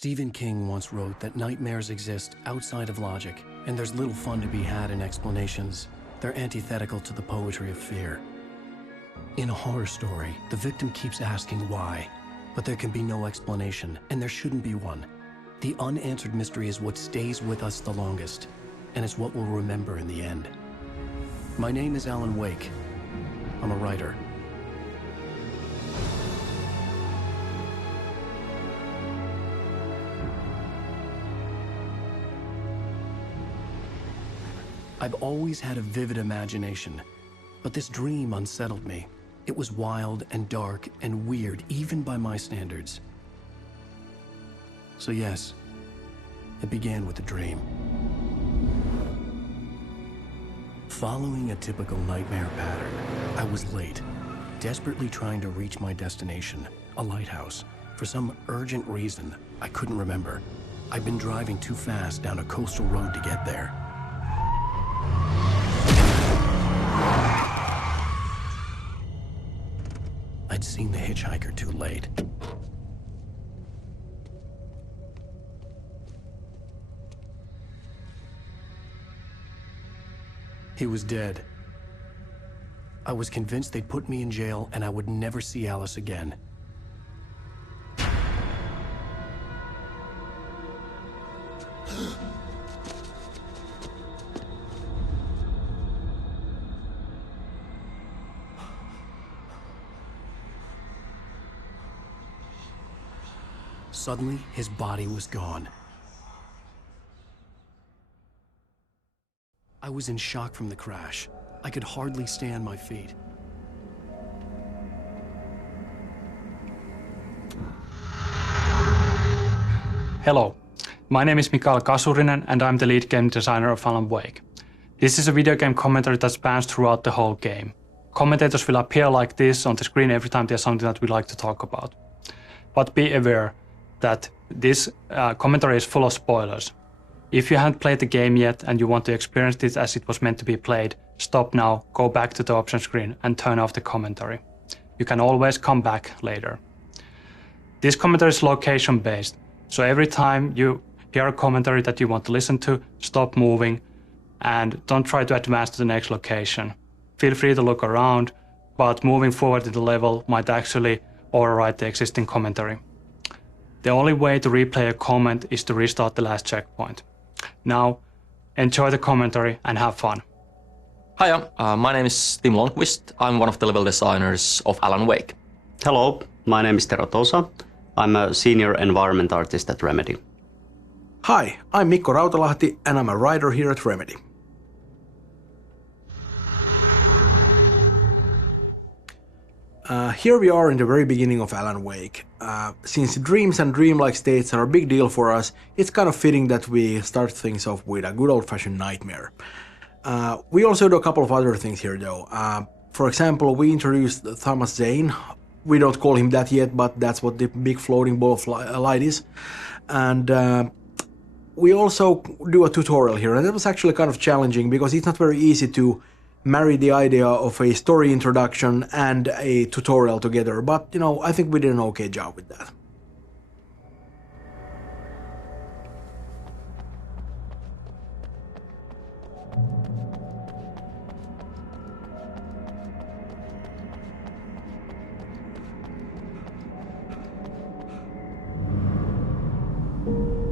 Stephen King once wrote that nightmares exist outside of logic, and there's little fun to be had in explanations. They're antithetical to the poetry of fear. In a horror story, the victim keeps asking why, but there can be no explanation, and there shouldn't be one. The unanswered mystery is what stays with us the longest, and it's what we'll remember in the end. My name is Alan Wake. I'm a writer. I've always had a vivid imagination, but this dream unsettled me. It was wild and dark and weird, even by my standards. So yes, it began with a dream. Following a typical nightmare pattern, I was late, desperately trying to reach my destination, a lighthouse. For some urgent reason, I couldn't remember. I'd been driving too fast down a coastal road to get there. I'd seen the hitchhiker too late. He was dead. I was convinced they'd put me in jail and I would never see Alice again. Suddenly, his body was gone. I was in shock from the crash. I could hardly stay on my feet. Hello, my name is Mikael Kasurinen and I'm the lead game designer of Alan Wake. This is a video game commentary that spans throughout the whole game. Commentators will appear like this on the screen every time there's something that we like to talk about. But be aware that this commentary is full of spoilers. If you haven't played the game yet and you want to experience it as it was meant to be played, stop now, go back to the option screen and turn off the commentary. You can always come back later. This commentary is location based, so every time you hear a commentary that you want to listen to, stop moving and don't try to advance to the next location. Feel free to look around, but moving forward in the level might actually override the existing commentary. The only way to replay a comment is to restart the last checkpoint. Now, enjoy the commentary and have fun. Hiya, my name is Tim Longqvist. I'm one of the level designers of Alan Wake. Hello, my name is Tero Tosa. I'm a senior environment artist at Remedy. Hi, I'm Mikko Rautalahti and I'm a writer here at Remedy. Here we are in the very beginning of Alan Wake. Since dreams and dreamlike states are a big deal for us, it's kind of fitting that we start things off with a good old-fashioned nightmare. We also do a couple of other things here though. For example, we introduced Thomas Zane. We don't call him that yet, but that's what the big floating ball of light is. And we also do a tutorial here, and that was actually kind of challenging because it's not very easy to marry the idea of a story introduction and a tutorial together, but you know, I think we did an okay job with that.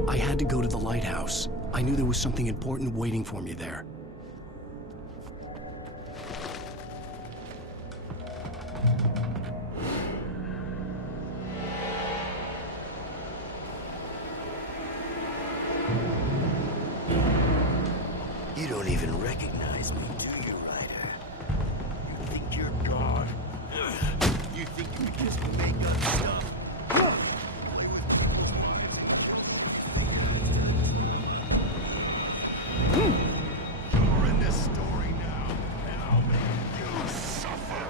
I had to go to the lighthouse. I knew there was something important waiting for me there. You don't even recognize me, do you, Ryder? You think you're God? You think you can just make up stuff? You're in this story now, and I'll make you suffer.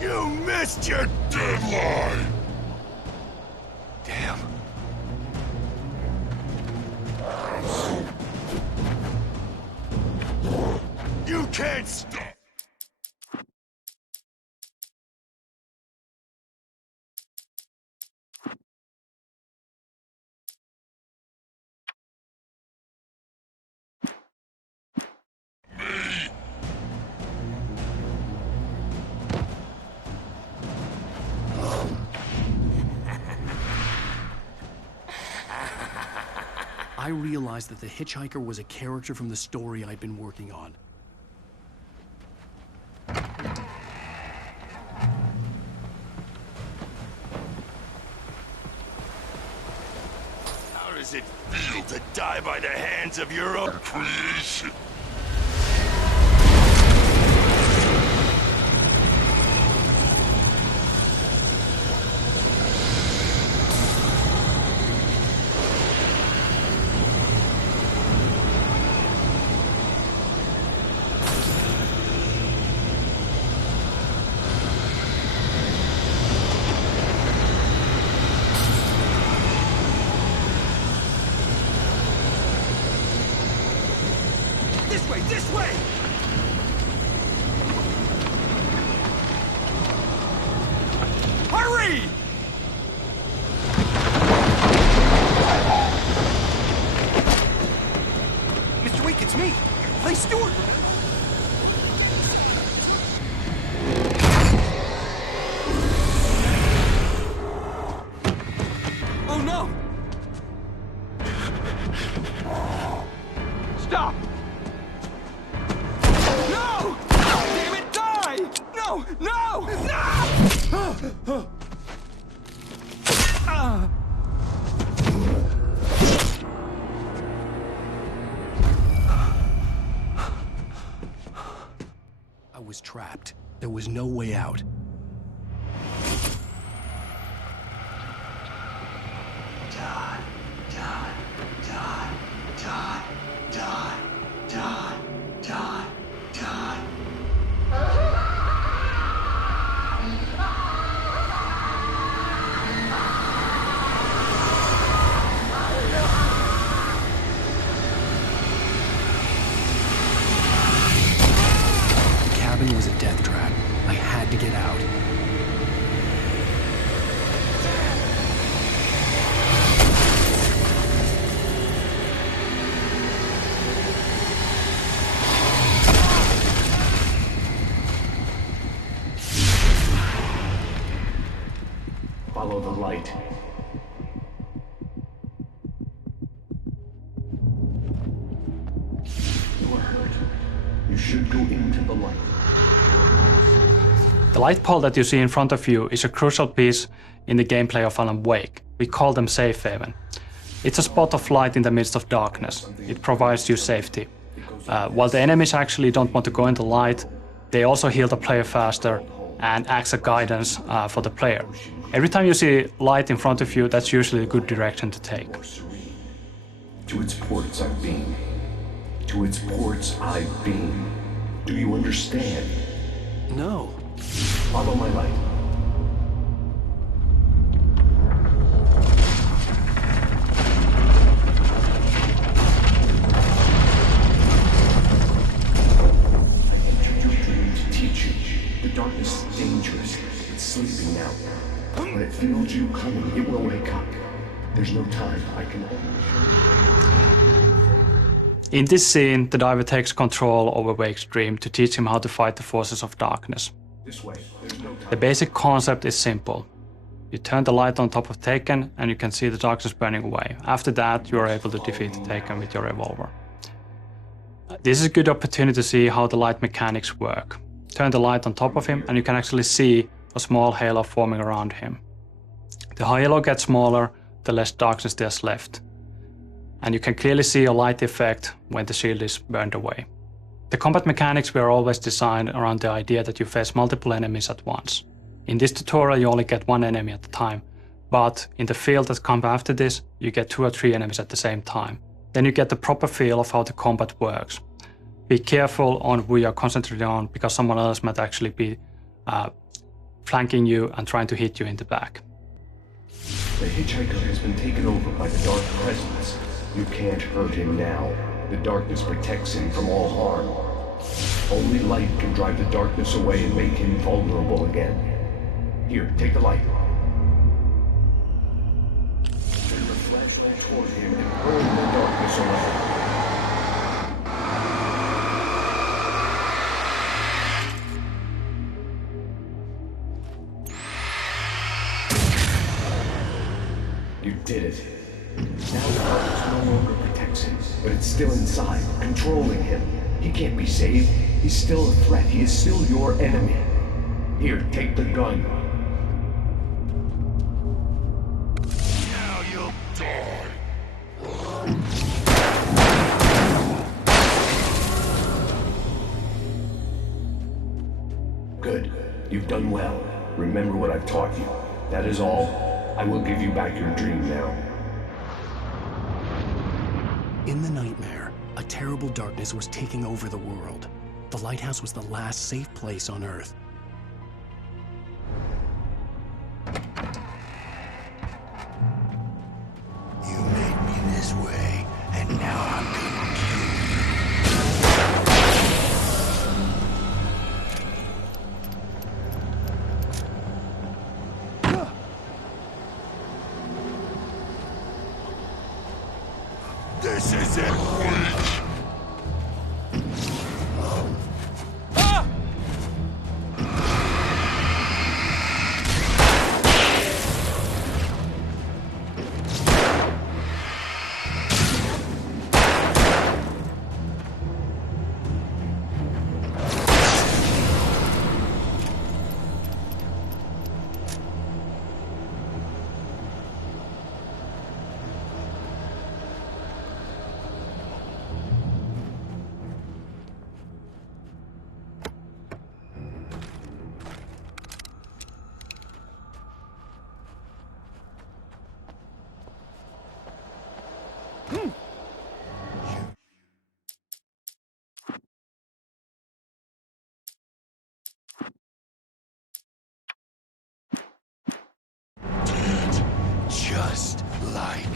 You missed your deadline! Damn. You can't stop! I realized that the hitchhiker was a character from the story I'd been working on. How does it feel to die by the hands of your own creation? This way! Hurry! Mr. Wake, it's me! Play Stewart! Oh no! Stop! No! Damn it, die! No! No! No! I was trapped. There was no way out. Die, die, die, die, die, die, die, die. The cabin was a death trap. I had to get out. Follow the light. You are hurt. You should go into the light. The light pole that you see in front of you is a crucial piece in the gameplay of Alan Wake. We call them safe haven. It's a spot of light in the midst of darkness. It provides you safety. While the enemies actually don't want to go into light, they also heal the player faster and acts as guidance for the player. Every time you see light in front of you, that's usually a good direction to take. To its ports I beam. To its ports I beam. Do you understand? No. Follow my light. I entered your dream to teach you. The darkness is dangerous. It's sleeping now. When it feels you coming, it will wake up. There's no time. I can only show you. In this scene, the diver takes control over Wake's dream to teach him how to fight the forces of darkness. This way. There's no time. The basic concept is simple. You turn the light on top of Taken and you can see the darkness burning away. After that, you are able to defeat Taken with your revolver. This is a good opportunity to see how the light mechanics work. Turn the light on top of him and you can actually see a small halo forming around him. The halo gets smaller, the less darkness there's left. And you can clearly see a light effect when the shield is burned away. The combat mechanics were always designed around the idea that you face multiple enemies at once. In this tutorial you only get one enemy at a time, but in the field that comes after this, you get 2 or 3 enemies at the same time. Then you get the proper feel of how the combat works. Be careful on who you are concentrating on, because someone else might actually be flanking you and trying to hit you in the back. The hitchhiker has been taken over by the dark presence. You can't hurt him now. The darkness protects him from all harm. Only light can drive the darkness away and make him vulnerable again. Here, take the light. Turn the flashlight toward him and burn the darkness away. You did it. Now the darkness no longer protects him, but it's still inside, controlling him. He can't be saved. He's still a threat. He is still your enemy. Here, take the gun. Now you'll die. Good. You've done well. Remember what I've taught you. That is all. I will give you back your dream now. In the nightmare, a terrible darkness was taking over the world. The lighthouse was the last safe place on Earth. You made me this way, and now I'm gonna kill you. This is it, Witch! Just like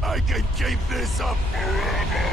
I can keep this up forever!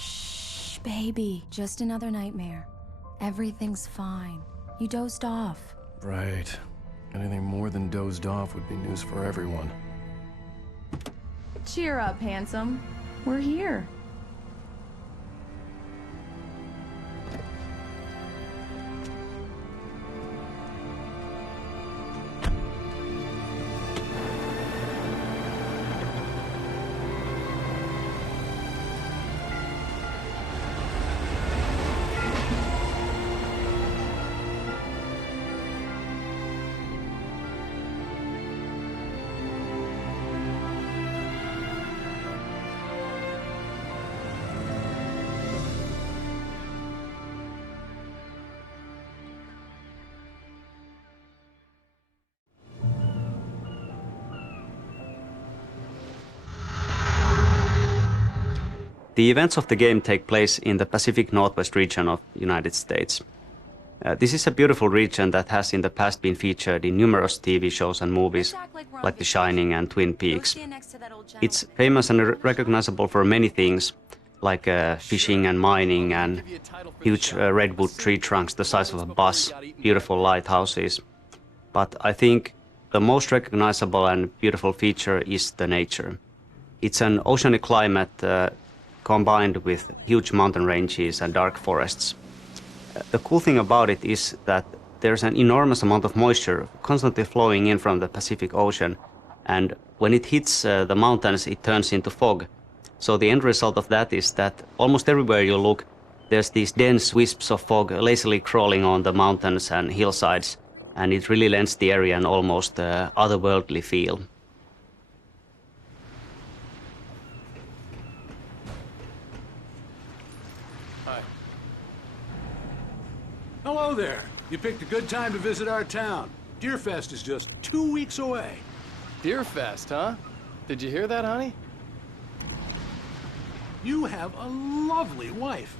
Shh, baby. Just another nightmare. Everything's fine. You dozed off. Right. Anything more than dozed off would be news for everyone. Cheer up, handsome. We're here. The events of the game take place in the Pacific Northwest region of the United States. This is a beautiful region that has in the past been featured in numerous TV shows and movies like The Shining and Twin Peaks. It's famous and recognizable for many things like fishing and mining and huge redwood tree trunks the size of a bus, beautiful lighthouses. But I think the most recognizable and beautiful feature is the nature. It's an oceanic climate combined with huge mountain ranges and dark forests. The cool thing about it is that there's an enormous amount of moisture constantly flowing in from the Pacific Ocean, and when it hits the mountains, it turns into fog. So the end result of that is that almost everywhere you look, there's these dense wisps of fog lazily crawling on the mountains and hillsides, and it really lends the area an almost otherworldly feel. Hello there. You picked a good time to visit our town. Deerfest is just 2 weeks away. Deerfest, huh? Did you hear that, honey? You have a lovely wife,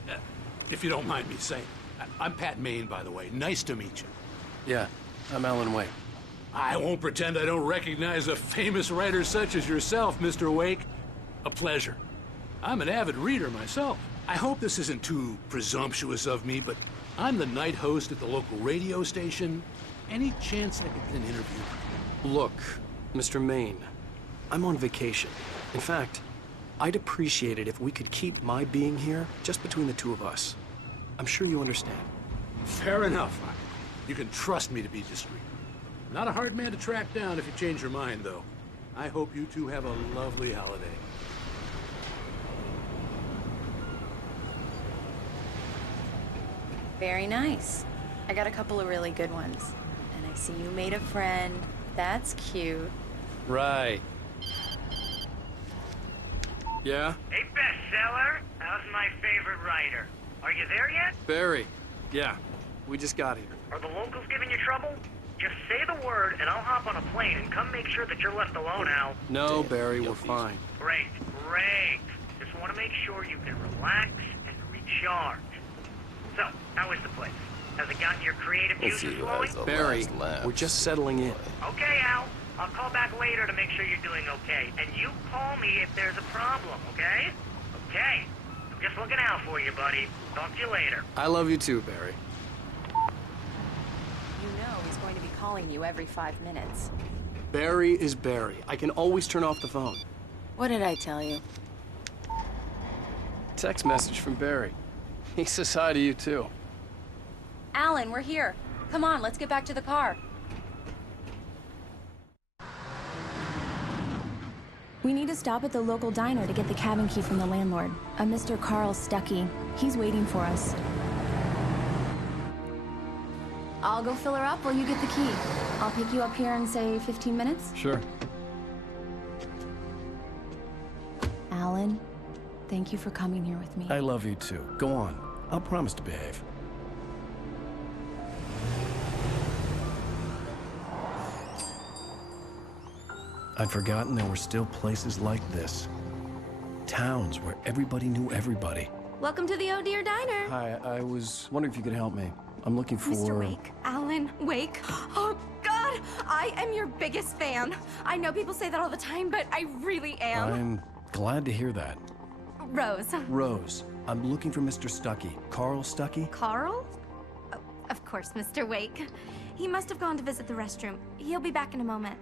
if you don't mind me saying. I'm Pat Maine, by the way. Nice to meet you. Yeah, I'm Alan Wake. I won't pretend I don't recognize a famous writer such as yourself, Mr. Wake. A pleasure. I'm an avid reader myself. I hope this isn't too presumptuous of me, but I'm the night host at the local radio station. Any chance I could get an interview? Look, Mr. Maine, I'm on vacation. In fact, I'd appreciate it if we could keep my being here just between the two of us. I'm sure you understand. Fair enough. You can trust me to be discreet. Not a hard man to track down if you change your mind, though. I hope you two have a lovely holiday. Very nice. I got a couple of really good ones. And I see you made a friend. That's cute. Right. Yeah? Hey, bestseller. How's my favorite writer? Are you there yet? Barry. Yeah. We just got here. Are the locals giving you trouble? Just say the word and I'll hop on a plane and come make sure that you're left alone, Al. No, Barry, we're fine. Great, great. Just want to make sure you can relax and recharge. So, how is the place? Has it gotten your creative juices flowing? Barry, we're just settling in. Okay, Al. I'll call back later to make sure you're doing okay. And you call me if there's a problem, okay? Okay. I'm just looking out for you, buddy. Talk to you later. I love you too, Barry. You know he's going to be calling you every 5 minutes. Barry is Barry. I can always turn off the phone. What did I tell you? Text message from Barry. He says hi to you too. Alan, we're here. Come on, let's get back to the car. We need to stop at the local diner to get the cabin key from the landlord, a Mr. Carl Stucky. He's waiting for us. I'll go fill her up while you get the key. I'll pick you up here in, say, 15 minutes? Sure. Alan, thank you for coming here with me. I love you too. Go on. I'll promise to behave. I'd forgotten there were still places like this. Towns where everybody knew everybody. Welcome to the Oh Dear Diner. Hi, I was wondering if you could help me. I'm looking for... Mr. Wake. Alan Wake. Oh, God! I am your biggest fan. I know people say that all the time, but I really am. I'm glad to hear that. Rose. Rose, I'm looking for Mr. Stucky. Carl Stucky? Carl? Oh, of course, Mr. Wake. He must have gone to visit the restroom. He'll be back in a moment.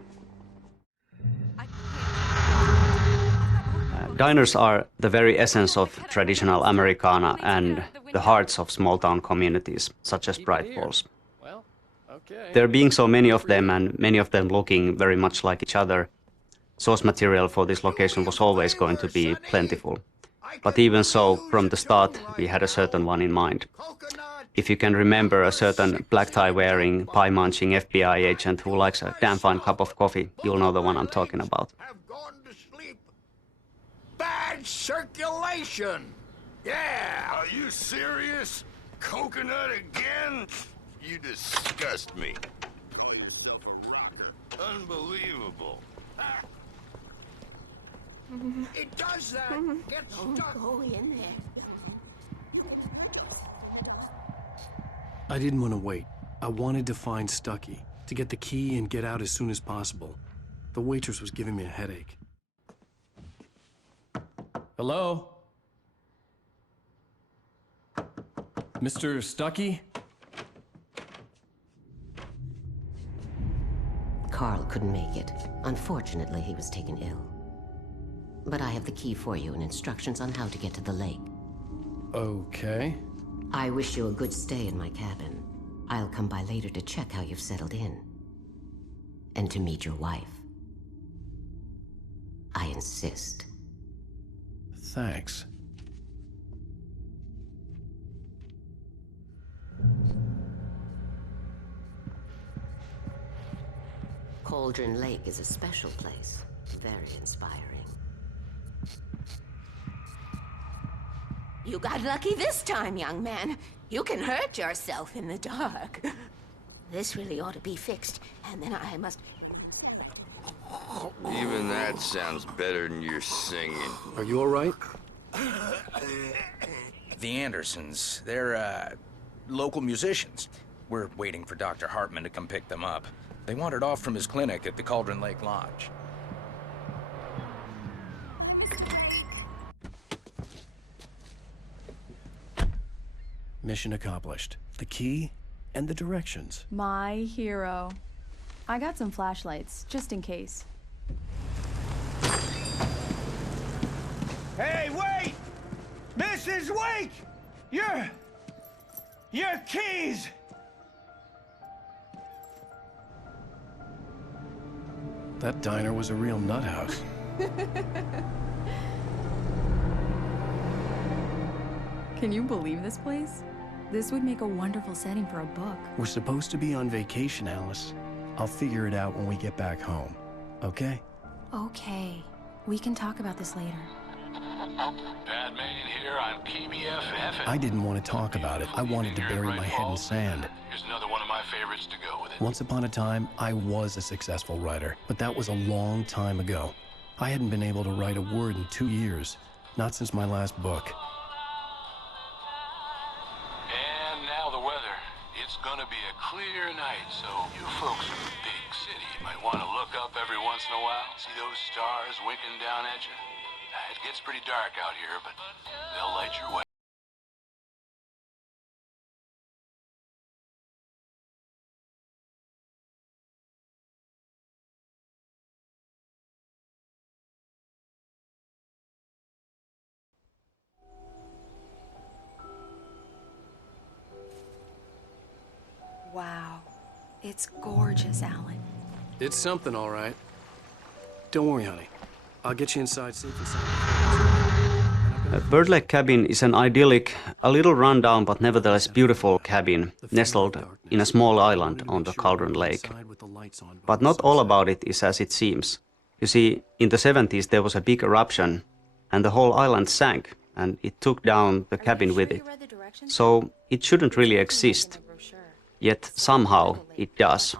Diners are the very essence of traditional Americana and the hearts of small-town communities, such as Bright Falls. Well, okay. There being so many of them, and many of them looking very much like each other, source material for this location was always going to be plentiful. But even so, from the start, we had a certain one in mind. If you can remember a certain black tie-wearing, pie-munching FBI agent who likes a damn fine cup of coffee, you'll know the one I'm talking about. Bad circulation! Yeah! Are you serious? Coconut again? You disgust me. Call yourself a rocker. Unbelievable. It does that! Get stuck! Go in there. I didn't want to wait. I wanted to find Stucky, to get the key and get out as soon as possible. The waitress was giving me a headache. Hello? Mr. Stucky? Carl couldn't make it. Unfortunately, he was taken ill. But I have the key for you and instructions on how to get to the lake. Okay. I wish you a good stay in my cabin. I'll come by later to check how you've settled in. And to meet your wife. I insist. Thanks. Cauldron Lake is a special place. Very inspiring. You got lucky this time, young man. You can hurt yourself in the dark. This really ought to be fixed, and then I must... Even that sounds better than your singing. Are you all right? The Andersons, they're, local musicians. We're waiting for Dr. Hartman to come pick them up. They wandered off from his clinic at the Cauldron Lake Lodge. Mission accomplished. The key and the directions. My hero. I got some flashlights, just in case. Hey, wait! Mrs. Wake! Your keys! That diner was a real nut house. Can you believe this place? This would make a wonderful setting for a book. We're supposed to be on vacation, Alice. I'll figure it out when we get back home, okay? Okay. We can talk about this later. Pat Manning here on KBFF. I didn't want to talk about it. I wanted to bury my head in sand. Here's another one of my favorites to go with it. Once upon a time, I was a successful writer, but that was a long time ago. I hadn't been able to write a word in 2 years, not since my last book. And now the weather. It's gonna be a clear night, so you folks in the big city might want to look up every once in a while, see those stars winking down at you. It gets pretty dark out here, but they'll light your way. Wow. It's gorgeous, Alan. It's something, all right. Don't worry, honey. I'll get you inside safe and sound. Bird Lake Cabin is an idyllic, a little rundown but nevertheless beautiful cabin nestled in a small island on the Cauldron Lake. But not all about it is as it seems. You see, in the 70s there was a big eruption and the whole island sank and it took down the cabin with it. So it shouldn't really exist. Yet somehow it does.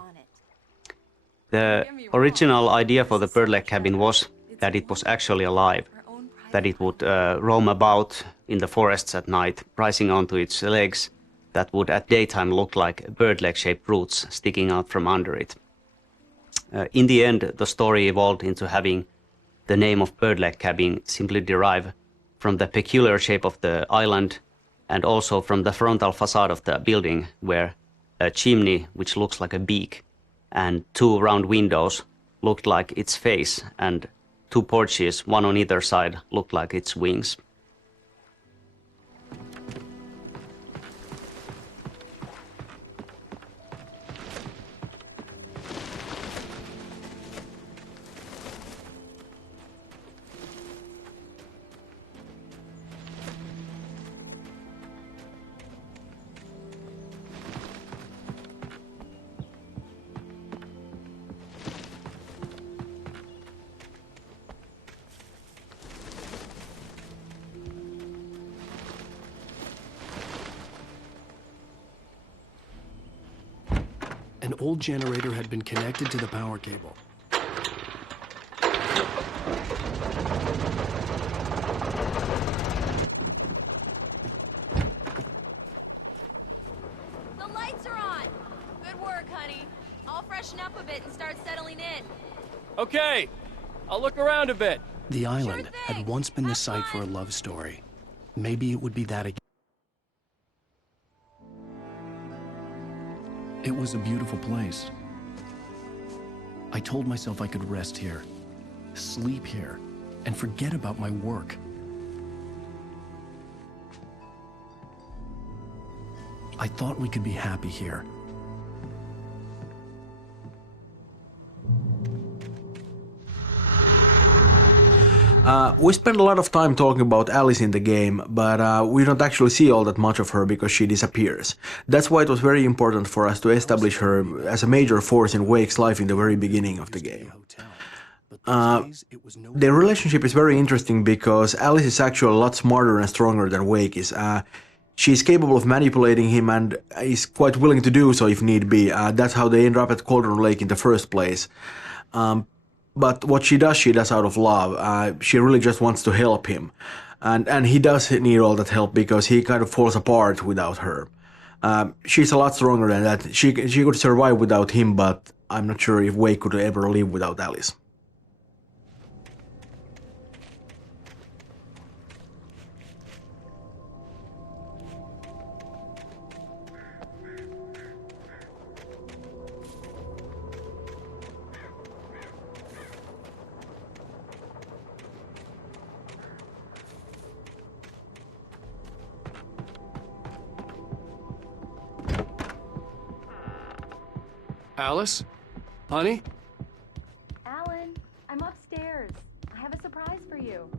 The original idea for the Bird Lake Cabin was that it was actually alive, that it would roam about in the forests at night, rising onto its legs that would at daytime look like bird leg-shaped roots sticking out from under it. In the end, the story evolved into having the name of Bird Lake Cabin simply derive from the peculiar shape of the island and also from the frontal facade of the building, where a chimney, which looks like a beak, and 2 round windows looked like its face, and 2 porches, one on either side, looked like its wings. An old generator had been connected to the power cable. freshen up a bit and start settling in. Okay, I'll look around a bit. The island had once been the site for a love story. Maybe it would be that again. It was a beautiful place. I told myself I could rest here, sleep here, and forget about my work. I thought we could be happy here. We spend a lot of time talking about Alice in the game, but we don't actually see all that much of her because she disappears. That's why it was very important for us to establish her as a major force in Wake's life in the very beginning of the game. Their relationship is very interesting because Alice is actually a lot smarter and stronger than Wake is. She's capable of manipulating him and is quite willing to do so if need be. That's how they end up at Cauldron Lake in the first place. But what she does out of love. She really just wants to help him. And he does need all that help because he kind of falls apart without her. She's a lot stronger than that. She could survive without him, but I'm not sure if Wake could ever live without Alice. Alice? Honey? Alan, I'm upstairs. I have a surprise for you.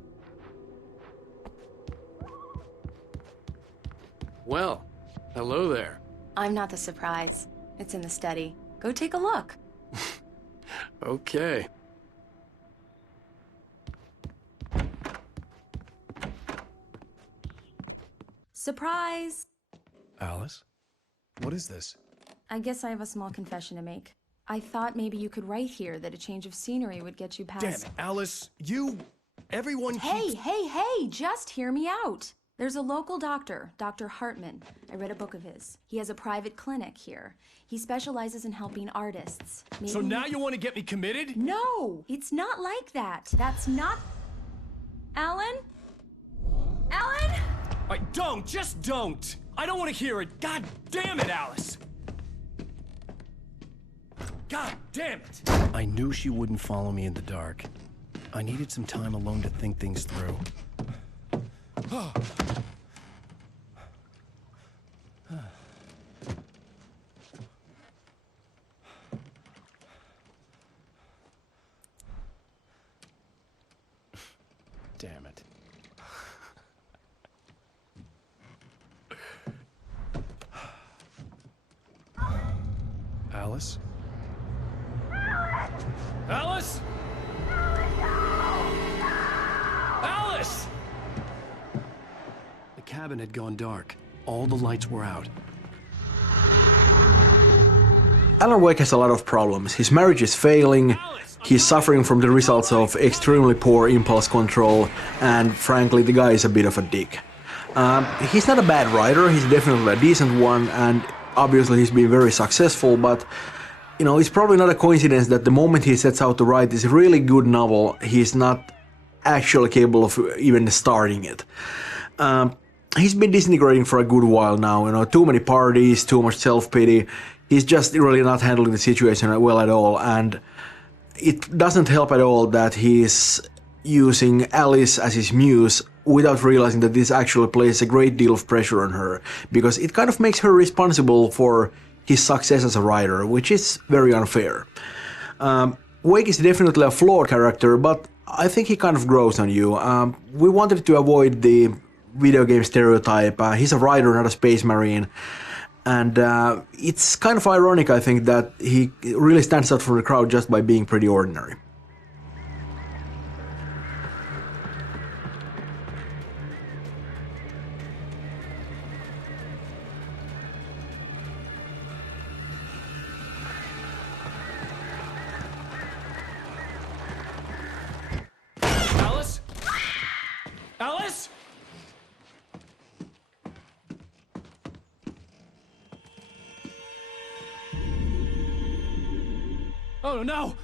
Well, hello there. I'm not the surprise. It's in the study. Go take a look. Okay. Surprise! Alice? What is this? I guess I have a small confession to make. I thought maybe you could write here that a change of scenery would get you past... Damn it, Alice, everyone keeps... Hey, just hear me out. There's a local doctor, Dr. Hartman. I read a book of his. He has a private clinic here. He specializes in helping artists. Maybe... So now you want to get me committed? No, it's not like that. That's not... Alan? Alan? Just don't! I don't want to hear it. God damn it, Alice! God damn it! I knew she wouldn't follow me in the dark. I needed some time alone to think things through. Damn it. Alice? Alice? Alice! The cabin had gone dark. All the lights were out. Alan Wake has a lot of problems. His marriage is failing, he's suffering from the results of extremely poor impulse control, and frankly, the guy is a bit of a dick. He's not a bad writer, he's definitely a decent one, and obviously he's been very successful, but you know, it's probably not a coincidence that the moment he sets out to write this really good novel, he's not actually capable of even starting it. He's been disintegrating for a good while now, you know, too many parties, too much self-pity. He's just really not handling the situation well at all, and it doesn't help at all that he's using Alice as his muse without realizing that this actually places a great deal of pressure on her, because it kind of makes her responsible for his success as a writer, which is very unfair. Wake is definitely a flawed character, but I think he kind of grows on you. We wanted to avoid the video game stereotype. He's a writer, not a space marine. And it's kind of ironic, I think, that he really stands out from the crowd just by being pretty ordinary. Alice? Alice? Oh no!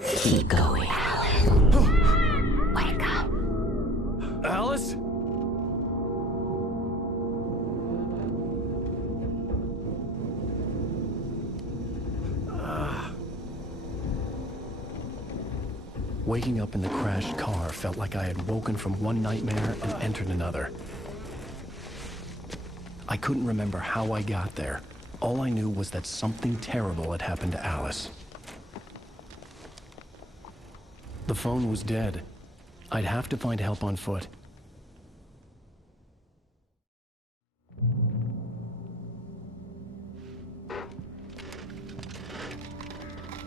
Keep going, Alan. Wake up. Alice? Waking up in the crashed car felt like I had woken from one nightmare and entered another. I couldn't remember how I got there. All I knew was that something terrible had happened to Alice. The phone was dead. I'd have to find help on foot.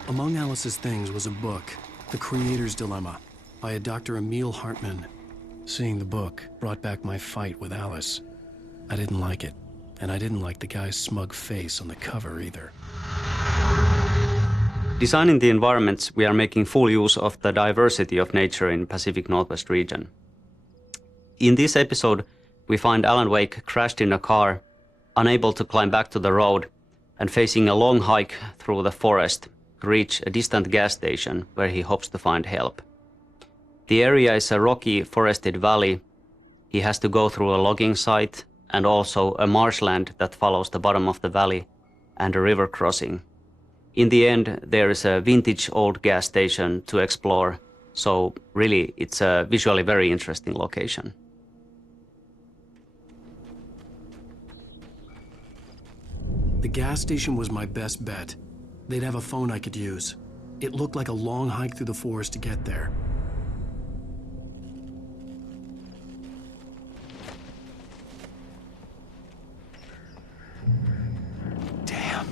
Among Alice's things was a book, The Creator's Dilemma, by a Dr. Emil Hartmann. Seeing the book brought back my fight with Alice. I didn't like it, and I didn't like the guy's smug face on the cover either. Designing the environments, we are making full use of the diversity of nature in Pacific Northwest region. In this episode, we find Alan Wake crashed in a car, unable to climb back to the road, and facing a long hike through the forest to reach a distant gas station where he hopes to find help. The area is a rocky, forested valley. He has to go through a logging site and also a marshland that follows the bottom of the valley and a river crossing. In the end, there is a vintage old gas station to explore, so really it's a visually very interesting location. The gas station was my best bet. They'd have a phone I could use. It looked like a long hike through the forest to get there. Damn.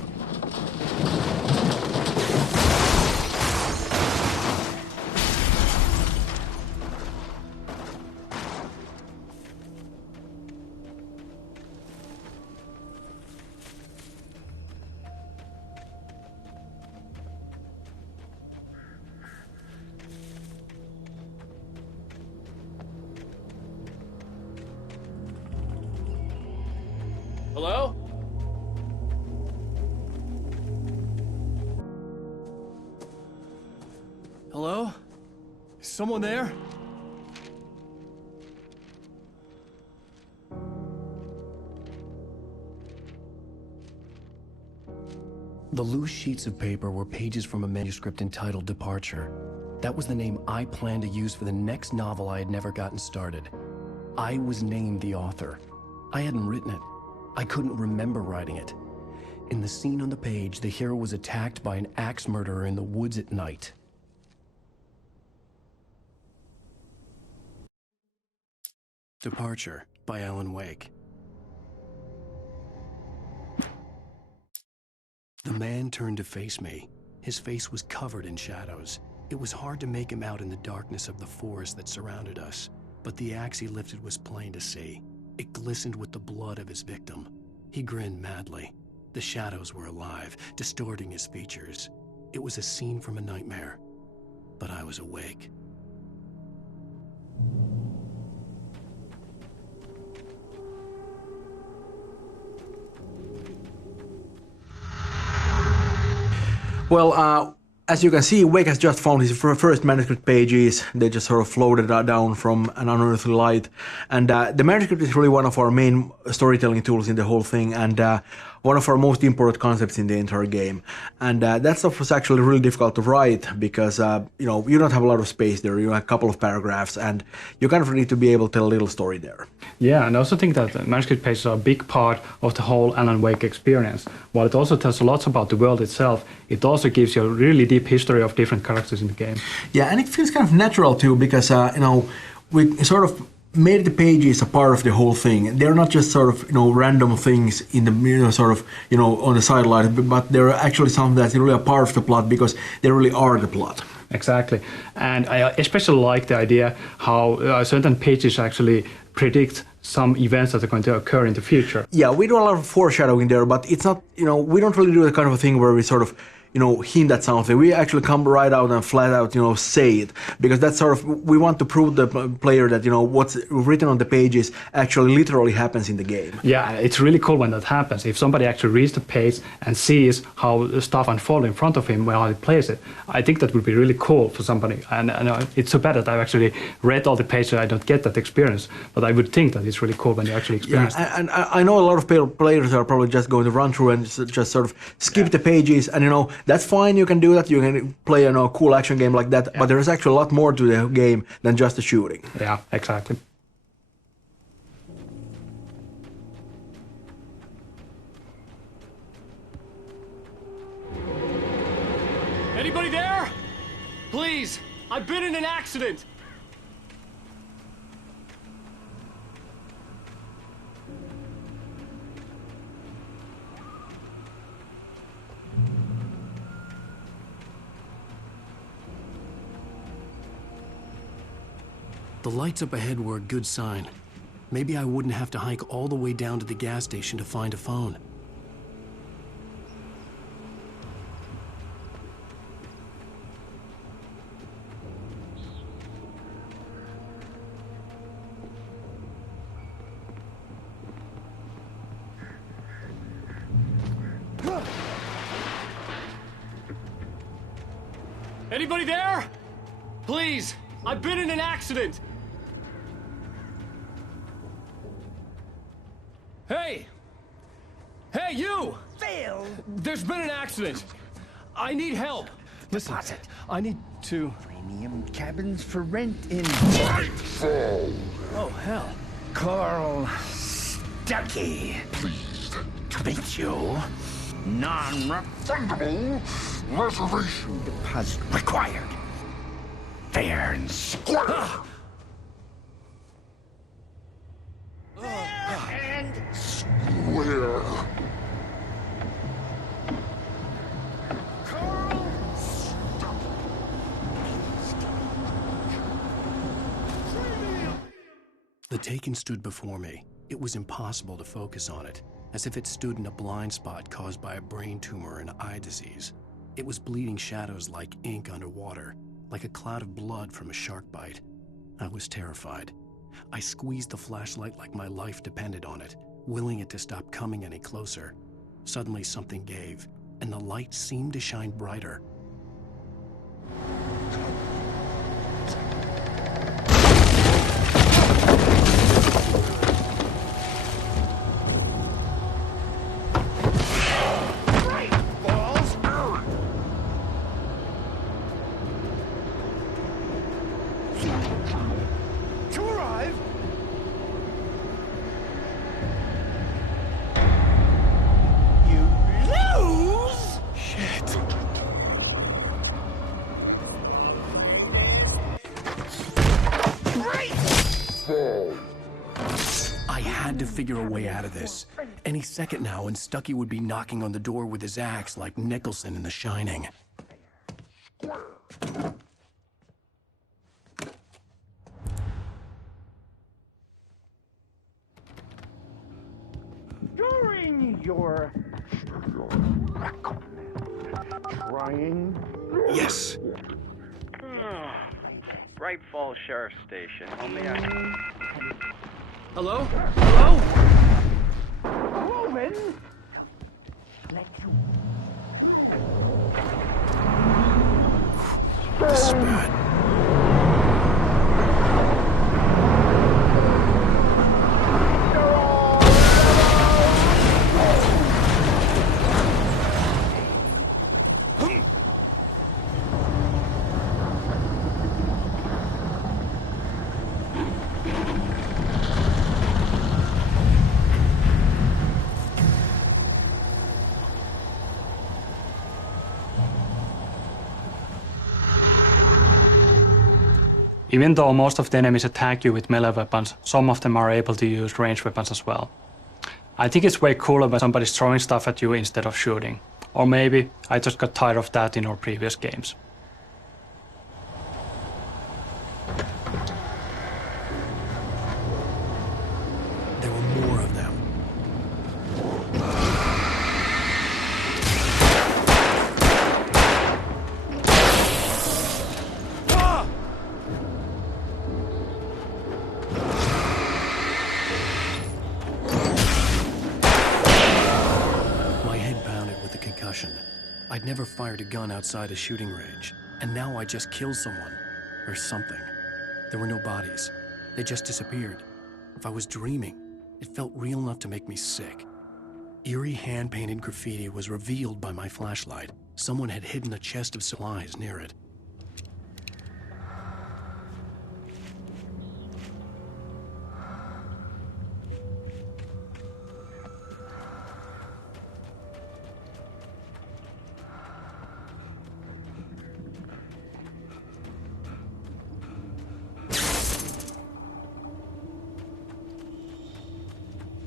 Hello? Hello? Is someone there? The loose sheets of paper were pages from a manuscript entitled Departure. That was the name I planned to use for the next novel I had never gotten started. I was named the author. I hadn't written it. I couldn't remember writing it. In the scene on the page, the hero was attacked by an axe murderer in the woods at night. Departure by Alan Wake. The man turned to face me. His face was covered in shadows. It was hard to make him out in the darkness of the forest that surrounded us, but the axe he lifted was plain to see. It glistened with the blood of his victim. He grinned madly. The shadows were alive, distorting his features. It was a scene from a nightmare, but I was awake. Well, as you can see, Wake has just found his first manuscript pages. They just sort of floated down from an unearthly light. And the manuscript is really one of our main storytelling tools in the whole thing, and one of our most important concepts in the entire game. And that stuff was actually really difficult to write because, you know, you don't have a lot of space there. You have a couple of paragraphs, and you kind of need to be able to tell a little story there. Yeah, and I also think that the manuscript pages are a big part of the whole Alan Wake experience. While it also tells a lot about the world itself, it also gives you a really deep history of different characters in the game. Yeah, and it feels kind of natural too because, you know, we sort of made the pages a part of the whole thing. They're not just sort of, you know, random things in the, you know, sort of, you know, on the sideline, but they're actually something that's really a part of the plot because they really are the plot. Exactly. And I especially like the idea how certain pages actually predict some events that are going to occur in the future. Yeah, we do a lot of foreshadowing there, but it's not, you know, we don't really do the kind of a thing where we sort of, hint at something. We actually come right out and flat out, say it, because that's sort of, we want to prove the player that, what's written on the pages actually literally happens in the game. Yeah, it's really cool when that happens. If somebody actually reads the page and sees how the stuff unfolds in front of him while he plays it, I think that would be really cool for somebody. And it's so bad that I've actually read all the pages, so I don't get that experience. But I would think that it's really cool when you actually experience it. And I know a lot of players are probably just going to run through and just sort of skip the pages, and that's fine. You can do that. You can play a cool action game like that. But there's actually a lot more to the game than just the shooting. Yeah, exactly. Anybody there? Please, I've been in an accident. The lights up ahead were a good sign. Maybe I wouldn't have to hike all the way down to the gas station to find a phone. Anybody there? Please, I've been in an accident. Hey! Hey, you! Phil! There's been an accident. I need help. Listen, I need to... Premium cabins for rent in... Nightfall! Oh, hell. Carl Stucky. Pleased to meet you. Non-refundable reservation deposit required. Fair and square. And square. Carl. The Taken stood before me. It was impossible to focus on it, as if it stood in a blind spot caused by a brain tumor and eye disease. It was bleeding shadows like ink underwater, like a cloud of blood from a shark bite. I was terrified. I squeezed the flashlight like my life depended on it, willing it to stop coming any closer. Suddenly something gave, and the light seemed to shine brighter. I had to figure a way out of this. Any second now, and Stucky would be knocking on the door with his axe like Nicholson in The Shining. During your trying. Yes. Bright Falls Sheriff Station. Only I... Hello? Hello? Roman! This is bad. Even though most of the enemies attack you with melee weapons, some of them are able to use ranged weapons as well. I think it's way cooler when somebody's throwing stuff at you instead of shooting. Or maybe I just got tired of that in our previous games. There were more of them. My head pounded with a concussion. I'd never fired a gun outside a shooting range, and now I just killed someone. Or something. There were no bodies. They just disappeared. If I was dreaming, it felt real enough to make me sick. Eerie hand-painted graffiti was revealed by my flashlight. Someone had hidden a chest of supplies near it.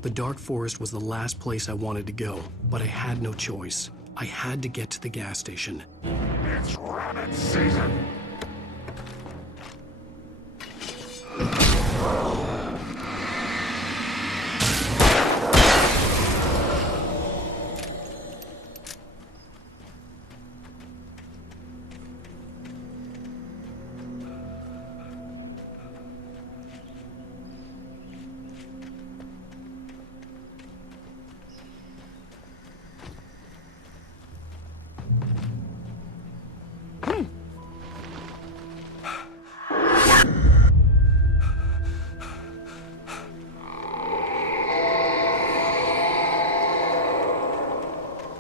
The dark forest was the last place I wanted to go, but I had no choice. I had to get to the gas station. It's rabbit season!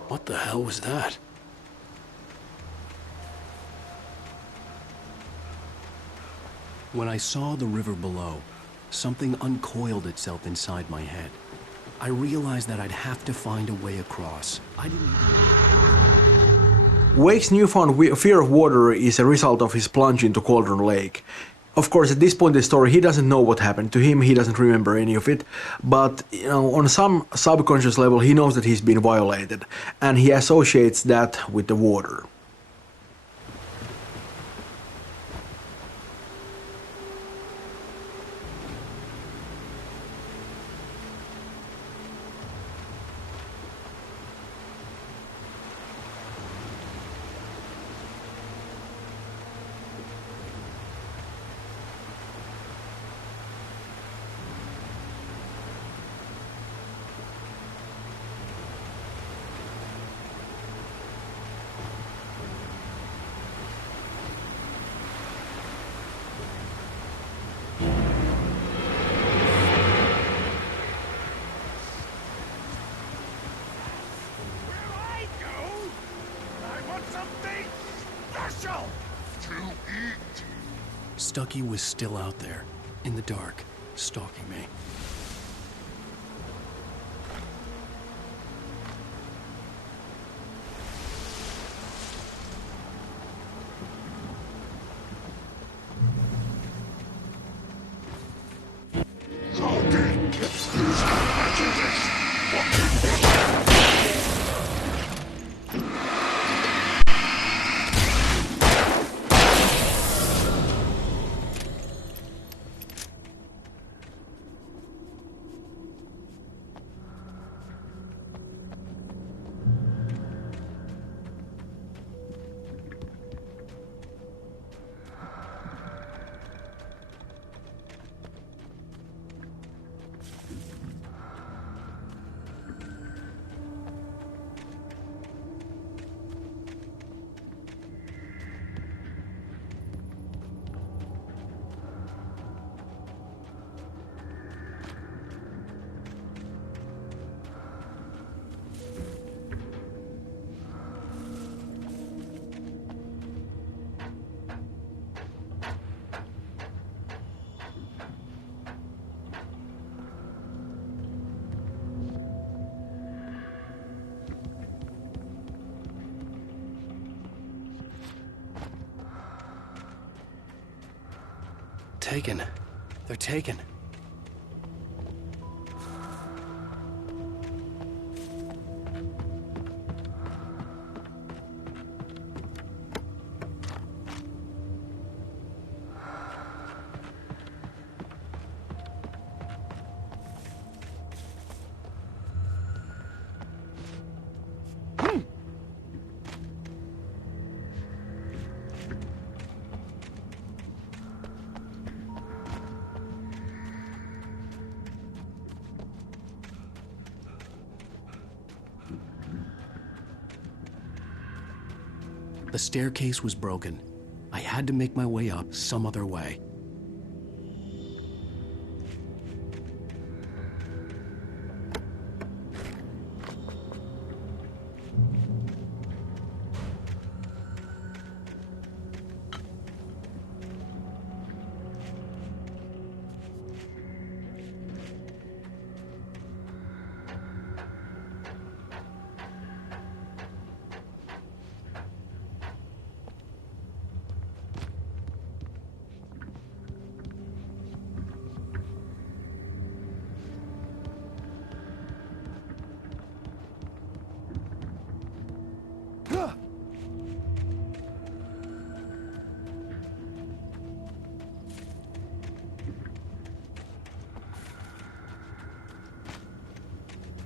What the hell was that? When I saw the river below, something uncoiled itself inside my head. I realized that I'd have to find a way across. I didn't even... Wake's newfound fear of water is a result of his plunge into Cauldron Lake. Of course, at this point in the story, he doesn't know what happened to him, he doesn't remember any of it, but on some subconscious level, he knows that he's been violated, and he associates that with the water. Stucky was still out there, in the dark, stalking me. Taken. They're taken. The staircase was broken. I had to make my way up some other way.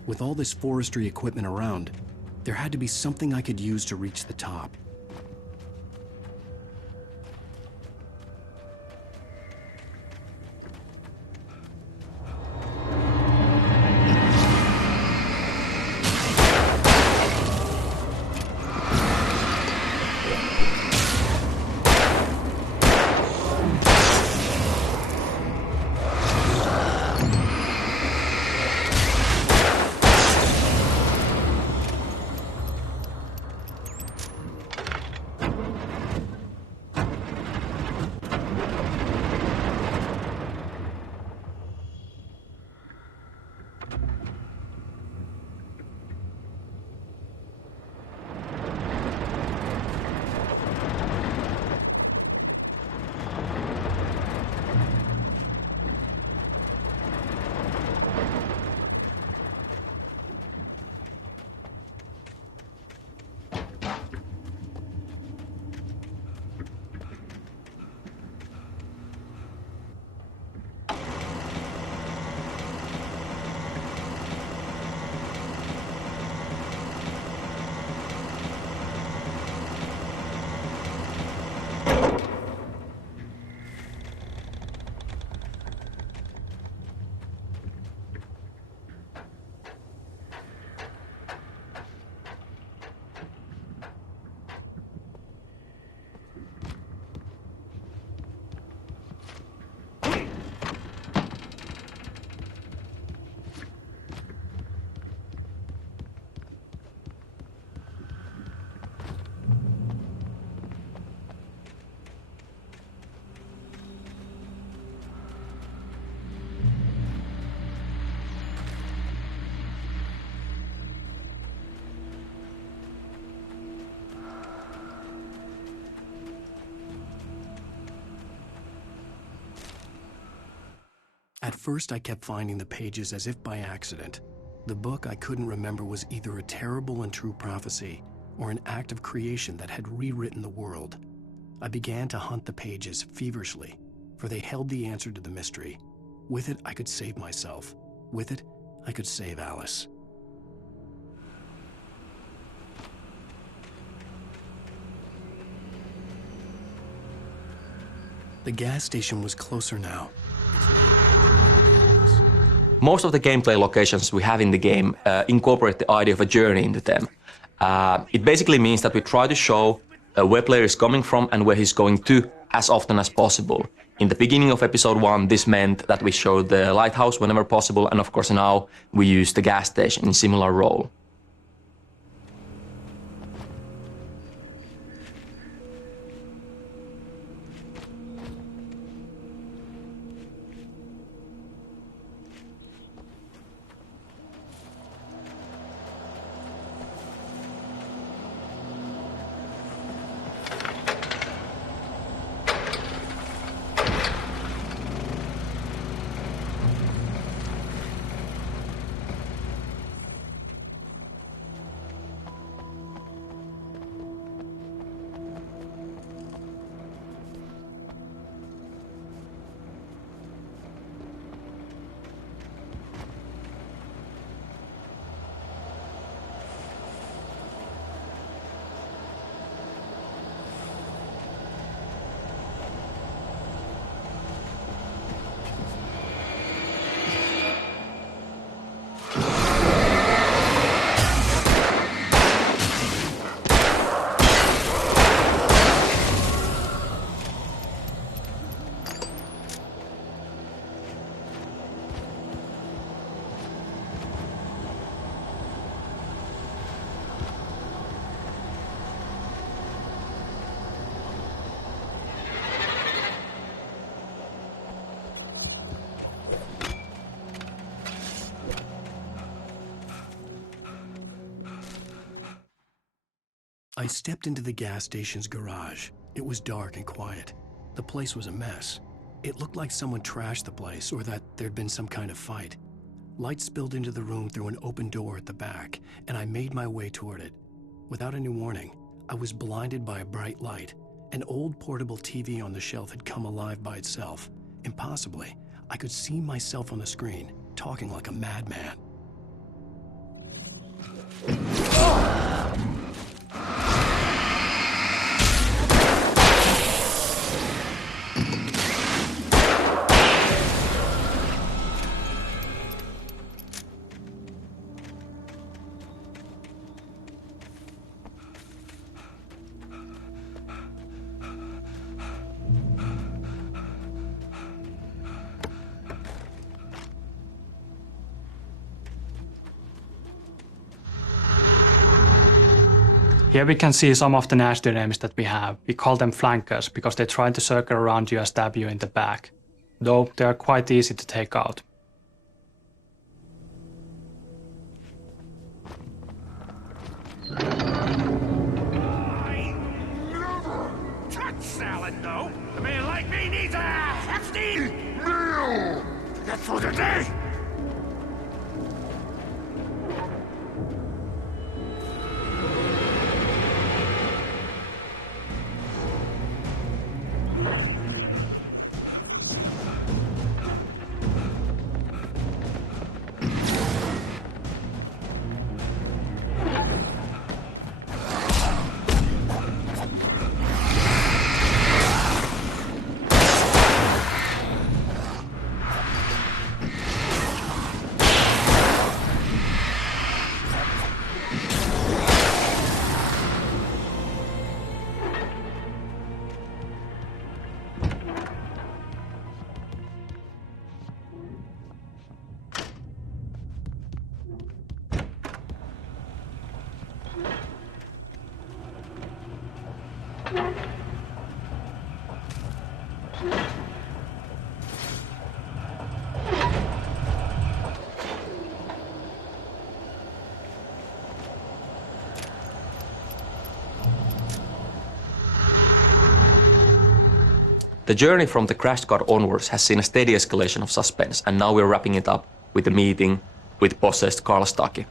With all this forestry equipment around, there had to be something I could use to reach the top. At first, I kept finding the pages as if by accident. The book I couldn't remember was either a terrible and true prophecy or an act of creation that had rewritten the world. I began to hunt the pages feverishly, for they held the answer to the mystery. With it, I could save myself. With it, I could save Alice. The gas station was closer now. Most of the gameplay locations we have in the game incorporate the idea of a journey into them. It basically means that we try to show where player is coming from and where he's going to as often as possible. In the beginning of episode 1, this meant that we showed the lighthouse whenever possible, and of course now we use the gas station in similar role. I stepped into the gas station's garage. It was dark and quiet. The place was a mess. It looked like someone trashed the place or that there'd been some kind of fight. Light spilled into the room through an open door at the back, and I made my way toward it. Without any warning, I was blinded by a bright light. An old portable TV on the shelf had come alive by itself. Impossibly, I could see myself on the screen, talking like a madman. Here we can see some of the nasty enemies that we have. We call them flankers because they try to circle around you and stab you in the back. Though they are quite easy to take out. Touch salad, though. A man like me needs a hefty meal. Get through the day. The journey from the crash car onwards has seen a steady escalation of suspense, and now we're wrapping it up with the meeting with possessed Carl Stucky.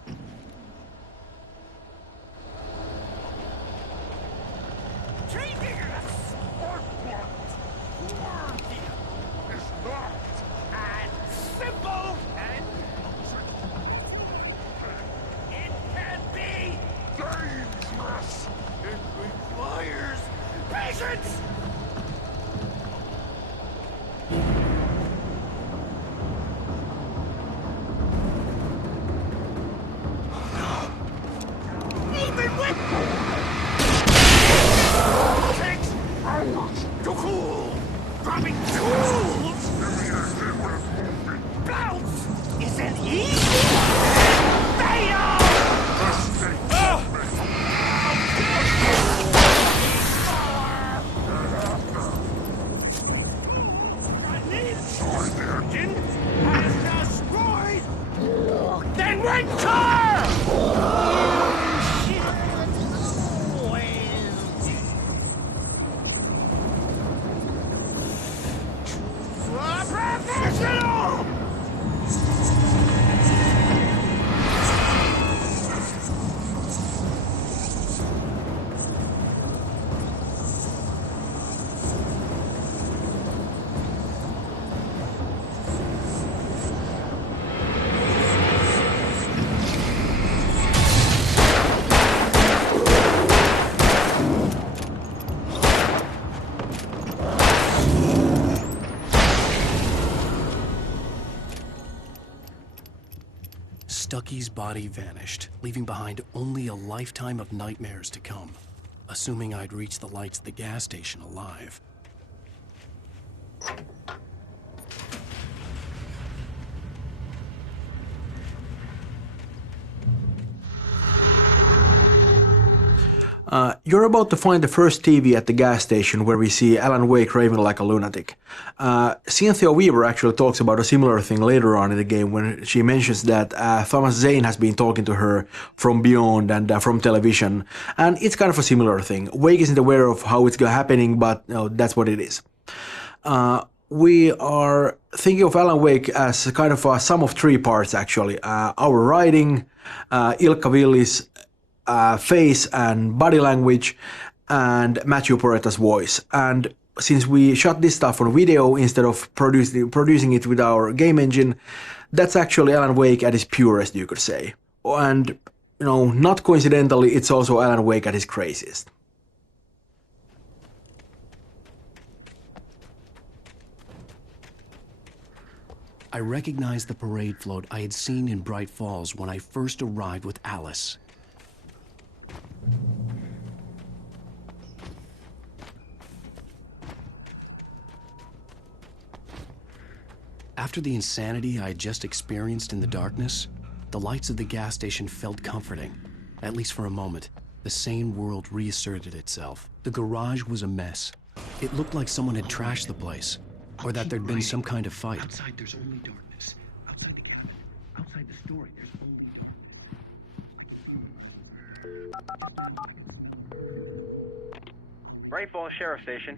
Stucky's body vanished, leaving behind only a lifetime of nightmares to come, assuming I'd reach the lights at the gas station alive. You're about to find the first TV at the gas station where we see Alan Wake raving like a lunatic. Cynthia Weaver actually talks about a similar thing later on in the game when she mentions that Thomas Zane has been talking to her from beyond and from television, and it's kind of a similar thing. Wake isn't aware of how it's happening, but that's what it is. We are thinking of Alan Wake as kind of a sum of three parts actually. Our writing, Ilkka Villi's face and body language, and Matthew Poretta's voice. And since we shot this stuff on video instead of producing it with our game engine, that's actually Alan Wake at his purest, you could say. And, not coincidentally, it's also Alan Wake at his craziest. I recognized the parade float I had seen in Bright Falls when I first arrived with Alice. After the insanity I had just experienced in the darkness, the lights of the gas station felt comforting, at least for a moment. The sane world reasserted itself. The garage was a mess. It looked like someone had trashed the place, or that there'd been some kind of fight. Outside there's only darkness. Outside the cabin. Outside the story there's only... Bright Falls Sheriff Station.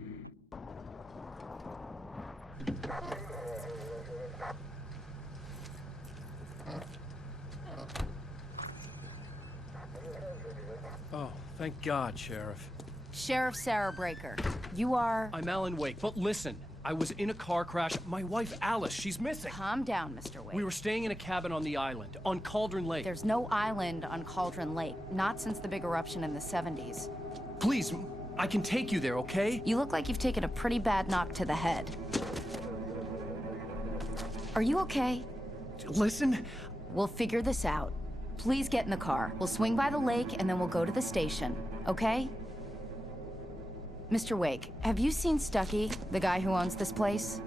Oh, thank God, Sheriff. Sheriff Sarah Breaker. You are... I'm Alan Wake, but listen. I was in a car crash. My wife, Alice, she's missing. Calm down, Mr. Wake. We were staying in a cabin on the island, on Cauldron Lake. There's no island on Cauldron Lake, not since the big eruption in the 70s. Please, I can take you there, okay? You look like you've taken a pretty bad knock to the head. Are you okay? Listen. We'll figure this out. Please get in the car. We'll swing by the lake and then we'll go to the station, okay? Mr. Wake, have you seen Stucky, the guy who owns this place?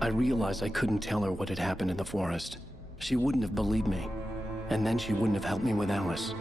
I realized I couldn't tell her what had happened in the forest. She wouldn't have believed me, and then she wouldn't have helped me with Alice.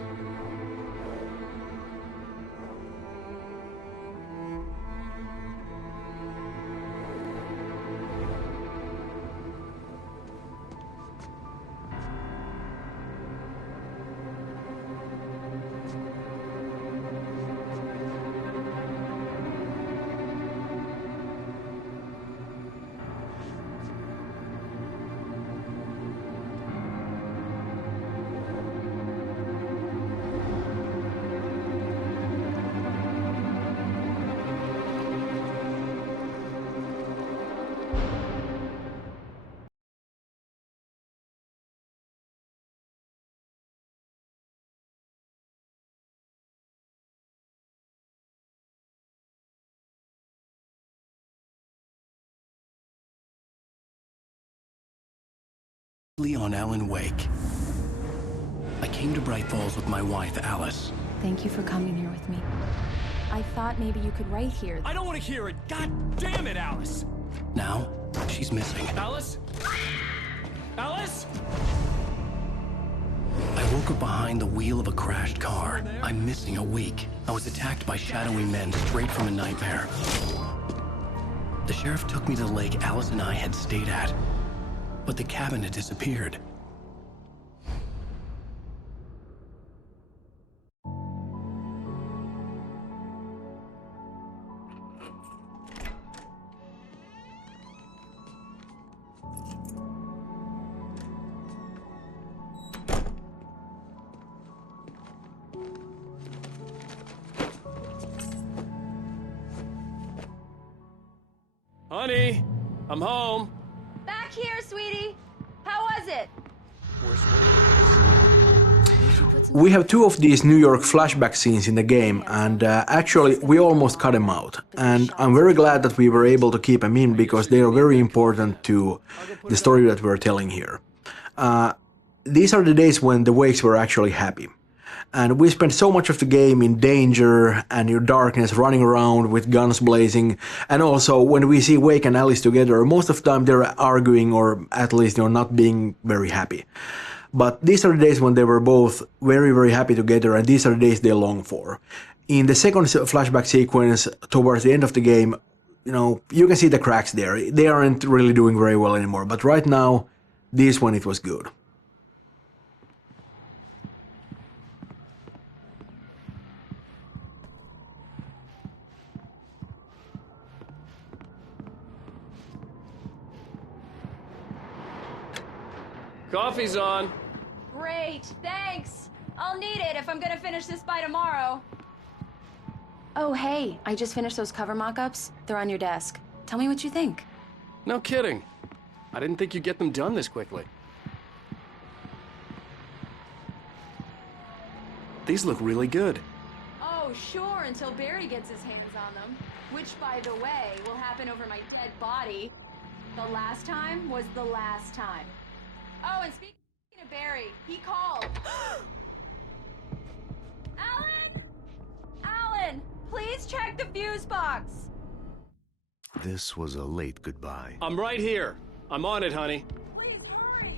On Alan Wake. I came to Bright Falls with my wife, Alice. Thank you for coming here with me. I thought maybe you could write here. I don't want to hear it! God damn it, Alice! Now, she's missing. Alice? Alice? I woke up behind the wheel of a crashed car. I'm missing a week. I was attacked by shadowy men straight from a nightmare. The sheriff took me to the lake Alice and I had stayed at. But the cabin had disappeared. Honey, I'm home. Back here, sweetie. How was it? We have two of these New York flashback scenes in the game, and actually we almost cut them out. And I'm very glad that we were able to keep them in because they are very important to the story that we're telling here. These are the days when the Wakes were actually happy. And we spent so much of the game in danger and in darkness, running around with guns blazing. And also, when we see Wake and Alice together, most of the time they're arguing or at least not being very happy. But these are the days when they were both very, very happy together, and these are the days they long for. In the second flashback sequence, towards the end of the game, you know, you can see the cracks there. They aren't really doing very well anymore. But right now, this one, it was good. Coffee's on. Great, thanks. I'll need it if I'm gonna finish this by tomorrow. Oh, hey, I just finished those cover mock-ups. They're on your desk. Tell me what you think. No kidding. I didn't think you'd get them done this quickly. These look really good. Oh, sure, until Barry gets his hands on them. Which, by the way, will happen over my dead body. The last time was the last time. Oh, and speaking of Barry, he called. Alan! Alan, please check the fuse box. This was a late goodbye. I'm right here. I'm on it, honey. Please hurry.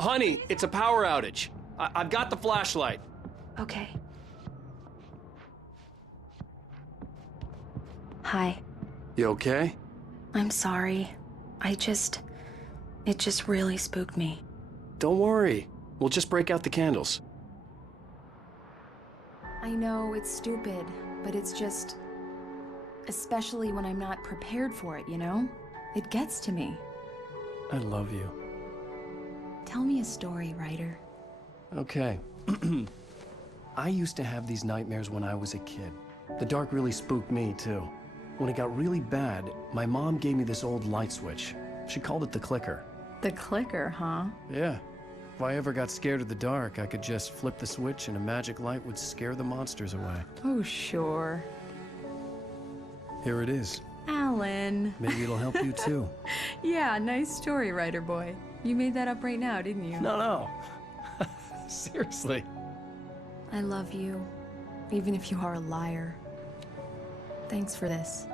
Honey, it's a power outage. I've got the flashlight. Okay. Hi. You okay? I'm sorry. It just really spooked me. Don't worry. We'll just break out the candles. I know it's stupid, but it's just... especially when I'm not prepared for it, you know? It gets to me. I love you. Tell me a story, writer. Okay. I used to have these nightmares when I was a kid. The dark really spooked me, too. When it got really bad, my mom gave me this old light switch. She called it the clicker. The clicker, huh? Yeah. If I ever got scared of the dark, I could just flip the switch and a magic light would scare the monsters away. Oh, sure. Here it is. Alan. Maybe it'll help you, too. Yeah, nice story, writer boy. You made that up right now, didn't you? No. Seriously. I love you, even if you are a liar. Thanks for this.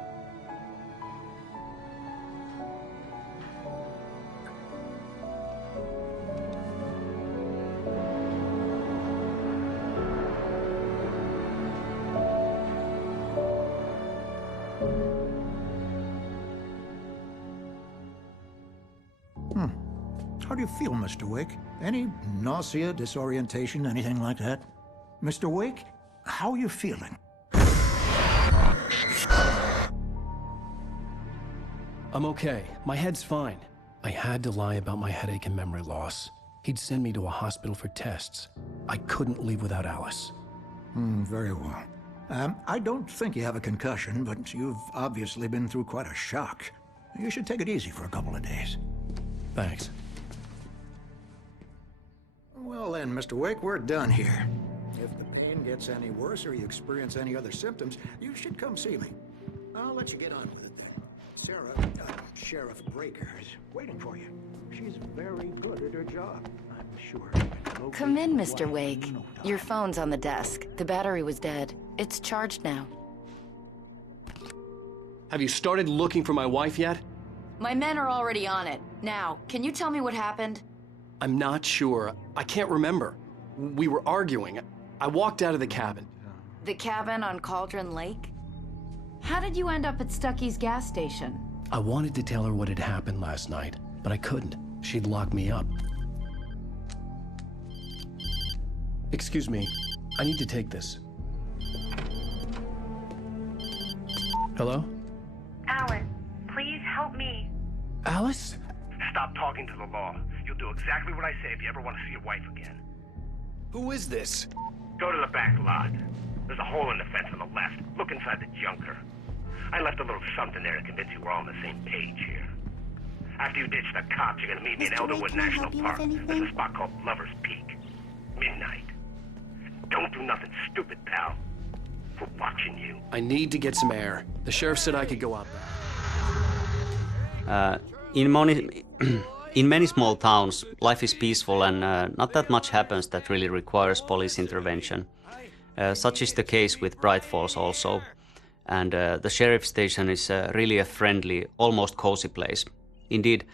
How do you feel, Mr. Wake? Any nausea, disorientation, anything like that? Mr. Wake, how are you feeling? I'm okay. My head's fine. I had to lie about my headache and memory loss. He'd send me to a hospital for tests. I couldn't leave without Alice. Very well. I don't think you have a concussion, but you've obviously been through quite a shock. You should take it easy for a couple of days. Thanks. Well then, Mr. Wake, we're done here. If the pain gets any worse or you experience any other symptoms, you should come see me. I'll let you get on with it then. Sarah, Sheriff Breaker, is waiting for you. She's very good at her job, I'm sure. Come in, Mr. Wake. Your phone's on the desk. The battery was dead. It's charged now. Have you started looking for my wife yet? My men are already on it. Now, can you tell me what happened? I'm not sure. I can't remember. We were arguing. I walked out of the cabin. The cabin on Cauldron Lake? How did you end up at Stucky's gas station? I wanted to tell her what had happened last night, but I couldn't. She'd lock me up. Excuse me. I need to take this. Hello? Alan, please help me. Alice? Stop talking to the law. You'll do exactly what I say if you ever want to see your wife again. Who is this? Go to the back lot. There's a hole in the fence on the left. Look inside the junker. I left a little something there to convince you we're all on the same page here. After you ditch the cops, you're gonna meet me in Elderwood National Park. There's a spot called Lover's Peak. Midnight. Don't do nothing stupid, pal. We're watching you. I need to get some air. The sheriff said I could go out In In many small towns, life is peaceful and not that much happens that really requires police intervention. Such is the case with Bright Falls also. And the sheriff's station is really a friendly, almost cozy place. Indeed,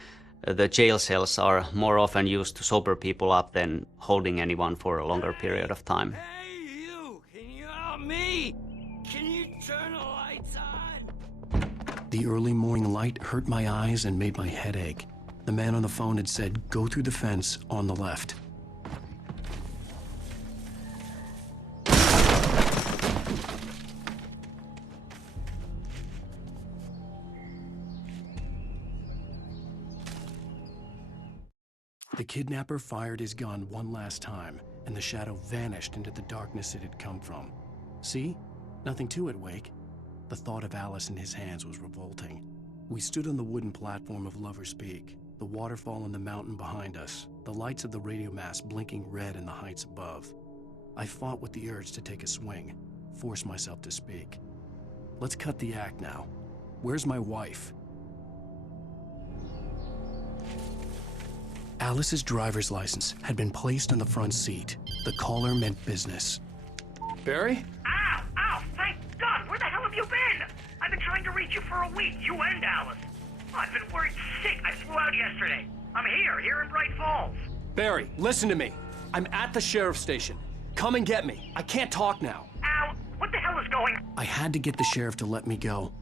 the jail cells are more often used to sober people up than holding anyone for a longer period of time. Hey, you! Can you help me? Can you turn the lights on? The early morning light hurt my eyes and made my head ache. The man on the phone had said, go through the fence on the left. The kidnapper fired his gun one last time, and the shadow vanished into the darkness it had come from. See? Nothing to it, Wake. The thought of Alice in his hands was revolting. We stood on the wooden platform of Lover's Peak, the waterfall in the mountain behind us, the lights of the radio mast blinking red in the heights above. I fought with the urge to take a swing, force myself to speak. Let's cut the act now. Where's my wife? Alice's driver's license had been placed in the front seat. The caller meant business. Barry? Ow! Ow! Thank God! Where the hell have you been? I've been trying to reach you for a week, you and Alice. Oh, I've been worried sick. I flew out yesterday. I'm here in Bright Falls. Barry, listen to me. I'm at the sheriff's station. Come and get me. I can't talk now. Al, what the hell is going on? I had to get the sheriff to let me go.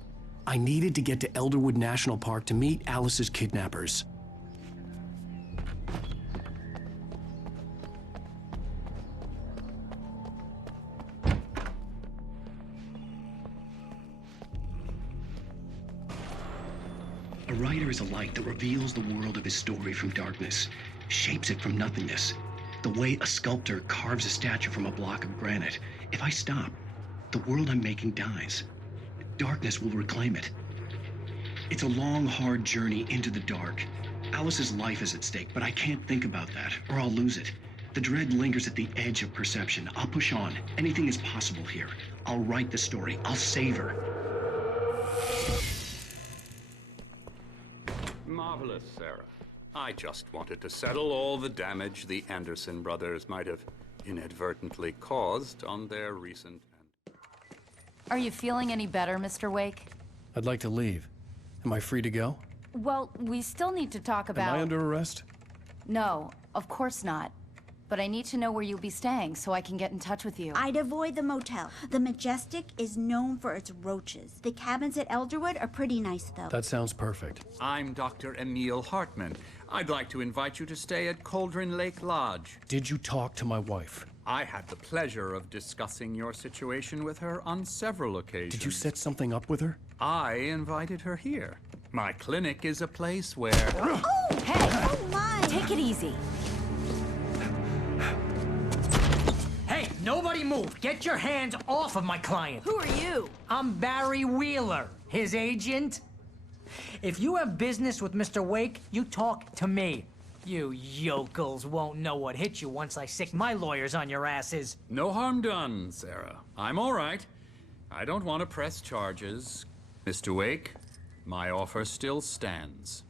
I needed to get to Elderwood National Park to meet Alice's kidnappers. A writer is a light that reveals the world of his story from darkness, shapes it from nothingness. The way a sculptor carves a statue from a block of granite. If I stop, the world I'm making dies. Darkness will reclaim it. It's a long, hard journey into the dark. Alice's life is at stake, but I can't think about that, or I'll lose it. The dread lingers at the edge of perception. I'll push on. Anything is possible here. I'll write the story. I'll save her. Marvelous, Sarah. I just wanted to settle all the damage the Anderson brothers might have inadvertently caused on their recent... Are you feeling any better, Mr. Wake? I'd like to leave. Am I free to go? Well, we still need to talk about... Am I under arrest? No, of course not. But I need to know where you'll be staying so I can get in touch with you. I'd avoid the motel. The Majestic is known for its roaches. The cabins at Elderwood are pretty nice, though. That sounds perfect. I'm Dr. Emil Hartman. I'd like to invite you to stay at Cauldron Lake Lodge. Did you talk to my wife? I had the pleasure of discussing your situation with her on several occasions. Did you set something up with her? I invited her here. My clinic is a place where... Oh! Hey! Oh, my! Take it easy. Hey, nobody move! Get your hands off of my client! Who are you? I'm Barry Wheeler, his agent. If you have business with Mr. Wake, you talk to me. You yokels won't know what hit you once I sick my lawyers on your asses. No harm done, Sarah. I'm all right. I don't want to press charges. Mr. Wake, my offer still stands.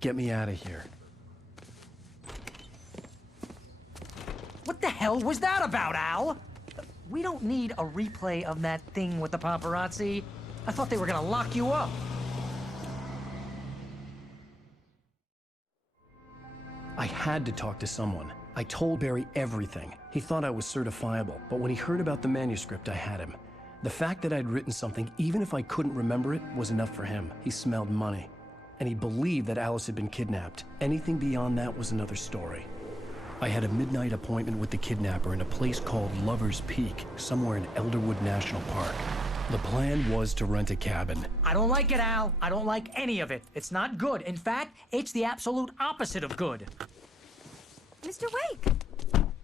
Get me out of here. What the hell was that about, Al? We don't need a replay of that thing with the paparazzi. I thought they were gonna lock you up. I had to talk to someone. I told Barry everything. He thought I was certifiable, but when he heard about the manuscript, I had him. The fact that I'd written something, even if I couldn't remember it, was enough for him. He smelled money. And he believed that Alice had been kidnapped. Anything beyond that was another story. I had a midnight appointment with the kidnapper in a place called Lover's Peak, somewhere in Elderwood National Park. The plan was to rent a cabin. I don't like it, Al. I don't like any of it. It's not good. In fact, it's the absolute opposite of good. Mr. Wake!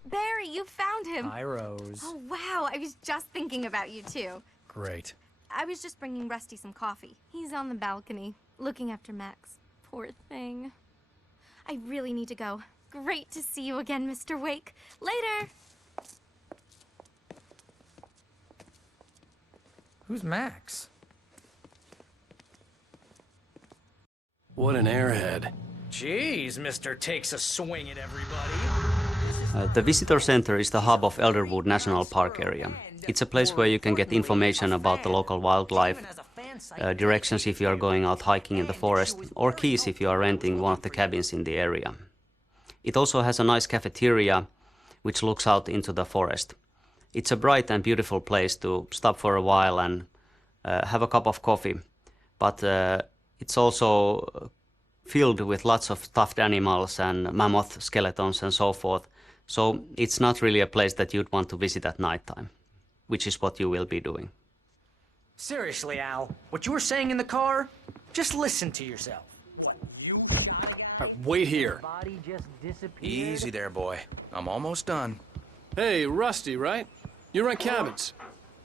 Barry, you found him. Hi, Rose. Oh, wow. I was just thinking about you, too. Great. I was just bringing Rusty some coffee. He's on the balcony, looking after Max. Poor thing. I really need to go. Great to see you again, Mr. Wake. Later! Who's Max? What an airhead. Jeez, Mr. Takes a swing at everybody. The visitor center is the hub of Elderwood National Park area. It's a place where you can get information about the local wildlife, directions if you are going out hiking in the forest, or keys if you are renting one of the cabins in the area. It also has a nice cafeteria which looks out into the forest. It's a bright and beautiful place to stop for a while and have a cup of coffee, but it's also filled with lots of stuffed animals and mammoth skeletons and so forth. So it's not really a place that you'd want to visit at nighttime, which is what you will be doing. Seriously, Al, what you were saying in the car, just listen to yourself. What, you shot wait here. body just disappeared? Easy there, boy. I'm almost done. Hey, Rusty, right? You rent cabins.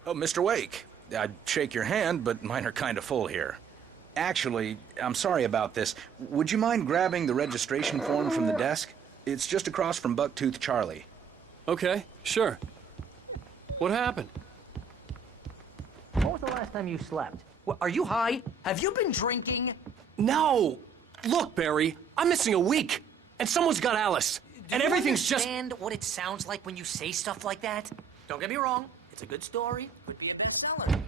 Oh, Mr. Wake. I'd shake your hand, but mine are kind of full here. Actually, I'm sorry about this. Would you mind grabbing the registration form from the desk? It's just across from Bucktooth Charlie. Okay, sure. What happened? When was the last time you slept? What, are you high? Have you been drinking? No! Look, Barry, I'm missing a week, and someone's got Alice, and everything's just... Do you understand what it sounds like when you say stuff like that? Don't get me wrong, it's a good story, could be a bestseller.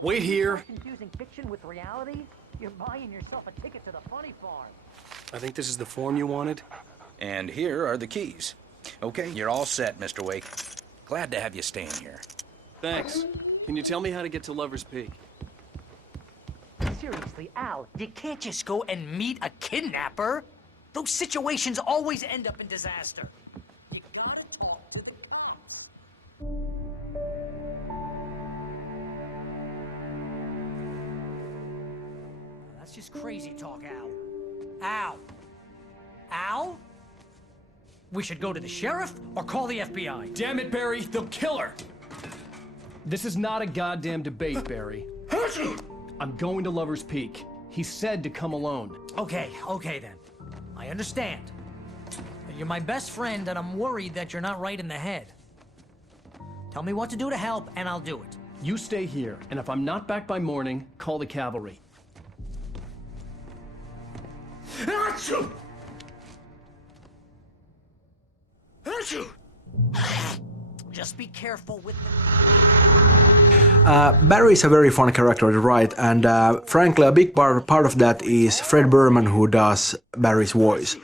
Wait here. You're confusing fiction with reality? You're buying yourself a ticket to the funny farm. I think this is the form you wanted. And here are the keys. Okay, you're all set, Mr. Wake. Glad to have you staying here. Thanks. Can you tell me how to get to Lover's Peak? Seriously, Al, you can't just go and meet a kidnapper. Those situations always end up in disaster. You gotta talk to the cops. That's just crazy talk, Al. Al? Al? We should go to the sheriff or call the FBI. Damn it, Barry, they'll kill her! This is not a goddamn debate, Barry. I'm going to Lover's Peak. He said to come alone. Okay then. I understand. You're my best friend, and I'm worried that you're not right in the head. Tell me what to do to help, and I'll do it. You stay here, and if I'm not back by morning, call the cavalry. Achoo! Achoo! Just be careful with the... Barry is a very fun character to write, and frankly, a big part of that is Fred Berman, who does Barry's voice.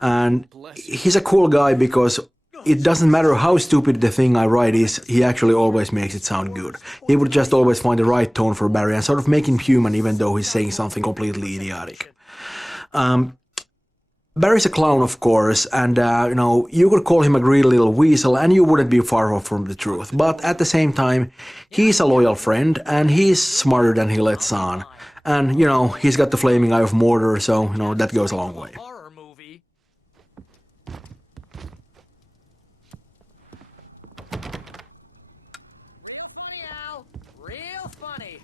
And he's a cool guy because it doesn't matter how stupid the thing I write is, he actually always makes it sound good. He would just always find the right tone for Barry and sort of make him human even though he's saying something completely idiotic. Barry's a clown, of course, and you know, you could call him a greedy little weasel and you wouldn't be far off from the truth. But at the same time, he's a loyal friend and he's smarter than he lets on. And, you know, he's got the flaming eye of Mordor, so, you know, that goes a long way. Real funny, Al. Real funny.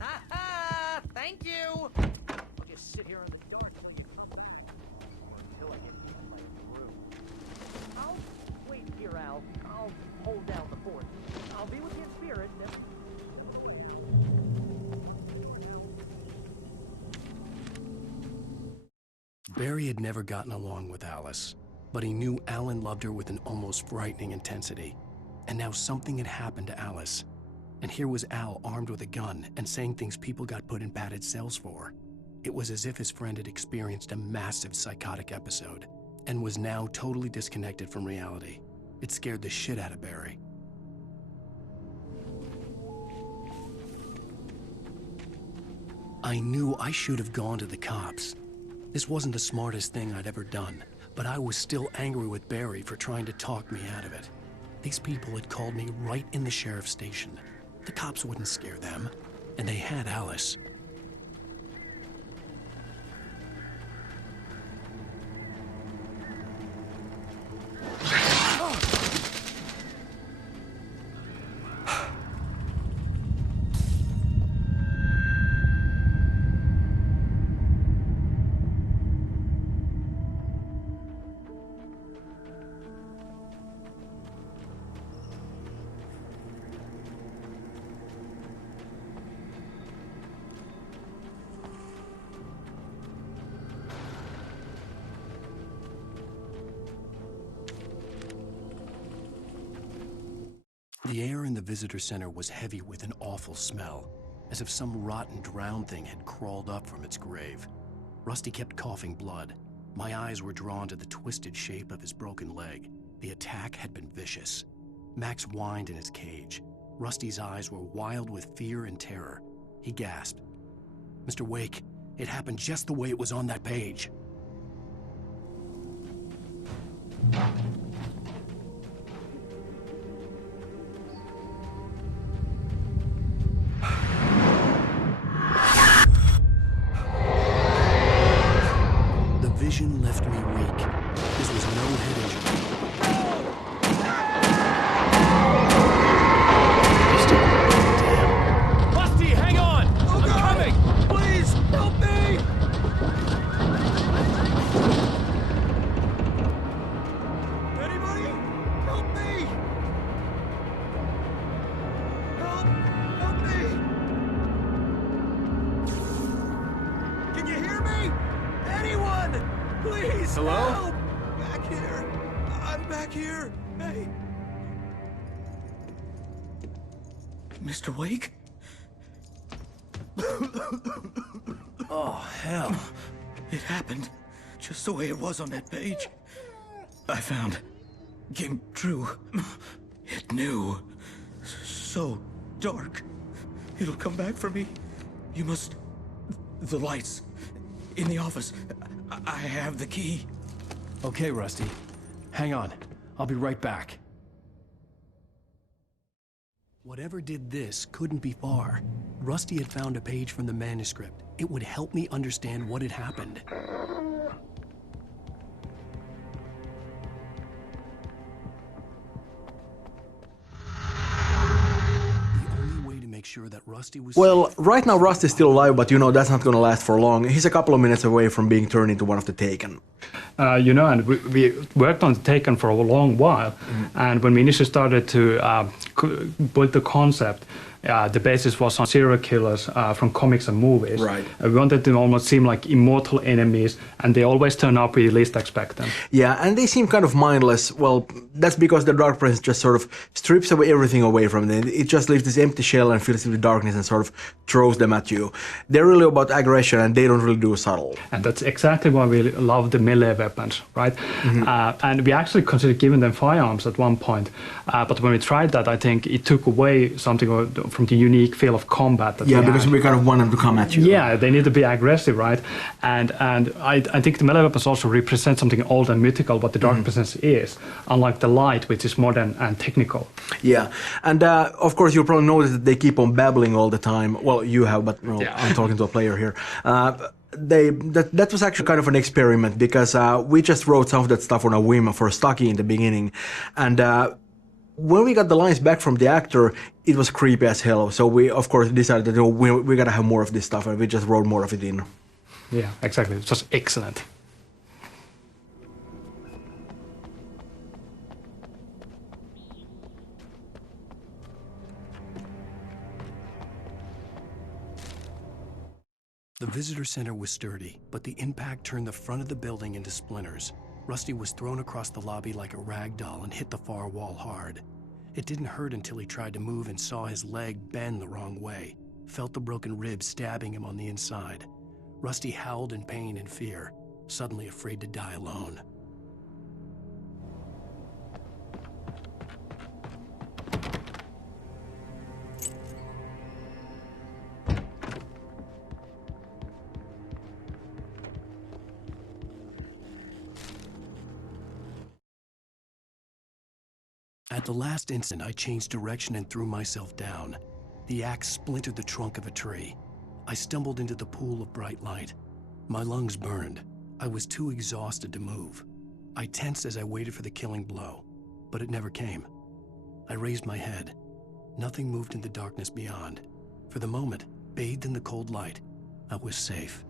Ha ha! Thank you. I'll just sit here in the dark till you come back. Until I get my through. I'll wait here, Al. I'll hold down the fort. I'll be with you in spirit. Barry had never gotten along with Alice, but he knew Alan loved her with an almost frightening intensity. And now something had happened to Alice. And here was Al armed with a gun and saying things people got put in padded cells for. It was as if his friend had experienced a massive psychotic episode and was now totally disconnected from reality. It scared the shit out of Barry. I knew I should have gone to the cops. This wasn't the smartest thing I'd ever done, but I was still angry with Barry for trying to talk me out of it. These people had called me right in the sheriff's station. The cops wouldn't scare them, and they had Alice. The air in the visitor center was heavy with an awful smell, as if some rotten drowned thing had crawled up from its grave. Rusty kept coughing blood. My eyes were drawn to the twisted shape of his broken leg. The attack had been vicious. Max whined in his cage. Rusty's eyes were wild with fear and terror. He gasped. "Mr. Wake, it happened just the way it was on that page." The vision left me weak. This was no head injury. Rusty, hang on! I'm coming! Please, help me! Anybody? Help me! Help me! Can you hear me? Anyone? Please, Hello? help! Back here. I'm back here. Hey. Mr. Wake? Oh, hell. It happened just the way it was on that page. I found. Came true. It knew. So dark. It'll come back for me. You must. The lights. In the office. I have the key. Okay, Rusty. Hang on. I'll be right back. Whatever did this couldn't be far. Rusty had found a page from the manuscript. It would help me understand what had happened. Sure that Rusty was Well, right now Rusty's still alive, but you know that's not gonna last for long. He's a couple of minutes away from being turned into one of the Taken. You know, and we worked on the Taken for a long while, and when we initially started to build the concept, the basis was on serial killers from comics and movies. Right. We wanted them almost seem like immortal enemies, and they always turn up when you least expect them. Yeah, and they seem kind of mindless. Well, that's because the Dark Presence just sort of strips everything away from them. It just leaves this empty shell and fills it with darkness and sort of throws them at you. They're really about aggression, and they don't really do subtle. And that's exactly why we love the melee weapons, right? And we actually considered giving them firearms at one point, but when we tried that, I think it took away something from the unique feel of combat. That Because we kind of want them to come at you. Yeah, they need to be aggressive, right? And I think the melee weapons also represent something old and mythical, what the Dark Presence is, unlike the light, which is modern and technical. Yeah, and of course you'll probably notice that they keep on babbling all the time. Well, you have, but no, I'm talking to a player here. That was actually kind of an experiment because we just wrote some of that stuff on a whim for Stucky in the beginning, and when we got the lines back from the actor, it was creepy as hell. So we, of course, decided that we gotta have more of this stuff, and we just wrote more of it in. Yeah, exactly. It was excellent. The visitor center was sturdy, but the impact turned the front of the building into splinters. Rusty was thrown across the lobby like a rag doll and hit the far wall hard. It didn't hurt until he tried to move and saw his leg bend the wrong way, felt the broken rib stabbing him on the inside. Rusty howled in pain and fear, suddenly afraid to die alone. At the last instant, I changed direction and threw myself down. The axe splintered the trunk of a tree. I stumbled into the pool of bright light. My lungs burned. I was too exhausted to move. I tensed as I waited for the killing blow, but it never came. I raised my head. Nothing moved in the darkness beyond. For the moment, bathed in the cold light, I was safe.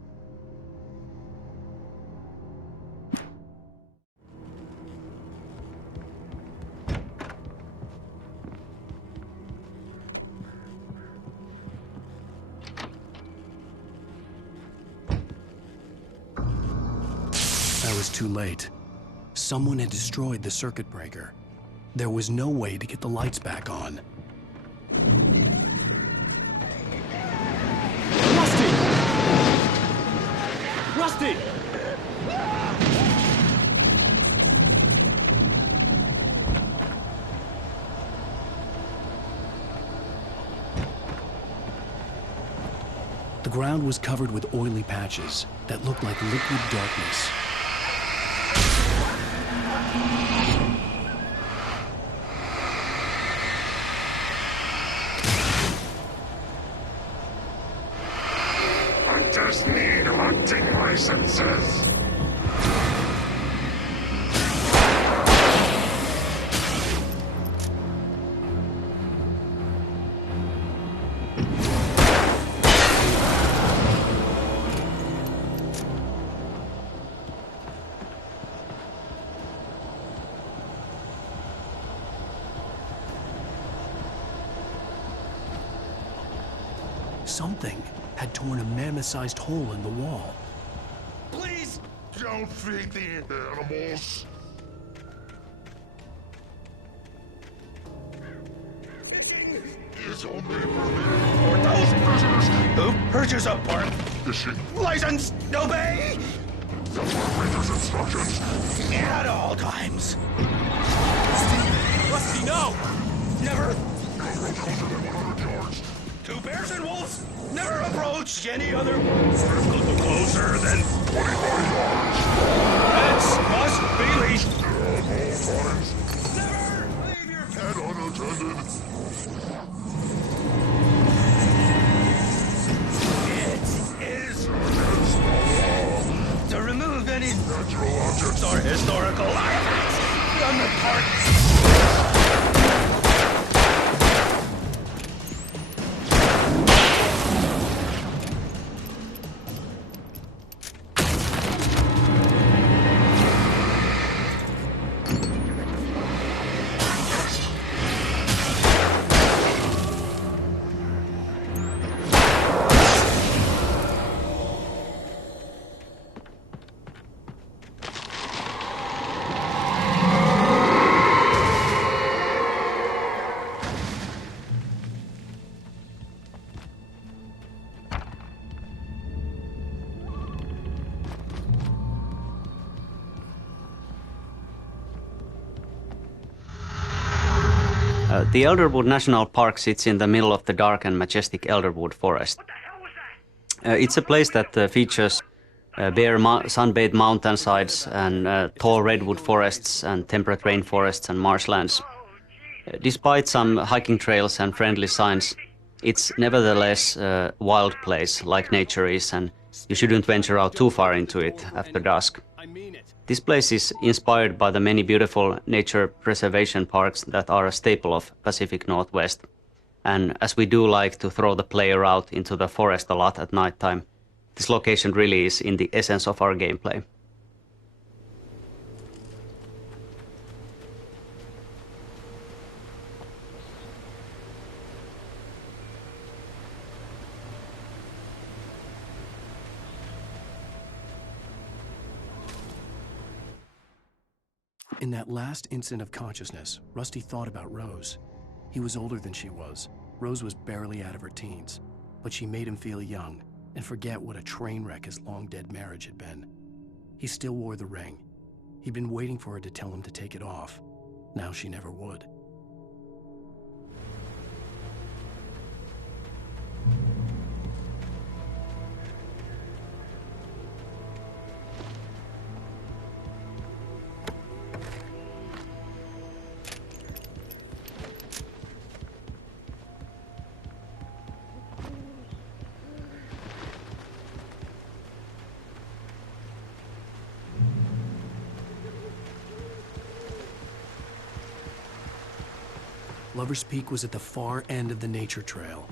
I was too late. Someone had destroyed the circuit breaker. There was no way to get the lights back on. Rusty! The ground was covered with oily patches that looked like liquid darkness. Hunters need hunting licenses. Something had torn a mammoth-sized hole in the wall. Please don't feed the animals. Is only for those prisoners who purchase a park license. Obey the park ranger's instructions at all times. Rusty, no! Never. No road closer than 100 yards. Two bears and wolves never approach any other closer than 25 yards. Pets must be leashed. At all times. Never leave your pet unattended. It is against the law to remove any natural objects or historical artifacts from the park. The Elderwood National Park sits in the middle of the dark and majestic Elderwood Forest. It's a place that features bare sun-bathed mountainsides and tall redwood forests and temperate rainforests and marshlands. Despite some hiking trails and friendly signs, it's nevertheless a wild place like nature is, and you shouldn't venture out too far into it after dusk. This place is inspired by the many beautiful nature preservation parks that are a staple of Pacific Northwest. And as we do like to throw the player out into the forest a lot at nighttime, this location really is in the essence of our gameplay. In that last instant of consciousness, Rusty thought about Rose. He was older than she was. Rose was barely out of her teens, but she made him feel young and forget what a train wreck his long-dead marriage had been. He still wore the ring. He'd been waiting for her to tell him to take it off. Now she never would. Lover's Peak was at the far end of the nature trail.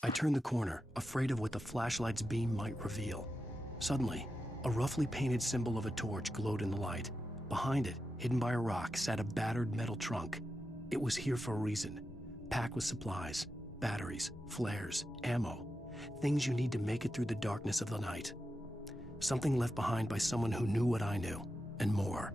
I turned the corner, afraid of what the flashlight's beam might reveal. Suddenly, a roughly painted symbol of a torch glowed in the light. Behind it, hidden by a rock, sat a battered metal trunk. It was here for a reason, packed with supplies, batteries, flares, ammo, things you need to make it through the darkness of the night. Something left behind by someone who knew what I knew, and more.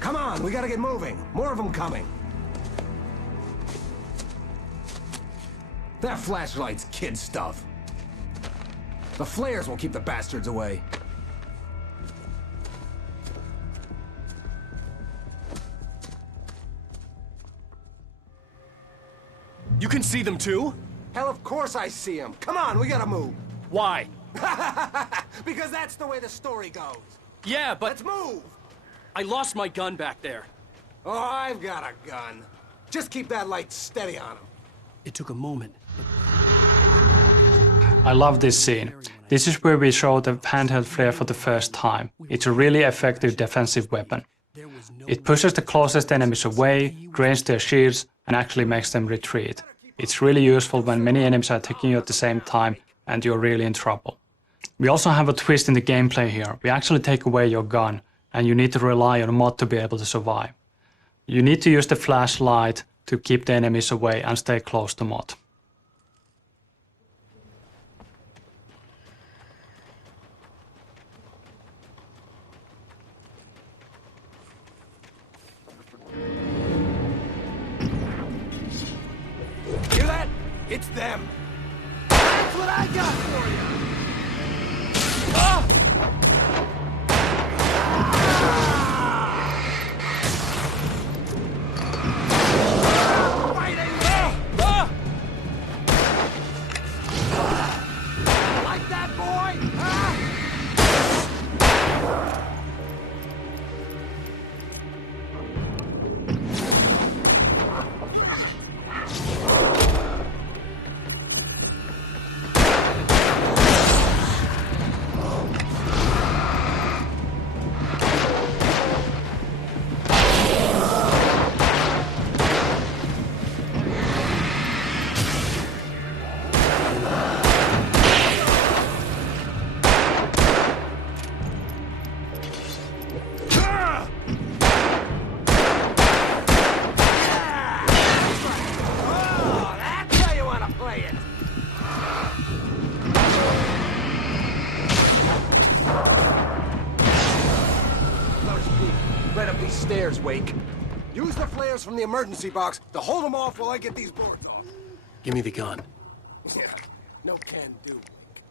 Come on, we gotta get moving. More of them coming. That flashlight's kid stuff. The flares will keep the bastards away. You can see them too? Hell, of course I see them. Come on, we gotta move. Why? Because that's the way the story goes. Yeah, but... Let's move! I lost my gun back there. Oh, I've got a gun. Just keep that light steady on him. It took a moment. I love this scene. This is where we show the handheld flare for the first time. It's a really effective defensive weapon. It pushes the closest enemies away, drains their shields, and actually makes them retreat. It's really useful when many enemies are attacking you at the same time and you're really in trouble. We also have a twist in the gameplay here. We actually take away your gun, and you need to rely on a mod to be able to survive. You need to use the flashlight to keep the enemies away and stay close to mod. It's them. That's what I got for you. Ah! Like that, boy? Huh? Stairs, Wake. Use the flares from the emergency box to hold them off while I get these boards off. Give me the gun. Yeah, no can do, Wake.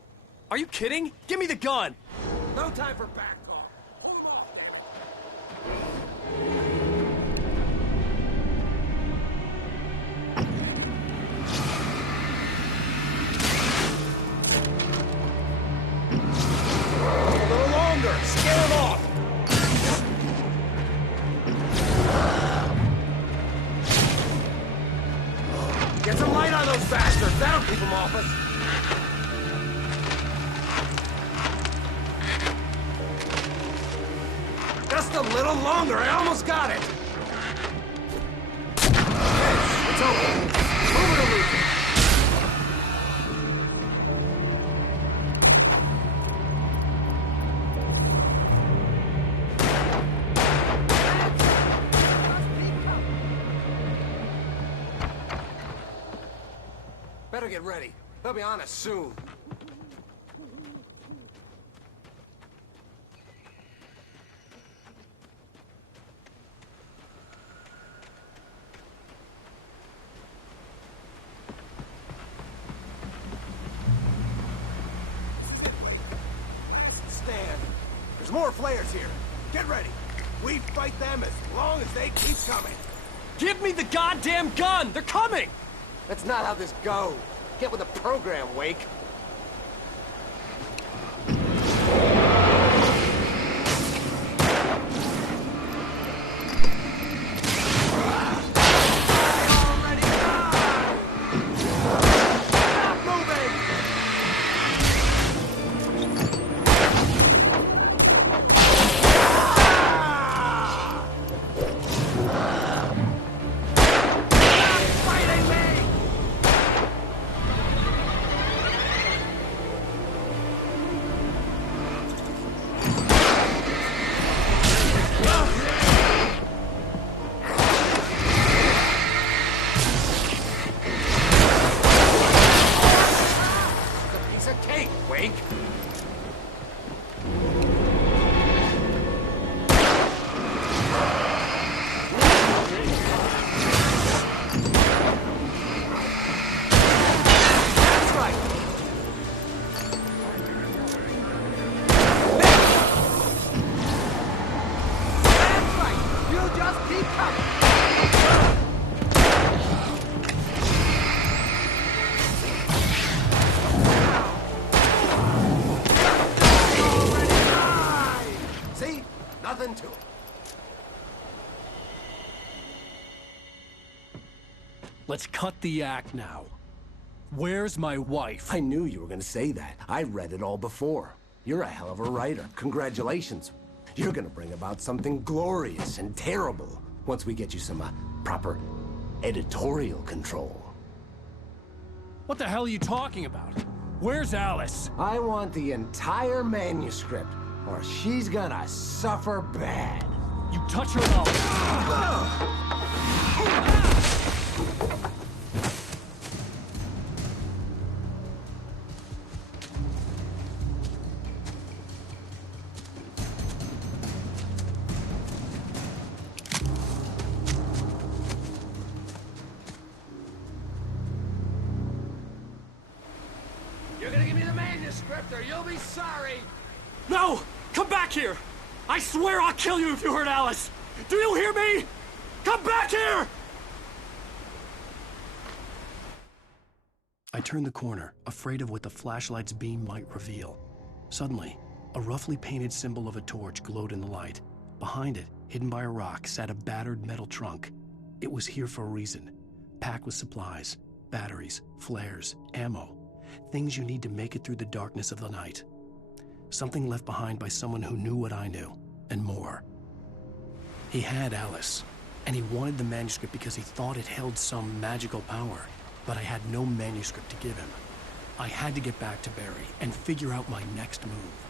Are you kidding? Give me the gun! No time for back talk. A little longer. Scare them off. Get some light on those bastards! That'll keep them off us! Just a little longer, I almost got it! It's open. Move it, Luke! Better get ready. They'll be on us soon. Stand. There's more flares here. Get ready. We fight them as long as they keep coming. Give me the goddamn gun! They're coming! That's not how this goes. Get with the program, Wake. Nothing to it. Let's cut the act now. Where's my wife? I knew you were gonna say that. I read it all before. You're a hell of a writer. Congratulations. You're gonna bring about something glorious and terrible once we get you some proper editorial control. What the hell are you talking about? Where's Alice? I want the entire manuscript, or she's gonna suffer bad. You touch her and manuscript or you'll be sorry! No! Come back here! I swear I'll kill you if you hurt Alice! Do you hear me? Come back here! I turned the corner, afraid of what the flashlight's beam might reveal. Suddenly, a roughly painted symbol of a torch glowed in the light. Behind it, hidden by a rock, sat a battered metal trunk. It was here for a reason, packed with supplies, batteries, flares, ammo, things you need to make it through the darkness of the night. Something left behind by someone who knew what I knew, and more. He had Alice, and he wanted the manuscript because he thought it held some magical power, but I had no manuscript to give him. I had to get back to Barry and figure out my next move.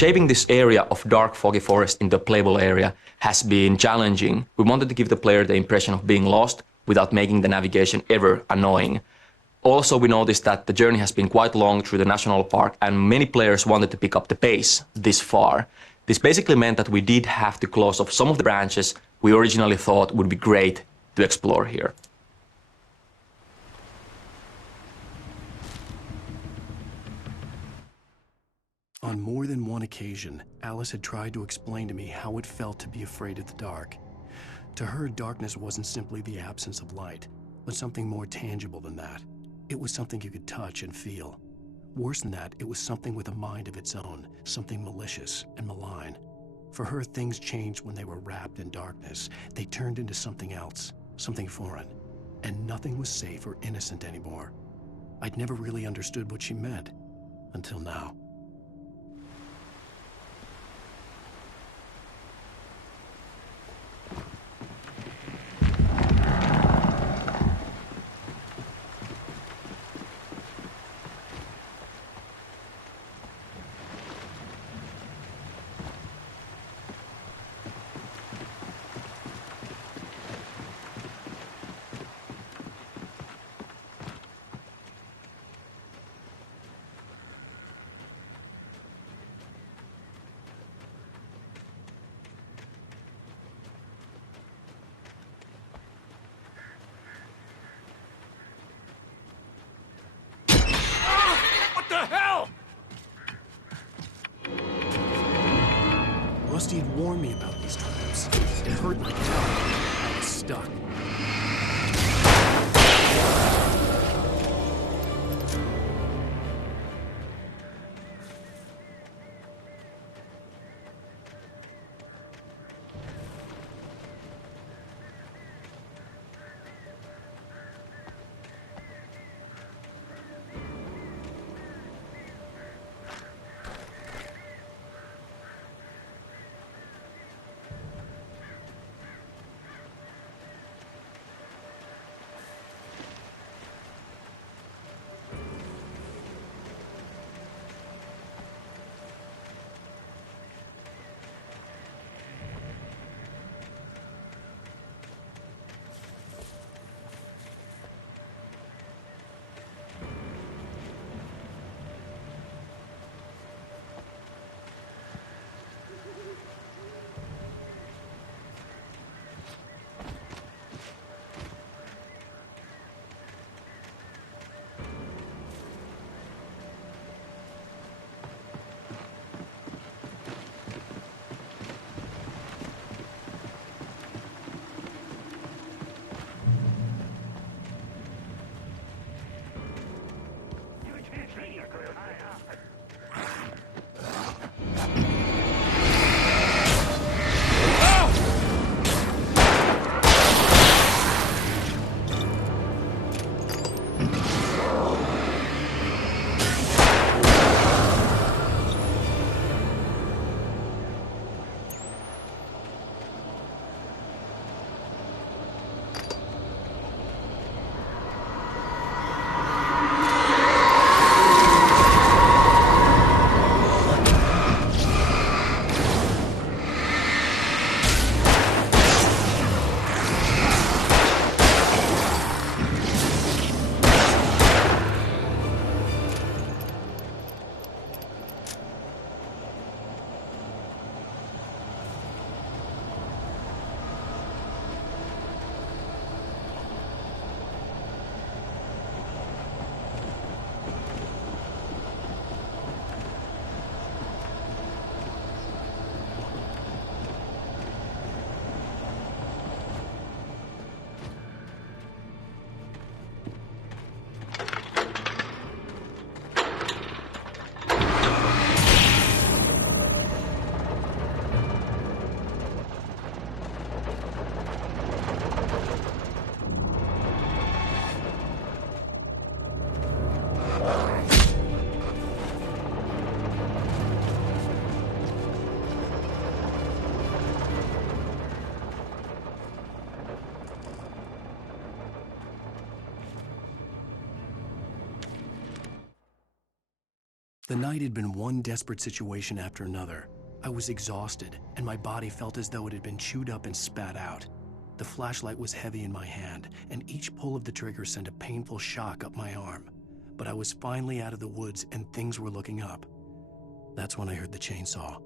Shaping this area of dark, foggy forest into a playable area has been challenging. We wanted to give the player the impression of being lost without making the navigation ever annoying. Also, we noticed that the journey has been quite long through the national park, and many players wanted to pick up the pace this far. This basically meant that we did have to close off some of the branches we originally thought would be great to explore here. On more than one occasion, Alice had tried to explain to me how it felt to be afraid of the dark. To her, darkness wasn't simply the absence of light, but something more tangible than that. It was something you could touch and feel. Worse than that, it was something with a mind of its own, something malicious and malign. For her, things changed when they were wrapped in darkness. They turned into something else, something foreign, and nothing was safe or innocent anymore. I'd never really understood what she meant, until now. The night had been one desperate situation after another. I was exhausted, and my body felt as though it had been chewed up and spat out. The flashlight was heavy in my hand, and each pull of the trigger sent a painful shock up my arm. But I was finally out of the woods, and things were looking up. That's when I heard the chainsaw.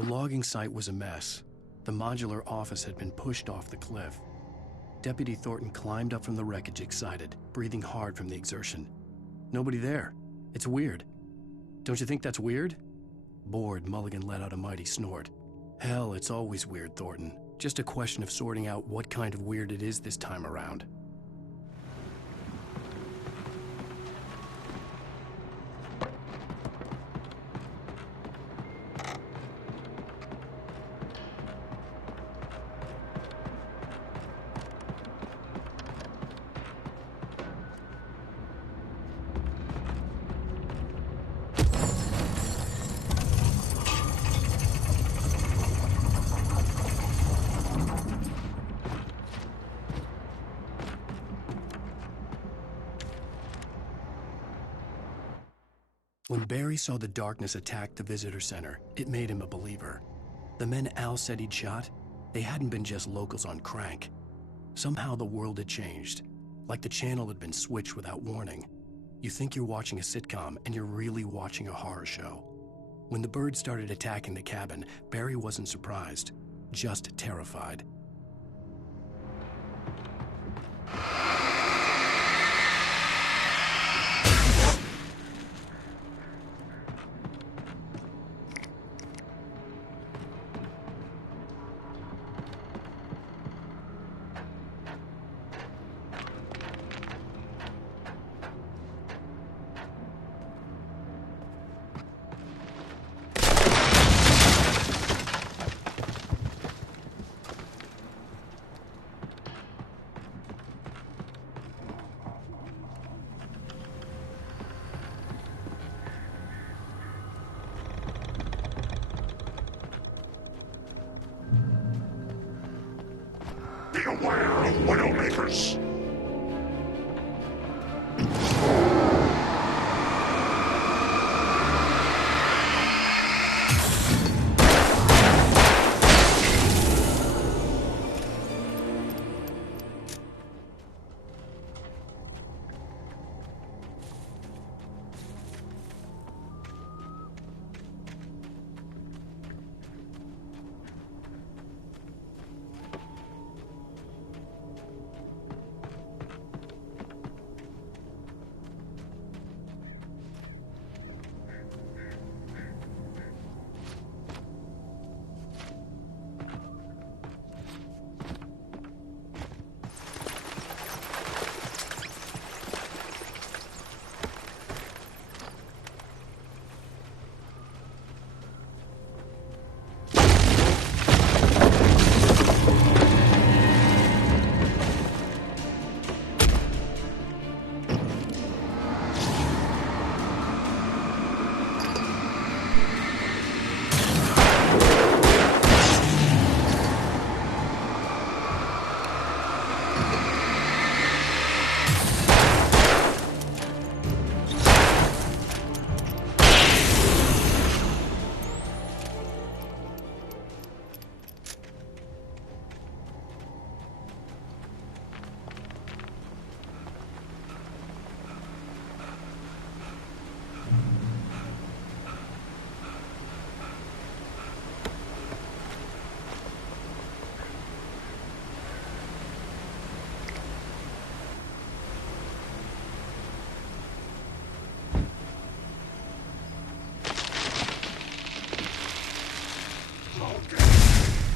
The logging site was a mess. The modular office had been pushed off the cliff. Deputy Thornton climbed up from the wreckage excited, breathing hard from the exertion. Nobody there. It's weird. Don't you think that's weird? Bored, Mulligan let out a mighty snort. Hell, it's always weird, Thornton. Just a question of sorting out what kind of weird it is this time around. When Barry saw the darkness attack the visitor center, it made him a believer. The men Al said he'd shot, they hadn't been just locals on crank. Somehow the world had changed, like the channel had been switched without warning. You think you're watching a sitcom, and you're really watching a horror show. When the birds started attacking the cabin, Barry wasn't surprised, just terrified. Beware of Widowmakers!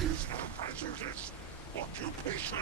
Is a hazardous occupation.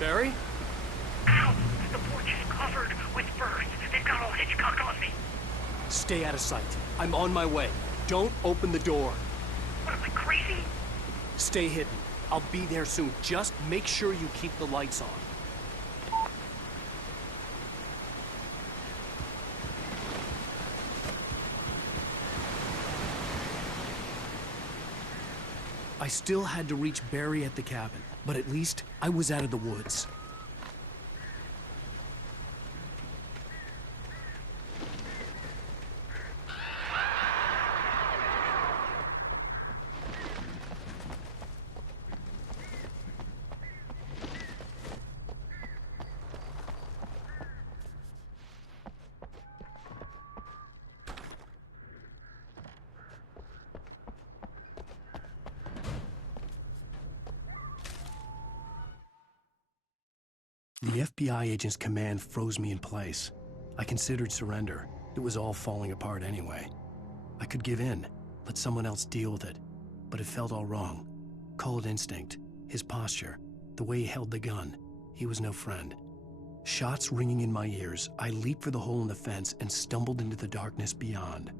Barry? Ow! The porch is covered with birds. They've got all Hitchcock on me. Stay out of sight. I'm on my way. Don't open the door. What, am I crazy? Stay hidden. I'll be there soon. Just make sure you keep the lights on. I still had to reach Barry at the cabin, but at least I was out of the woods. The FBI agent's command froze me in place. I considered surrender. It was all falling apart anyway. I could give in, let someone else deal with it. But it felt all wrong. Call it instinct, his posture, the way he held the gun. He was no friend. Shots ringing in my ears, I leaped for the hole in the fence and stumbled into the darkness beyond.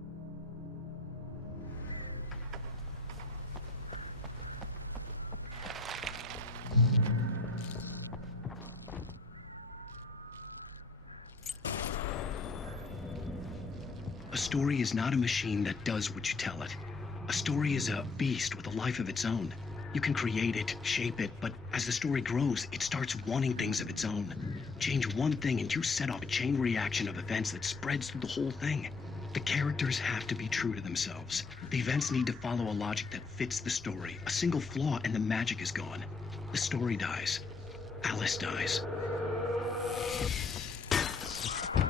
A story is not a machine that does what you tell it. A story is a beast with a life of its own. You can create it, shape it, but as the story grows, it starts wanting things of its own. Change one thing and you set off a chain reaction of events that spreads through the whole thing. The characters have to be true to themselves. The events need to follow a logic that fits the story. A single flaw and the magic is gone. The story dies. Alice dies.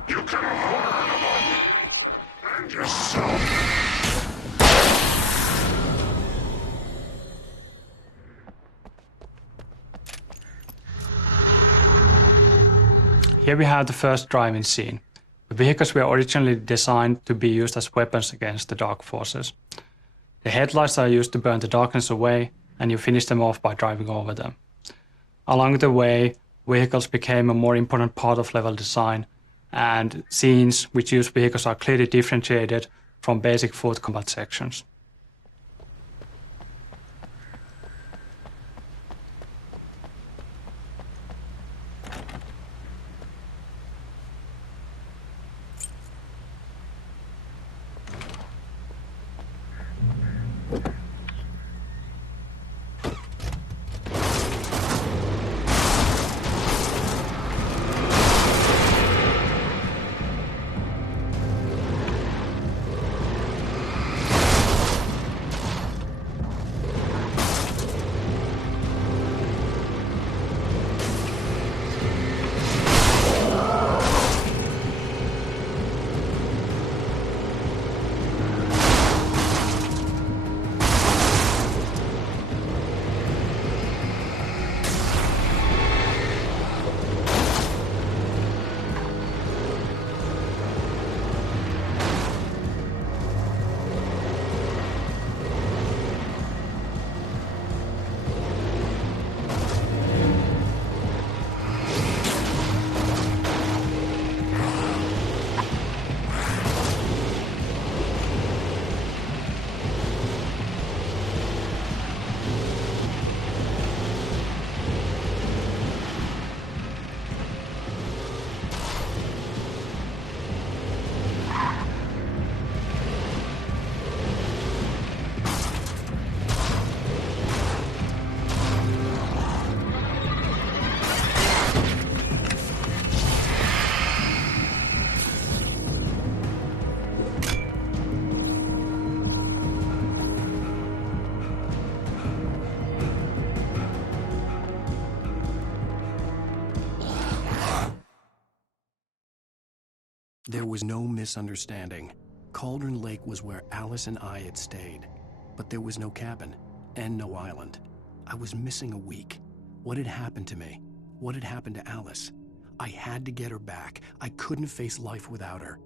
You can and yourself. Here we have the first driving scene. The vehicles were originally designed to be used as weapons against the dark forces. The headlights are used to burn the darkness away, and you finish them off by driving over them. Along the way, vehicles became a more important part of level design, and scenes which use vehicles are clearly differentiated from basic foot combat sections. There was no misunderstanding. Cauldron Lake was where Alice and I had stayed, but there was no cabin and no island. I was missing a week. What had happened to me? What had happened to Alice? I had to get her back. I couldn't face life without her.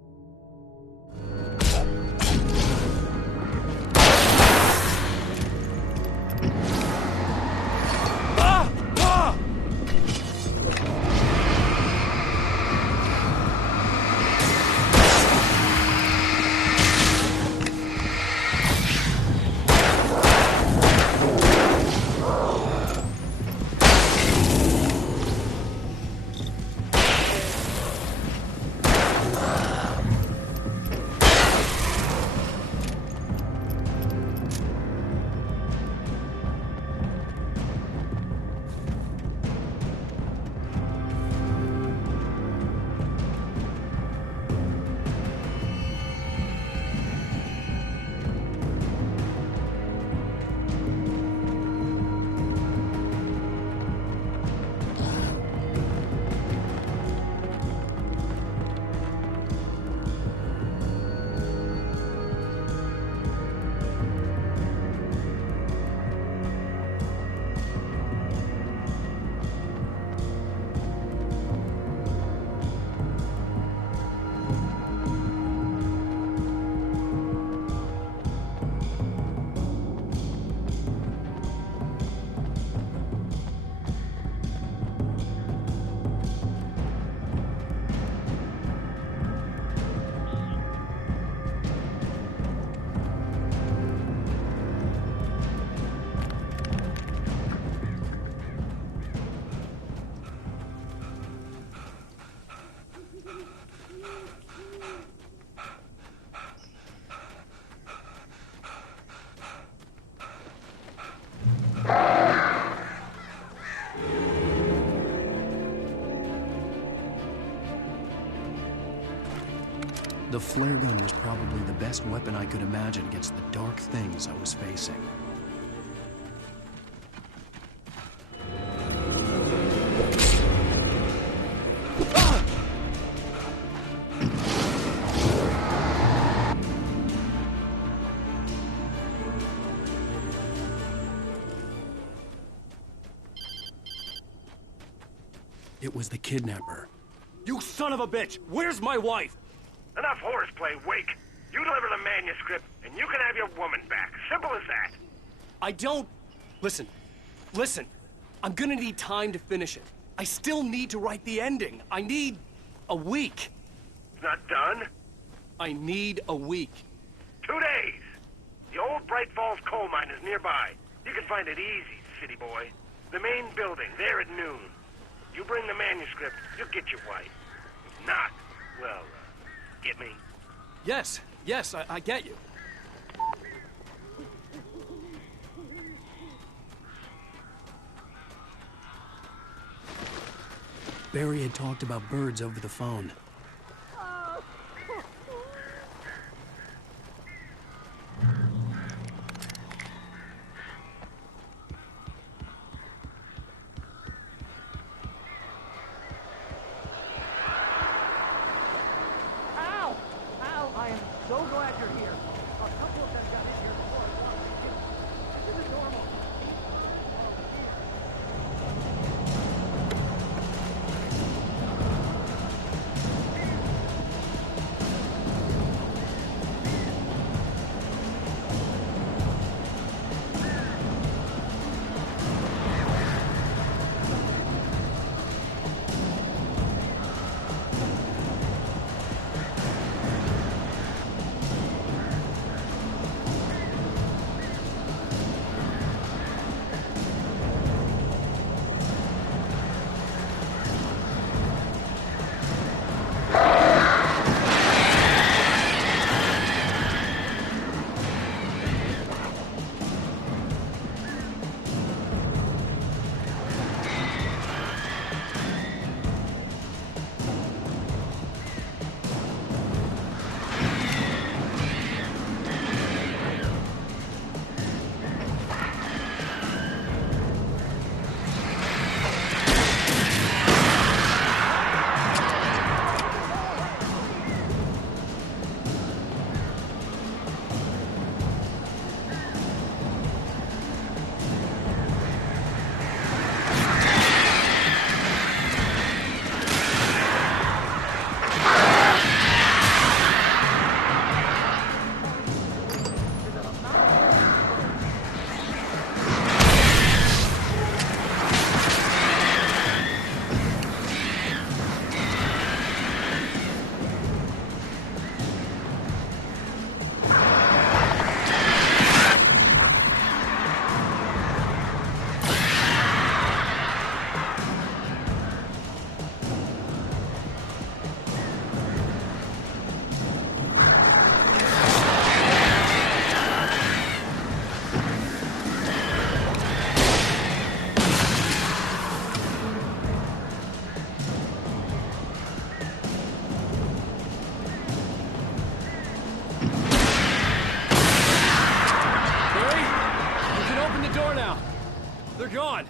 The flare gun was probably the best weapon I could imagine against the dark things I was facing. It was the kidnapper. You son of a bitch! Where's my wife? Enough horseplay, Wake. You deliver the manuscript, and you can have your woman back. Simple as that. I don't... Listen. I'm gonna need time to finish it. I still need to write the ending. I need a week. It's not done? I need a week. 2 days. The old Bright Falls coal mine is nearby. You can find it easy, city boy. The main building, there at noon. You bring the manuscript, you'll get your wife. If not, well, get me? Yes, I get you. Barry had talked about birds over the phone. Al, I am so glad you're here. A couple of them got in here before I wanted to. This is normal. They're gone!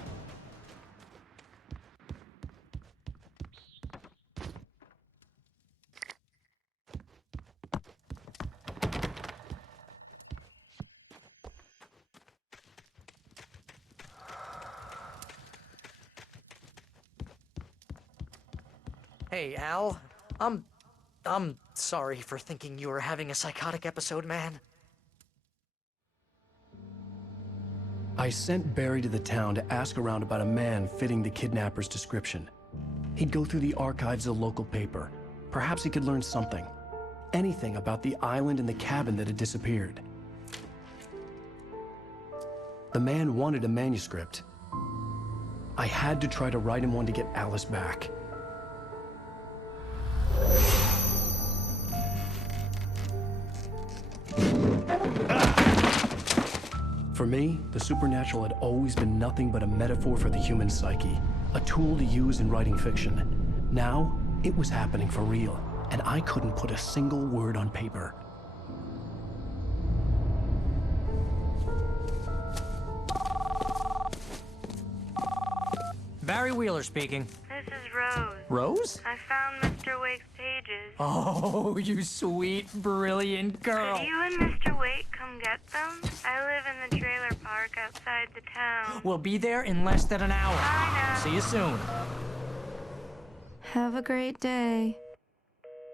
Hey, Al. I'm sorry for thinking you were having a psychotic episode, man. I sent Barry to the town to ask around about a man fitting the kidnapper's description. He'd go through the archives of the local paper. Perhaps he could learn something. Anything about the island and the cabin that had disappeared. The man wanted a manuscript. I had to try to write him one to get Alice back. For me, the supernatural had always been nothing but a metaphor for the human psyche, a tool to use in writing fiction. Now, it was happening for real, and I couldn't put a single word on paper. Barry Wheeler speaking. This is Rose. Rose? I found Mr. Wake's pages. Oh, you sweet, brilliant girl. Could you and Mr. Wake come get them? I live in the trailer park outside the town. We'll be there in less than an hour. I know. See you soon. Have a great day.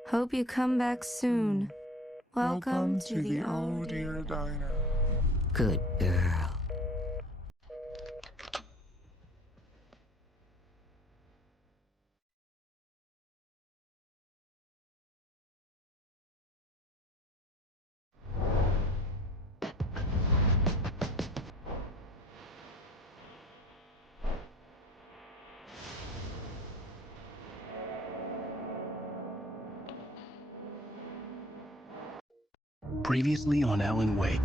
Hope you come back soon. Welcome to the Oh Dear Diner. Good girl. Previously on Alan Wake,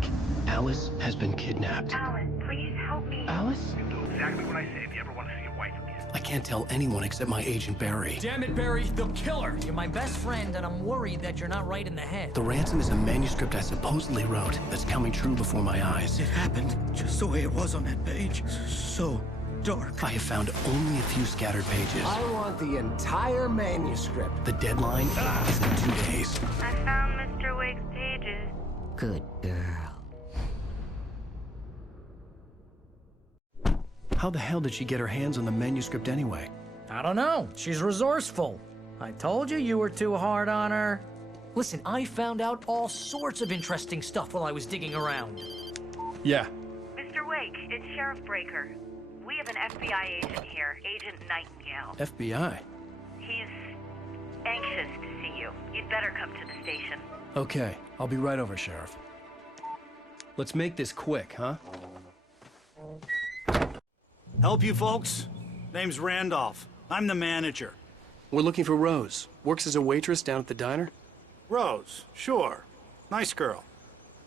Alice has been kidnapped. Alan, please help me. Alice? You do exactly what I say if you ever want to see your wife again. I can't tell anyone except my agent Barry. Damn it, Barry, they'll kill her. You're my best friend, and I'm worried that you're not right in the head. The ransom is a manuscript I supposedly wrote that's coming true before my eyes. It happened just the way it was on that page. So dark. I have found only a few scattered pages. I want the entire manuscript. The deadline is in 2 days. I found Mr. Wake's pages. Good girl. How the hell did she get her hands on the manuscript anyway? I don't know. She's resourceful. I told you were too hard on her. Listen, I found out all sorts of interesting stuff while I was digging around. Yeah. Mr. Wake, it's Sheriff Breaker. We have an FBI agent here, Agent Nightingale. FBI? He's anxious to see you. You'd better come to the station. Okay, I'll be right over, Sheriff. Let's make this quick, huh? Help you folks? Name's Randolph. I'm the manager. We're looking for Rose. Works as a waitress down at the diner. Rose, sure. Nice girl.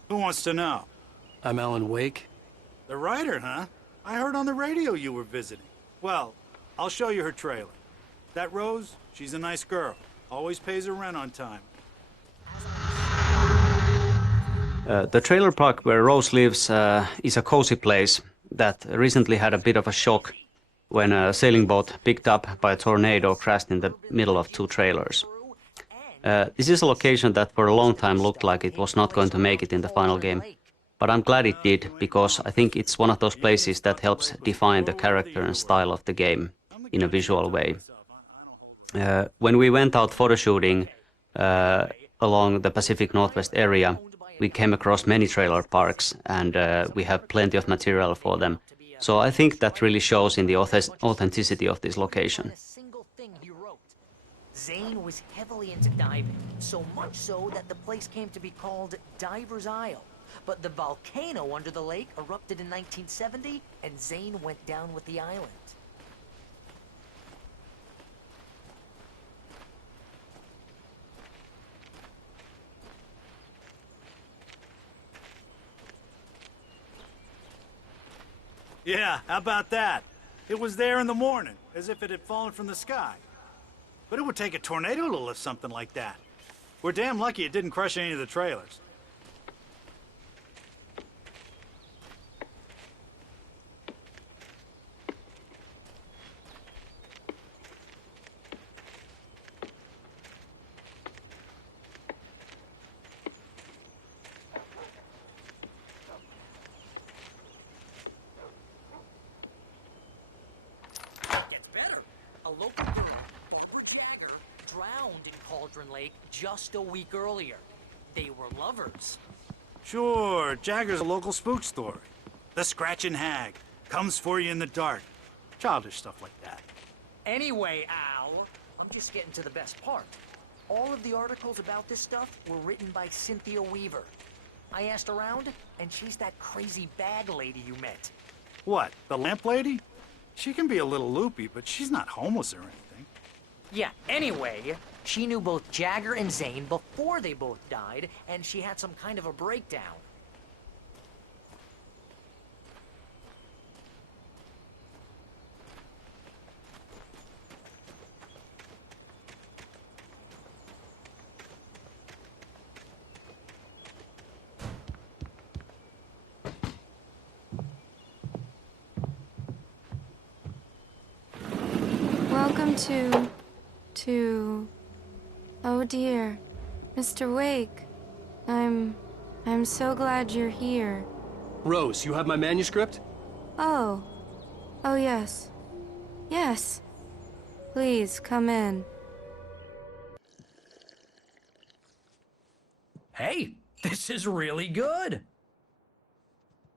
Who wants to know? I'm Alan Wake. The writer, huh? I heard on the radio you were visiting. Well, I'll show you her trailer. That Rose, she's a nice girl. Always pays her rent on time. The trailer park where Rose lives is a cozy place that recently had a bit of a shock when a sailing boat picked up by a tornado crashed in the middle of two trailers. This is a location that for a long time looked like it was not going to make it in the final game, but I'm glad it did because I think it's one of those places that helps define the character and style of the game in a visual way. When we went out photoshooting along the Pacific Northwest area, we came across many trailer parks and we have plenty of material for them. So I think that really shows in the authenticity of this location. Zane was heavily into diving, so much so that the place came to be called Diver's Isle. But the volcano under the lake erupted in 1970, and Zane went down with the island. Yeah, how about that? It was there in the morning, as if it had fallen from the sky. But it would take a tornado to lift something like that. We're damn lucky it didn't crush any of the trailers. A local girl, Barbara Jagger, drowned in Cauldron Lake just a week earlier. They were lovers. Sure, Jagger's a local spook story. The Scratching Hag comes for you in the dark. Childish stuff like that. Anyway, Al, I'm just getting to the best part. All of the articles about this stuff were written by Cynthia Weaver. I asked around, and she's that crazy bag lady you met. What, the lamp lady? She can be a little loopy, but she's not homeless or anything. Yeah, anyway, she knew both Jagger and Zane before they both died, and she had some kind of a breakdown. Welcome to... Oh dear, Mr. Wake. I'm so glad you're here. Rose, you have my manuscript? Oh. Oh, yes. Yes. Please, come in. Hey, this is really good.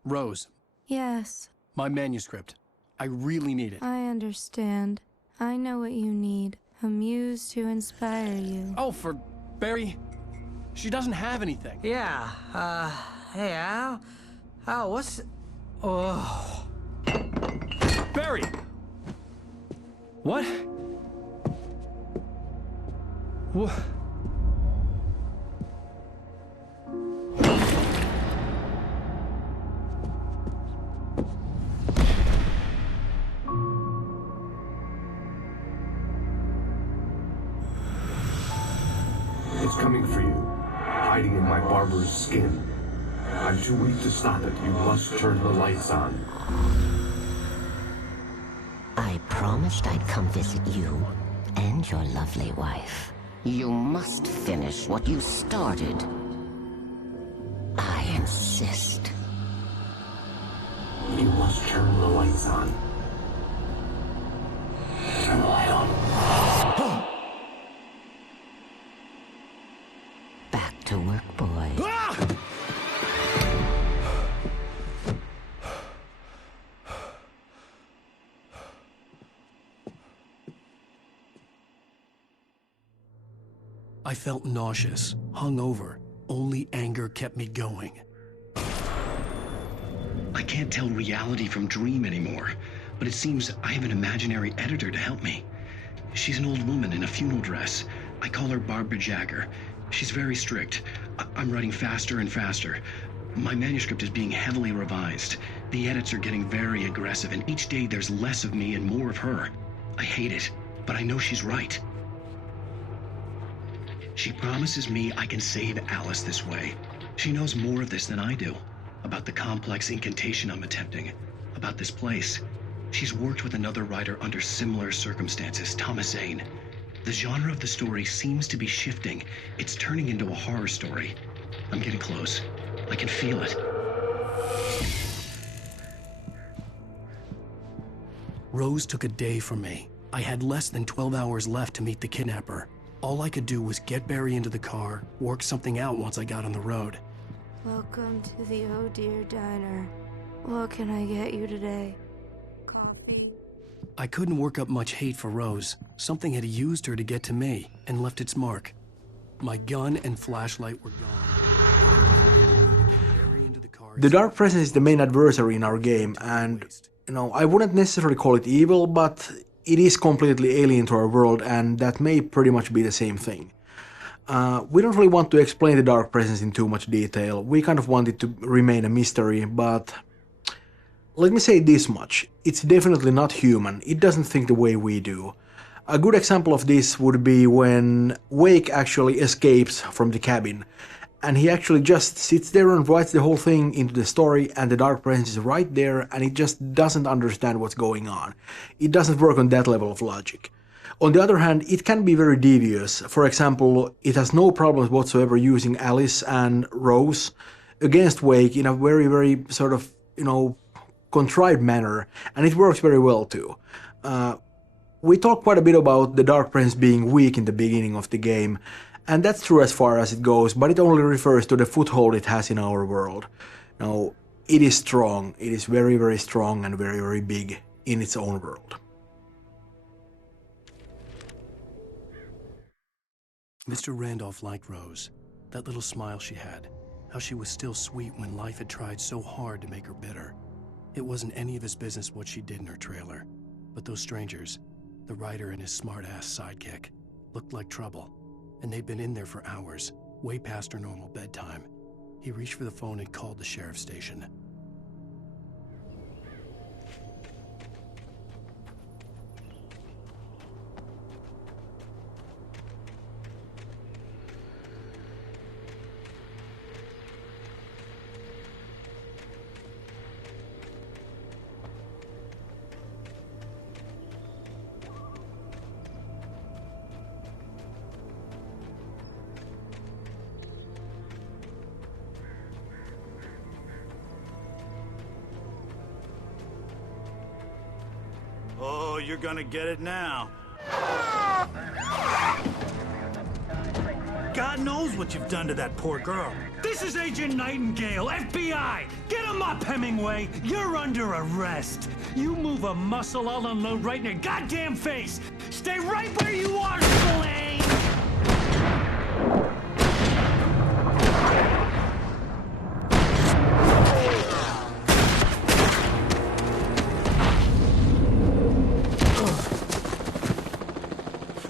Rose, Yes, my manuscript. I really need it. I understand. I know what you need. A muse to inspire you. Oh, for Barry? She doesn't have anything. Yeah, hey, Al? Al, what's... Oh... Barry! What? What? It's coming for you, hiding in my barber's skin. I'm too weak to stop it. You must turn the lights on. I promised I'd come visit you and your lovely wife. You must finish what you started. I insist. You must turn the lights on. Turn the light on. Back to work, boy. I felt nauseous, hungover. Only anger kept me going. I can't tell reality from dream anymore, but it seems I have an imaginary editor to help me. She's an old woman in a funeral dress. I call her Barbara Jagger. She's very strict. I'm writing faster and faster. My manuscript is being heavily revised. The edits are getting very aggressive, and each day there's less of me and more of her. I hate it, but I know she's right. She promises me I can save Alice this way. She knows more of this than I do. About the complex incantation I'm attempting. About this place. She's worked with another writer under similar circumstances, Thomas Zane. The genre of the story seems to be shifting. It's turning into a horror story. I'm getting close. I can feel it. Rose took a day from me. I had less than 12 hours left to meet the kidnapper. All I could do was get Barry into the car, work something out once I got on the road. Welcome to the Oh Dear Diner. What can I get you today? Coffee? I couldn't work up much hate for Rose. Something had used her to get to me and left its mark. My gun and flashlight were gone. The Dark Presence is the main adversary in our game, and, I wouldn't necessarily call it evil, but it is completely alien to our world, and that may pretty much be the same thing. We don't really want to explain the Dark Presence in too much detail. We kind of want it to remain a mystery, but let me say this much. It's definitely not human. It doesn't think the way we do. A good example of this would be when Wake actually escapes from the cabin, and he actually just sits there and writes the whole thing into the story, and the Dark Presence is right there, and it just doesn't understand what's going on. It doesn't work on that level of logic. On the other hand, it can be very devious. For example, it has no problems whatsoever using Alice and Rose against Wake in a very, very sort of, contrived manner, and it works very well too. We talked quite a bit about the Dark Presence being weak in the beginning of the game, and that's true as far as it goes, but it only refers to the foothold it has in our world. Now, it is strong. It is very, very strong and very, very big in its own world. Mr. Randolph liked Rose. That little smile she had. How she was still sweet when life had tried so hard to make her bitter. It wasn't any of his business what she did in her trailer. But those strangers, the writer and his smart-ass sidekick, looked like trouble. And they'd been in there for hours, way past her normal bedtime. He reached for the phone and called the sheriff's station. Oh, you're gonna get it now. God knows what you've done to that poor girl. This is Agent Nightingale, FBI! Get him up, Hemingway! You're under arrest! You move a muscle, I'll unload right in your goddamn face! Stay right where you are, Spillane!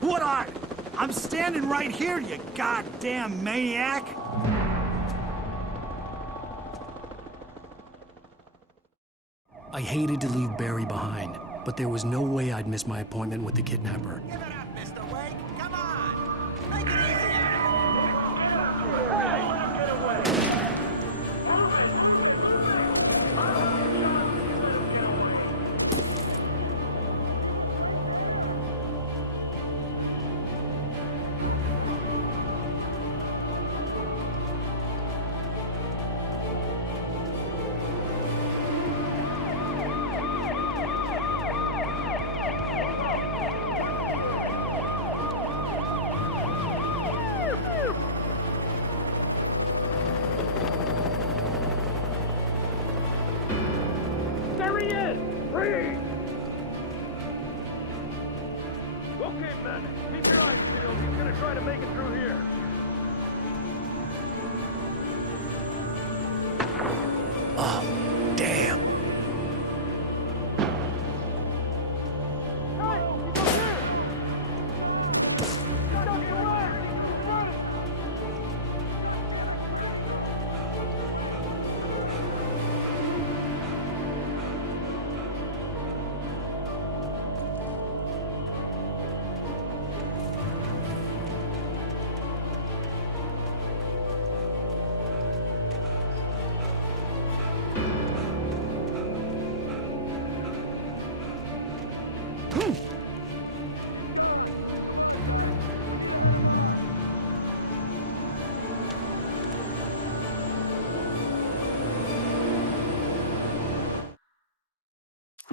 What are? I'm standing right here, you goddamn maniac! I hated to leave Barry behind, but there was no way I'd miss my appointment with the kidnapper. Give it up, Mr. Wake. Come on. Make it easier. There he is! Freeze! Okay, men. Keep your eyes peeled. He's gonna try to make it through here. Oh, damn.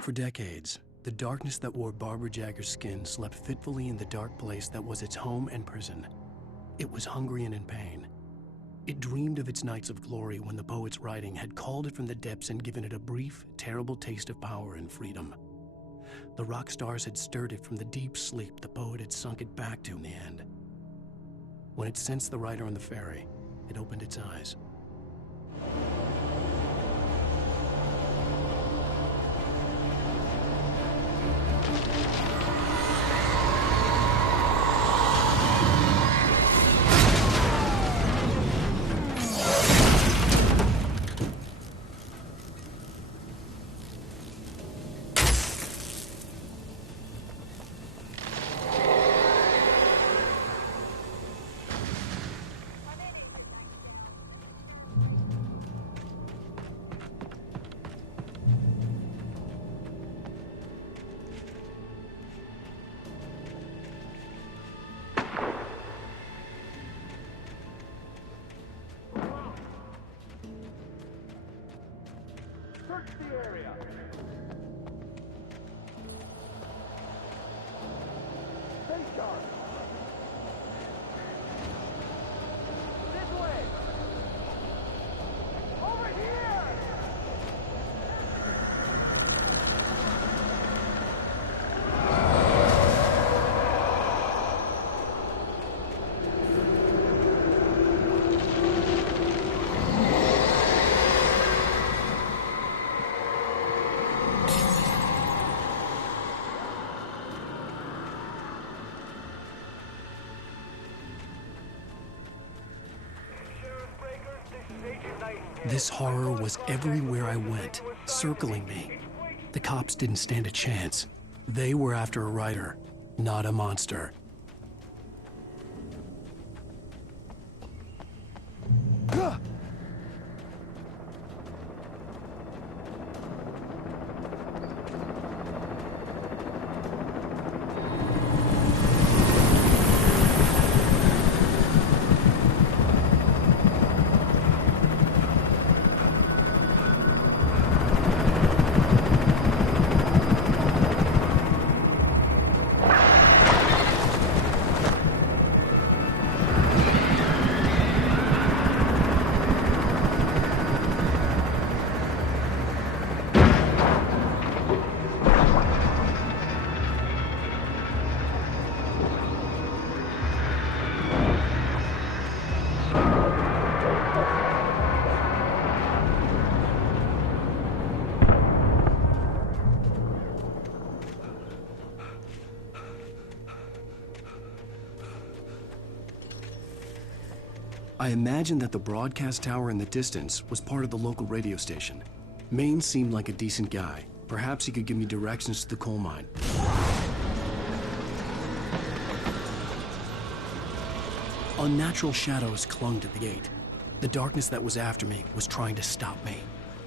For decades, the darkness that wore Barbara Jagger's skin slept fitfully in the dark place that was its home and prison. It was hungry and in pain. It dreamed of its nights of glory when the poet's writing had called it from the depths and given it a brief, terrible taste of power and freedom. The rock stars had stirred it from the deep sleep the poet had sunk it back to in the end. When it sensed the writer on the ferry, it opened its eyes. Search the area. Stay sharp. This way. Over here. This horror was everywhere I went, circling me. The cops didn't stand a chance. They were after a writer, not a monster. I imagined that the broadcast tower in the distance was part of the local radio station. Maine seemed like a decent guy. Perhaps he could give me directions to the coal mine. Unnatural shadows clung to the gate. The darkness that was after me was trying to stop me.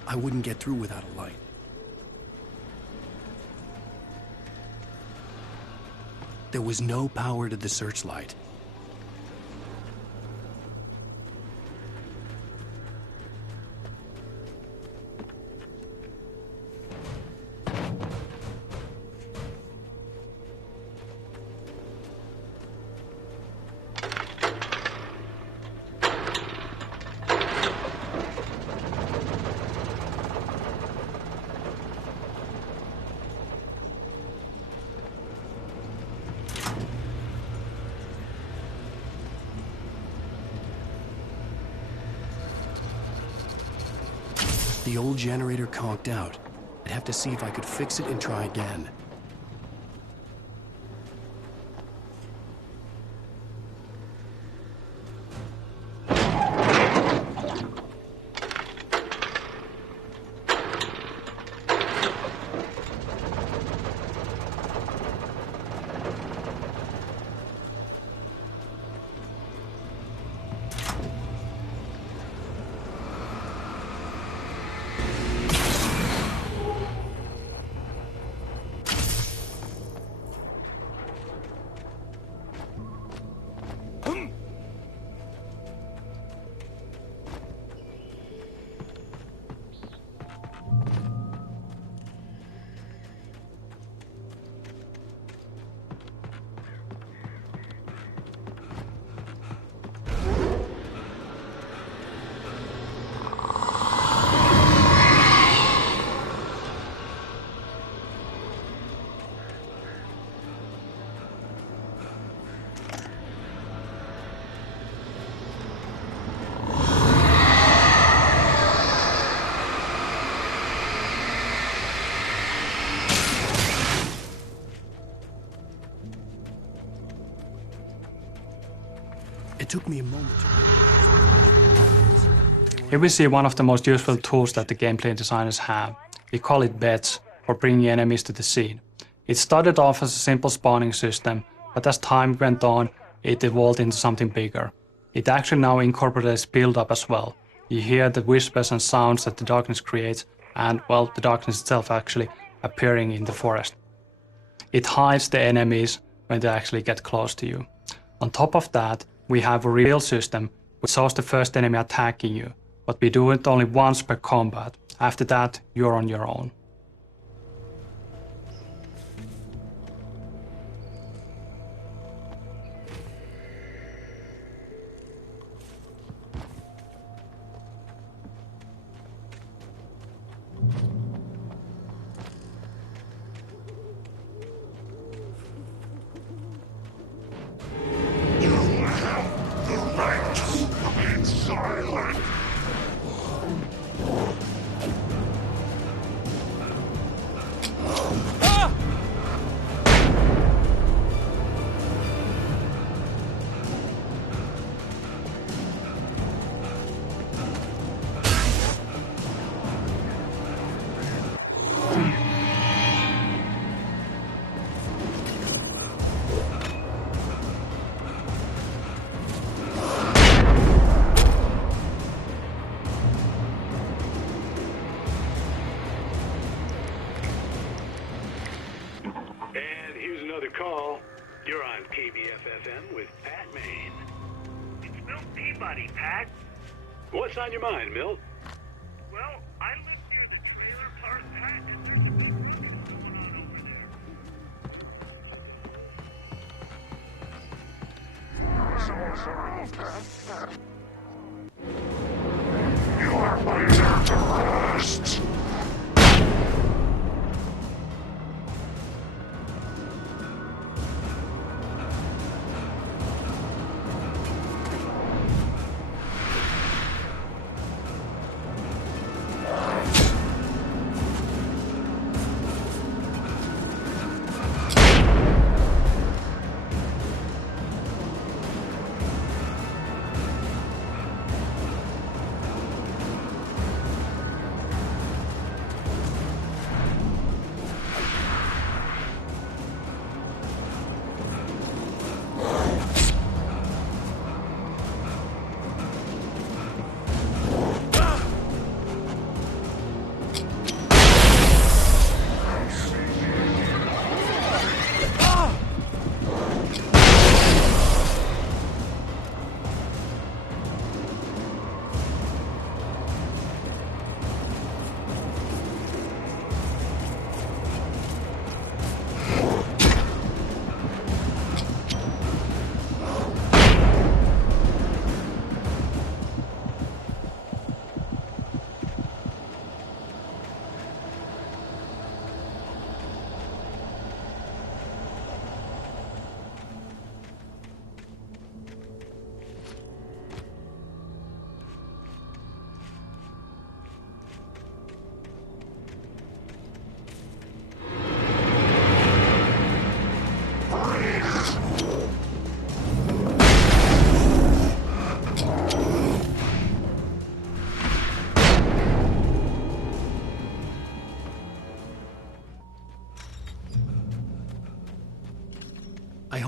I wouldn't get through without a light. There was no power to the searchlight. The old generator conked out. I'd have to see if I could fix it and try again. It took me a moment to Here we see one of the most useful tools that the gameplay designers have. We call it beds, for bringing enemies to the scene. It started off as a simple spawning system, but as time went on, it evolved into something bigger. It actually now incorporates build-up as well. You hear the whispers and sounds that the darkness creates, and, well, the darkness itself actually appearing in the forest. It hides the enemies when they actually get close to you. On top of that, we have a reveal system which shows the first enemy attacking you, but we do it only once per combat. After that, you're on your own. Call. You're on KBFFM with Pat Maine. It's Milt Peabody, Pat. What's on your mind, Milt? Well, I lived near the trailer park, Pat, and there's something going on over there. You are later to rest.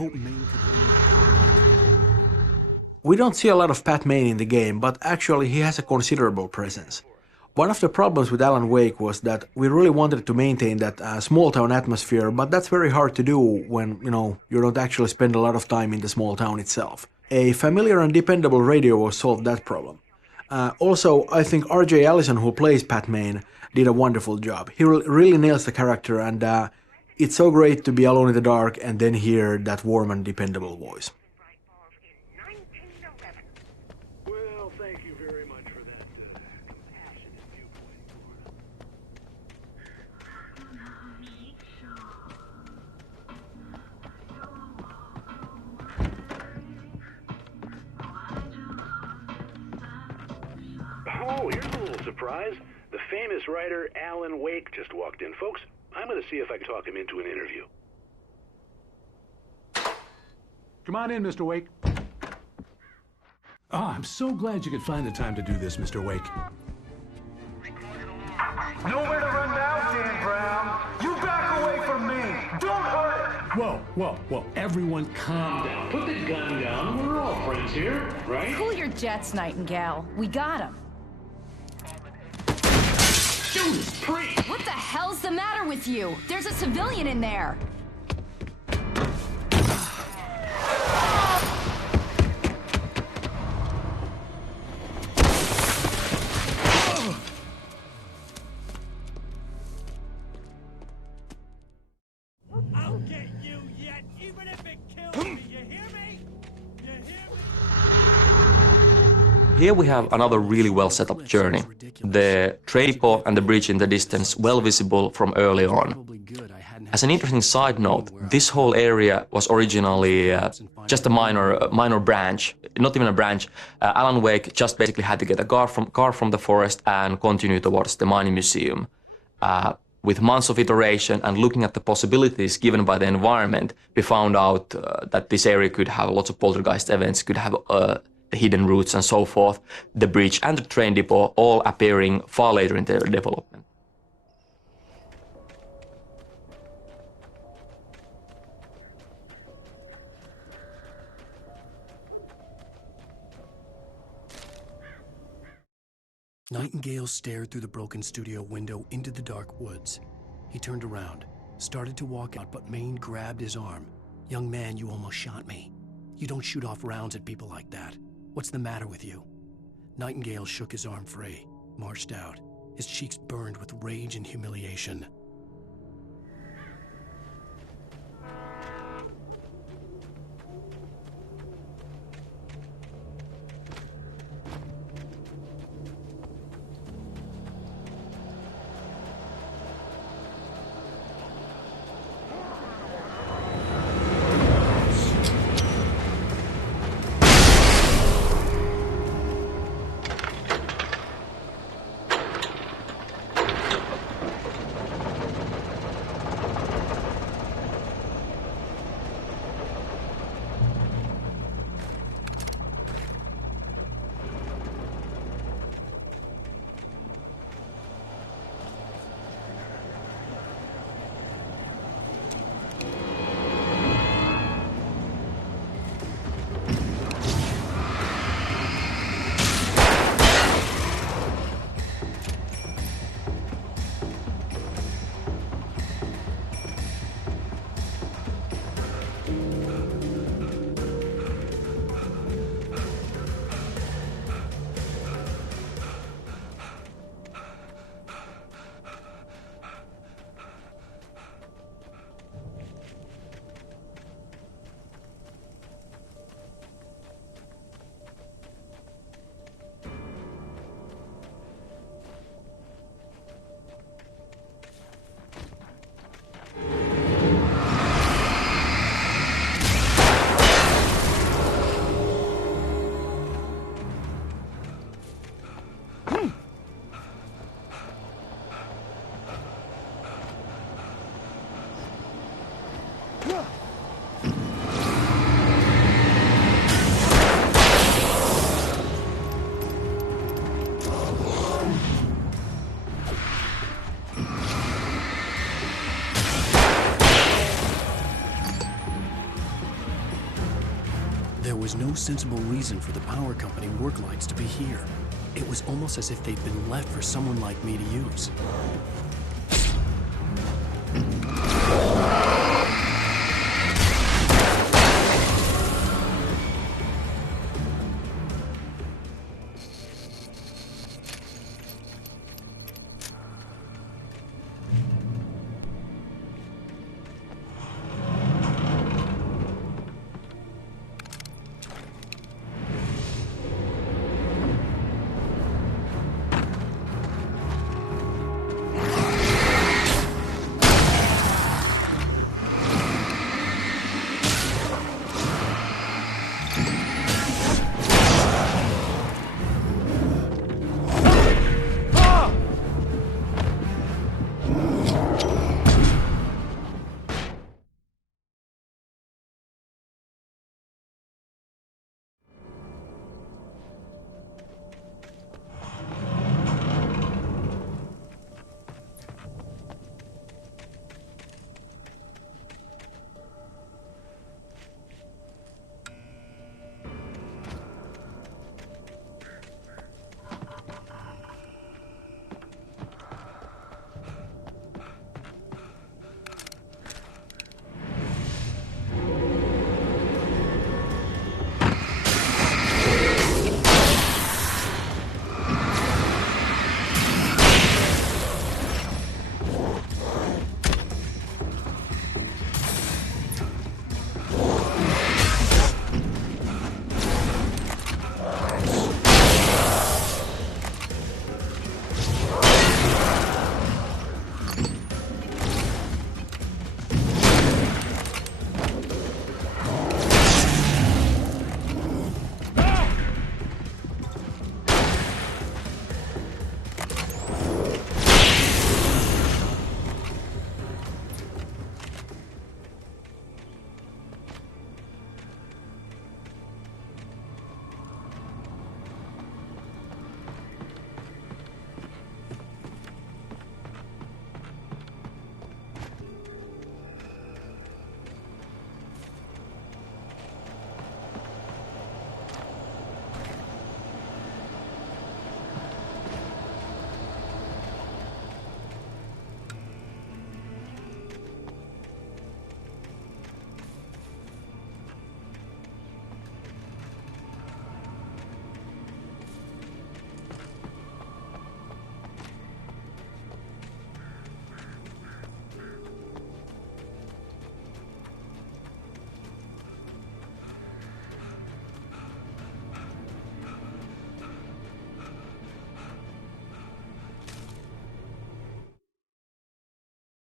hope Maine could learn. We don't see a lot of Pat Maine in the game, but actually he has a considerable presence. One of the problems with Alan Wake was that we really wanted to maintain that small town atmosphere, but that's very hard to do when, you don't actually spend a lot of time in the small town itself. A familiar and dependable radio solved that problem. Also, I think RJ Allison, who plays Pat Maine, did a wonderful job. He really nails the character, and it's so great to be alone in the dark and then hear that warm and dependable voice. Well, thank you very much for that compassionate viewpoint. Oh, here's a little surprise. The famous writer Alan Wake just walked in. Folks, I'm going to see if I can talk him into an interview. Come on in, Mr. Wake. Oh, I'm so glad you could find the time to do this, Mr. Wake. Nowhere to run now, Dan Brown. You back away from me. Don't hurt it. Whoa. Everyone calm down. Put the gun down. We're all friends here, right? Cool your jets, Nightingale. We got him. Judas Priest! What the hell's the matter with you? There's a civilian in there. I'll get you yet, even if it kills me. You hear me? You hear me? Here we have another really well set up journey. The train depot and the bridge in the distance well visible from early on. As an interesting side note, this whole area was originally just a minor branch, not even a branch. Alan Wake just basically had to get a car from the forest and continue towards the mining museum. With months of iteration and looking at the possibilities given by the environment, we found out that this area could have lots of poltergeist events, could have the hidden routes and so forth, the bridge and the train depot all appearing far later in their development. Nightingale stared through the broken studio window into the dark woods. He turned around, started to walk out, but Maine grabbed his arm. "Young man, you almost shot me. You don't shoot off rounds at people like that. What's the matter with you?" Nightingale shook his arm free, marched out. His cheeks burned with rage and humiliation. was no sensible reason for the power company work lights to be here. It was almost as if they'd been left for someone like me to use.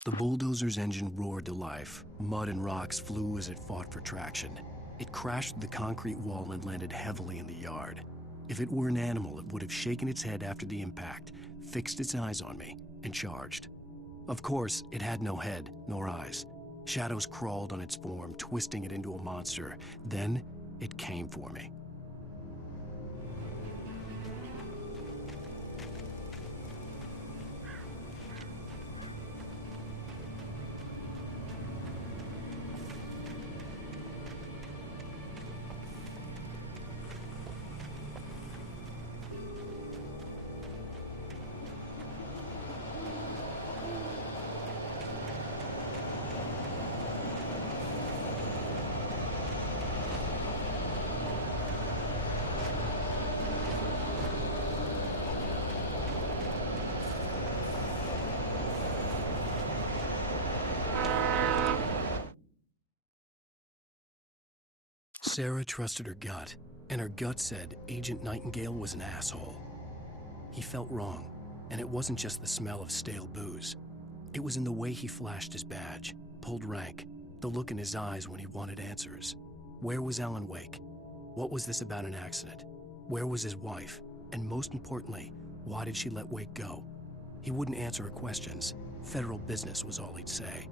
The bulldozer's engine roared to life. Mud and rocks flew as it fought for traction. It crashed the concrete wall and landed heavily in the yard. If it were an animal, it would have shaken its head after the impact, fixed its eyes on me, and charged. Of course, it had no head, nor eyes. Shadows crawled on its form, twisting it into a monster. Then, it came for me. Sarah trusted her gut, and her gut said Agent Nightingale was an asshole. He felt wrong, and it wasn't just the smell of stale booze. It was in the way he flashed his badge, pulled rank, the look in his eyes when he wanted answers. Where was Alan Wake? What was this about an accident? Where was his wife? And most importantly, why did she let Wake go? He wouldn't answer her questions. Federal business was all he'd say.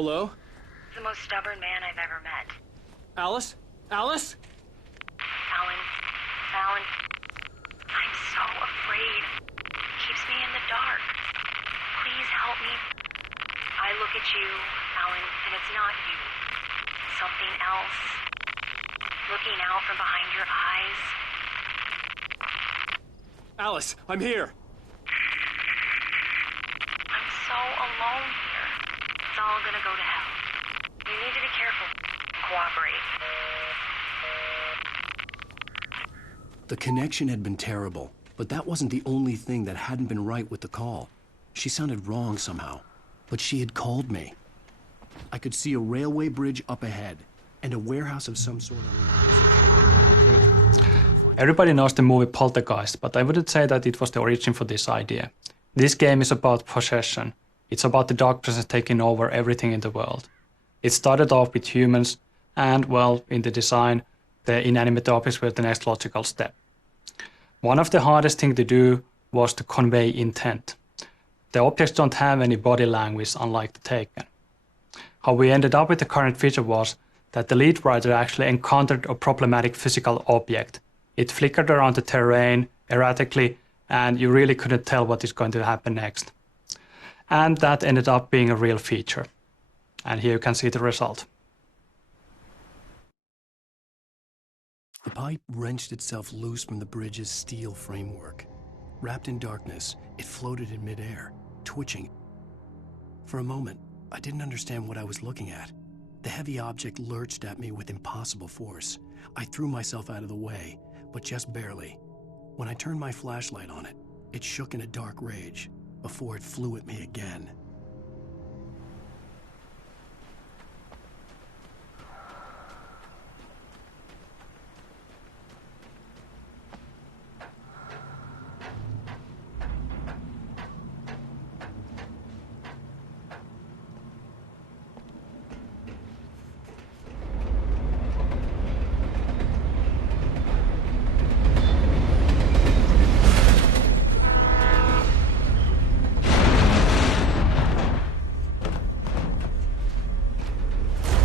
Hello? The most stubborn man I've ever met. Alice? Alice? Alan, I'm so afraid. Keeps me in the dark. Please help me. I look at you, Alan, and it's not you. Something else. Looking out from behind your eyes. Alice, I'm here. I'm so alone here. It's all gonna go to hell. You need to be careful. Cooperate. The connection had been terrible, but that wasn't the only thing that hadn't been right with the call. She sounded wrong somehow, but she had called me. I could see a railway bridge up ahead, and a warehouse of some sort Everybody knows the movie Poltergeist, but I wouldn't say that it was the origin for this idea. This game is about possession. It's about the dark presence taking over everything in the world. It started off with humans, and, well, in the design, the inanimate objects were the next logical step. One of the hardest things to do was to convey intent. The objects don't have any body language, unlike the Taken. How we ended up with the current feature was that the lead writer actually encountered a problematic physical object. It flickered around the terrain erratically, and you really couldn't tell what is going to happen next. And that ended up being a real feature. And here you can see the result. The pipe wrenched itself loose from the bridge's steel framework. Wrapped in darkness, it floated in midair, twitching. For a moment, I didn't understand what I was looking at. The heavy object lurched at me with impossible force. I threw myself out of the way, but just barely. When I turned my flashlight on it, it shook in a dark rage before it flew at me again.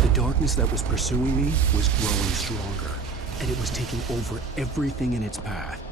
The darkness that was pursuing me was growing stronger, and it was taking over everything in its path.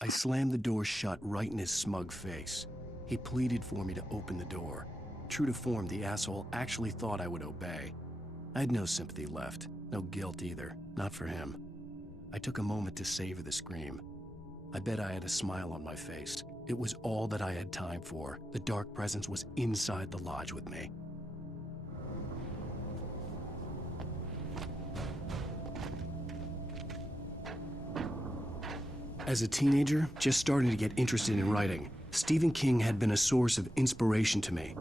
I slammed the door shut right in his smug face. He pleaded for me to open the door. True to form, the asshole actually thought I would obey. I had no sympathy left, no guilt either, not for him. I took a moment to savor the scream. I bet I had a smile on my face. It was all that I had time for. The dark presence was inside the lodge with me. As a teenager, just starting to get interested in writing, Stephen King had been a source of inspiration to me.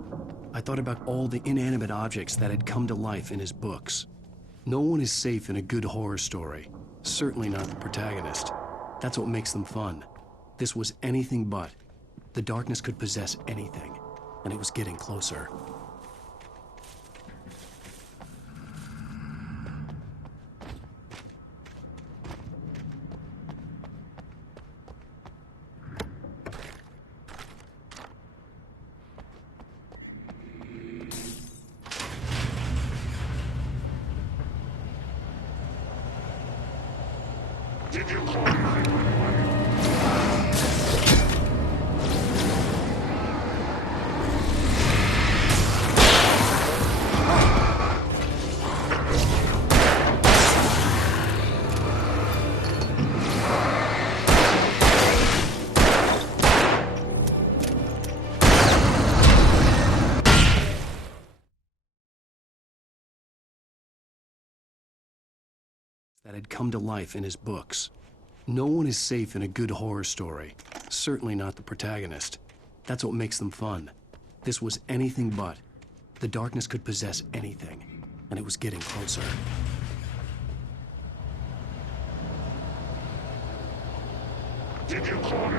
I thought about all the inanimate objects that had come to life in his books. No one is safe in a good horror story. Certainly not the protagonist. That's what makes them fun. This was anything but. The darkness could possess anything, and it was getting closer. Did you call me? That had come to life in his books. No one is safe in a good horror story. Certainly not the protagonist. That's what makes them fun. This was anything but. The darkness could possess anything, and it was getting closer. Did you call me?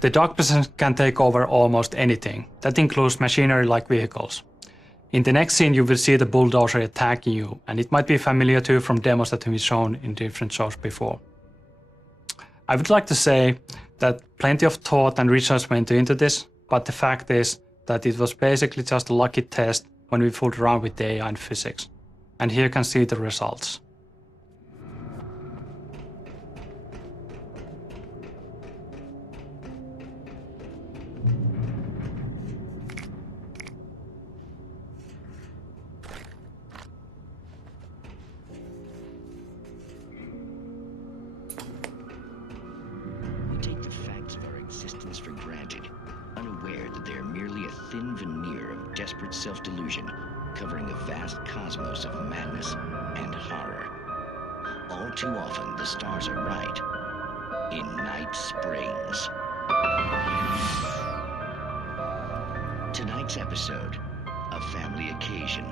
The dark presence can take over almost anything. That includes machinery like vehicles. In the next scene you will see the bulldozer attacking you, and it might be familiar to you from demos that have been shown in different shows before. I would like to say that plenty of thought and research went into this, but the fact is that it was basically just a lucky test when we fooled around with the AI and physics. And here you can see the results. Desperate self-delusion, covering a vast cosmos of madness and horror. All too often, the stars are right. In Night Springs. Tonight's episode, A Family Occasion.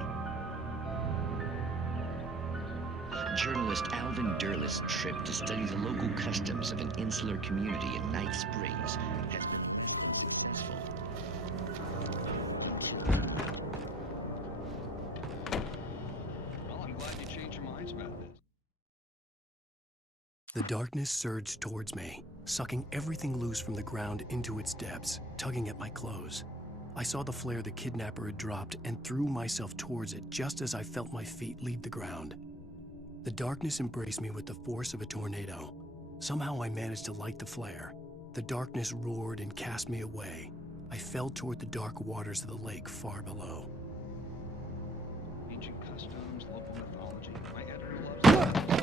Journalist Alvin Derlis' trip to study the local customs of an insular community in Night Springs has been successful. The darkness surged towards me, sucking everything loose from the ground into its depths, tugging at my clothes. I saw the flare the kidnapper had dropped and threw myself towards it just as I felt my feet leave the ground. The darkness embraced me with the force of a tornado. Somehow I managed to light the flare. The darkness roared and cast me away. I fell toward the dark waters of the lake far below. Ancient customs, local mythology, my editor loves it.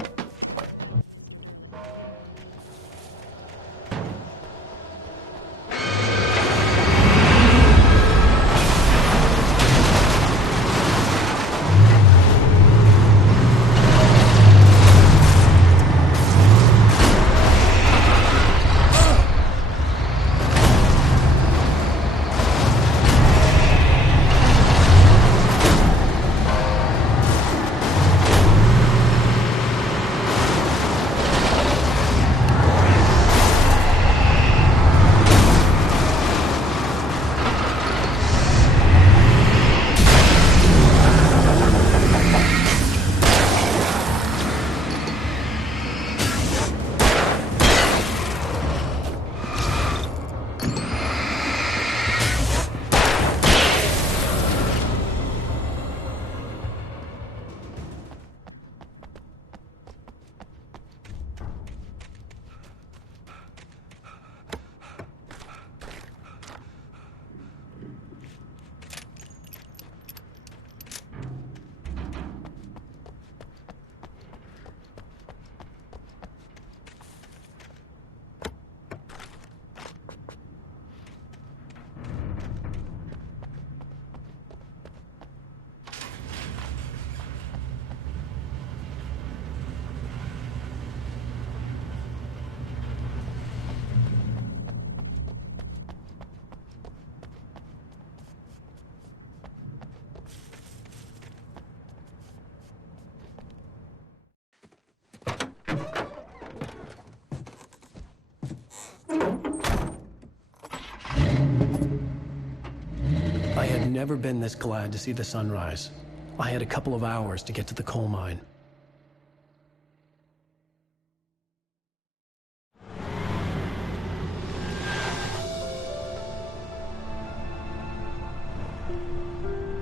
never been this glad to see the sunrise. I had a couple of hours to get to the coal mine.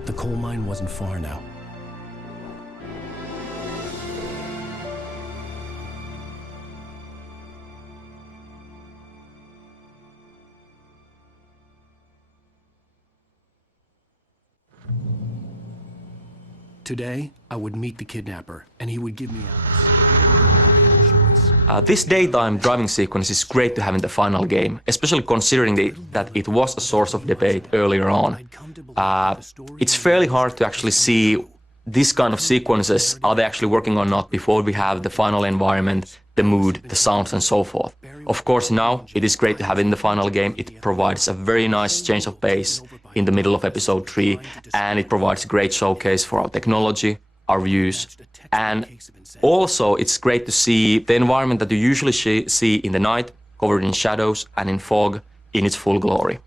The coal mine wasn't far now. Today, I would meet the kidnapper, and he would give me Alice. This daytime driving sequence is great to have in the final game, especially considering that it was a source of debate earlier on. It's fairly hard to actually see this kind of sequences, are they actually working or not, before we have the final environment, the mood, the sounds and so forth. Of course now, it is great to have in the final game. It provides a very nice change of pace in the middle of episode 3, and it provides a great showcase for our technology, our views, and also it's great to see the environment that you usually see in the night, covered in shadows and in fog, in its full glory.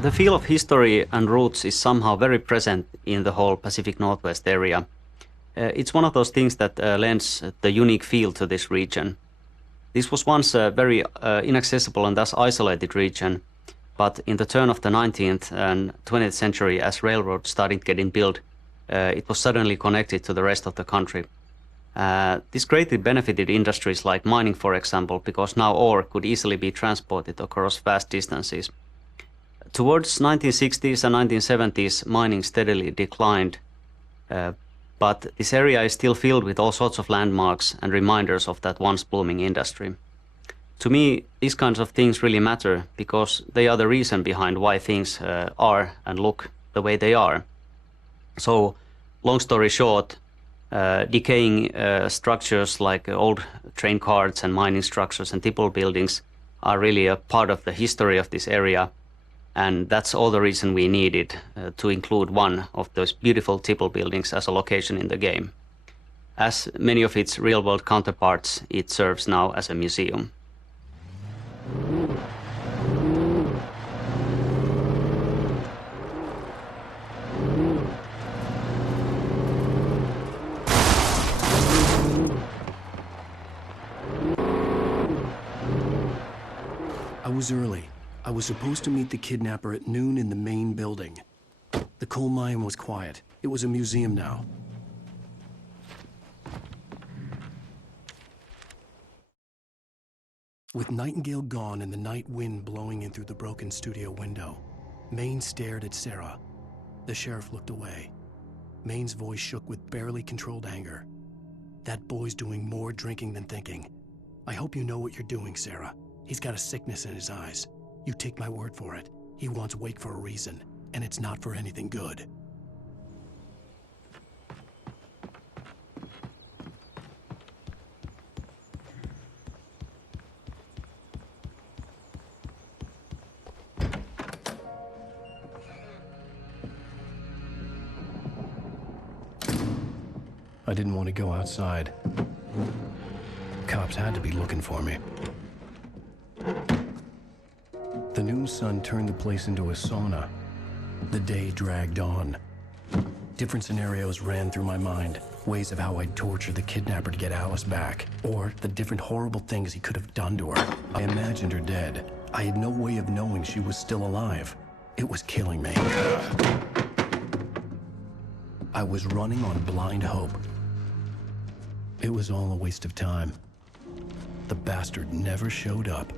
The feel of history and roots is somehow very present in the whole Pacific Northwest area. It's one of those things that lends the unique feel to this region. This was once a very inaccessible and thus isolated region, but in the turn of the 19th and 20th century, as railroads started getting built, it was suddenly connected to the rest of the country. This greatly benefited industries like mining, for example, because now ore could easily be transported across vast distances. Towards 1960s and 1970s, mining steadily declined, but this area is still filled with all sorts of landmarks and reminders of that once blooming industry. To me, these kinds of things really matter because they are the reason behind why things are and look the way they are. So, long story short, decaying structures like old train carts and mining structures and tipple buildings are really a part of the history of this area. And that's all the reason we needed to include one of those beautiful tipple buildings as a location in the game. As many of its real-world counterparts, it serves now as a museum. I was early. I was supposed to meet the kidnapper at noon in the main building. The coal mine was quiet. It was a museum now. With Nightingale gone and the night wind blowing in through the broken studio window, Maine stared at Sarah. The sheriff looked away. Maine's voice shook with barely controlled anger. That boy's doing more drinking than thinking. I hope you know what you're doing, Sarah. He's got a sickness in his eyes. You take my word for it. He wants Wake for a reason, and it's not for anything good. I didn't want to go outside. Cops had to be looking for me. The noon sun turned the place into a sauna. The day dragged on. Different scenarios ran through my mind. Ways of how I'd torture the kidnapper to get Alice back. Or the different horrible things he could have done to her. I imagined her dead. I had no way of knowing she was still alive. It was killing me. I was running on blind hope. It was all a waste of time. The bastard never showed up.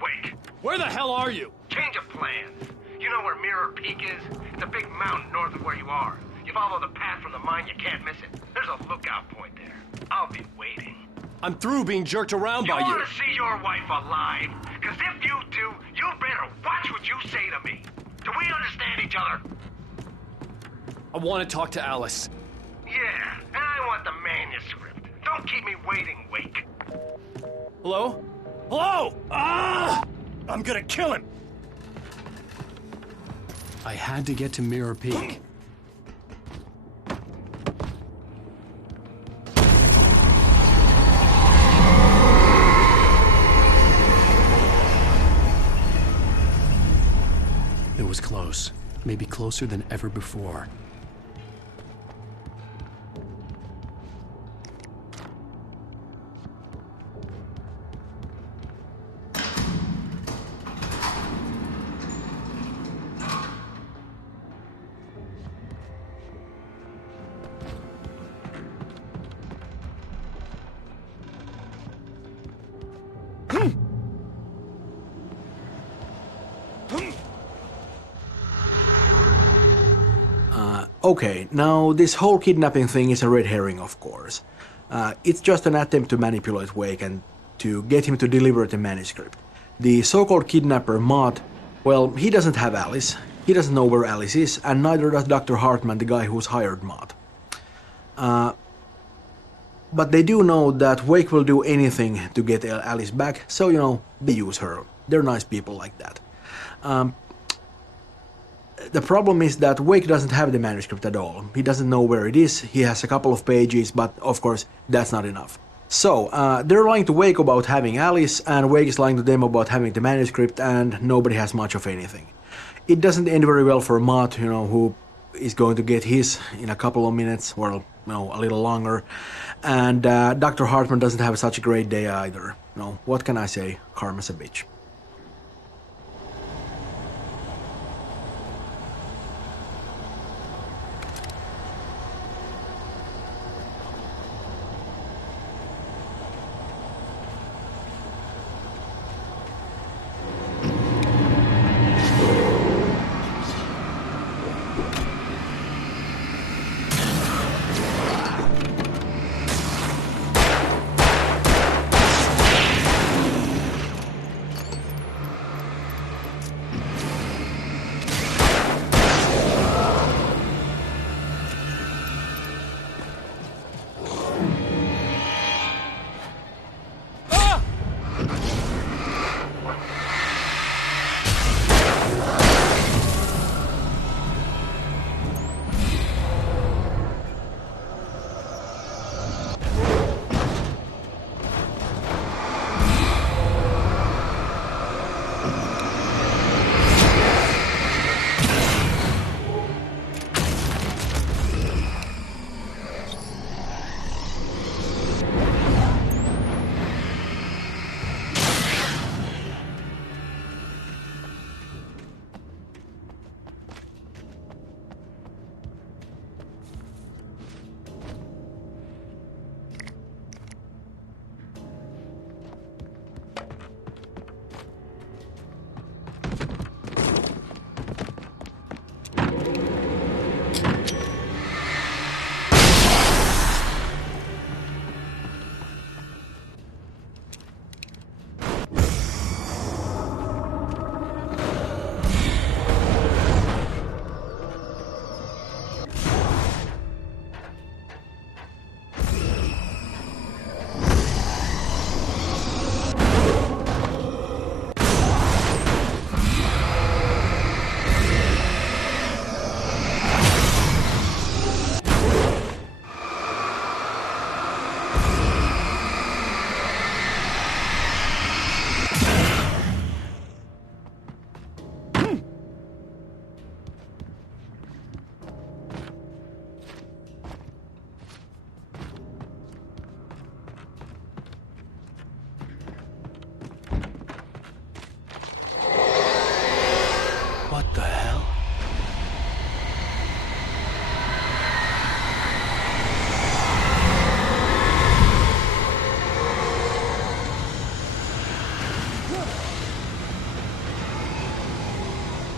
Wake! Where the hell are you? Change of plans. You know where Mirror Peak is? It's a big mountain north of where you are. You follow the path from the mine, you can't miss it. There's a lookout point there. I'll be waiting. I'm through being jerked around by you. You want to see your wife alive? Because if you do, you better watch what you say to me. Do we understand each other? I want to talk to Alice. Yeah, and I want the manuscript. Don't keep me waiting, Wake. Hello? Hello! Ah! I'm gonna kill him! I had to get to Mirror Peak. It was close. Maybe closer than ever before. Okay, now this whole kidnapping thing is a red herring, of course. It's just an attempt to manipulate Wake and to get him to deliver the manuscript. The so-called kidnapper, Mott, well, he doesn't have Alice, he doesn't know where Alice is, and neither does Dr. Hartman, the guy who's hired Mott. But they do know that Wake will do anything to get Alice back, so, you know, they use her. They're nice people like that. The problem is that Wake doesn't have the manuscript at all. He doesn't know where it is, he has a couple of pages, but of course that's not enough. So, they're lying to Wake about having Alice, and Wake is lying to them about having the manuscript, and nobody has much of anything. It doesn't end very well for Mott, you know, who is going to get his in a couple of minutes, well, no, a little longer. And Dr. Hartman doesn't have such a great day either. You know, what can I say? Karma's a bitch. What the hell?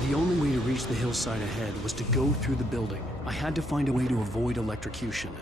The only way to reach the hillside ahead was to go through the building. I had to find a way to avoid electrocution.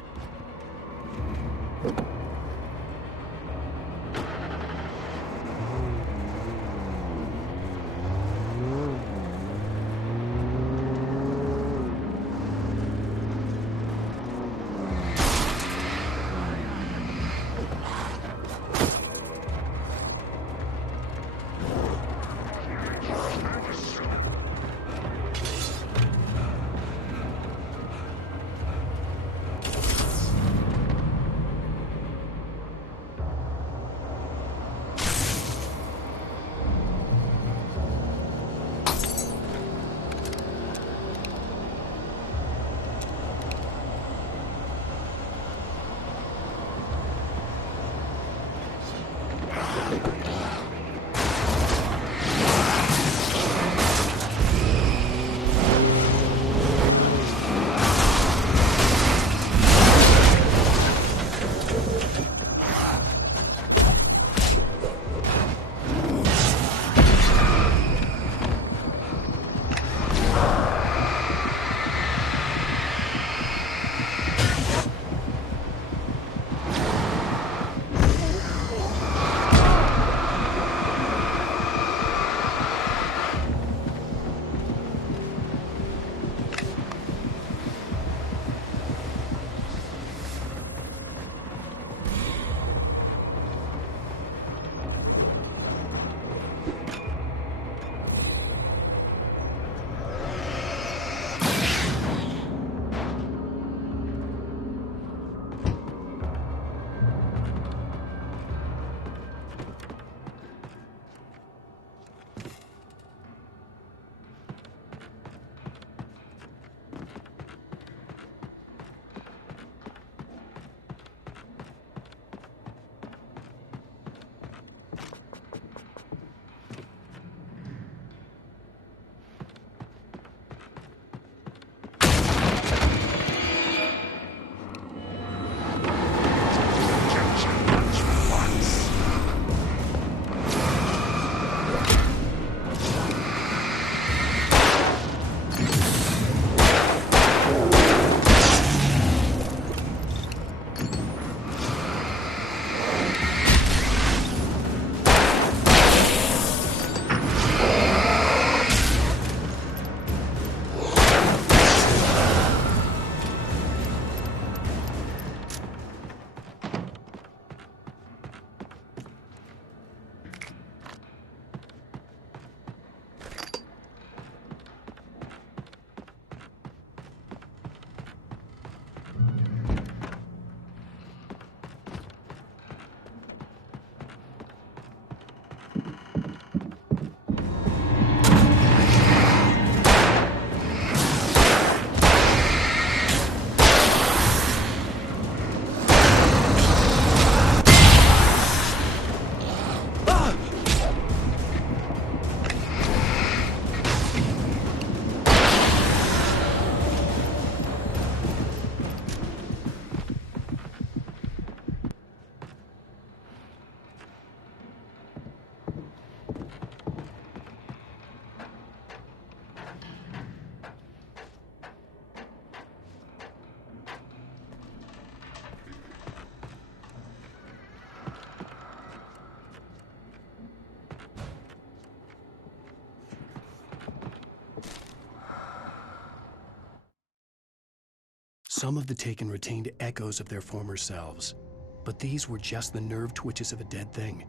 Some of the taken retained echoes of their former selves, but these were just the nerve twitches of a dead thing.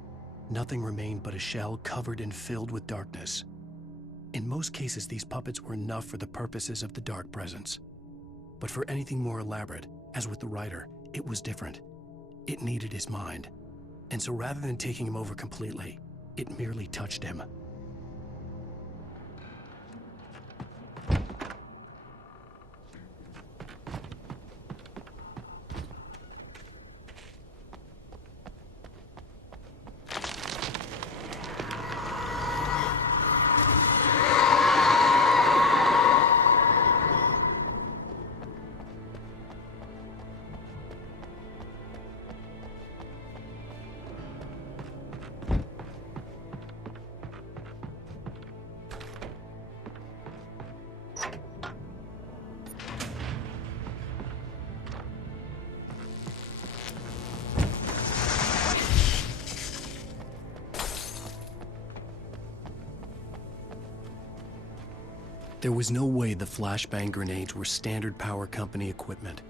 Nothing remained but a shell covered and filled with darkness. In most cases, these puppets were enough for the purposes of the dark presence. But for anything more elaborate, as with the writer, it was different. It needed his mind. And so rather than taking him over completely, it merely touched him. There was no way the flashbang grenades were standard power company equipment.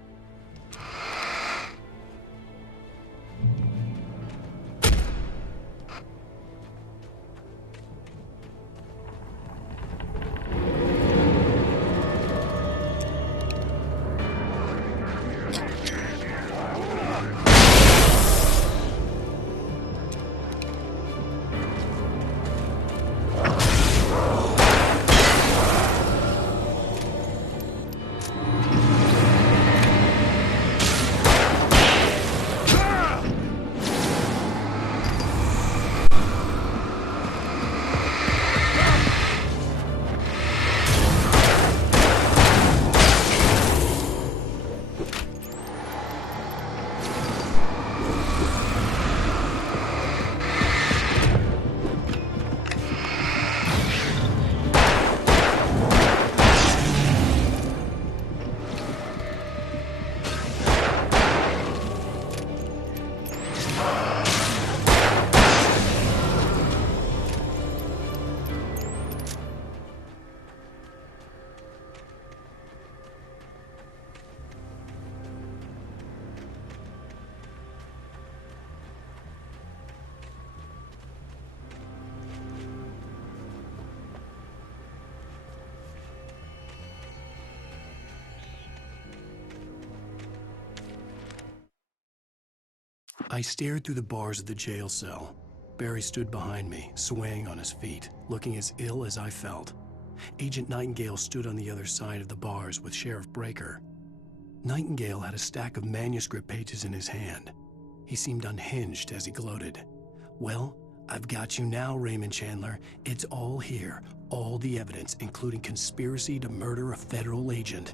I stared through the bars of the jail cell. Barry stood behind me, swaying on his feet, looking as ill as I felt. Agent Nightingale stood on the other side of the bars with Sheriff Breaker. Nightingale had a stack of manuscript pages in his hand. He seemed unhinged as he gloated. "Well, I've got you now, Raymond Chandler. It's all here, all the evidence, including conspiracy to murder a federal agent."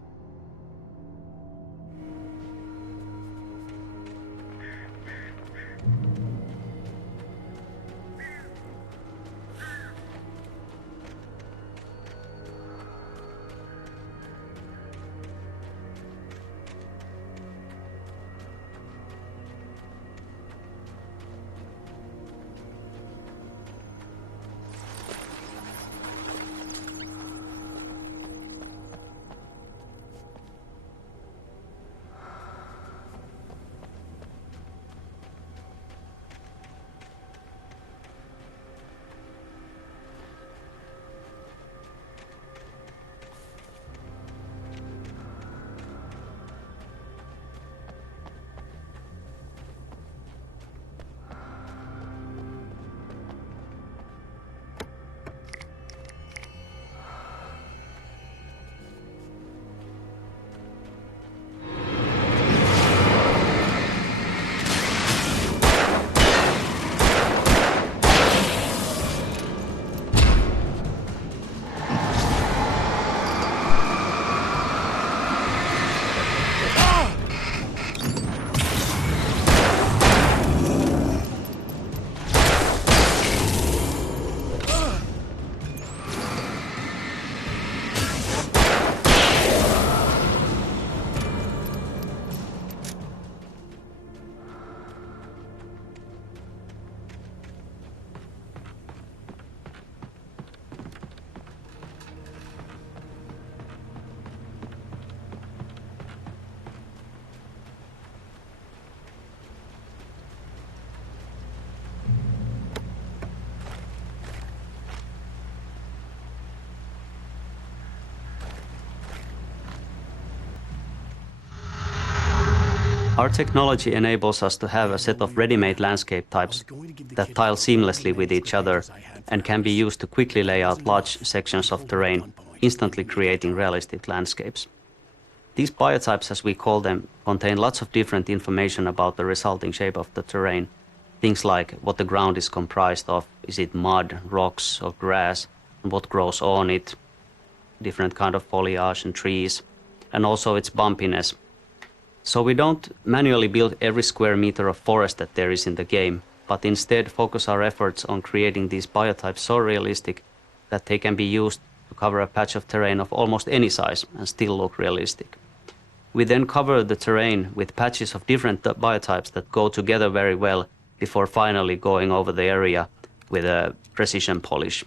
Our technology enables us to have a set of ready-made landscape types that tile seamlessly with each other and can be used to quickly lay out large sections of terrain, instantly creating realistic landscapes. These biotypes, as we call them, contain lots of different information about the resulting shape of the terrain. Things like what the ground is comprised of, is it mud, rocks or grass, and what grows on it, different kind of foliage and trees, and also its bumpiness. So we don't manually build every square meter of forest that there is in the game, but instead focus our efforts on creating these biotypes so realistic that they can be used to cover a patch of terrain of almost any size and still look realistic. We then cover the terrain with patches of different biotypes that go together very well before finally going over the area with a precision polish.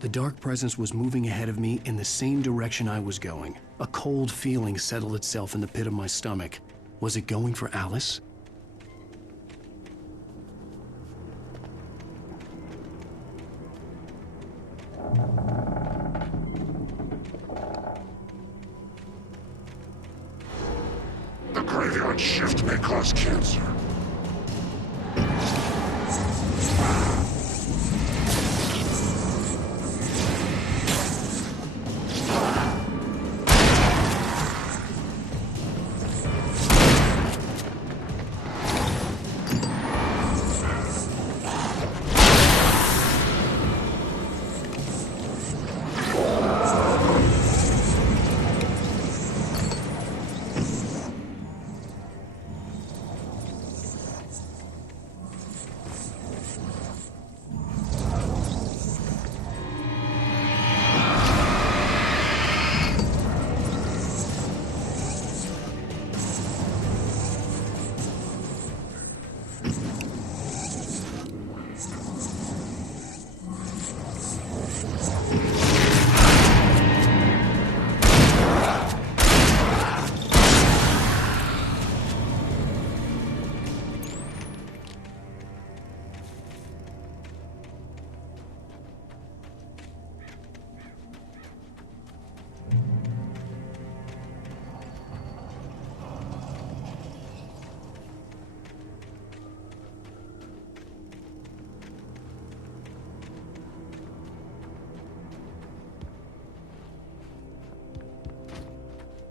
The dark presence was moving ahead of me in the same direction I was going. A cold feeling settled itself in the pit of my stomach. Was it going for Alice? The graveyard shift may cause cancer.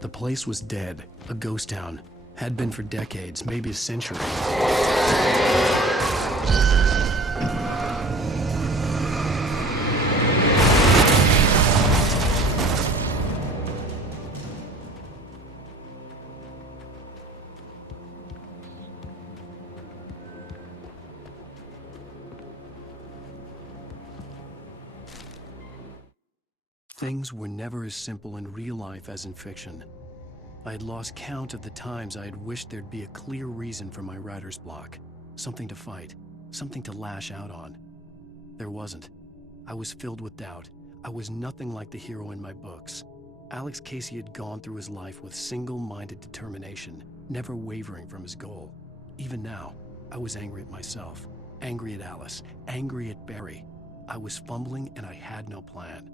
The place was dead, a ghost town. Had been for decades, maybe a century. Things were never as simple in real life as in fiction. I had lost count of the times I had wished there'd be a clear reason for my writer's block. Something to fight, something to lash out on. There wasn't. I was filled with doubt. I was nothing like the hero in my books. Alex Casey had gone through his life with single-minded determination, never wavering from his goal. Even now, I was angry at myself, angry at Alice, angry at Barry. I was fumbling and I had no plan.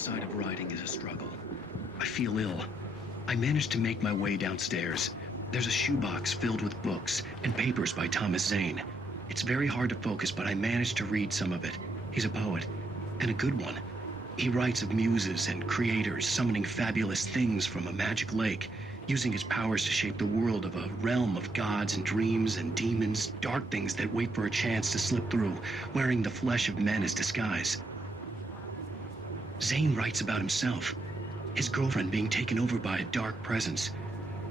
Outside of writing is a struggle. I feel ill. I managed to make my way downstairs. There's a shoebox filled with books and papers by Thomas Zane. It's very hard to focus, but I managed to read some of it. He's a poet, and a good one. He writes of muses and creators summoning fabulous things from a magic lake, using his powers to shape the world of a realm of gods and dreams and demons, dark things that wait for a chance to slip through, wearing the flesh of men as disguise. Zane writes about himself, his girlfriend being taken over by a dark presence,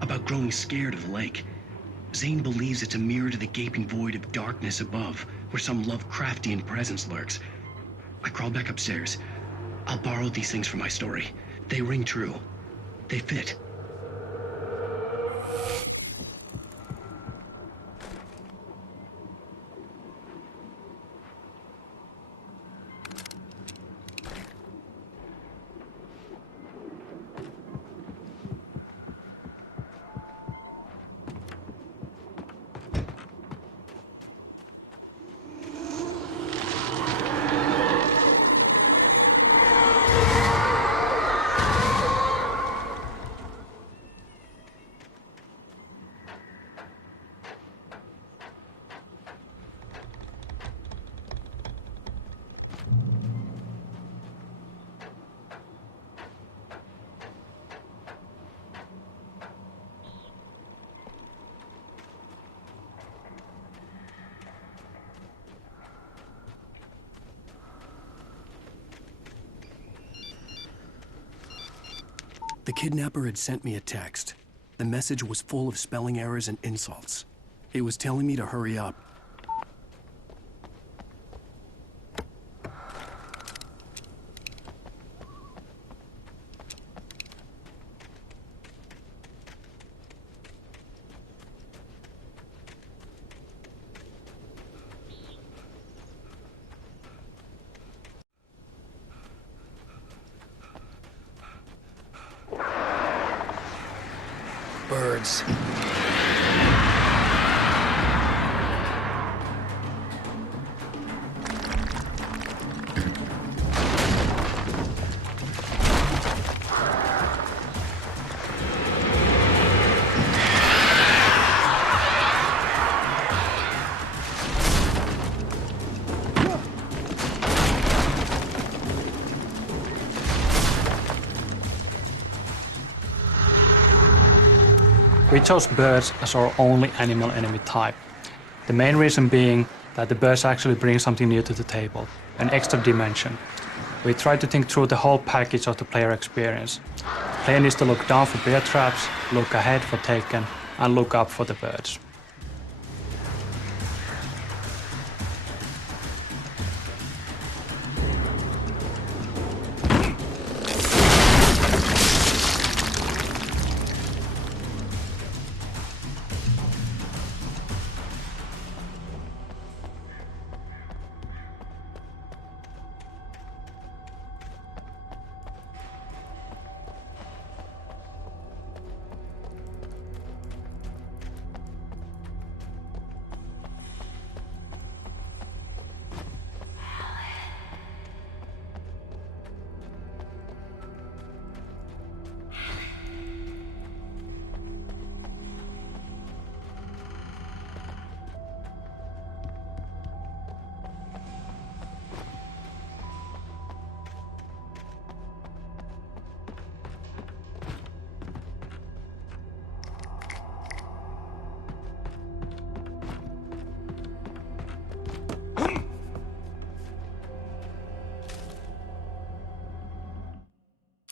about growing scared of the lake. Zane believes it's a mirror to the gaping void of darkness above, where some Lovecraftian presence lurks. I crawled back upstairs. I'll borrow these things for my story. They ring true. They fit. The kidnapper had sent me a text. The message was full of spelling errors and insults. It was telling me to hurry up. Birds. We chose birds as our only animal enemy type. The main reason being that the birds actually bring something new to the table, an extra dimension. We tried to think through the whole package of the player experience. The player needs to look down for bear traps, look ahead for taken, and look up for the birds.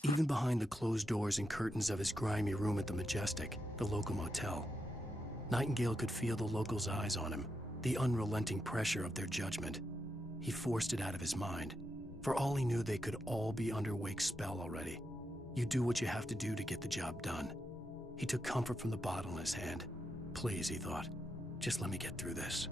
Even behind the closed doors and curtains of his grimy room at the Majestic, the local motel, Nightingale could feel the locals' eyes on him, the unrelenting pressure of their judgment. He forced it out of his mind. For all he knew, they could all be under Wake's spell already. You do what you have to do to get the job done. He took comfort from the bottle in his hand. Please, he thought, just let me get through this.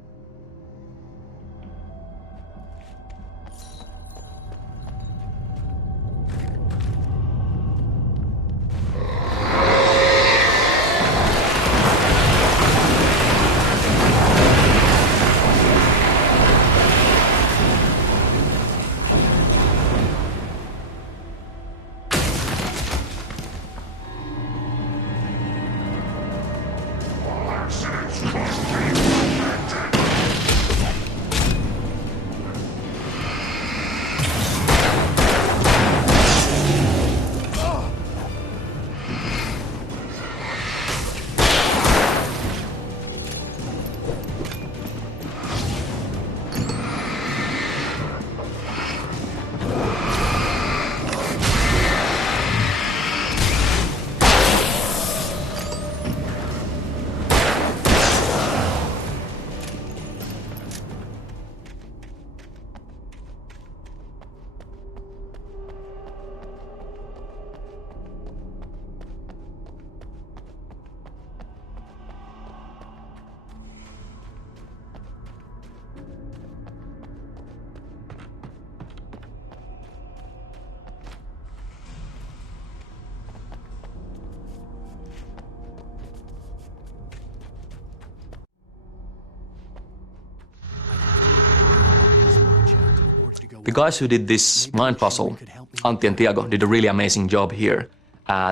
The guys who did this mind puzzle, Antti and Tiago, did a really amazing job here.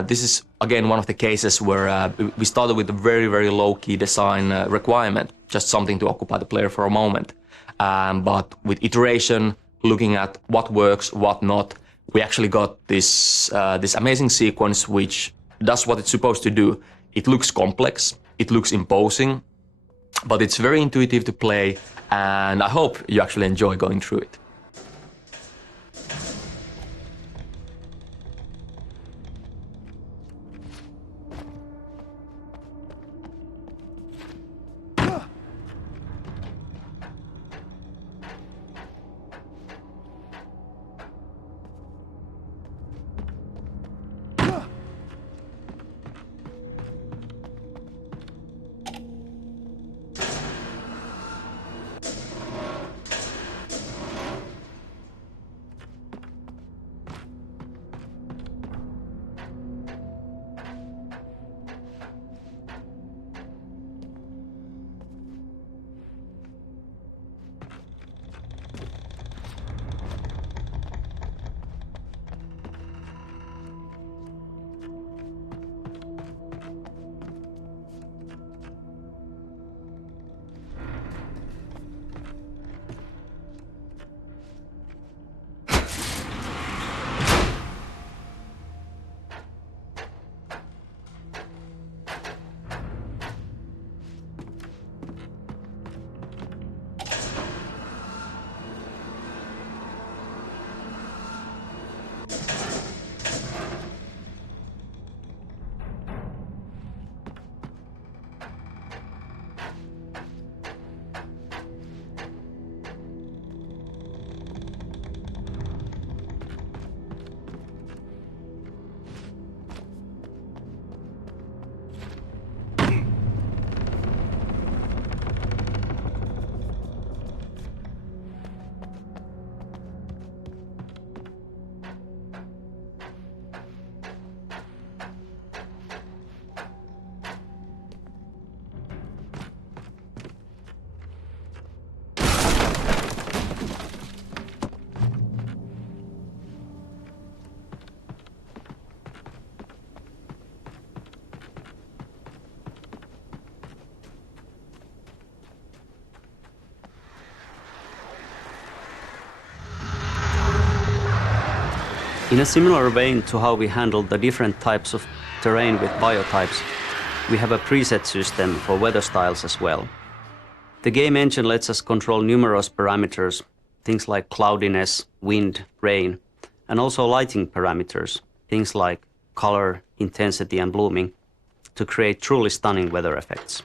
This is, again, one of the cases where we started with a very, very low-key design requirement, just something to occupy the player for a moment. But with iteration, looking at what works, what not, we actually got this, this amazing sequence which does what it's supposed to do. It looks complex, it looks imposing, but it's very intuitive to play, and I hope you actually enjoy going through it. In a similar vein to how we handle the different types of terrain with biotypes, we have a preset system for weather styles as well. The game engine lets us control numerous parameters, things like cloudiness, wind, rain, and also lighting parameters, things like color, intensity, and blooming, to create truly stunning weather effects.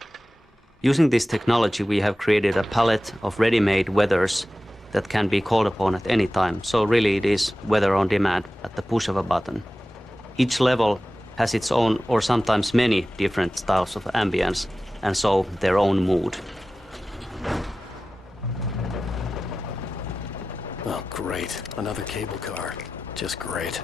Using this technology, we have created a palette of ready-made weathers that can be called upon at any time, so really it is weather on demand at the push of a button. Each level has its own, or sometimes many, different styles of ambience, and so their own mood. Oh, great. Another cable car. Just great.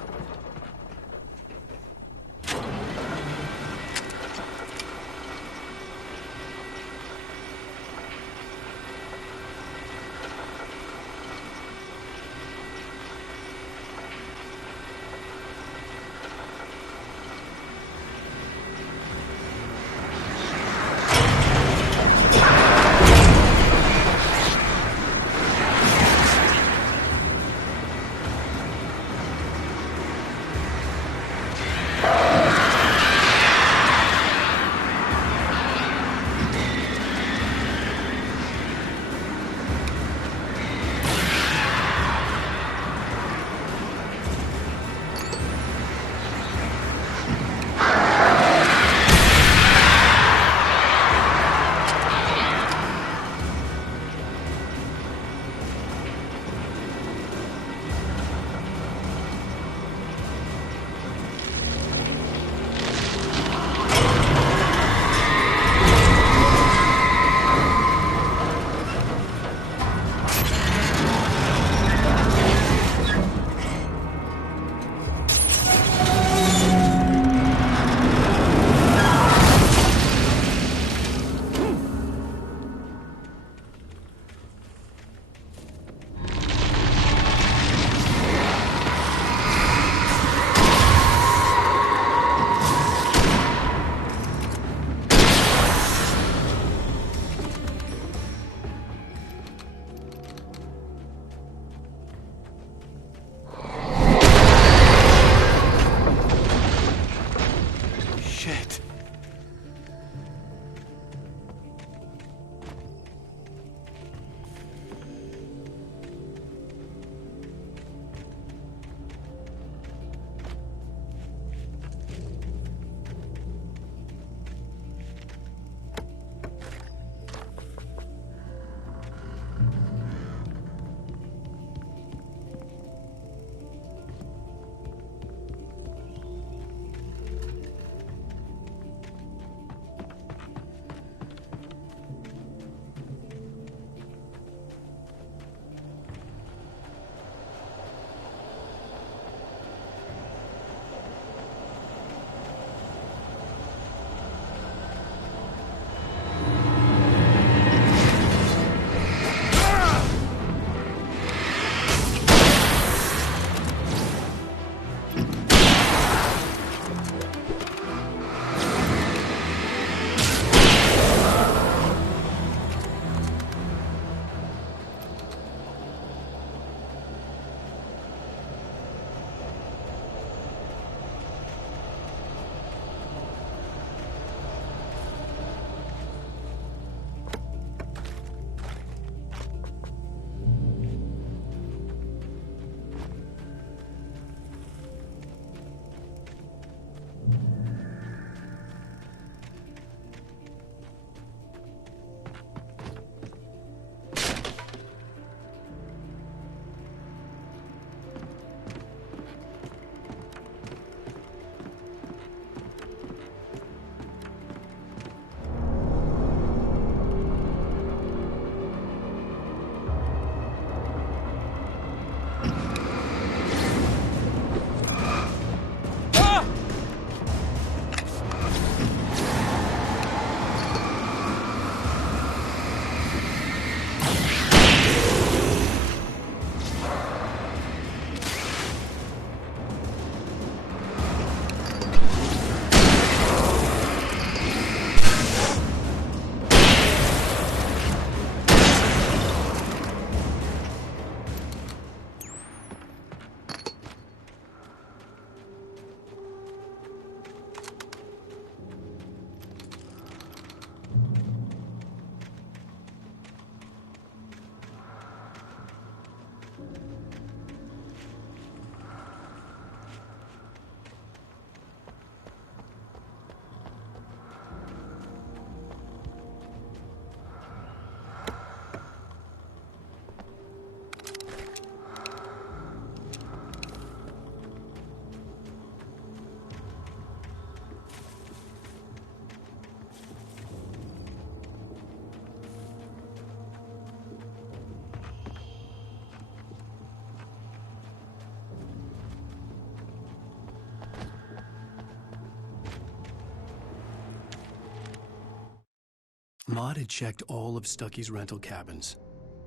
Maud had checked all of Stucky's rental cabins.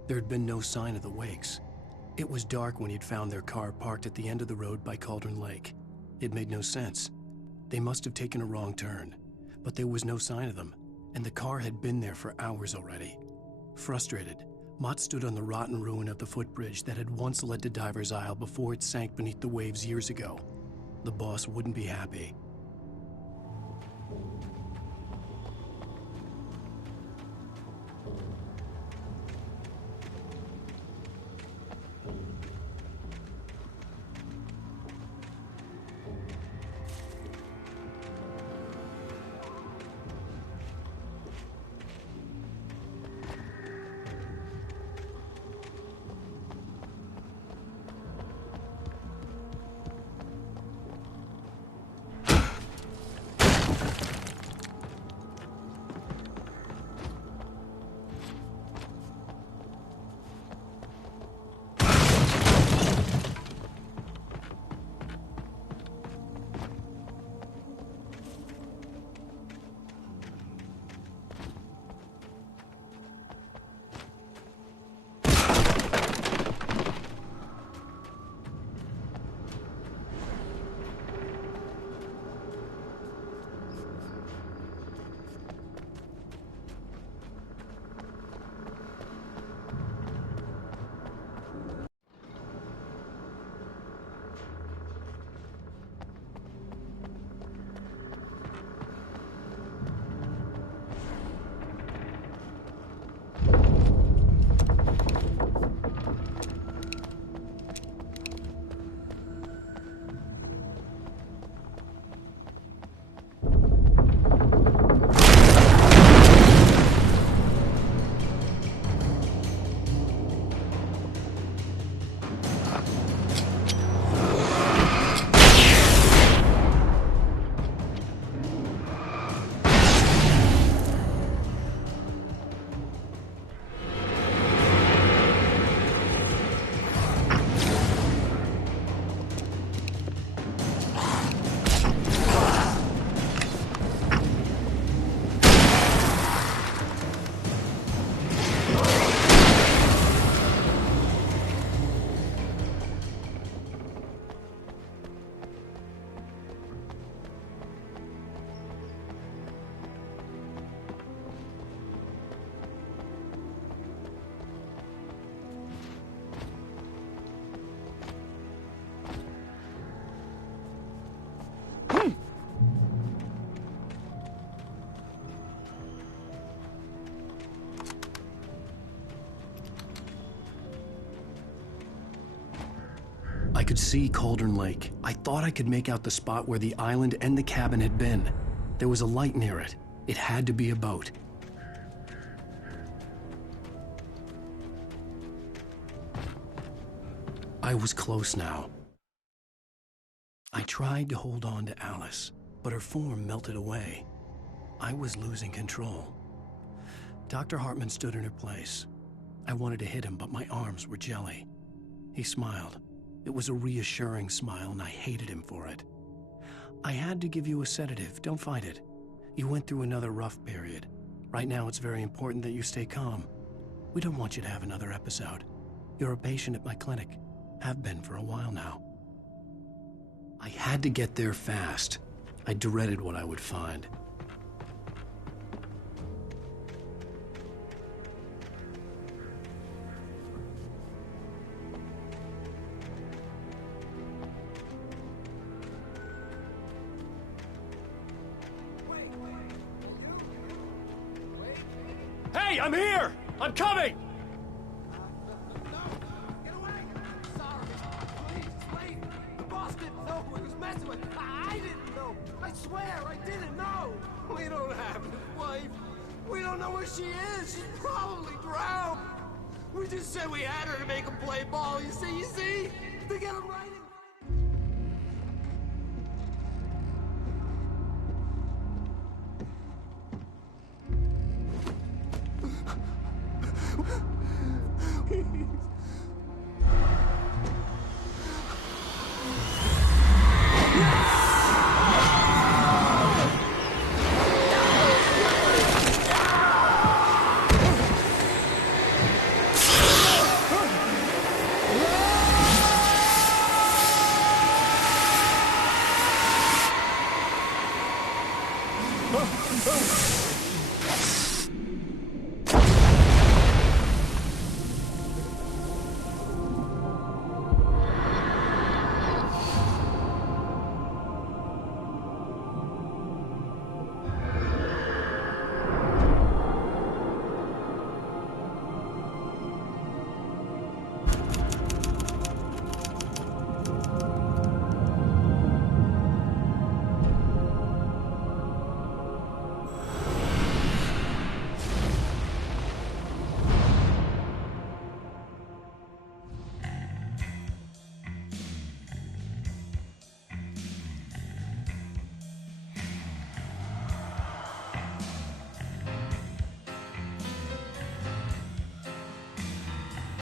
There had been no sign of the Wakes. It was dark when he'd found their car parked at the end of the road by Cauldron Lake. It made no sense. They must have taken a wrong turn, but there was no sign of them, and the car had been there for hours already. Frustrated, Mott stood on the rotten ruin of the footbridge that had once led to Diver's Isle before it sank beneath the waves years ago. The boss wouldn't be happy. I could see Cauldron Lake. I thought I could make out the spot where the island and the cabin had been. There was a light near it. It had to be a boat. I was close now. I tried to hold on to Alice, but her form melted away. I was losing control. Dr. Hartman stood in her place. I wanted to hit him, but my arms were jelly. He smiled. It was a reassuring smile, and I hated him for it. I had to give you a sedative. Don't fight it. You went through another rough period. Right now, it's very important that you stay calm. We don't want you to have another episode. You're a patient at my clinic. Have been for a while now. I had to get there fast. I dreaded what I would find. Hey, I'm here! I'm coming! I swear, I didn't know! We don't have his wife. We don't know where she is. She's probably drowned. We just said we had her to make him play ball. You see? To get him right in.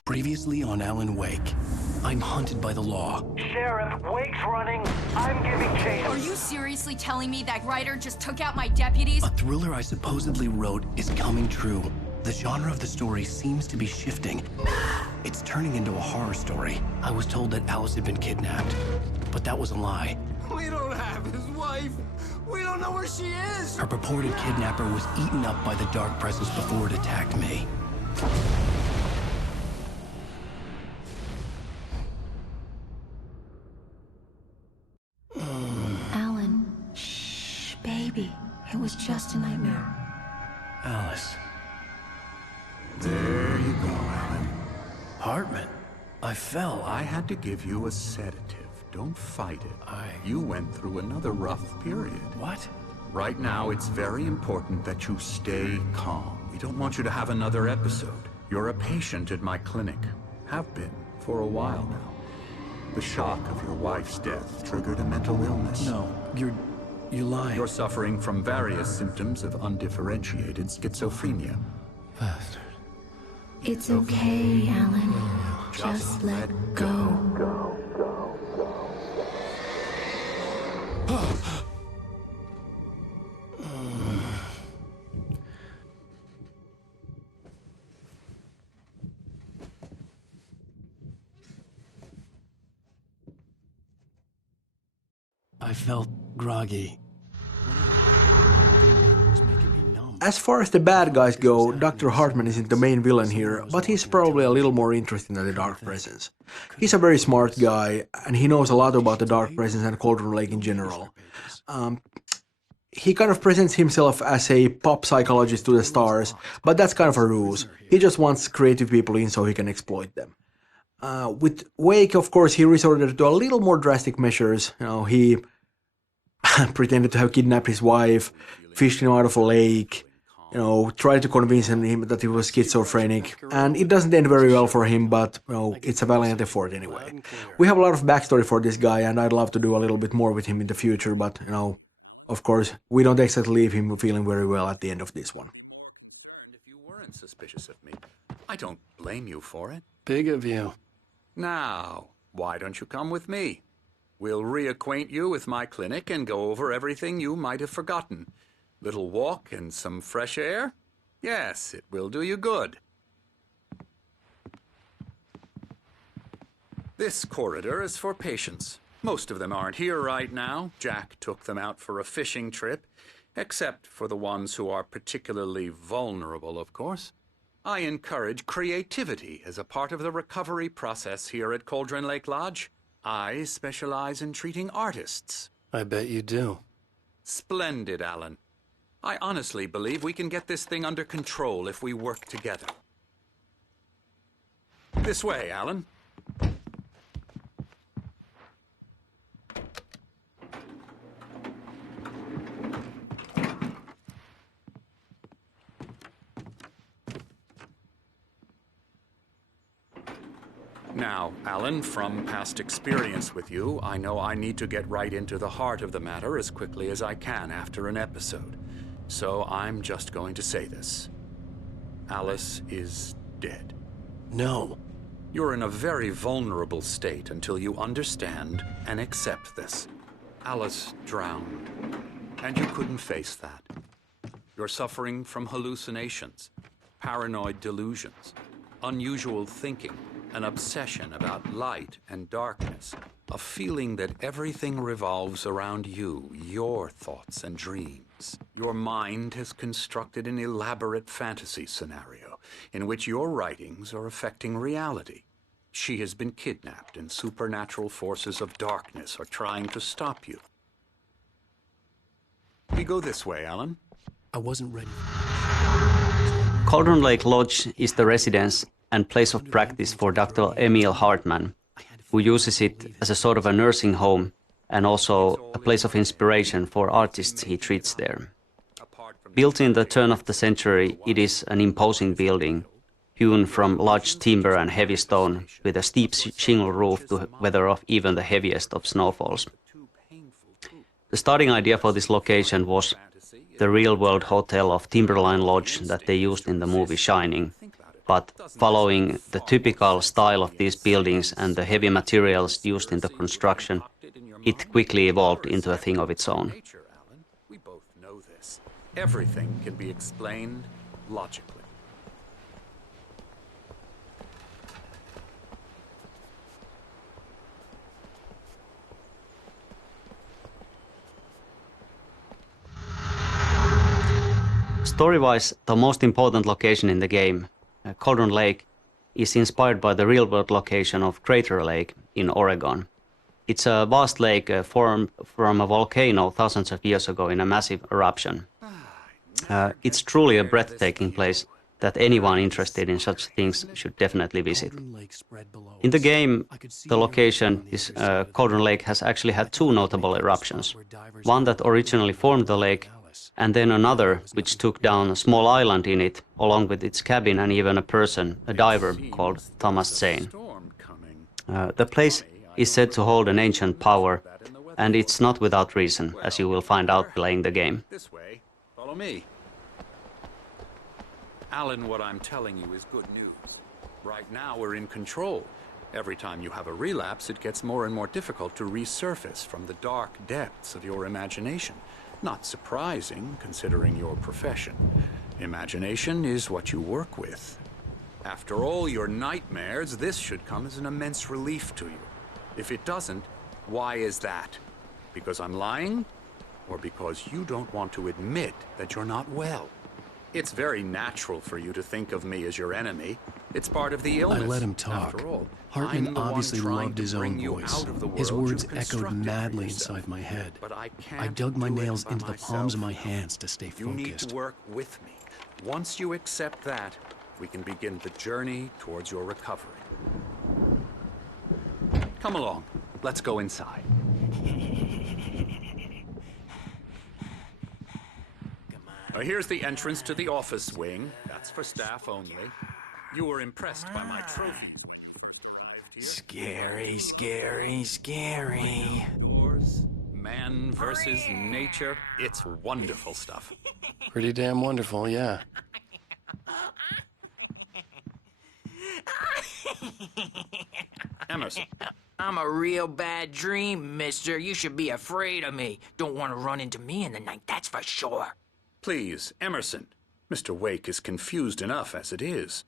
Previously on Alan Wake, I'm hunted by the law. Sheriff, Wake's running. I'm giving chase. Are you seriously telling me that writer just took out my deputies? A thriller I supposedly wrote is coming true. The genre of the story seems to be shifting. It's turning into a horror story. I was told that Alice had been kidnapped, but that was a lie. We don't have his wife. We don't know where she is. Her purported kidnapper was eaten up by the dark presence before it attacked me. Alan, shh, baby. It was just a nightmare. Alice. There you go, Alan. Hartman, I fell. I had to give you a sedative. Don't fight it. You went through another rough period. What? Right now, it's very important that you stay calm. We don't want you to have another episode. You're a patient at my clinic. Have been for a while now. The shock of your wife's death triggered a mental illness. No, you're lying. You're suffering from various symptoms of undifferentiated schizophrenia. Bastard. It's okay, Alan. Just let go. I felt groggy. As far as the bad guys go, Dr. Hartman isn't the main villain here, but he's probably a little more interesting than the Dark Presence. He's a very smart guy, and he knows a lot about the Dark Presence and Cauldron Lake in general. He kind of presents himself as a pop psychologist to the stars, but that's kind of a ruse. He just wants creative people in so he can exploit them. With Wake, of course, he resorted to a little more drastic measures. He pretended to have kidnapped his wife, fished him out of a lake, tried to convince him that he was schizophrenic, and it doesn't end very well for him, but, it's a valiant effort anyway. We have a lot of backstory for this guy, and I'd love to do a little bit more with him in the future, but, of course, we don't exactly leave him feeling very well at the end of this one. And if you weren't suspicious of me, I don't blame you for it. Big of you. Now, why don't you come with me? We'll reacquaint you with my clinic and go over everything you might have forgotten. Little walk and some fresh air? Yes, it will do you good. This corridor is for patients. Most of them aren't here right now. Jack took them out for a fishing trip, except for the ones who are particularly vulnerable, of course. I encourage creativity as a part of the recovery process here at Cauldron Lake Lodge. I specialize in treating artists. I bet you do. Splendid, Alan. I honestly believe we can get this thing under control if we work together. This way, Alan. Now, Alan, from past experience with you, I know I need to get right into the heart of the matter as quickly as I can after an episode. So I'm just going to say this. Alice is dead. No. You're in a very vulnerable state until you understand and accept this. Alice drowned, and you couldn't face that. You're suffering from hallucinations, paranoid delusions, unusual thinking, an obsession about light and darkness, a feeling that everything revolves around you, your thoughts and dreams. Your mind has constructed an elaborate fantasy scenario in which your writings are affecting reality. She has been kidnapped and supernatural forces of darkness are trying to stop you. We go this way, Alan. I wasn't ready. Cauldron Lake Lodge is the residence and place of practice for Dr. Emil Hartman, who uses it as a sort of a nursing home and also a place of inspiration for artists he treats there. Built in the turn of the century, it is an imposing building, hewn from large timber and heavy stone, with a steep shingle roof to weather off even the heaviest of snowfalls. The starting idea for this location was the real-world hotel of Timberline Lodge that they used in the movie Shining, but following the typical style of these buildings and the heavy materials used in the construction, it quickly evolved into a thing of its own. We both know this. Everything can be explained logically. Story-wise, the most important location in the game, Cauldron Lake, is inspired by the real-world location of Crater Lake in Oregon. It's a vast lake formed from a volcano thousands of years ago in a massive eruption. It's truly a breathtaking place that anyone interested in such things should definitely visit. In the game, the location, this Cauldron Lake, has actually had two notable eruptions. One that originally formed the lake, and then another which took down a small island in it, along with its cabin and even a person, a diver called Thomas Zane. The place is said to hold an ancient power, and it's not without reason, as you will find out playing the game. This way. Follow me. Alan, what I'm telling you is good news. Right now we're in control. Every time you have a relapse, it gets more and more difficult to resurface from the dark depths of your imagination. Not surprising, considering your profession. Imagination is what you work with. After all your nightmares, this should come as an immense relief to you. If it doesn't, why is that? Because I'm lying? Or because you don't want to admit that you're not well? It's very natural for you to think of me as your enemy. It's part of the illness. I let him talk. After all, Hartman obviously loved his own voice. His words echoed madly inside my head. I dug my nails into the palms of my hands to stay You need focused. to work with me. Once you accept that, we can begin the journey towards your recovery. Come along. Let's go inside. Here's the entrance to the office wing. That's for staff only. You were impressed by my trophies when you first arrived here. Scary, scary, scary. Wars, man versus nature. It's wonderful stuff. Pretty damn wonderful, yeah. Emerson. I'm a real bad dream, mister. You should be afraid of me. Don't want to run into me in the night, that's for sure. Please, Emerson. Mr. Wake is confused enough as it is.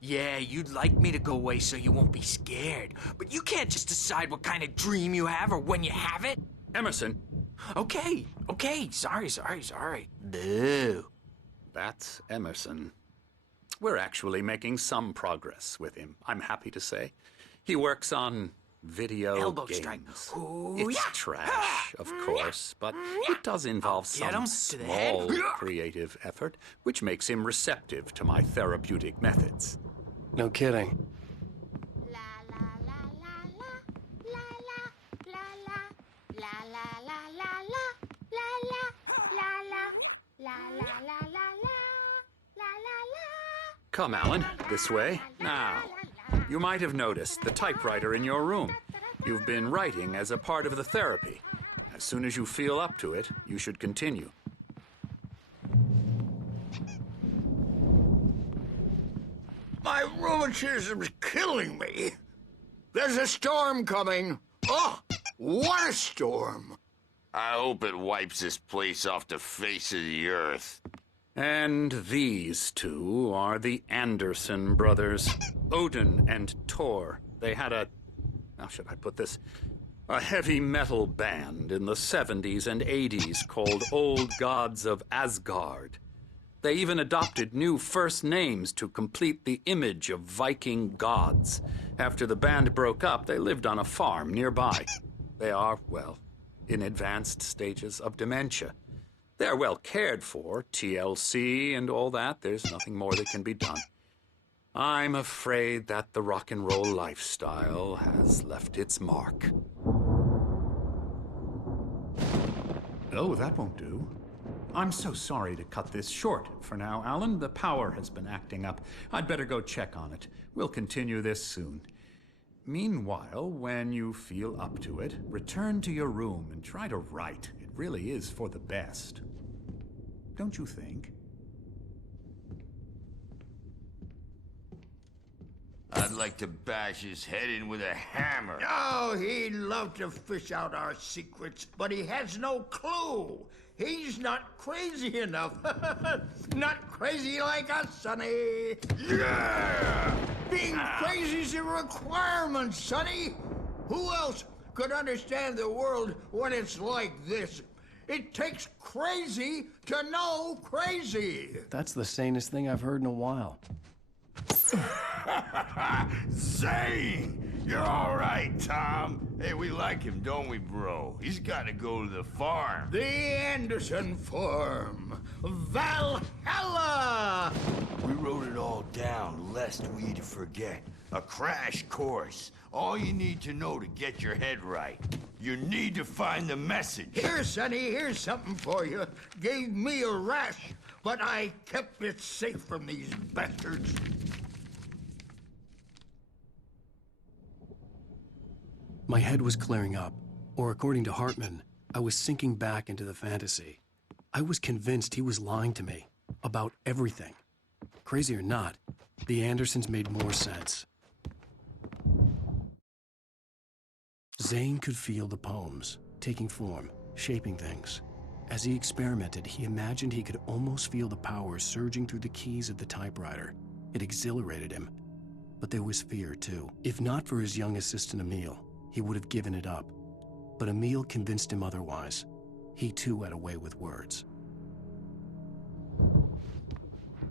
Yeah, you'd like me to go away so you won't be scared. But you can't just decide what kind of dream you have or when you have it. Emerson. Okay. Sorry. Boo. That's Emerson. We're actually making some progress with him, I'm happy to say. He works on video Elbow games. strike. It's trash, of course, but it does involve some small creative effort, which makes him receptive to my therapeutic methods. No kidding. Come, Alan, this way. Now, you might have noticed the typewriter in your room. You've been writing as a part of the therapy. As soon as you feel up to it, you should continue. My rheumatism's killing me. There's a storm coming. Oh, what a storm. I hope it wipes this place off the face of the earth. And these two are the Anderson brothers, Odin and Thor. They had how should I put this? A heavy metal band in the 70s and 80s called Old Gods of Asgard. They even adopted new first names to complete the image of Viking gods. After the band broke up, they lived on a farm nearby. They are, well, in advanced stages of dementia. They're well cared for, TLC and all that. There's nothing more that can be done. I'm afraid that the rock and roll lifestyle has left its mark. Oh, that won't do. I'm so sorry to cut this short for now, Alan. The power has been acting up. I'd better go check on it. We'll continue this soon. Meanwhile, when you feel up to it, return to your room and try to write. It really is for the best. Don't you think? I'd like to bash his head in with a hammer. Oh, he'd love to fish out our secrets, but he has no clue. He's not crazy enough. Not crazy like us, Sonny. Yeah! Being crazy's a requirement, Sonny. Who else could understand the world when it's like this? It takes crazy to know crazy. That's the sanest thing I've heard in a while. Zane! You're all right, Tom. Hey, we like him, don't we, bro? He's got to go to the farm. The Anderson farm. Valhalla! We wrote it all down, lest we forget. A crash course. All you need to know to get your head right. You need to find the message. Here, Sonny, here's something for you. Gave me a rash, but I kept it safe from these bastards. My head was clearing up, or according to Hartman, I was sinking back into the fantasy. I was convinced he was lying to me about everything. Crazy or not, the Andersons made more sense. Zane could feel the poems, taking form, shaping things. As he experimented, he imagined he could almost feel the power surging through the keys of the typewriter. It exhilarated him. But there was fear, too. If not for his young assistant, Emil, he would have given it up. But Emil convinced him otherwise. He, too, had a way with words.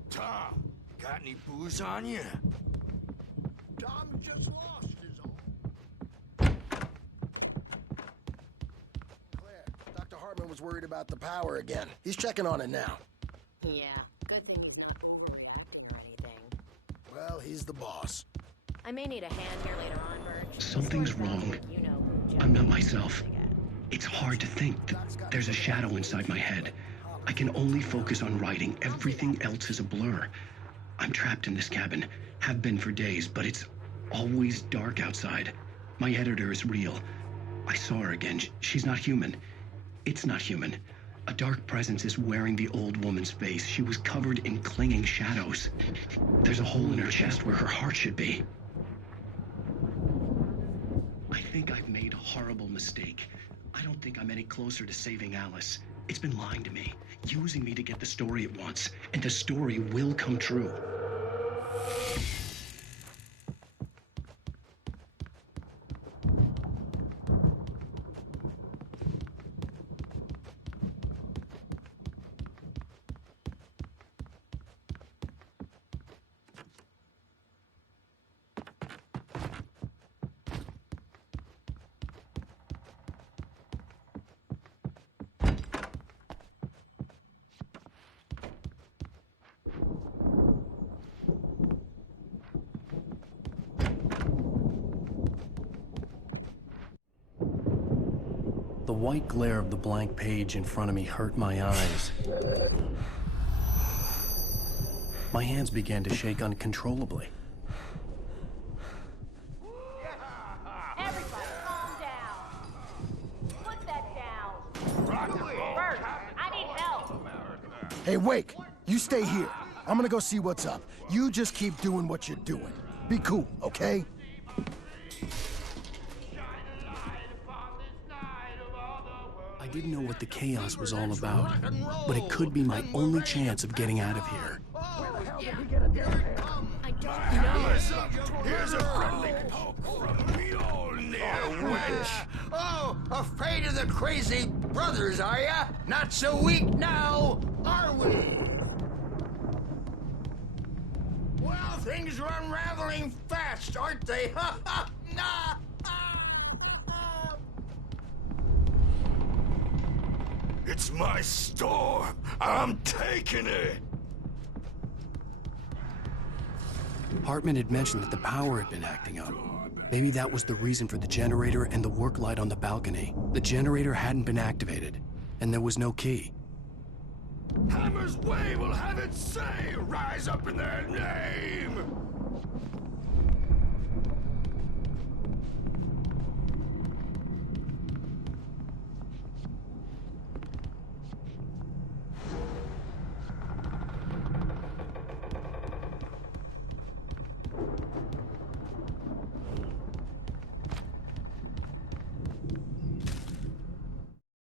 Tom, got any booze on you? Tom just lost his own. Claire, Dr. Hartman was worried about the power again. He's checking on it now. Yeah, good thing he's no or anything. Well, he's the boss. I may need a hand here later on, Birch. Something's wrong. You know who I'm not myself. It's hard to think. There's a shadow inside my head. I can only focus on writing. Everything else is a blur. I'm trapped in this cabin. Have been for days, but it's always dark outside. My editor is real. I saw her again. She's not human. It's not human. A dark presence is wearing the old woman's face. She was covered in clinging shadows. There's a hole in her chest where her heart should be. I think I've made a horrible mistake. I don't think I'm any closer to saving Alice. It's been lying to me, using me to get the story it wants, and the story will come true. The white glare of the blank page in front of me hurt my eyes. My hands began to shake uncontrollably. Everybody, calm down. Put that down. Bert, I need help. Hey, Wake, you stay here. I'm gonna go see what's up. You just keep doing what you're doing. Be cool, okay? I I didn't know what the chaos was all about, but it could be my only chance of getting out of here. I don't know. Here's a friendly poke from Mjolnir, wench. Oh, afraid of the crazy brothers, are ya? Not so weak now, are we? Well, things are unraveling fast, aren't they? Ha ha! Nah! It's my storm. I'm taking it. Hartman had mentioned that the power had been acting up. Maybe that was the reason for the generator and the work light on the balcony. The generator hadn't been activated, and there was no key. Hammer's Way will have its say. Rise up in their name.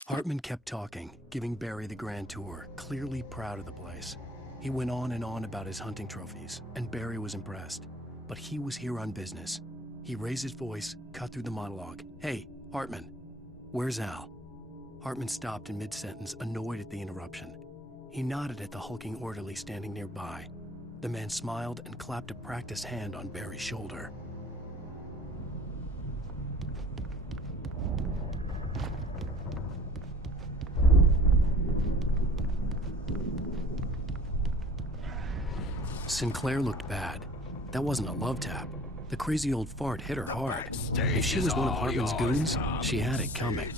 Hartman kept talking, giving Barry the grand tour, clearly proud of the place. He went on and on about his hunting trophies, and Barry was impressed. But he was here on business. He raised his voice, cut through the monologue. "Hey, Hartman, where's Al?" Hartman stopped in mid-sentence, annoyed at the interruption. He nodded at the hulking orderly standing nearby. The man smiled and clapped a practiced hand on Barry's shoulder. Sinclair looked bad. That wasn't a love tap. The crazy old fart hit her hard. If she was one of Hartman's goons, she had it coming.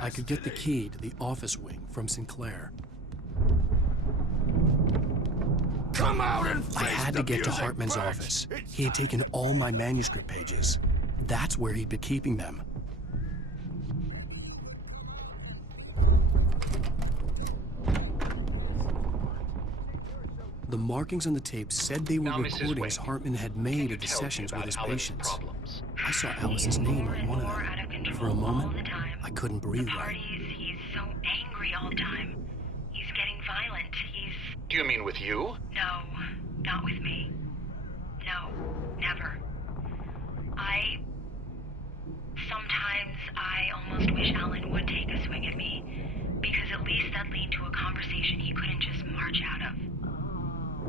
I could get the key to the office wing from Sinclair. Come out and I had to get to Hartman's office. He had taken all my manuscript pages. That's where he'd been keeping them. The markings on the tape said they were recordings Hartman had made of the sessions with his patients. I saw Alice's name on one of them. For a moment, I couldn't breathe right. He's so angry all the time. He's getting violent. Do you mean with you? No, not with me. No, never. Sometimes I almost wish Alan would take a swing at me, because at least that'd lead to a conversation he couldn't just march out of.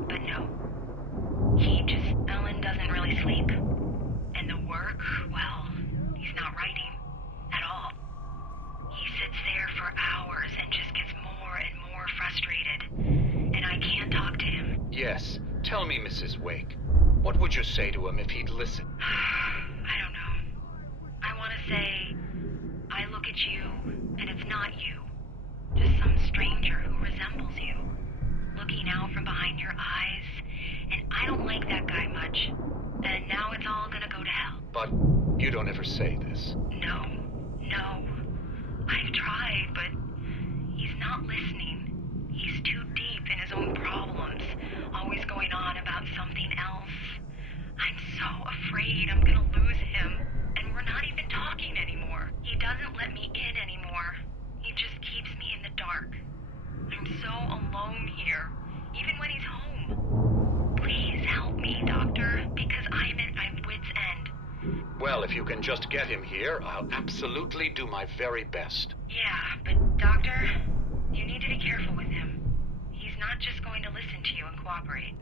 But no. Alan doesn't really sleep. And the work, well, he's not writing at all. He sits there for hours and just gets more and more frustrated. And I can't talk to him. Yes. Tell me, Mrs. Wake. What would you say to him if he'd listen? I don't know. I want to say, I look at you, and it's not you. Just some stranger who resembles you. Looking out from behind your eyes, and I don't like that guy much. And now it's all gonna go to hell. But you don't ever say this. No. I've tried, but he's not listening. He's too deep in his own problems, always going on about something else. I'm so afraid I'm gonna lose him, and we're not even talking anymore. He doesn't let me in anymore. He just keeps me in the dark. I'm so alone here, even when he's home. Please help me, Doctor, because I'm at my wit's end. Well, if you can just get him here, I'll absolutely do my very best. Yeah, but Doctor, you need to be careful with him. He's not just going to listen to you and cooperate.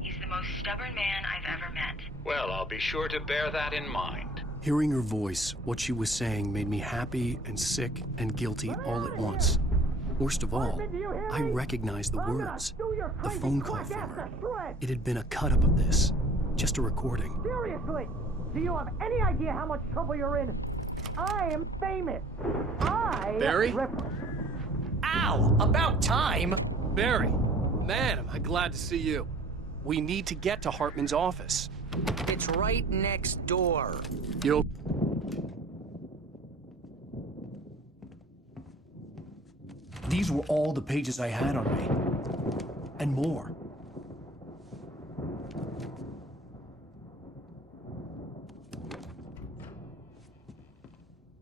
He's the most stubborn man I've ever met. Well, I'll be sure to bear that in mind. Hearing her voice, what she was saying made me happy and sick and guilty all at once. Worst of all, I recognized the words. The phone call from her. It had been a cut-up of this. Just a recording. Seriously! Do you have any idea how much trouble you're in? I am famous! Barry? Ow! About time! Barry, man, am I glad to see you. We need to get to Hartman's office. It's right next door. You'll... These were all the pages I had on me. And more.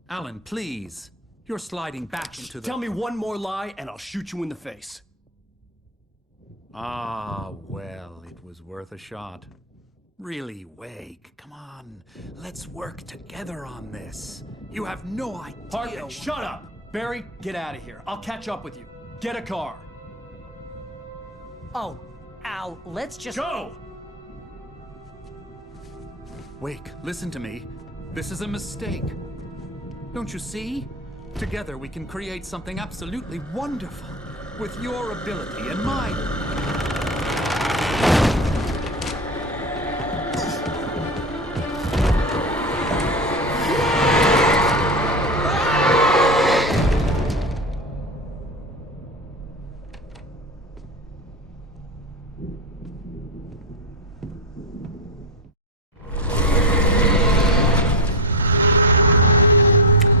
Alan, please. You're sliding back into the... Tell me one more lie and I'll shoot you in the face. Ah, well, it was worth a shot. Really, Wake, come on. Let's work together on this. You have no idea... Hartman, shut up! Barry, get out of here. I'll catch up with you. Get a car. Oh, Al, let's just... Go! Wake, listen to me. This is a mistake. Don't you see? Together we can create something absolutely wonderful. With your ability and mine.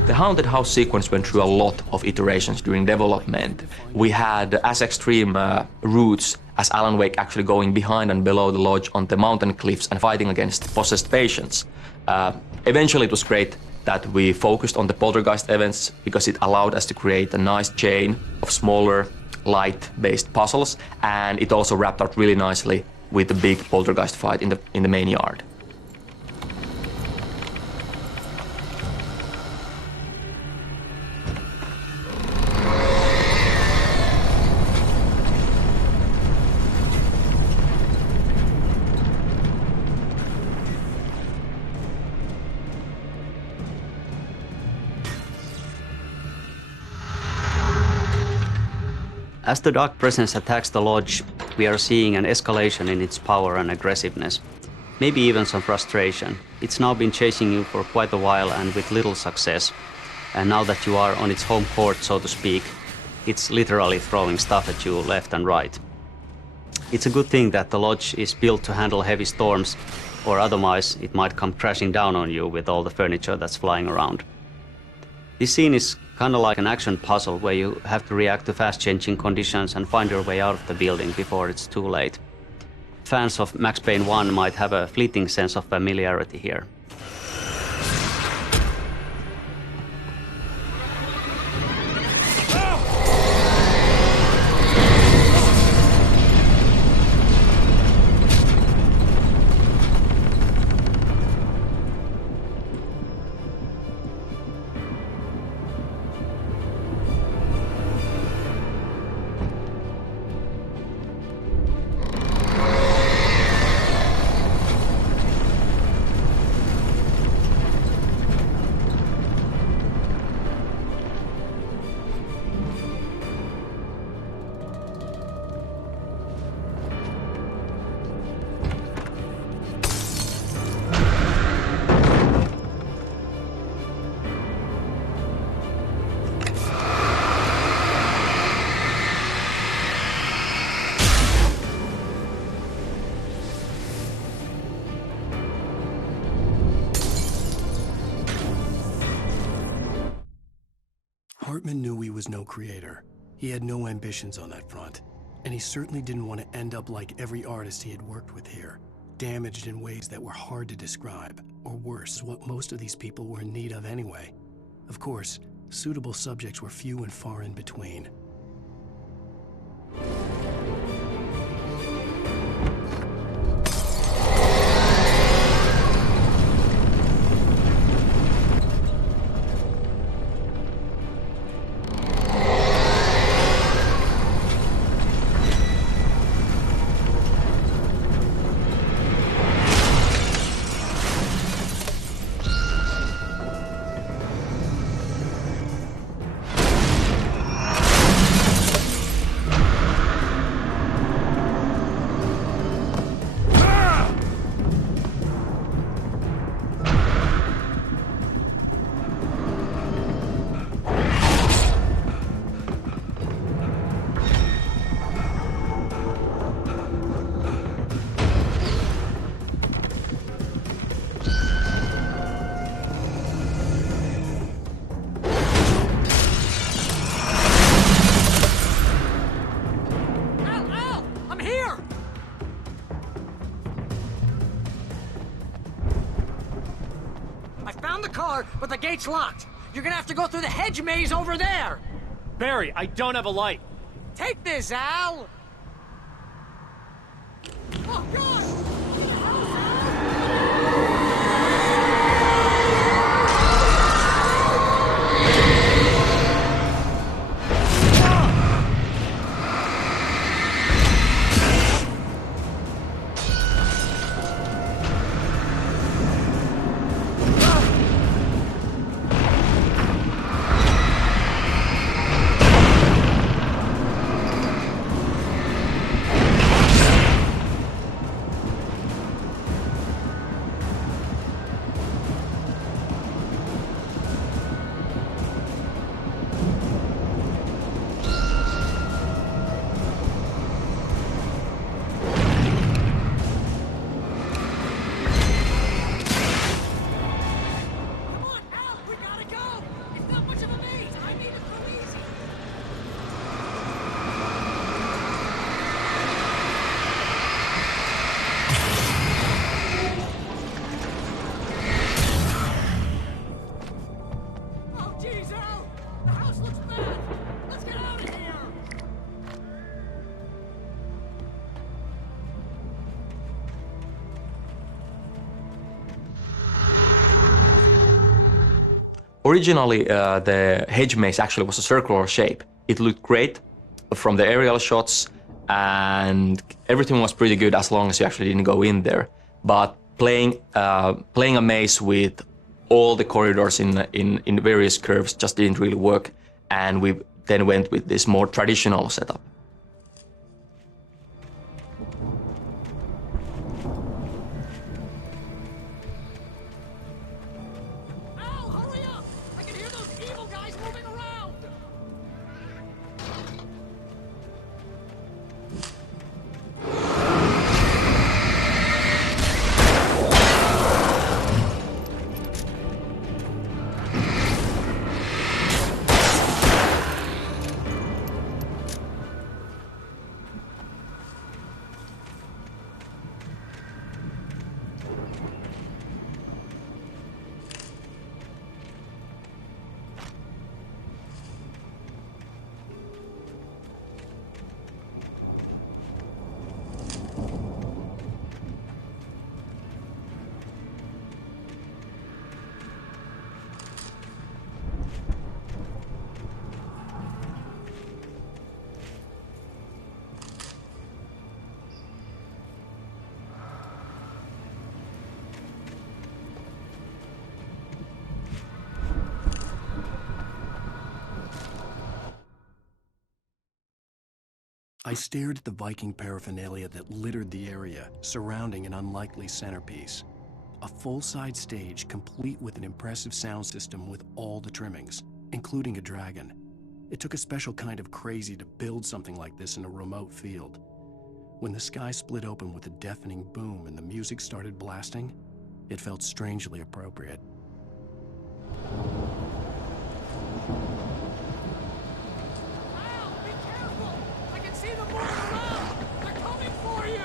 The Haunted House sequence went through a lot of iterations during development. We had as extreme routes as Alan Wake actually going behind and below the lodge on the mountain cliffs and fighting against possessed patients. Eventually it was great that we focused on the Poltergeist events because it allowed us to create a nice chain of smaller, light-based puzzles, and it also wrapped up really nicely with the big Poltergeist fight in the main yard. As the Dark Presence attacks the lodge, we are seeing an escalation in its power and aggressiveness. Maybe even some frustration. It's now been chasing you for quite a while and with little success. And now that you are on its home court, so to speak, it's literally throwing stuff at you left and right. It's a good thing that the lodge is built to handle heavy storms, or otherwise it might come crashing down on you with all the furniture that's flying around. This scene is kind of like an action puzzle where you have to react to fast-changing conditions and find your way out of the building before it's too late. Fans of Max Payne 1 might have a fleeting sense of familiarity here. Hartman knew he was no creator. He had no ambitions on that front. And he certainly didn't want to end up like every artist he had worked with here, damaged in ways that were hard to describe, or worse, what most of these people were in need of anyway. Of course, suitable subjects were few and far in between. But the gate's locked. You're gonna have to go through the hedge maze over there! Barry, I don't have a light. Take this, Al! Oh, God! Originally, the hedge maze actually was a circular shape. It looked great from the aerial shots, and everything was pretty good as long as you actually didn't go in there. But playing a maze with all the corridors in various curves just didn't really work, and we then went with this more traditional setup. I stared at the Viking paraphernalia that littered the area surrounding an unlikely centerpiece. A full-side stage complete with an impressive sound system with all the trimmings, including a dragon. It took a special kind of crazy to build something like this in a remote field. When the sky split open with a deafening boom and the music started blasting, it felt strangely appropriate. See them moving around! They're coming for you!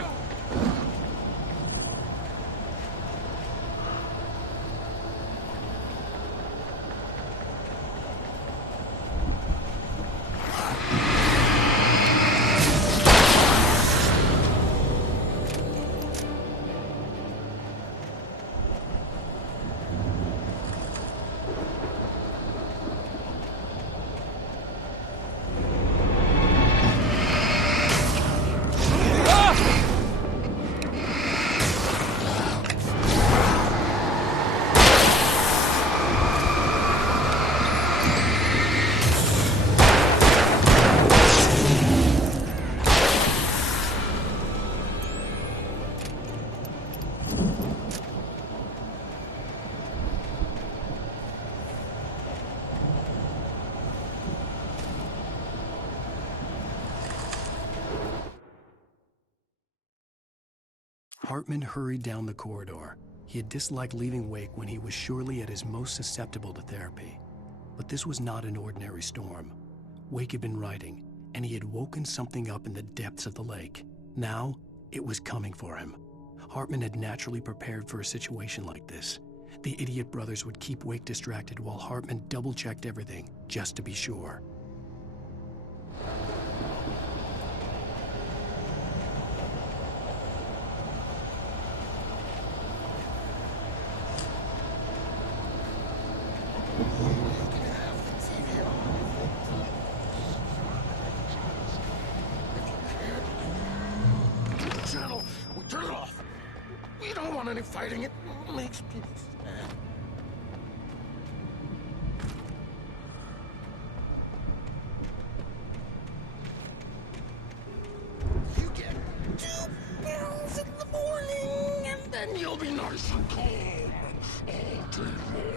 Hartman hurried down the corridor. He had disliked leaving Wake when he was surely at his most susceptible to therapy. But this was not an ordinary storm. Wake had been writing, and he had woken something up in the depths of the lake. Now, it was coming for him. Hartman had naturally prepared for a situation like this. The idiot brothers would keep Wake distracted while Hartman double-checked everything, just to be sure. Channel, we'll turn it off. We don't want any fighting. It makes people sad. You get 2 pills in the morning, and then you'll be nice and calm all day long.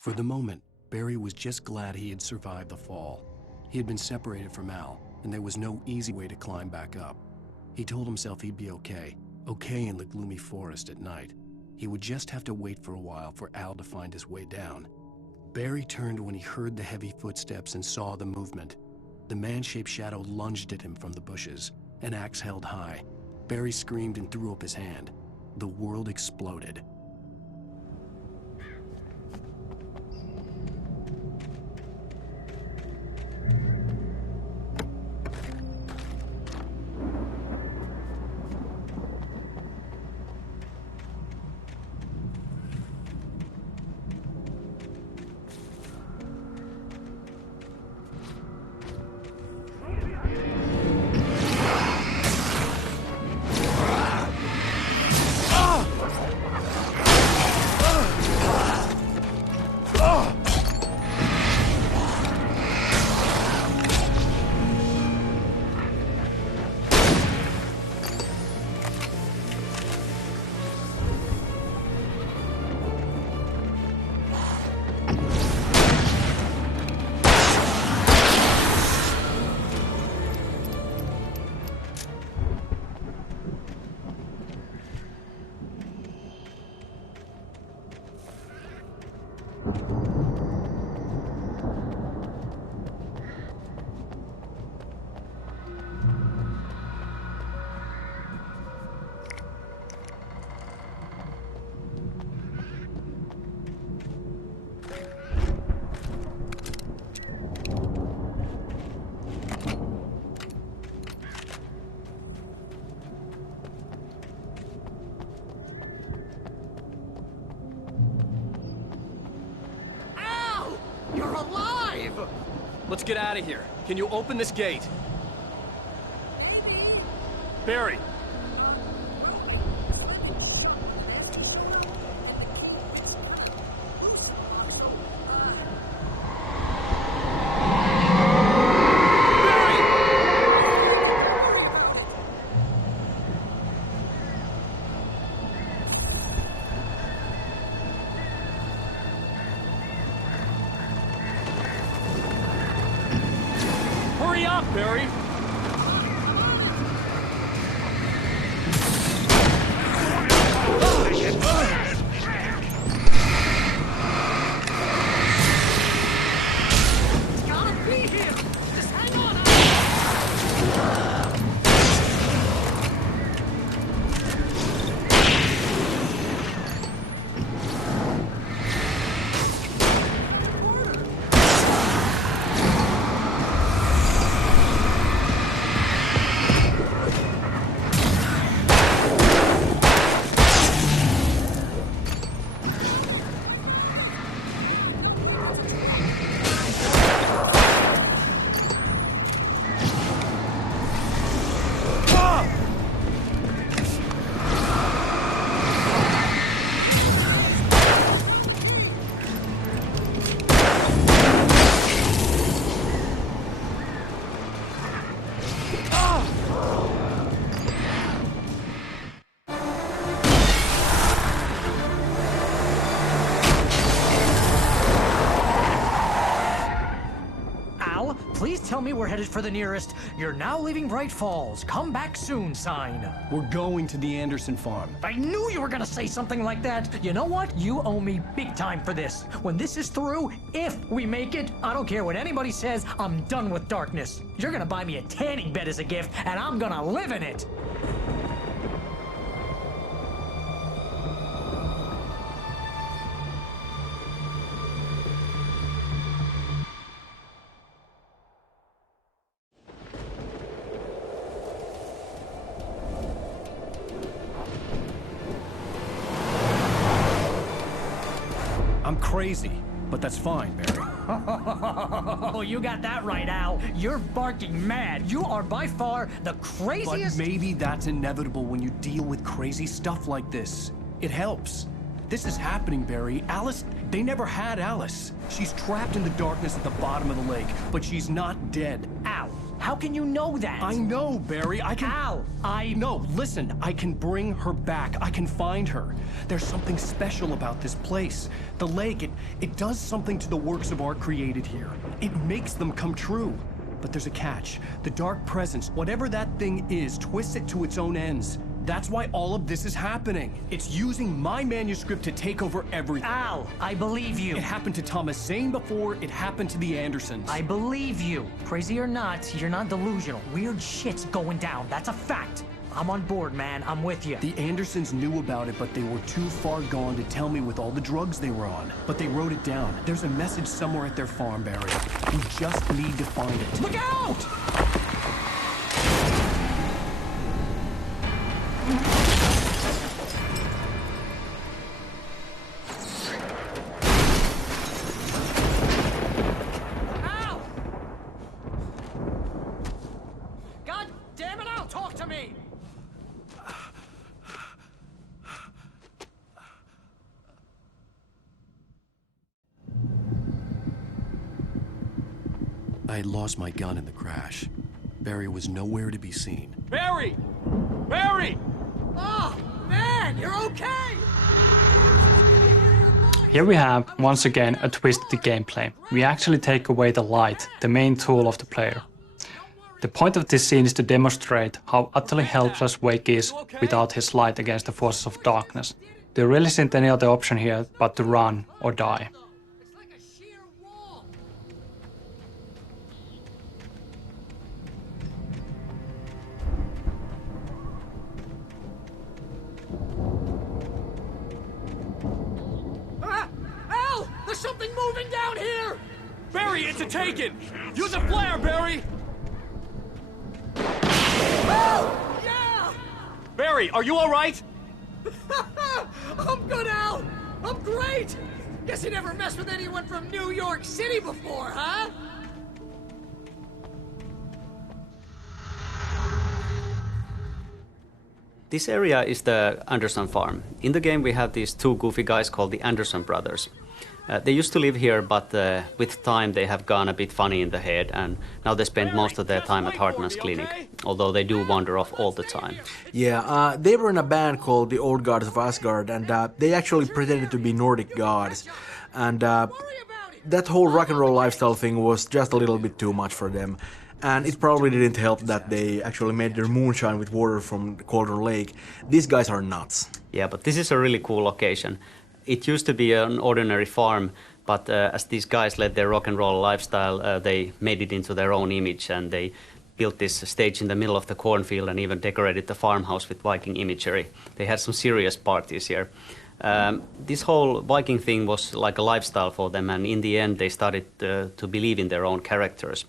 For the moment, Barry was just glad he had survived the fall. He had been separated from Al, and there was no easy way to climb back up. He told himself he'd be okay in the gloomy forest at night. He would just have to wait for a while for Al to find his way down. Barry turned when he heard the heavy footsteps and saw the movement. The man-shaped shadow lunged at him from the bushes, an axe held high. Barry screamed and threw up his hand. The world exploded. let's get out of here. Can you open this gate? Barry! Hurry up, Barry! Please tell me we're headed for the nearest "You're now leaving Bright Falls. Come back soon" sign. We're going to the Anderson farm. I knew you were gonna say something like that. You know what? You owe me big time for this. When this is through, if we make it, I don't care what anybody says, I'm done with darkness. You're gonna buy me a tanning bed as a gift, and I'm gonna live in it. I'm crazy, but that's fine, Barry. Oh, you got that right, Al. You're barking mad. You are by far the craziest... But maybe that's inevitable when you deal with crazy stuff like this. It helps. This is happening, Barry. Alice, they never had Alice. She's trapped in the darkness at the bottom of the lake, but she's not dead. Al, how can you know that? I know, Barry. I can... Al, No, listen. I can bring her back. I can find her. There's something special about this place. The lake, it does something to the works of art created here. It makes them come true. But there's a catch. The dark presence, whatever that thing is, twists it to its own ends. That's why all of this is happening. It's using my manuscript to take over everything. Al, I believe you. It happened to Thomas Zane before, it happened to the Andersons. I believe you. Crazy or not, you're not delusional. Weird shit's going down. That's a fact. I'm on board, man. I'm with you. The Andersons knew about it, but they were too far gone to tell me with all the drugs they were on. But they wrote it down. There's a message somewhere at their farm, Barry. We just need to find it. Look out! I had lost my gun in the crash. Barry was nowhere to be seen. Barry! Barry! Oh, man, you're okay! Here we have, once again, a twist to the gameplay. We actually take away the light, the main tool of the player. The point of this scene is to demonstrate how utterly helpless Wake is without his light against the forces of darkness. There really isn't any other option here but to run or die. There's something moving down here! Barry, it's a taken! Use a flare, Barry! Oh! Yeah! Barry, are you alright? I'm good, Al! I'm great! Guess you never messed with anyone from New York City before, huh? This area is the Anderson farm. In the game we have these two goofy guys called the Anderson brothers. They used to live here, but with time they have gone a bit funny in the head, and now they spend most of their time at Hartman's clinic, although they do wander off all the time. Yeah, they were in a band called the Old Gods of Asgard, and they actually pretended to be Nordic gods. And that whole rock and roll lifestyle thing was just a little bit too much for them. And it probably didn't help that they actually made their moonshine with water from the Cauldron Lake. These guys are nuts. Yeah, but this is a really cool location. It used to be an ordinary farm, but as these guys led their rock and roll lifestyle, they made it into their own image, and they built this stage in the middle of the cornfield and even decorated the farmhouse with Viking imagery. They had some serious parties here. This whole Viking thing was like a lifestyle for them, and in the end they started to believe in their own characters.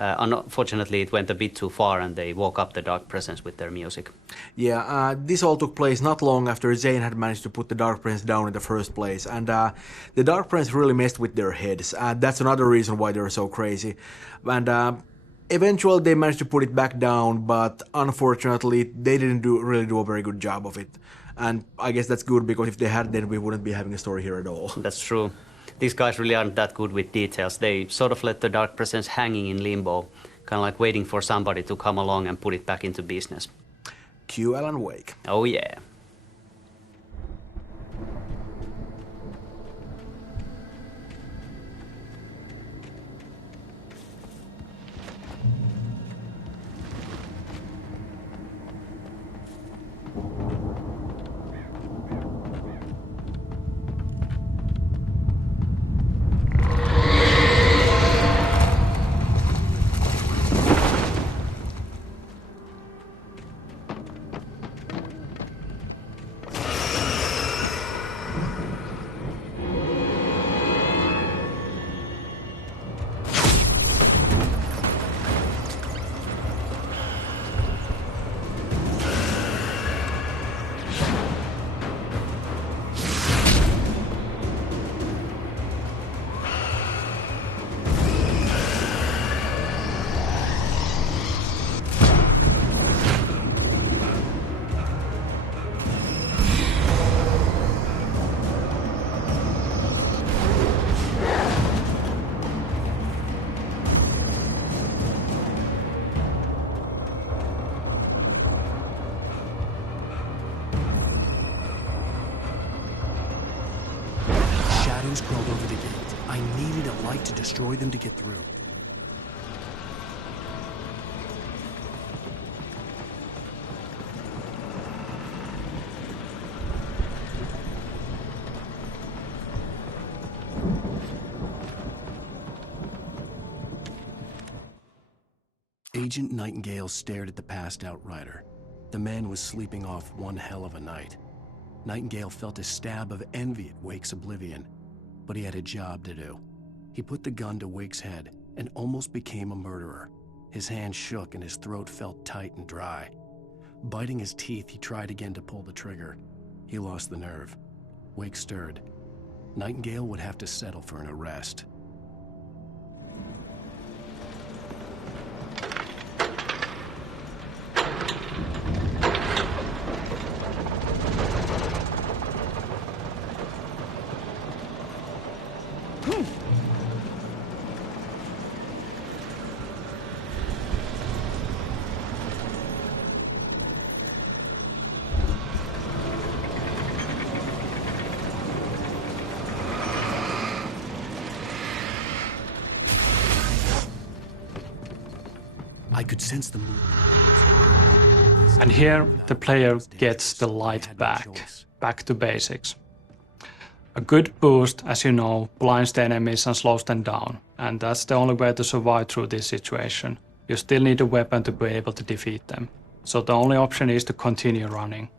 Unfortunately, it went a bit too far, and they woke up the Dark Presence with their music. Yeah, this all took place not long after Zane had managed to put the Dark Presence down in the first place, and the Dark Presence really messed with their heads. That's another reason why they're so crazy. And eventually they managed to put it back down, but unfortunately they didn't really do a very good job of it. And I guess that's good, because if they had, then we wouldn't be having a story here at all. That's true. These guys really aren't that good with details. They sort of let the Dark Presence hanging in limbo, kind of like waiting for somebody to come along and put it back into business. Cue Alan Wake. Oh yeah. Crawled over the gate. I needed a light to destroy them to get through. Agent Nightingale stared at the passed-out rider. The man was sleeping off one hell of a night. Nightingale felt a stab of envy at Wake's oblivion, but he had a job to do. He put the gun to Wake's head and almost became a murderer. His hand shook and his throat felt tight and dry. Biting his teeth, he tried again to pull the trigger. He lost the nerve. Wake stirred. Nightingale would have to settle for an arrest. I could sense the movement. And here the player gets the light back to basics. A good boost, as you know, blinds the enemies and slows them down, and that's the only way to survive through this situation. You still need a weapon to be able to defeat them, so the only option is to continue running.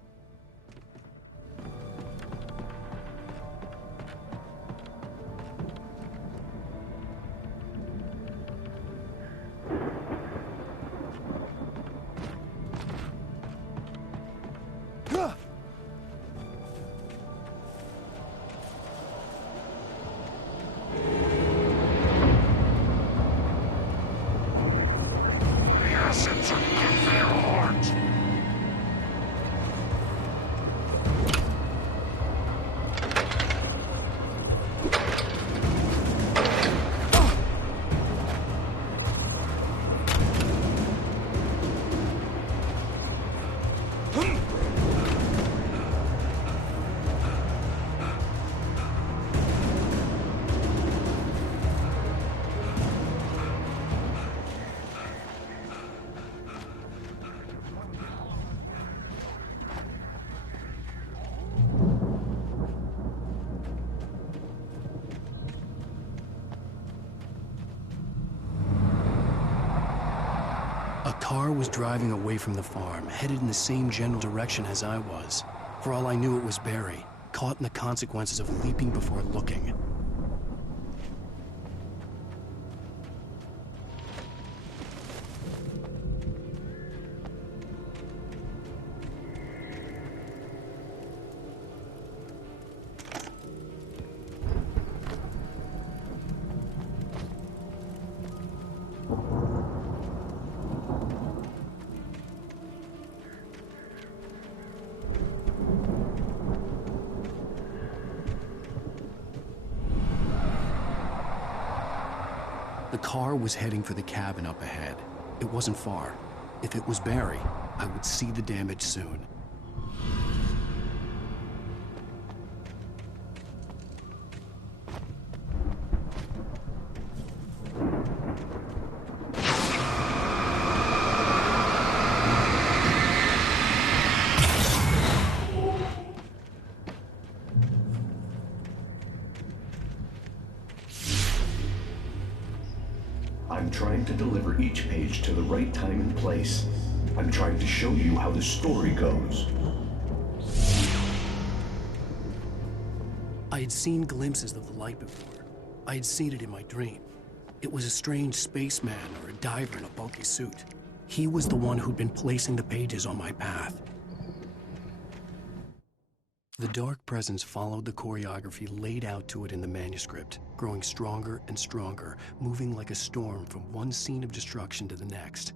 car was driving away from the farm, headed in the same general direction as I was. For all I knew, it was Barry, caught in the consequences of leaping before looking. The car was heading for the cabin up ahead. It wasn't far. If it was Barry, I would see the damage soon. I'm trying to deliver each page to the right time and place. I'm trying to show you how the story goes. I had seen glimpses of the light before. I had seen it in my dream. It was a strange spaceman or a diver in a bulky suit. He was the one who'd been placing the pages on my path. The dark presence followed the choreography laid out to it in the manuscript, growing stronger and stronger, moving like a storm from one scene of destruction to the next.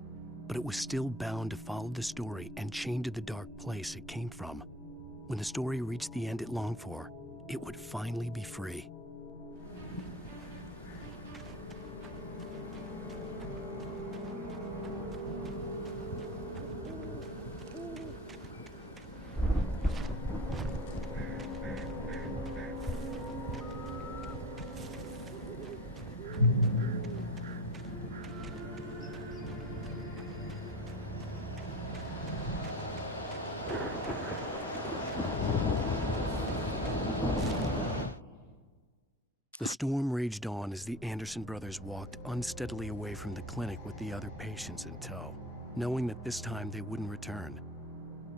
But it was still bound to follow the story and chained to the dark place it came from. When the story reached the end it longed for, it would finally be free. The storm raged on as the Anderson brothers walked unsteadily away from the clinic with the other patients in tow, knowing that this time they wouldn't return.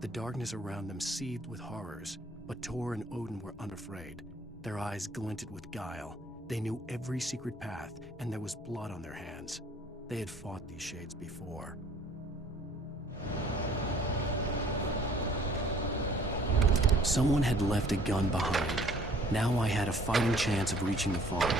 The darkness around them seethed with horrors, but Tor and Odin were unafraid. Their eyes glinted with guile. They knew every secret path, and there was blood on their hands. They had fought these shades before. Someone had left a gun behind. Now I had a fighting chance of reaching the farm.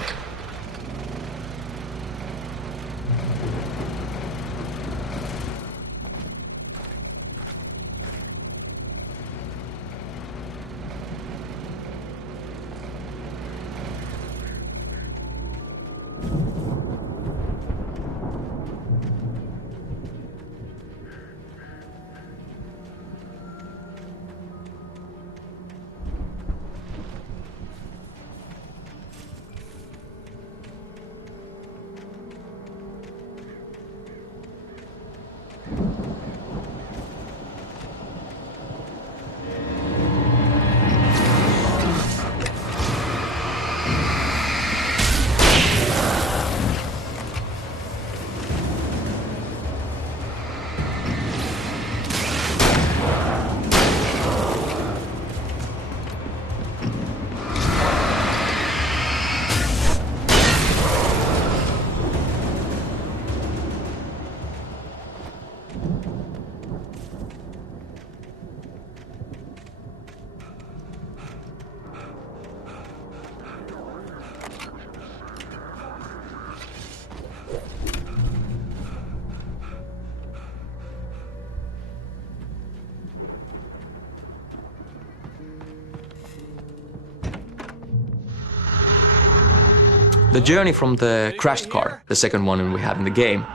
The journey from the crashed car, the second one we have in the game,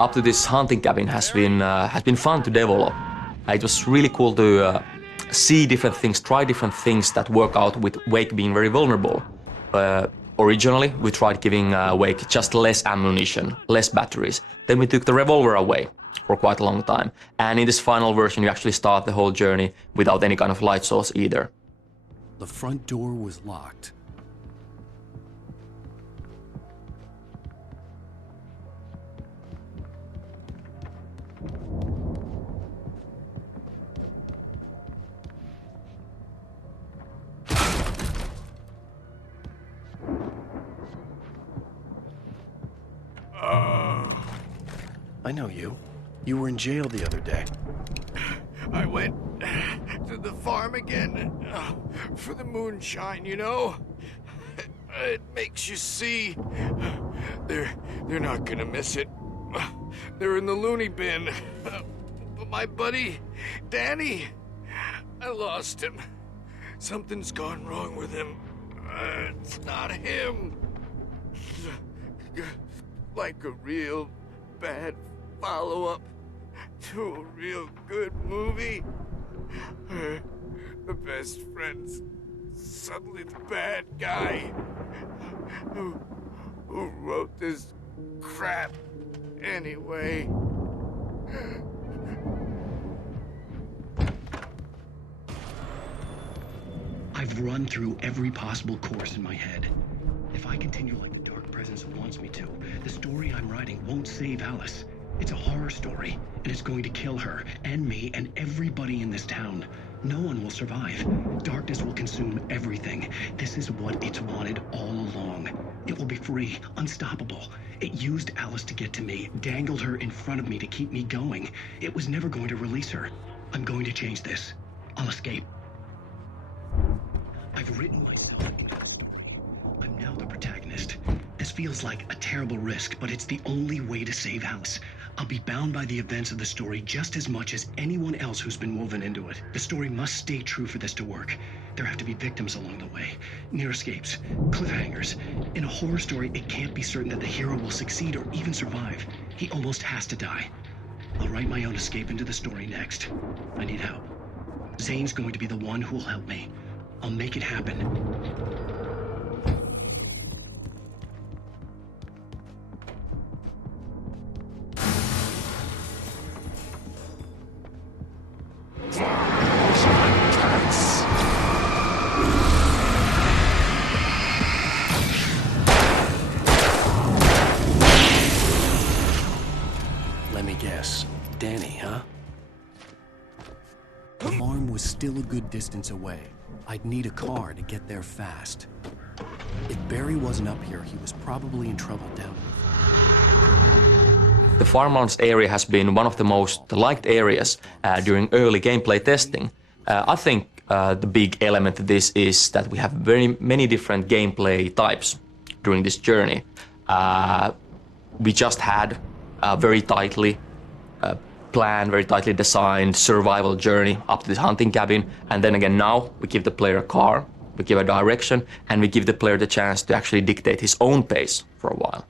up to this hunting cabin has been fun to develop. It was really cool to see different things, try different things that work out with Wake being very vulnerable. Originally, we tried giving Wake just less ammunition, less batteries. Then we took the revolver away for quite a long time. And in this final version, you actually start the whole journey without any kind of light source either. The front door was locked. I know you. You were in jail the other day. I went to the farm again for the moonshine, you know? It makes you see. They're not gonna miss it. They're in the loony bin. But my buddy, Danny, I lost him. Something's gone wrong with him. It's not him. Like a real bad follow-up to a real good movie. The best friend's suddenly the bad guy who wrote this crap anyway. I've run through every possible course in my head. If I continue like the Dark Presence wants me to, the story I'm writing won't save Alice. It's a horror story, and it's going to kill her, and me, and everybody in this town. No one will survive. Darkness will consume everything. This is what it's wanted all along. It will be free, unstoppable. It used Alice to get to me, dangled her in front of me to keep me going. It was never going to release her. I'm going to change this. I'll escape. I've written myself into the story. I'm now the protagonist. This feels like a terrible risk, but it's the only way to save Alice. I'll be bound by the events of the story just as much as anyone else who's been woven into it. The story must stay true for this to work. There have to be victims along the way, near escapes, cliffhangers. In a horror story, it can't be certain that the hero will succeed or even survive. He almost has to die. I'll write my own escape into the story next. I need help. Zane's going to be the one who will help me. I'll make it happen. Let me guess. Danny, huh? The farm was still a good distance away. I'd need a car to get there fast. If Barry wasn't up here, he was probably in trouble down there. The farmlands area has been one of the most liked areas during early gameplay testing. I think the big element of this is that we have very many different gameplay types during this journey. We just had a very tightly planned, very tightly designed survival journey up to this hunting cabin, and then again now we give the player a car, we give a direction, and we give the player the chance to actually dictate his own pace for a while.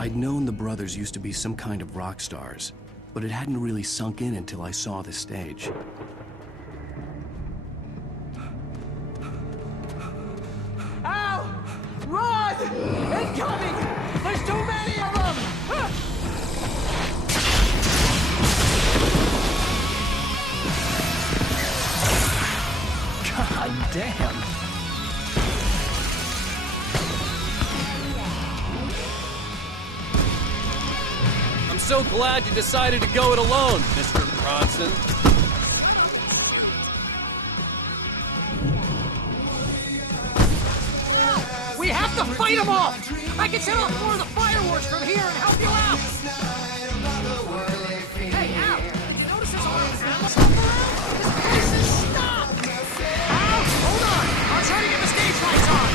I'd known the brothers used to be some kind of rock stars, but it hadn't really sunk in until I saw the stage. Al! Run! Incoming! There's too many of them! God damn! I'm so glad you decided to go it alone, Mr. Bronson. We have to fight them off! I can set off more of the fireworks from here and help you out! Hey, Al! Notice there's a lot of ammo around? This place is stopped! Al, hold on! I'll try to get the stage lights on!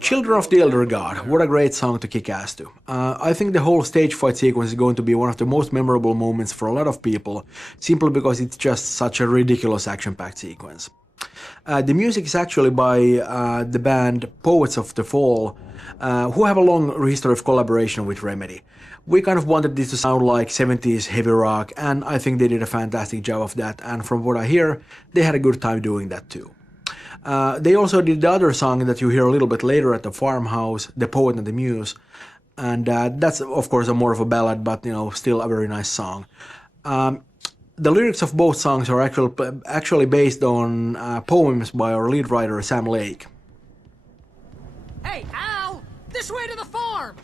Children of the Elder God, what a great song to kick ass to. I think the whole stage fight sequence is going to be one of the most memorable moments for a lot of people, simply because it's just such a ridiculous action-packed sequence. The music is actually by the band Poets of the Fall, who have a long history of collaboration with Remedy. We kind of wanted this to sound like 70s heavy rock, and I think they did a fantastic job of that, and from what I hear, they had a good time doing that too. They also did the other song that you hear a little bit later at the farmhouse, The Poet and the Muse, and that's of course a more of a ballad, but you know, still a very nice song. The lyrics of both songs are actually based on poems by our lead writer Sam Lake. Hey, Al! This way to the farm!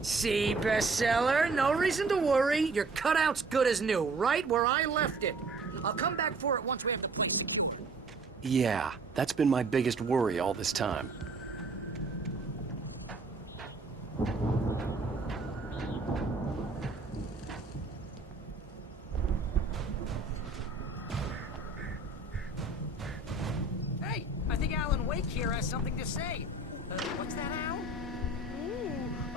See, bestseller? No reason to worry. Your cutout's good as new, right where I left it. I'll come back for it once we have the place secured. Yeah, that's been my biggest worry all this time. Hey, I think Alan Wake here has something to say. What's that, Al?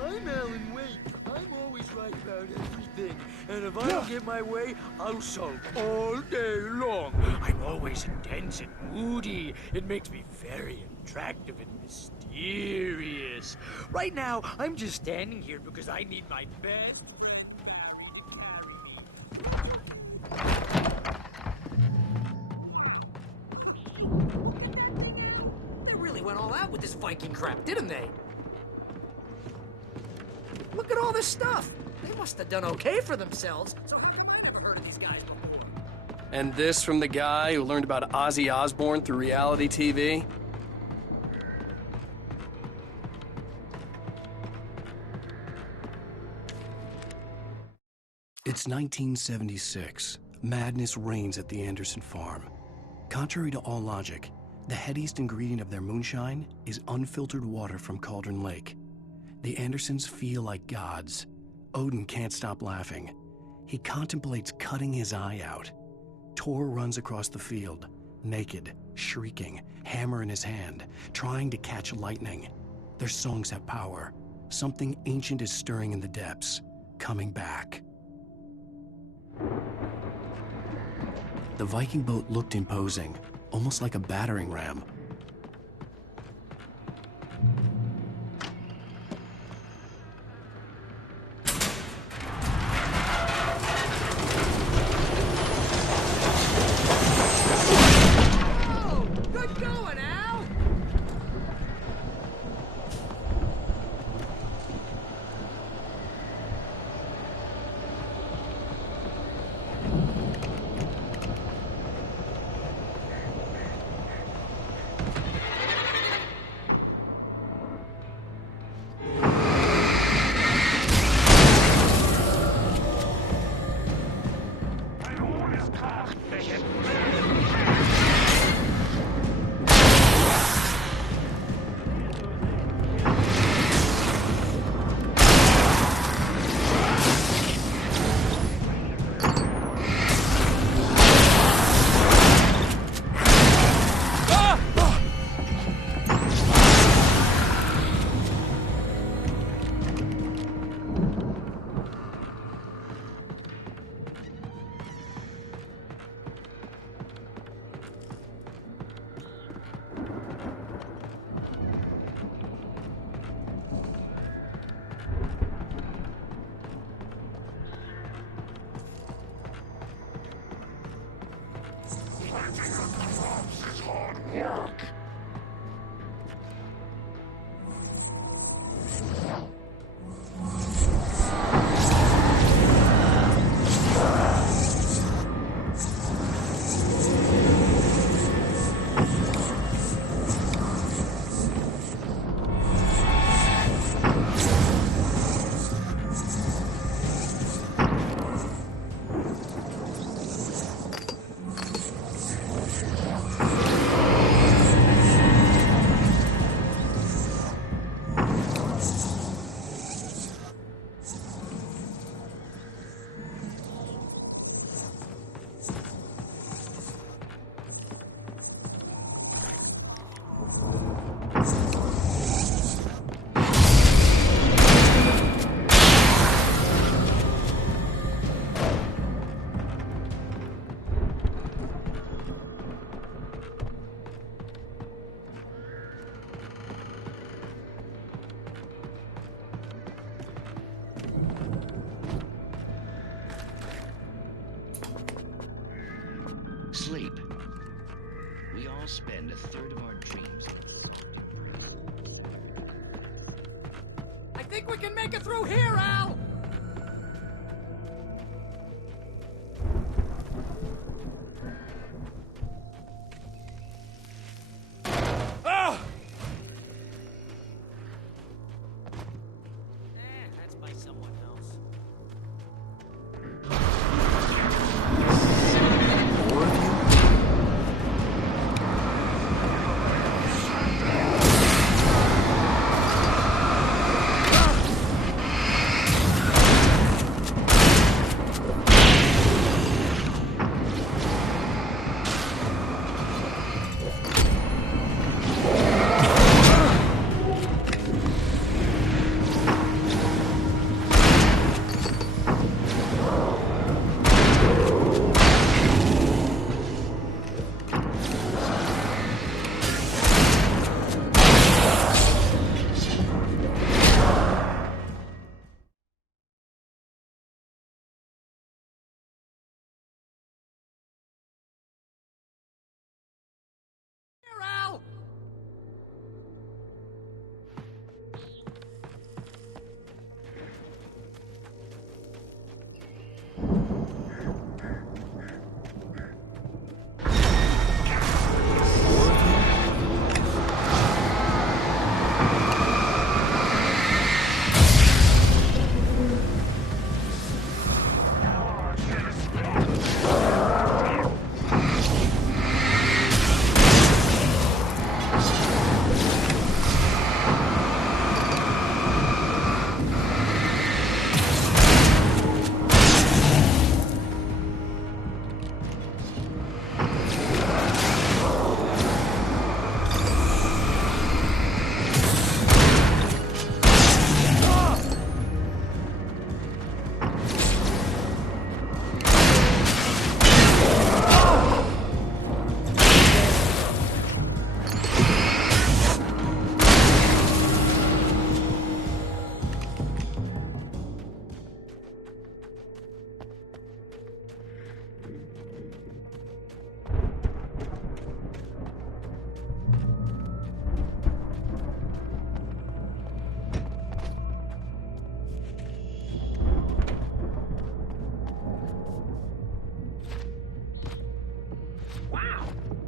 I'm Alan Wake. I'm always right about everything. And if I don't get my way, I'll sulk all day long. I'm always intense and moody. It makes me very attractive and mysterious. Right now, I'm just standing here because I need my best They really went all out with this Viking crap, didn't they? Look at all this stuff. They must have done okay for themselves. So how come I never heard of these guys before? And this from the guy who learned about Ozzy Osbourne through reality TV? It's 1976. Madness reigns at the Anderson farm. Contrary to all logic, the headiest ingredient of their moonshine is unfiltered water from Cauldron Lake. The Andersons feel like gods. Odin can't stop laughing. He contemplates cutting his eye out. Tor runs across the field, naked, shrieking, hammer in his hand, trying to catch lightning. Their songs have power. Something ancient is stirring in the depths, coming back. The Viking boat looked imposing, almost like a battering ram. Good going, Al! all spend a third of our dreams on I think we can make it through here, Al! That's by someone else.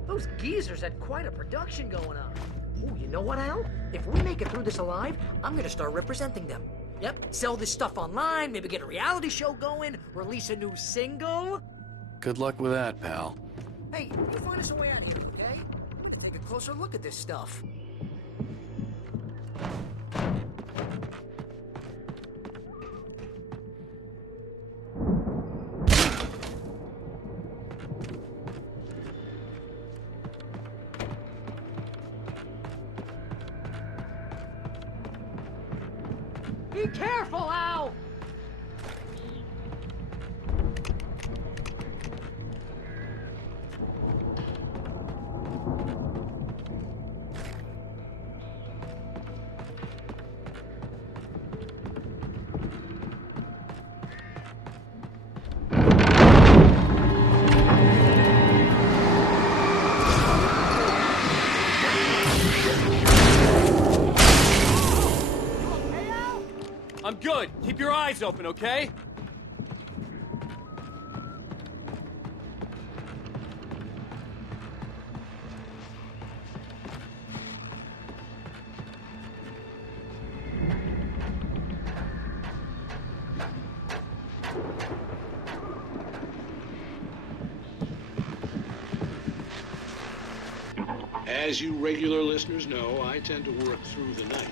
Those geezers had quite a production going on. Oh, you know what, Al? If we make it through this alive, I'm gonna start representing them. Yep, sell this stuff online, maybe get a reality show going, release a new single. Good luck with that, pal. Hey, you find us a way out of here, okay? We can take a closer look at this stuff. Be careful, Al! I'm good. Keep your eyes open, okay? As you regular listeners know, I tend to work through the night.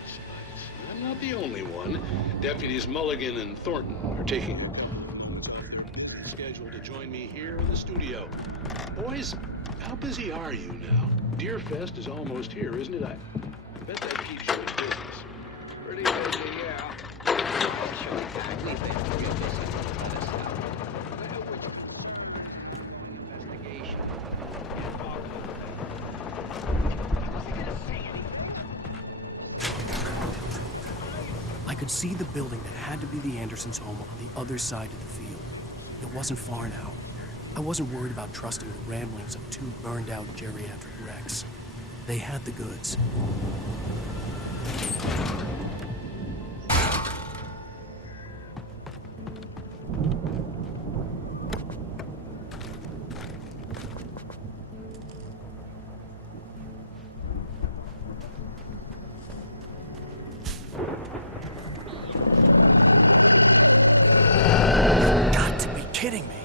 I'm not the only one. Deputies Mulligan and Thornton are taking a couple of their busy schedule to join me here in the studio. Boys, how busy are you now? Deerfest is almost here, isn't it? I bet that keeps you in business. Pretty busy, yeah. I could see the building that had to be the Andersons' home on the other side of the field. It wasn't far now. I wasn't worried about trusting the ramblings of two burned-out geriatric wrecks. They had the goods. Got to be kidding me.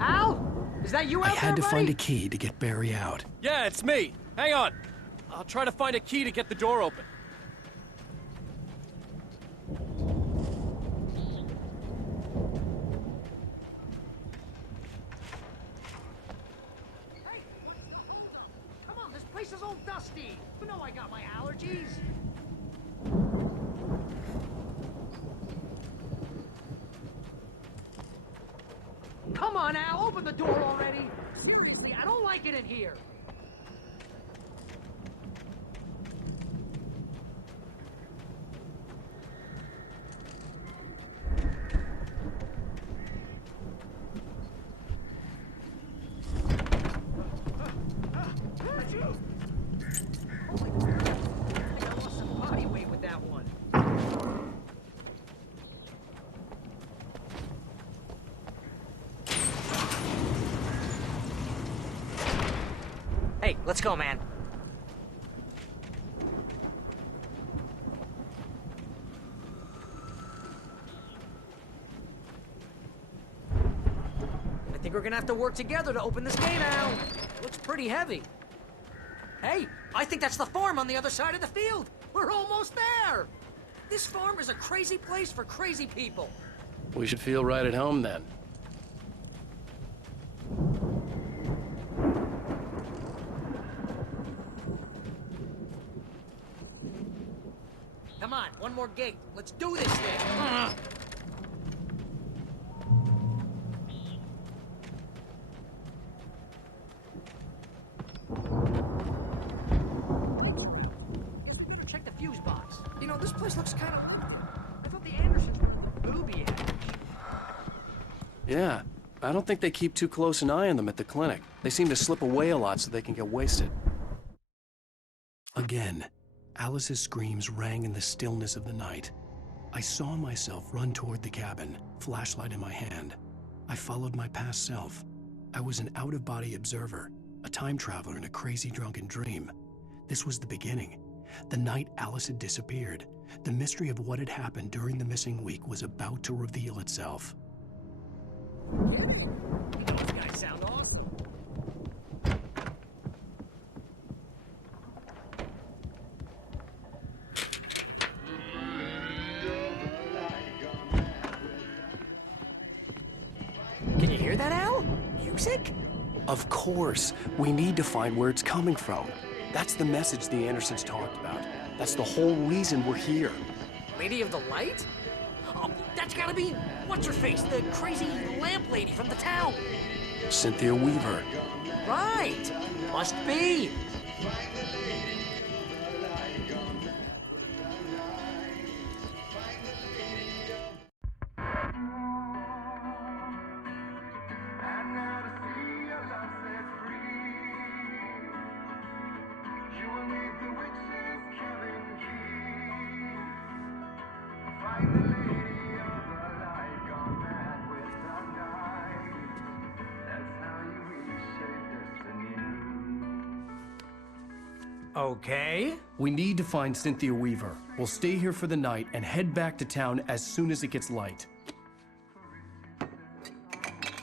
Al? Is that you out I had to there, find buddy? a key to get Barry out. Yeah, it's me. Hang on. I'll try to find a key to get the door open. Hey, hold up. Come on, this place is all dusty. You know I got my allergies. Come on, Al, open the door already. Seriously, I don't like it in here. Holy crap. I think I lost some body weight with that one. Hey, let's go, man. I think we're gonna have to work together to open this gate, Al. It looks pretty heavy. Hey, I think that's the farm on the other side of the field. We're almost there. This farm is a crazy place for crazy people. We should feel right at home then. Come on, one more gate. Let's do this thing. Guess we better check the fuse box. You know, this place looks kind of... I thought the Andersons were booby average. Yeah, I don't think they keep too close an eye on them at the clinic. They seem to slip away a lot so they can get wasted. Again, Alice's screams rang in the stillness of the night. I saw myself run toward the cabin, flashlight in my hand. I followed my past self. I was an out-of-body observer, a time traveler in a crazy drunken dream. This was the beginning. The night Alice had disappeared. The mystery of what had happened during the missing week was about to reveal itself. These guys sound awesome. Can you hear that, Al? Music? Of course. We need to find where it's coming from. That's the message the Andersons talked about. That's the whole reason we're here. Lady of the Light? Oh, that's gotta be... What's-her-face? The crazy lamp lady from the town. Cynthia Weaver. Right. Must be. Okay. We need to find Cynthia Weaver. We'll stay here for the night and head back to town as soon as it gets light.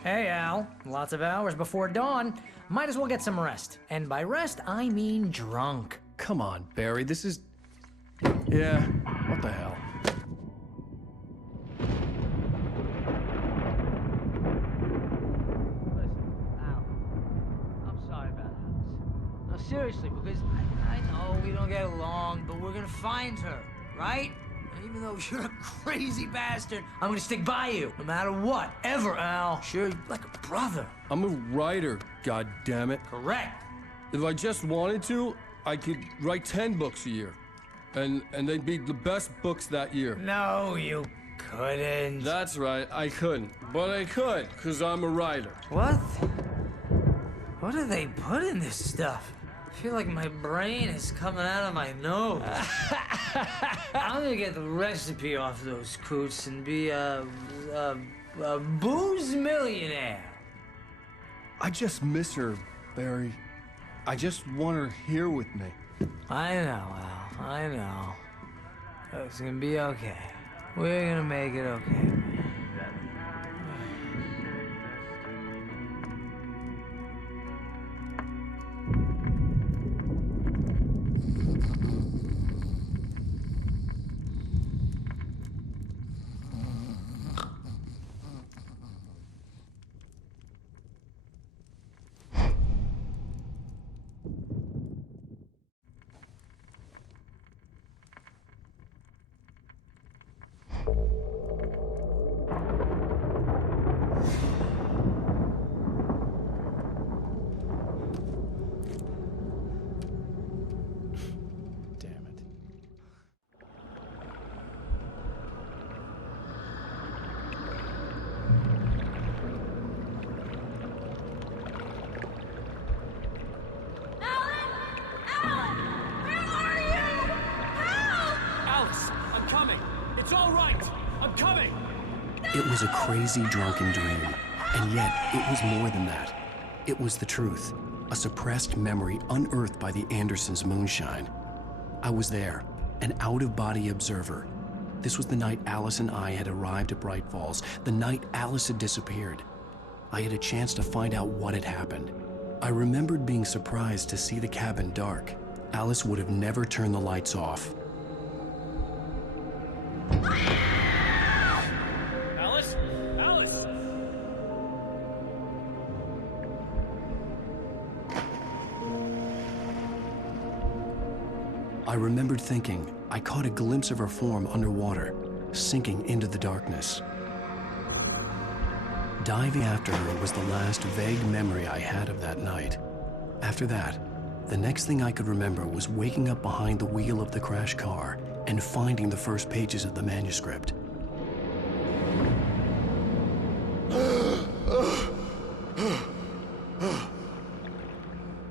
Hey, Al. Lots of hours before dawn. Might as well get some rest. And by rest, I mean drunk. Come on, Barry, this is... Yeah, what the hell? Seriously, because I know we don't get along, but we're gonna find her, right? And even though you're a crazy bastard, I'm gonna stick by you, no matter what, ever, Al. Sure, like a brother. I'm a writer, goddammit. Correct. If I just wanted to, I could write 10 books a year. And they'd be the best books that year. No, you couldn't. That's right, I couldn't. But I could, because I'm a writer. What? What do they put in this stuff? I feel like my brain is coming out of my nose. I'm gonna get the recipe off those coots and be a booze millionaire. I just miss her, Barry. I just want her here with me. I know, Al. I know. It's gonna be okay. We're gonna make it okay. It was a crazy, drunken dream, and yet it was more than that. It was the truth, a suppressed memory unearthed by the Andersons' moonshine. I was there, an out-of-body observer. This was the night Alice and I had arrived at Bright Falls, the night Alice had disappeared. I had a chance to find out what had happened. I remembered being surprised to see the cabin dark. Alice would have never turned the lights off. Alice? Alice! I remembered thinking I caught a glimpse of her form underwater, sinking into the darkness. Diving after her was the last vague memory I had of that night. After that, the next thing I could remember was waking up behind the wheel of the crashed car and finding the first pages of the manuscript.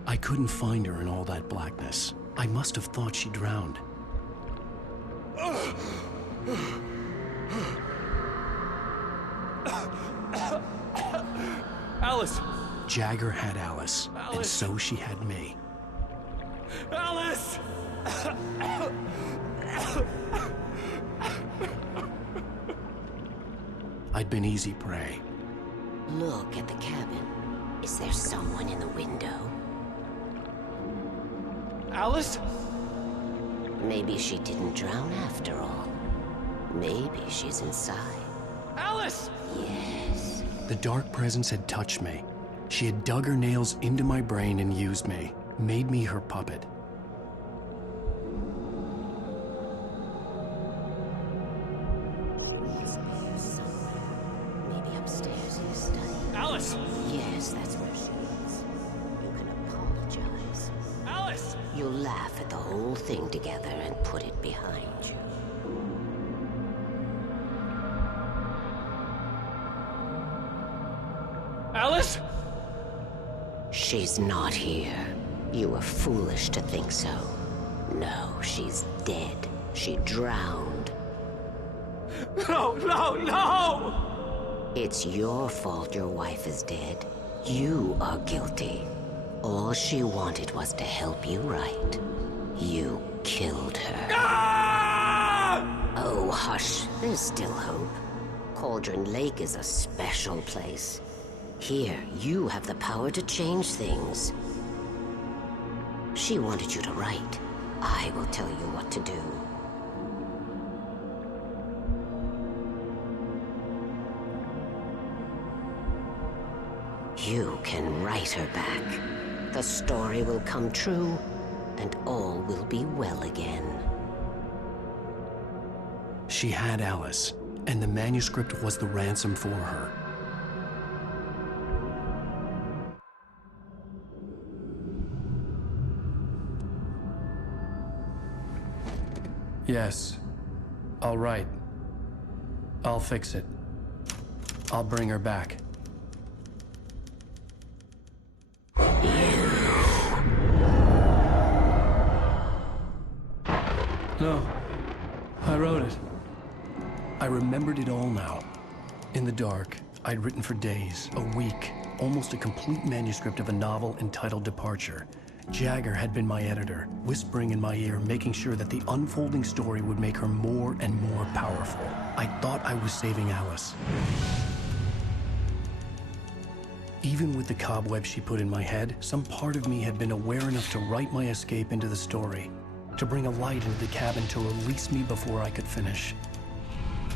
I couldn't find her in all that blackness. I must have thought she drowned. Alice! Jagger had Alice, and so she had me. Alice! I'd been easy prey. Look at the cabin. Is there someone in the window? Alice? Maybe she didn't drown after all. Maybe she's inside. Alice! Yes. The dark presence had touched me. She had dug her nails into my brain and used me, made me her puppet. Maybe upstairs in the study. Alice! Yes, that's where she is. You can apologize. Alice! You'll laugh at the whole thing together and put it behind you. Alice? She's not here. You were foolish to think so. No, she's dead. She drowned. No, no, no! It's your fault your wife is dead. You are guilty. All she wanted was to help you right. You killed her. Oh, hush. There's still hope. Cauldron Lake is a special place. Here, you have the power to change things. She wanted you to write. I will tell you what to do. You can write her back. The story will come true, and all will be well again. She had Alice, and the manuscript was the ransom for her. Yes. All right. I'll fix it. I'll bring her back. No. I wrote it. I remembered it all now. In the dark, I'd written for days, a week, almost a complete manuscript of a novel entitled Departure. Jagger had been my editor, whispering in my ear, making sure that the unfolding story would make her more and more powerful. I thought I was saving Alice. Even with the cobweb she put in my head, some part of me had been aware enough to write my escape into the story, to bring a light into the cabin to release me before I could finish,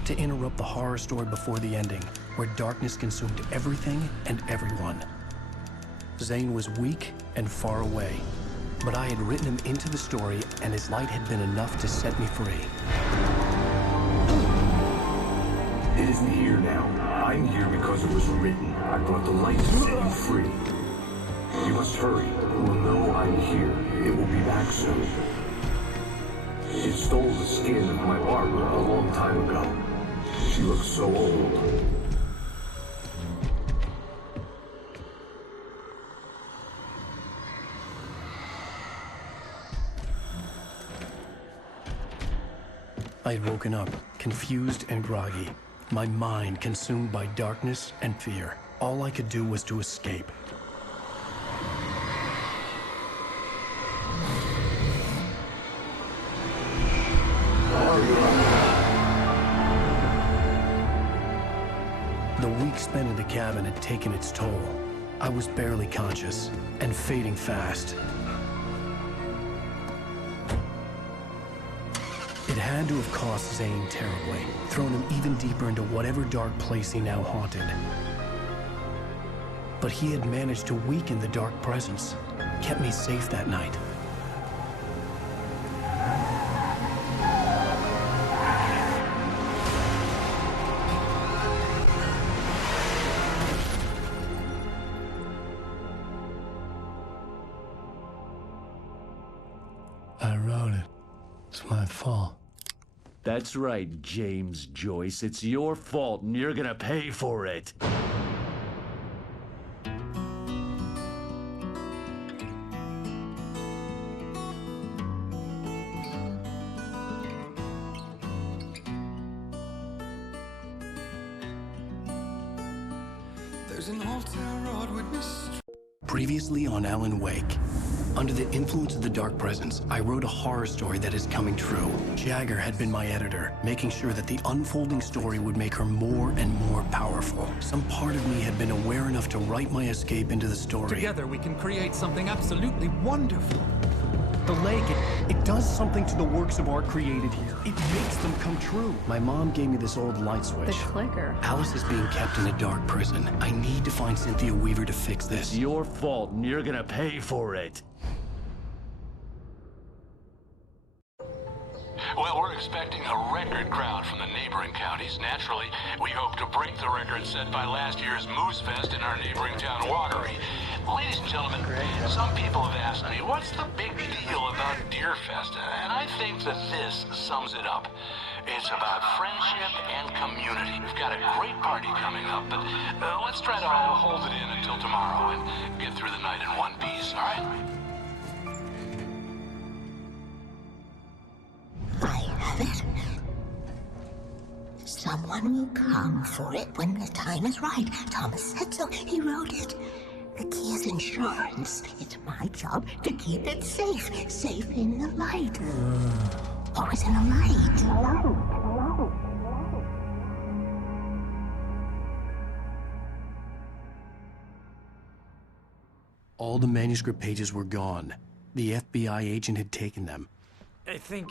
to interrupt the horror story before the ending, where darkness consumed everything and everyone. Zane was weak and far away, but I had written him into the story, and his light had been enough to set me free. It isn't here now. I'm here because it was written. I brought the light to set you free. You must hurry. It will know I'm here. It will be back soon. It stole the skin of my Barbara a long time ago. She looks so old. I had woken up, confused and groggy, my mind consumed by darkness and fear. All I could do was to escape. The week spent in the cabin had taken its toll. I was barely conscious and fading fast. It had to have cost Zane terribly, thrown him even deeper into whatever dark place he now haunted. But he had managed to weaken the dark presence, kept me safe that night. I wrote it. It's my fault. That's right, James Joyce. It's your fault, and you're gonna pay for it. There's an old town road with mystery. Previously on Alan Wake. Under the influence of the dark presence, I wrote a horror story that is coming true. Jagger had been my editor, making sure that the unfolding story would make her more and more powerful. Some part of me had been aware enough to write my escape into the story. Together we can create something absolutely wonderful. The lake, it does something to the works of art created here. It makes them come true. My mom gave me this old light switch. The clicker. Alice is being kept in a dark prison. I need to find Cynthia Weaver to fix this. It's your fault, and you're gonna pay for it. Well, we're expecting a record crowd from the neighboring counties. Naturally, we hope to break the record set by last year's Moose Fest in our neighboring town, Watery. Ladies and gentlemen, some people have asked me, what's the big deal about Deer Fest? And I think that this sums it up. It's about friendship and community. We've got a great party coming up, but let's try to hold it in until tomorrow and get through the night in one piece, all right? Someone will come for it when the time is right. Thomas said so. He wrote it. The key is insurance. It's my job to keep it safe. Safe in the light. Always in the light. All the manuscript pages were gone. The FBI agent had taken them. I think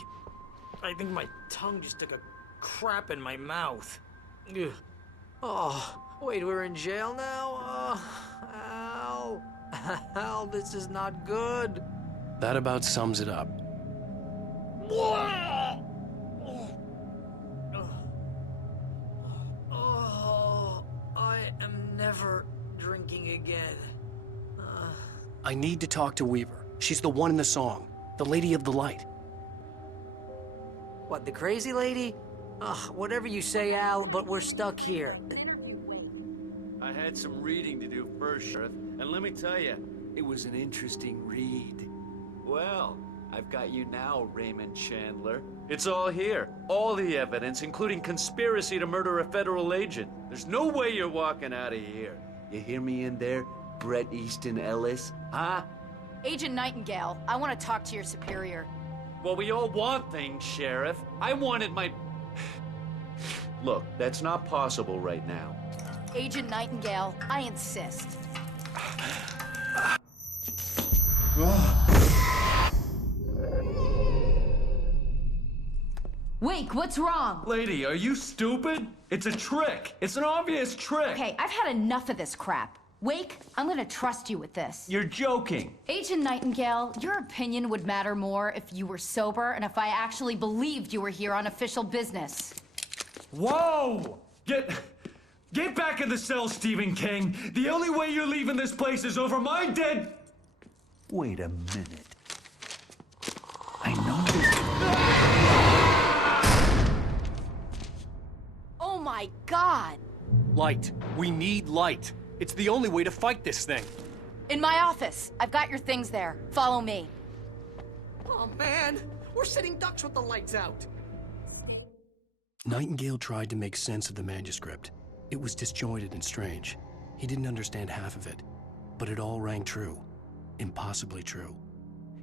my tongue just took a crap in my mouth. Ugh. Oh, wait, we're in jail now? Al. Al, this is not good. That about sums it up. Oh, I am never drinking again. I need to talk to Weaver. She's the one in the song. The Lady of the Light. What, the crazy lady? Ugh, whatever you say, Al, but we're stuck here. I had some reading to do first, Sheriff, and let me tell you, it was an interesting read. Well, I've got you now, Raymond Chandler. It's all here. All the evidence, including conspiracy to murder a federal agent. There's no way you're walking out of here. You hear me in there, Bret Easton Ellis? Huh? Agent Nightingale, I want to talk to your superior. Well, we all want things, Sheriff. I wanted my... Look, that's not possible right now. Agent Nightingale, I insist. Wake, what's wrong? Lady, are you stupid? It's a trick. It's an obvious trick. Okay, I've had enough of this crap. Wake, I'm gonna trust you with this. You're joking. Agent Nightingale, your opinion would matter more if you were sober and if I actually believed you were here on official business. Whoa! Get back in the cell, Stephen King. The only way you're leaving this place is over my dead... Wait a minute. I know this... Oh my God! Light. We need light. It's the only way to fight this thing. In my office. I've got your things there. Follow me. Oh man, we're sitting ducks with the lights out. Nightingale tried to make sense of the manuscript. It was disjointed and strange. He didn't understand half of it, but it all rang true. Impossibly true.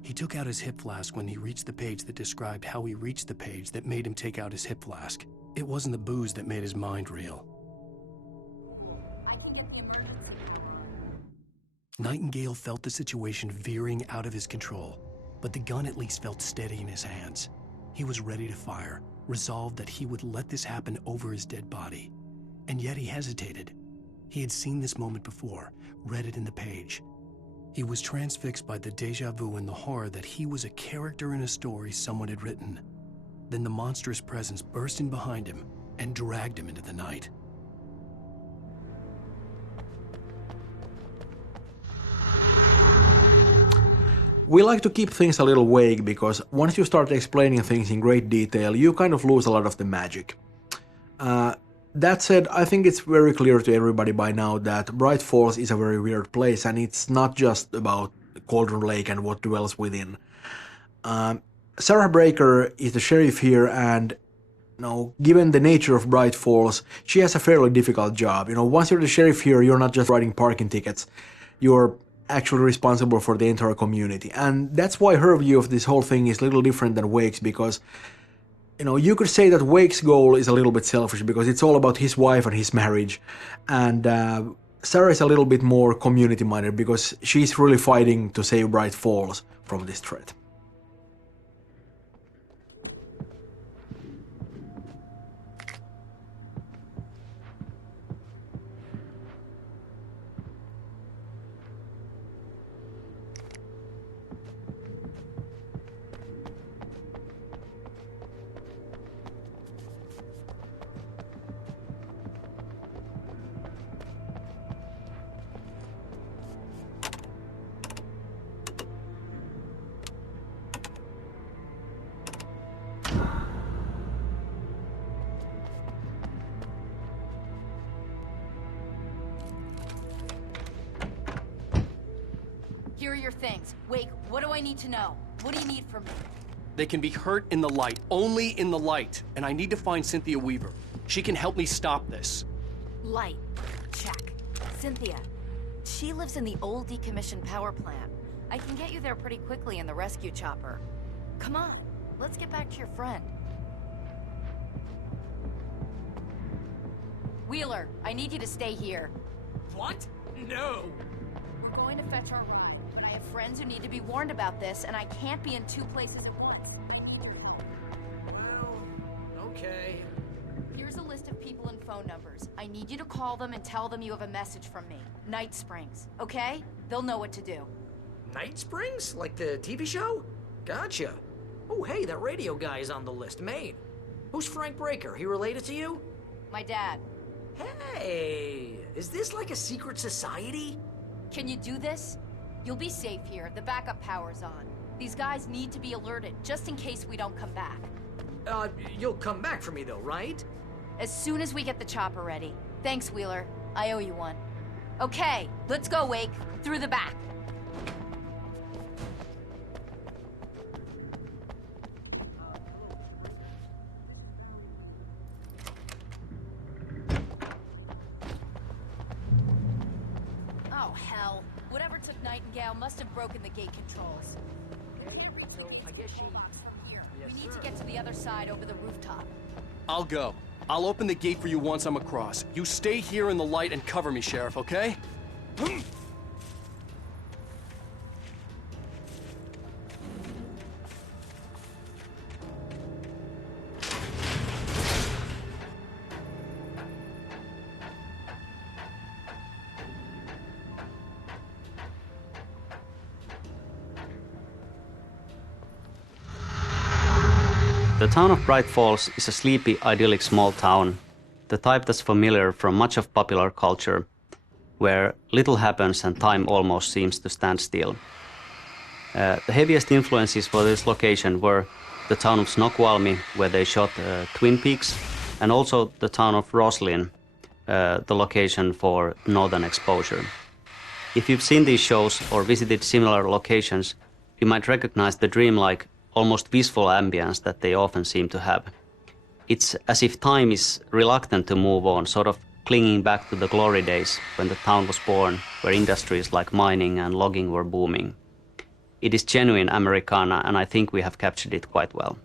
He took out his hip flask when he reached the page that described how he reached the page that made him take out his hip flask. It wasn't the booze that made his mind reel. Nightingale felt the situation veering out of his control, but the gun at least felt steady in his hands. He was ready to fire, resolved that he would let this happen over his dead body. And yet he hesitated. He had seen this moment before, read it in the page. He was transfixed by the déjà vu and the horror that he was a character in a story someone had written. Then the monstrous presence burst in behind him and dragged him into the night. We like to keep things a little vague because once you start explaining things in great detail, you kind of lose a lot of the magic. That said, I think it's very clear to everybody by now that Bright Falls is a very weird place, and it's not just about Cauldron Lake and what dwells within. Sarah Breaker is the sheriff here, and given the nature of Bright Falls, she has a fairly difficult job. Once you're the sheriff here, you're not just writing parking tickets. You're actually responsible for the entire community. And that's why her view of this whole thing is a little different than Wake's, because you could say that Wake's goal is a little bit selfish because it's all about his wife and his marriage. And Sarah is a little bit more community-minded because she's really fighting to save Bright Falls from this threat. Here are your things. Wake, what do I need to know? What do you need from me? They can be hurt in the light, only in the light. And I need to find Cynthia Weaver. She can help me stop this. Light. Check. Cynthia. She lives in the old decommissioned power plant. I can get you there pretty quickly in the rescue chopper. Come on, let's get back to your friend. Wheeler, I need you to stay here. What? No! We're going to fetch our ride, but I have friends who need to be warned about this, and I can't be in 2 places at once. Well, okay. Here's a list of people and phone numbers. I need you to call them and tell them you have a message from me. Night Springs, okay? They'll know what to do. Night Springs? Like the TV show? Gotcha. Oh, hey, that radio guy is on the list, Maine. Who's Frank Breaker? He related to you? My dad. Hey, is this like a secret society? Can you do this? You'll be safe here. The backup power's on. These guys need to be alerted, just in case we don't come back. You'll come back for me though, right? As soon as we get the chopper ready. Thanks, Wheeler. I owe you one. Okay, let's go, Wake. Through the back. Oh, hell. Whatever took Nightingale must have broken the gate controls. Can't reach the I guess she... box from here. We need to get to the other side over the rooftop. I'll go. I'll open the gate for you once I'm across. You stay here in the light and cover me, Sheriff, okay? The town of Bright Falls is a sleepy, idyllic small town, the type that's familiar from much of popular culture, where little happens and time almost seems to stand still. The heaviest influences for this location were the town of Snoqualmie, where they shot Twin Peaks, and also the town of Roslyn, the location for Northern Exposure. If you've seen these shows or visited similar locations, you might recognize the dreamlike, almost peaceful ambience that they often seem to have. It's as if time is reluctant to move on, sort of clinging back to the glory days when the town was born, where industries like mining and logging were booming. It is genuine Americana, and I think we have captured it quite well.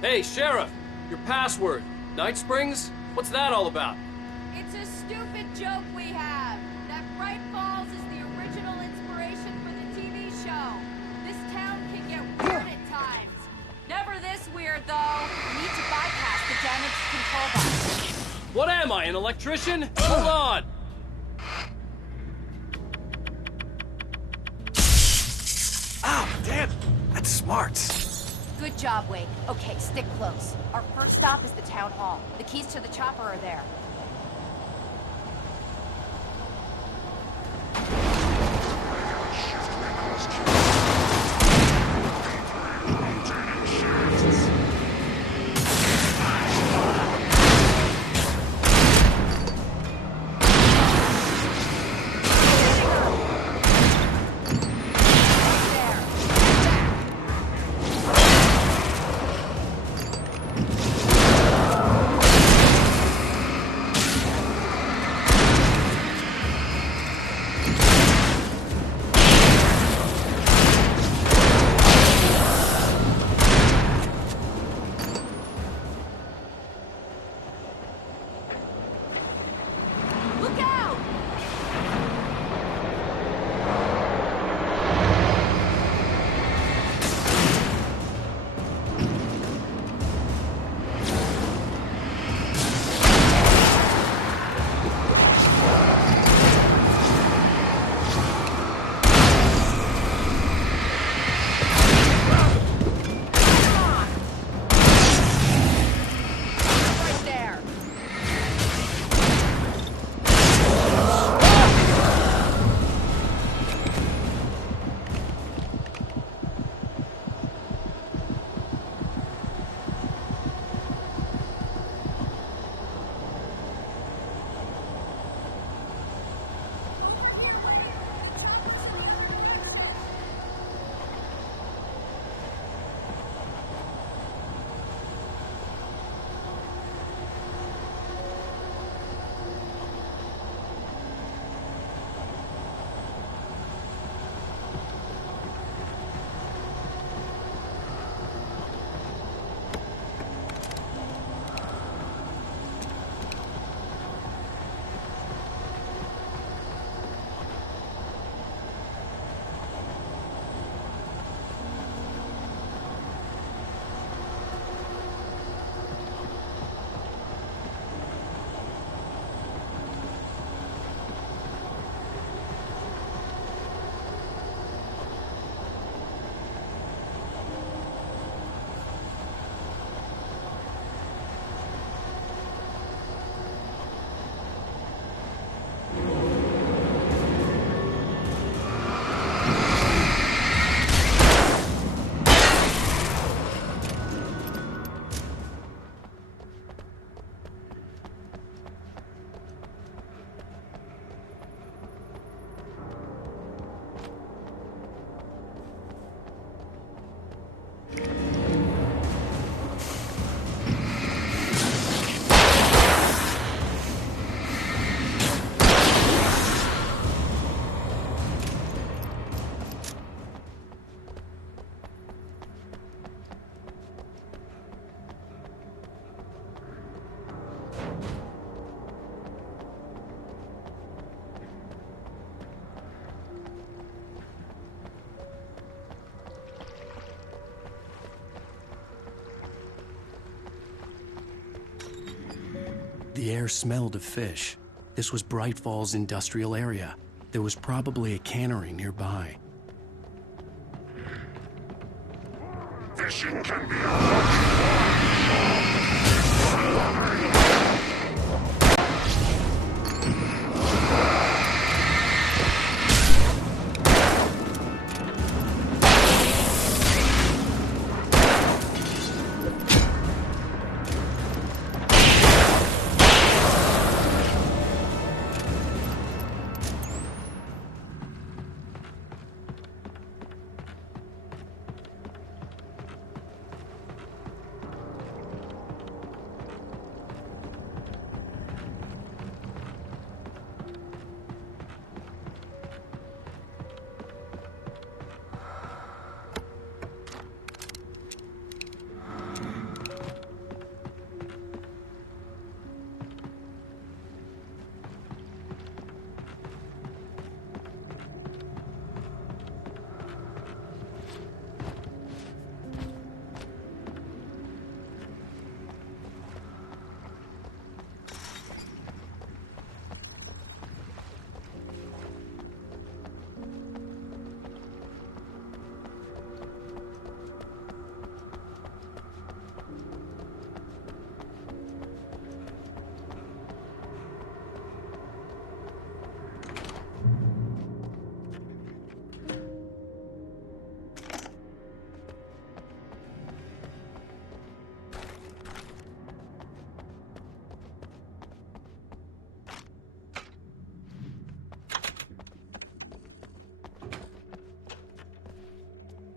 Hey, Sheriff! Your password. Night Springs? What's that all about? It's a stupid joke we have. That Bright Falls is the original inspiration for the TV show. This town can get weird at times. Never this weird, though. We need to bypass the damaged control box. What am I, an electrician? Hold on! Oh, damn! That's smart. Good job, Wade. Okay, stick close. Our first stop is the town hall. The keys to the chopper are there. The air smelled of fish. This was Bright Falls industrial area. There was probably a cannery nearby. Fishing can be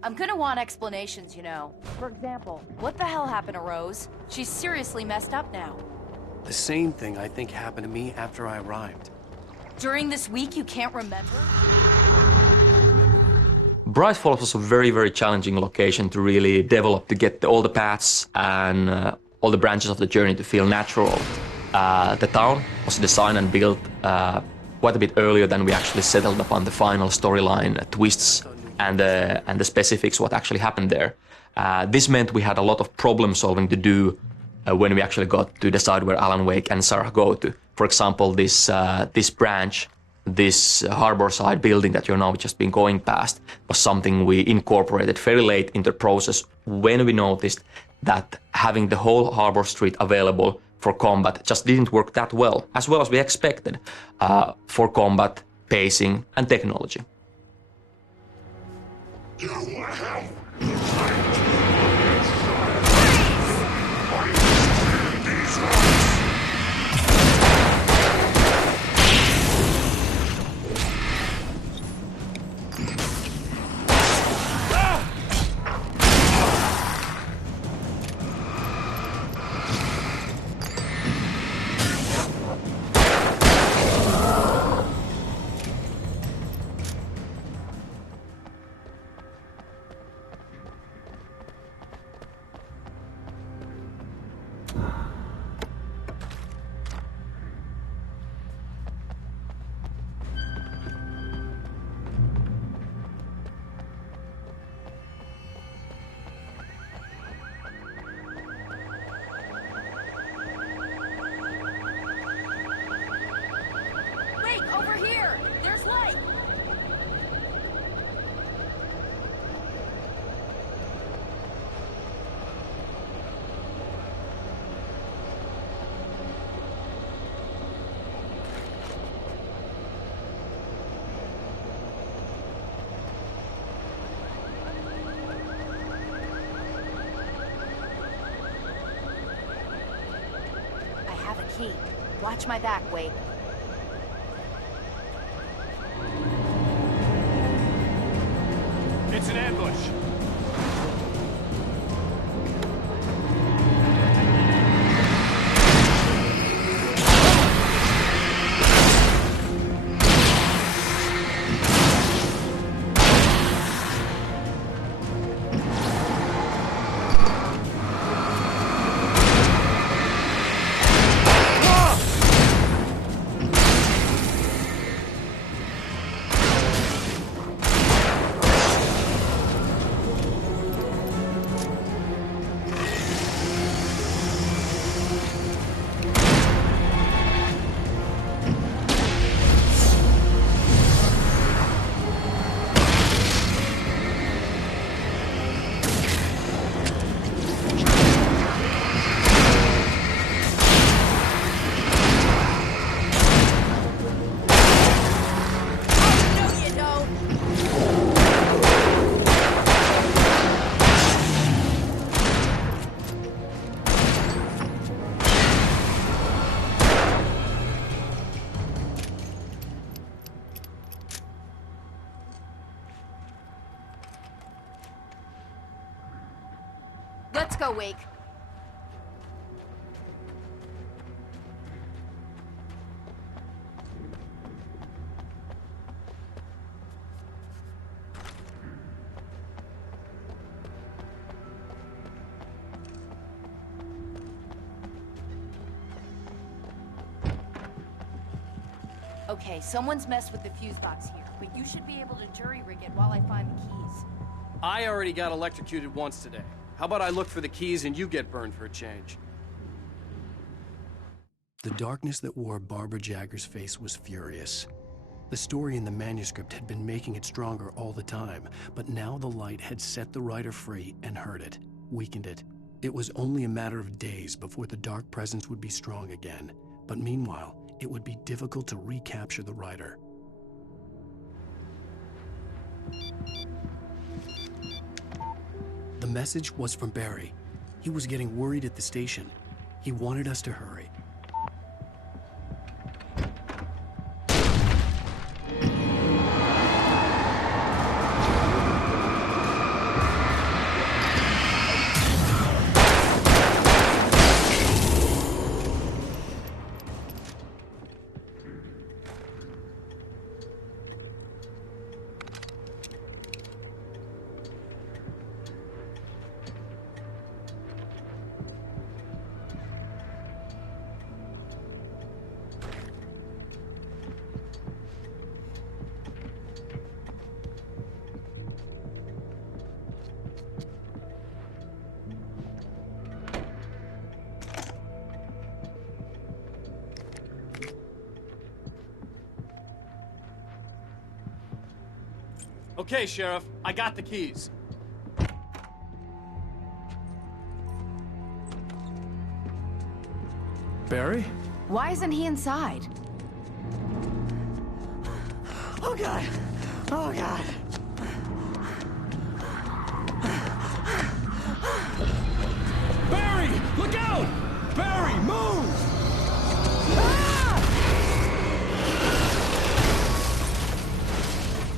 I'm gonna want explanations, you know. For example, what the hell happened to Rose? She's seriously messed up now. The same thing I think happened to me after I arrived. During this week, you can't remember? Bright Falls was a very, very challenging location to really develop, to get all the paths and all the branches of the journey to feel natural. The town was designed and built quite a bit earlier than we actually settled upon the final storyline twists and the specifics, what actually happened there. This meant we had a lot of problem solving to do when we actually got to decide where Alan Wake and Sarah go to. For example, this branch, this harborside building that you're now just been going past, was something we incorporated very late in the process when we noticed that having the whole harbor street available for combat just didn't work that well as we expected for combat, pacing, and technology. Over here! There's light! I have a key. Watch my back, Wake. It's an ambush. Let's go, Wake. Okay, someone's messed with the fuse box here, but you should be able to jury rig it while I find the keys. I already got electrocuted once today. How about I look for the keys and you get burned for a change? The darkness that wore Barbara Jagger's face was furious. The story in the manuscript had been making it stronger all the time, but now the light had set the writer free and hurt it, weakened it. It was only a matter of days before the dark presence would be strong again, but meanwhile, it would be difficult to recapture the writer. The message was from Barry. He was getting worried at the station. He wanted us to hurry. Okay, Sheriff, I got the keys. Barry? Why isn't he inside? Oh, God. Oh, God. Barry! Look out! Barry, move!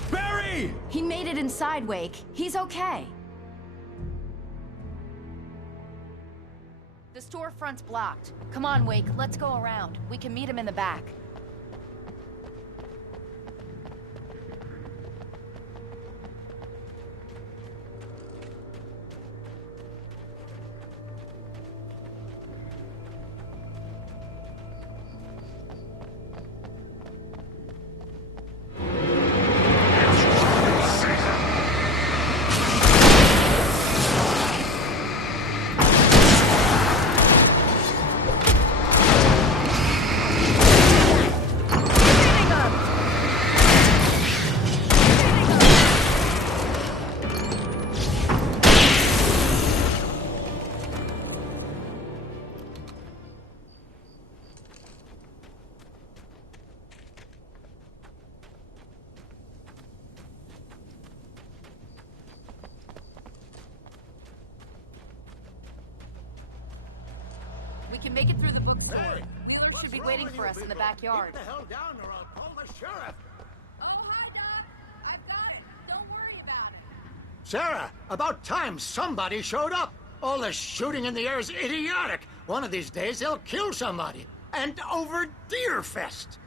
Barry! He made it inside, Wake. He's okay. The storefront's blocked. Come on, Wake, let's go around. We can meet him in the back. We can make it through the bookstore. Hey, Dealers should be waiting for us in the backyard. Keep the hell down or I'll call the sheriff. Oh, hi, Doc. I've got it. Don't worry about it. Sarah, about time somebody showed up. All this shooting in the air is idiotic. One of these days they'll kill somebody. And over Deerfest.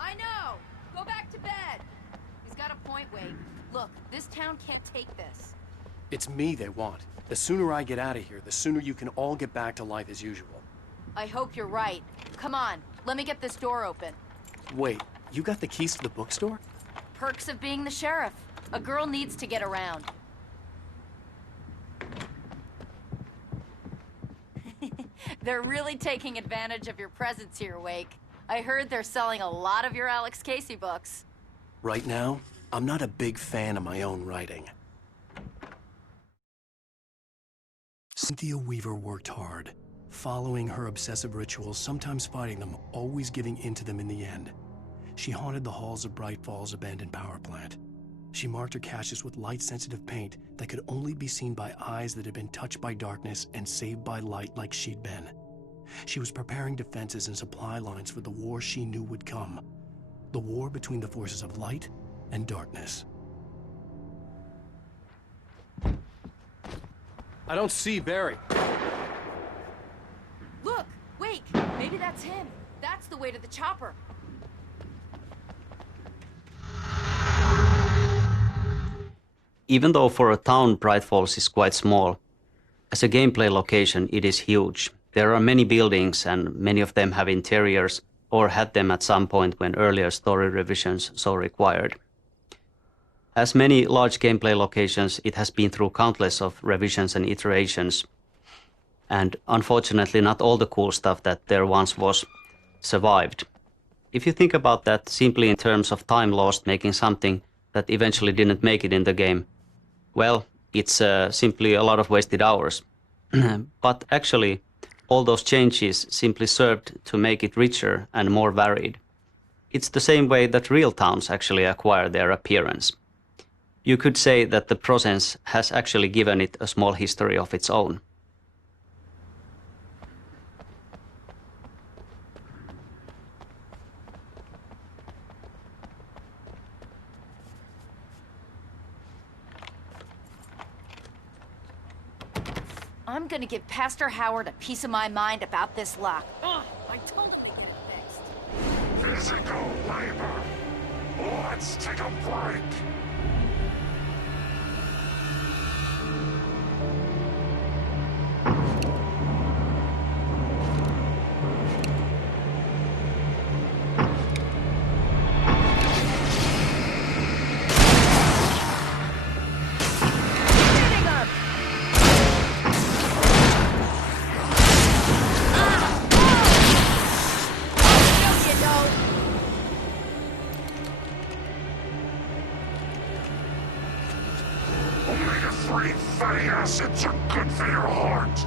I know. Go back to bed. He's got a point, Wade. Look, this town can't take this. It's me they want. The sooner I get out of here, the sooner you can all get back to life as usual. I hope you're right. Come on, let me get this door open. Wait, you got the keys to the bookstore? Perks of being the sheriff. A girl needs to get around. They're really taking advantage of your presence here, Wake. I heard they're selling a lot of your Alex Casey books. Right now, I'm not a big fan of my own writing. Cynthia Weaver worked hard, following her obsessive rituals, sometimes fighting them, always giving in to them in the end. She haunted the halls of Bright Falls abandoned power plant. She marked her caches with light-sensitive paint that could only be seen by eyes that had been touched by darkness and saved by light like she'd been. She was preparing defenses and supply lines for the war she knew would come. The war between the forces of light and darkness. I don't see Barry. Look! Wake! Maybe that's him. That's the way to the chopper. Even though for a town Bright Falls is quite small, as a gameplay location it is huge. There are many buildings and many of them have interiors or had them at some point when earlier story revisions so required. As many large gameplay locations, it has been through countless of revisions and iterations. And unfortunately not all the cool stuff that there once was survived. If you think about that simply in terms of time lost making something that eventually didn't make it in the game, well, it's simply a lot of wasted hours. But actually, all those changes simply served to make it richer and more varied. It's the same way that real towns actually acquire their appearance. You could say that the process has actually given it a small history of its own. I'm gonna give Pastor Howard a piece of my mind about this lock. Ugh, I told him to get it fixed. Physical labor. Let's take a break. Omega-3 fatty acids are good for your heart.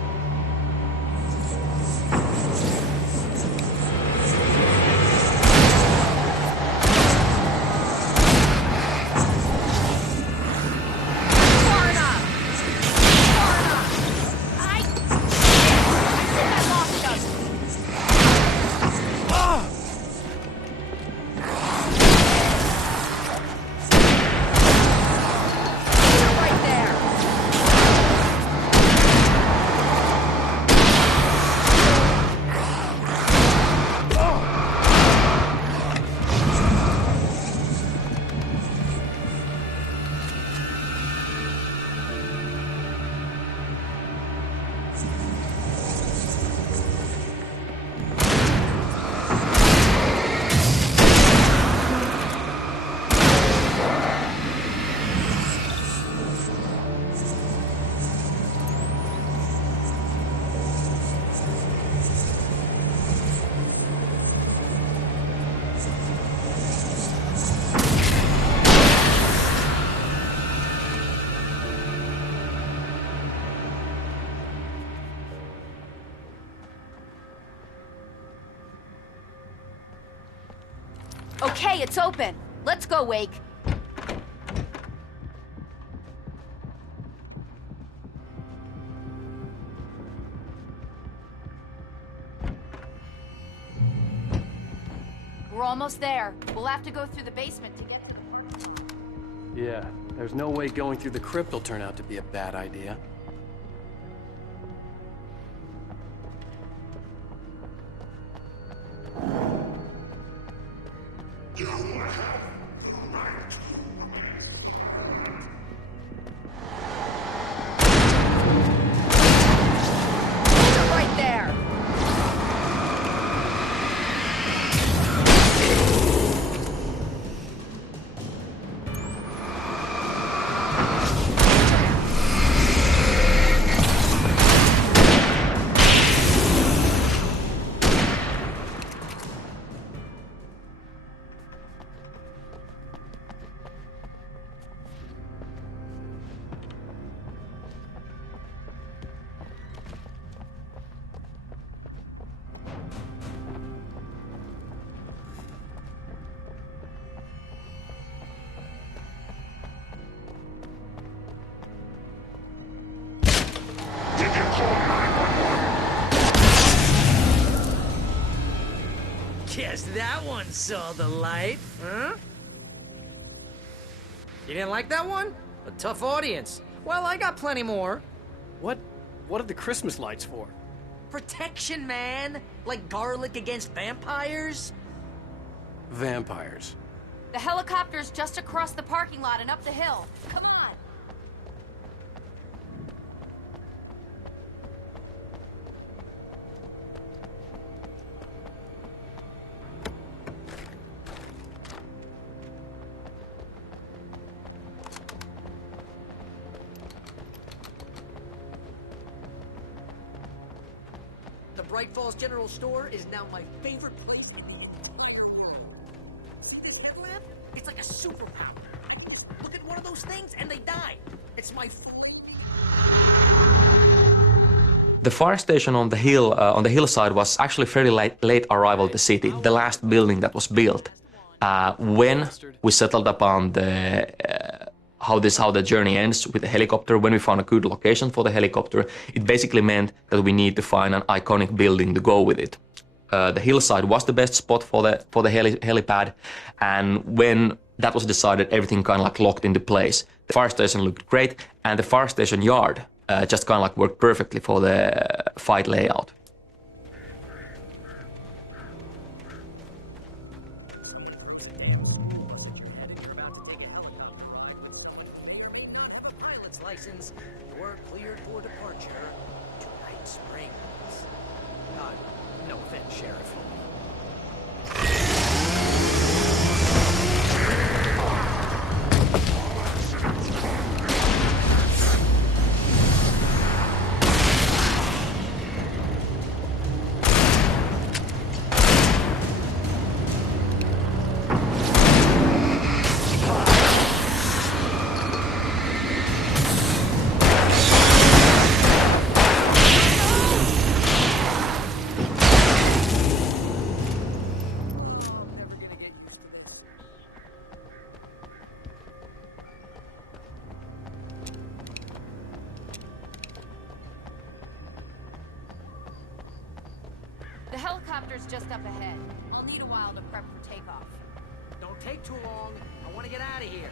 Okay, it's open. Let's go, Wake. We're almost there. We'll have to go through the basement to get to the park. Yeah, there's no way going through the crypt will turn out to be a bad idea. Right there. Guess that one saw the light, huh? You didn't like that one? A tough audience. Well, I got plenty more. What What are the Christmas lights for? Protection, man! Like garlic against vampires? Vampires. The helicopter's just across the parking lot and up the hill. Come on! The Bright Falls General Store is now my favorite place in the entire world. See this headlamp? It's like a superpower. Just look at one of those things and they die. It's my full... The fire station on the hill, on the hillside, was actually fairly late arrival to the city, the last building that was built. When we settled upon how the journey ends with the helicopter, when we found a good location for the helicopter, it basically meant that we need to find an iconic building to go with it. The hillside was the best spot for the helipad, and when that was decided, everything kind of like locked into place. The fire station looked great, and the fire station yard just kind of like worked perfectly for the fight layout. License, you're cleared for departure to Night Springs. No offense, Sheriff. The helicopter's just up ahead. I'll need a while to prep for takeoff. Don't take too long. I want to get out of here.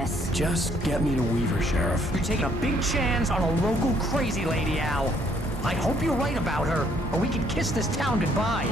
this. Just get me to Weaver, Sheriff. You're taking a big chance on a local crazy lady, Al. I hope you're right about her, or we can kiss this town goodbye.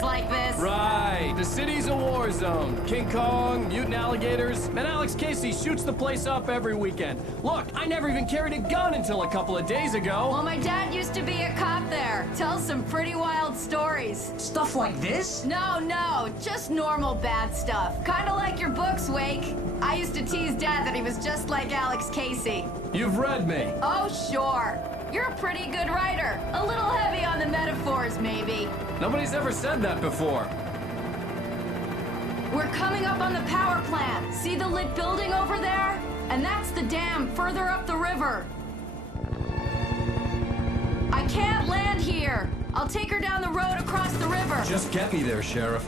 Like this. Right. The city's a war zone. King Kong, mutant alligators, and Alex Casey shoots the place up every weekend. Look, I never even carried a gun until a couple of days ago. Well, my dad used to be a cop there. Tells some pretty wild stories. Stuff like this? No, just normal bad stuff. Kinda like your books, Wake. I used to tease Dad that he was just like Alex Casey. You've read me. Oh, sure. You're a pretty good writer. A little heavy on the metaphors, maybe. Nobody's ever said that before. We're coming up on the power plant. See the lit building over there? And that's the dam further up the river. I can't land here. I'll take her down the road across the river. Just get me there, Sheriff.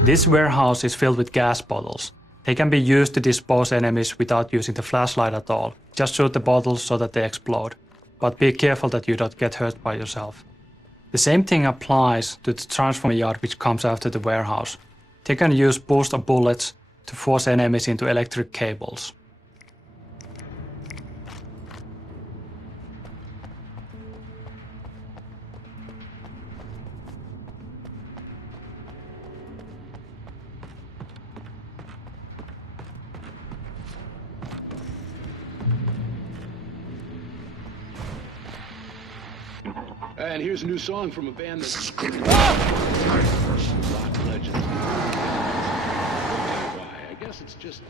This warehouse is filled with gas bottles. They can be used to dispose enemies without using the flashlight at all. Just shoot the bottles so that they explode. But be careful that you don't get hurt by yourself. The same thing applies to the transformer yard which comes after the warehouse. They can use booster bullets to force enemies into electric cables. And here's a new song from a band that's rock legends. Why? I guess it's just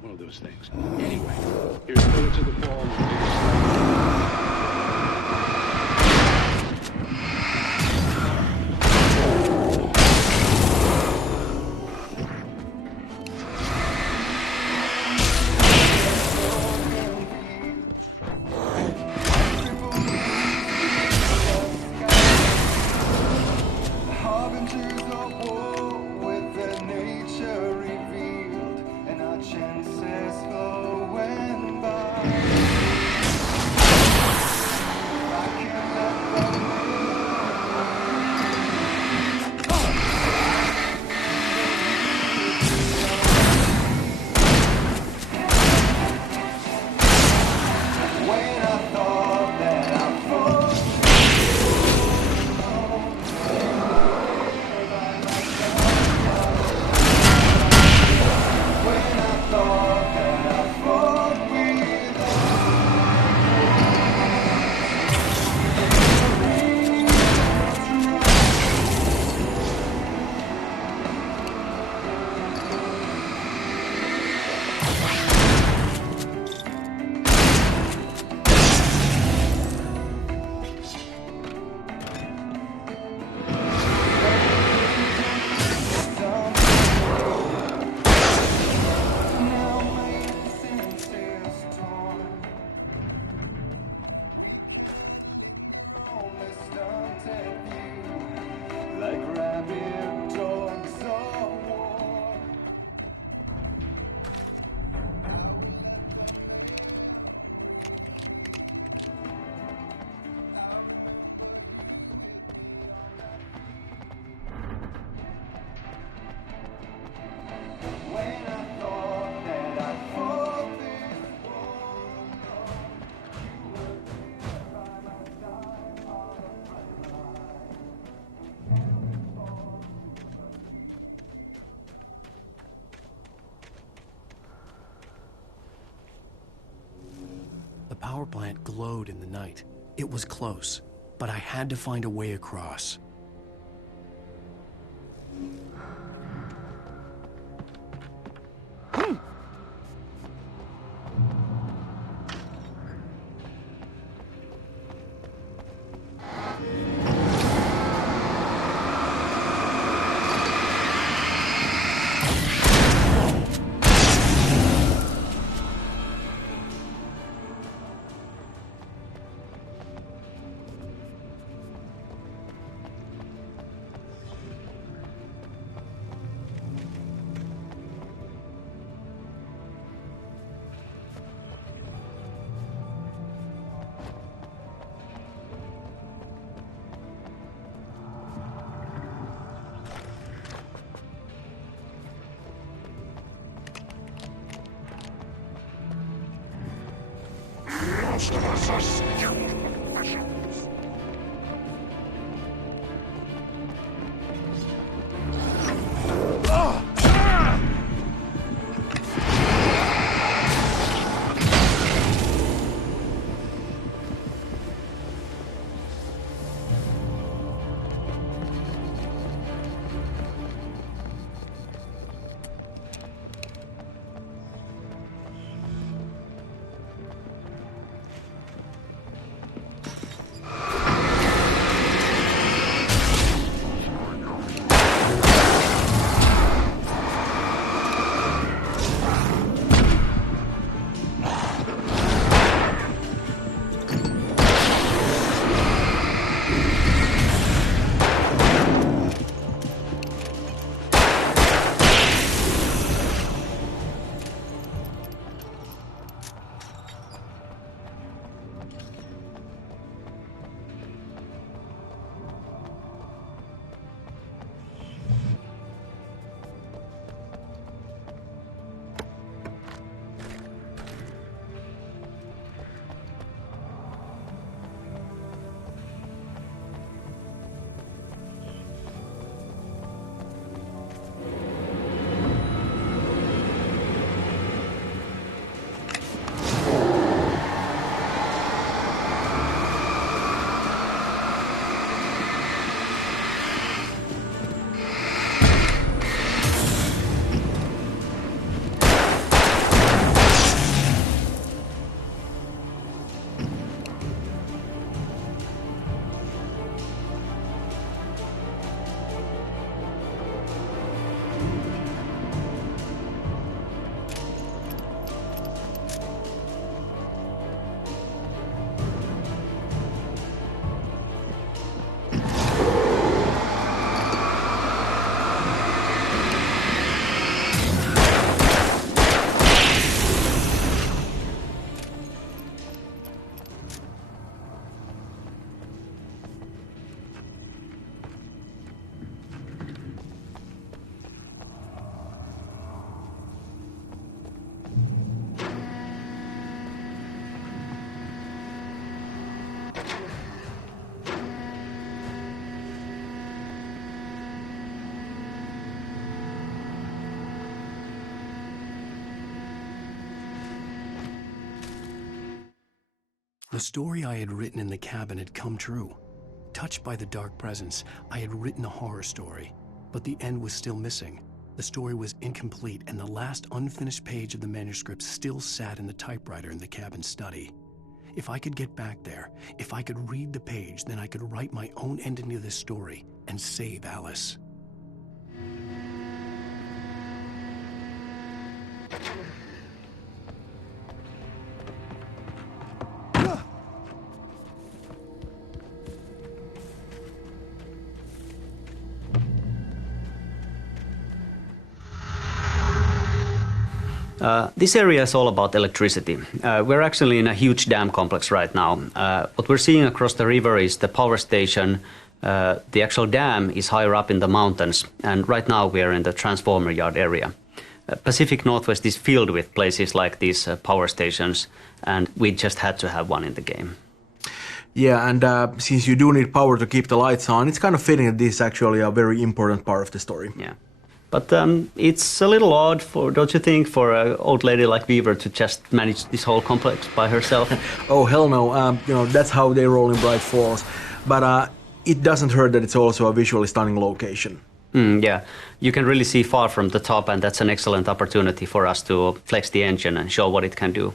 one of those things. Anyway, here's Bullets of the Fall. Chances going by. power plant glowed in the night. It was close, but I had to find a way across. The story I had written in the cabin had come true. Touched by the dark presence, I had written a horror story, but the end was still missing. The story was incomplete, and the last unfinished page of the manuscript still sat in the typewriter in the cabin study. If I could get back there, if I could read the page, then I could write my own ending to this story and save Alice. This area is all about electricity. We're actually in a huge dam complex right now. What we're seeing across the river is the power station. The actual dam is higher up in the mountains, and right now we are in the transformer yard area. Pacific Northwest is filled with places like these power stations, and we just had to have one in the game. Yeah, and since you do need power to keep the lights on, it's kind of fitting that this is actually a very important part of the story. Yeah. But it's a little odd for, don't you think, for an old lady like Weaver to just manage this whole complex by herself? Oh, hell no. You know, that's how they roll in Bright Falls. But it doesn't hurt that it's also a visually stunning location. Yeah, you can really see far from the top, and that's an excellent opportunity for us to flex the engine and show what it can do.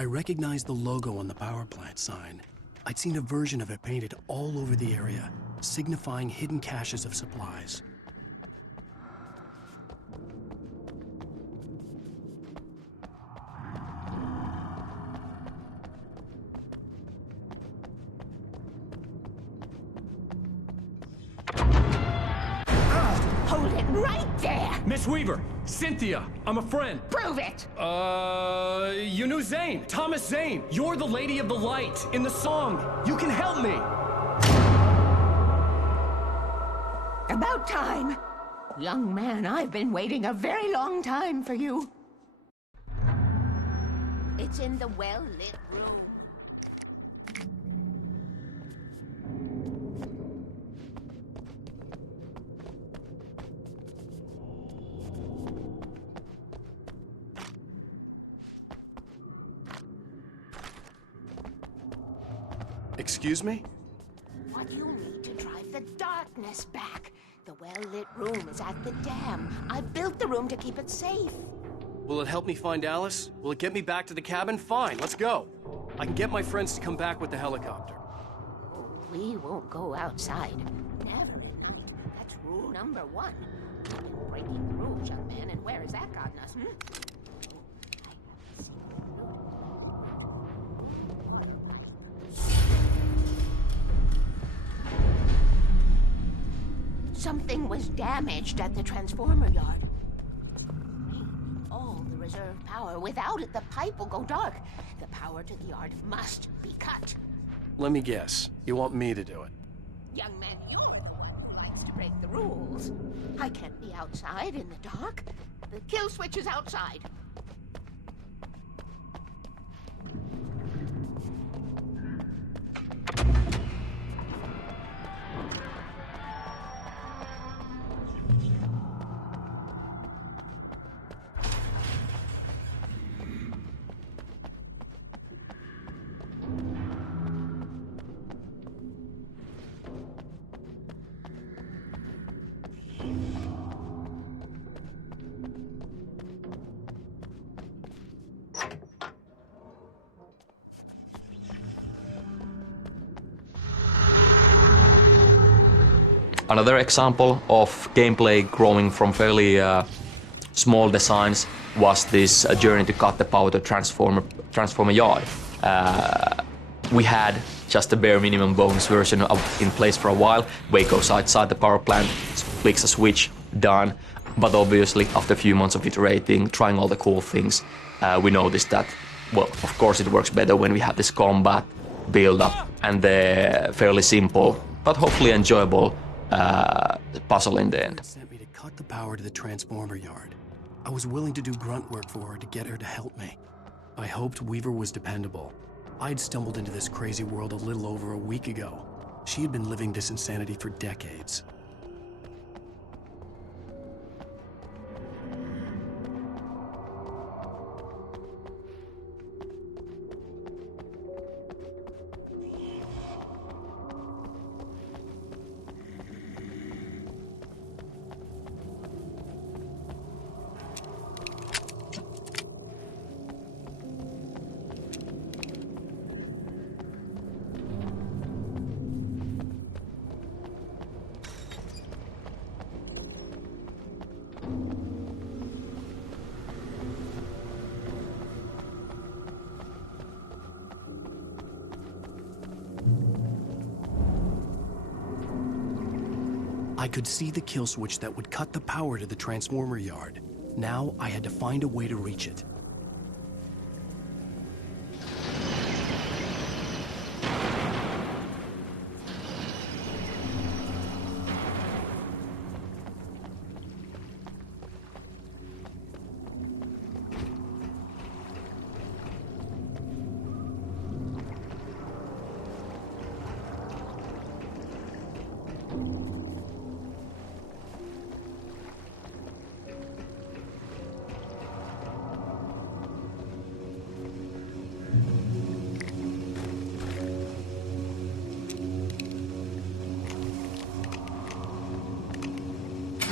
I recognized the logo on the power plant sign. I'd seen a version of it painted all over the area, signifying hidden caches of supplies. Hold it right there! Miss Weaver! Cynthia! I'm a friend! Prove it! You knew Zane! Thomas Zane! You're the Lady of the Light in the song! You can help me! About time! Young man, I've been waiting a very long time for you. It's in the well-lit room. Excuse me? What you need to drive the darkness back. The well-lit room is at the dam. I built the room to keep it safe. Will it help me find Alice? Will it get me back to the cabin? Fine, let's go. I can get my friends to come back with the helicopter. Oh, we won't go outside. Never. That's rule number 1. You've been breaking the rules, young man, and where has that gotten us, Something was damaged at the transformer yard. All the reserve power. Without it, the pipe will go dark. The power to the yard must be cut. Let me guess. You want me to do it? Young man, you're the one who likes to break the rules. I can't be outside in the dark. The kill switch is outside. Another example of gameplay growing from fairly small designs was this journey to cut the power to transformer yard. We had just a bare minimum bonus version in place for a while. Way goes outside the power plant, flicks a switch, done. But obviously, after a few months of iterating, trying all the cool things, we noticed that, well, of course it works better when we have this combat, build-up, and the fairly simple, but hopefully enjoyable puzzle in the end. Sent me to cut the power to the transformer yard. I was willing to do grunt work for her to get her to help me. I hoped Weaver was dependable. I'd stumbled into this crazy world a little over a week ago. She had been living this insanity for decades. I could see the kill switch that would cut the power to the transformer yard. Now I had to find a way to reach it.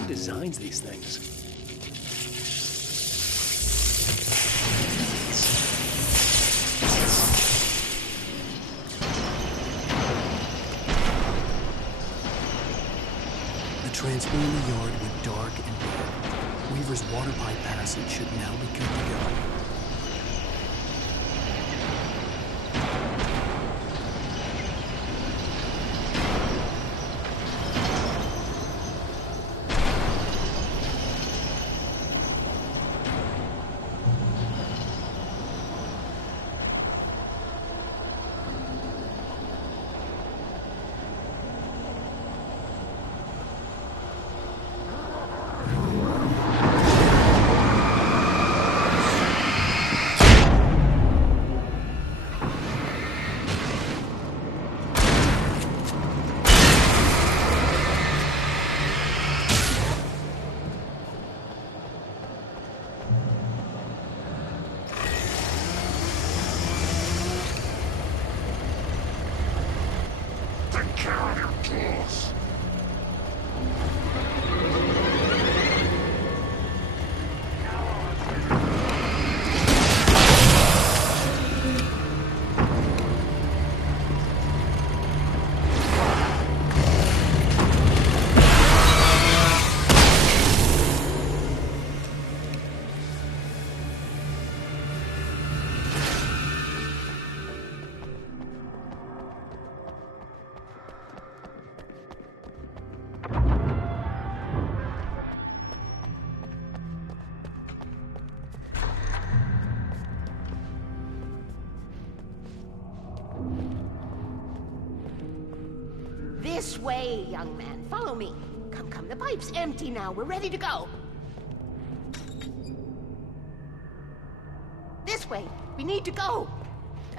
Designs these things. Transform the yard with dark and dark. Weaver's water pipe passage should now be good to go. This way, young man. Follow me. Come, come. The pipe's empty now. We're ready to go. This way. We need to go.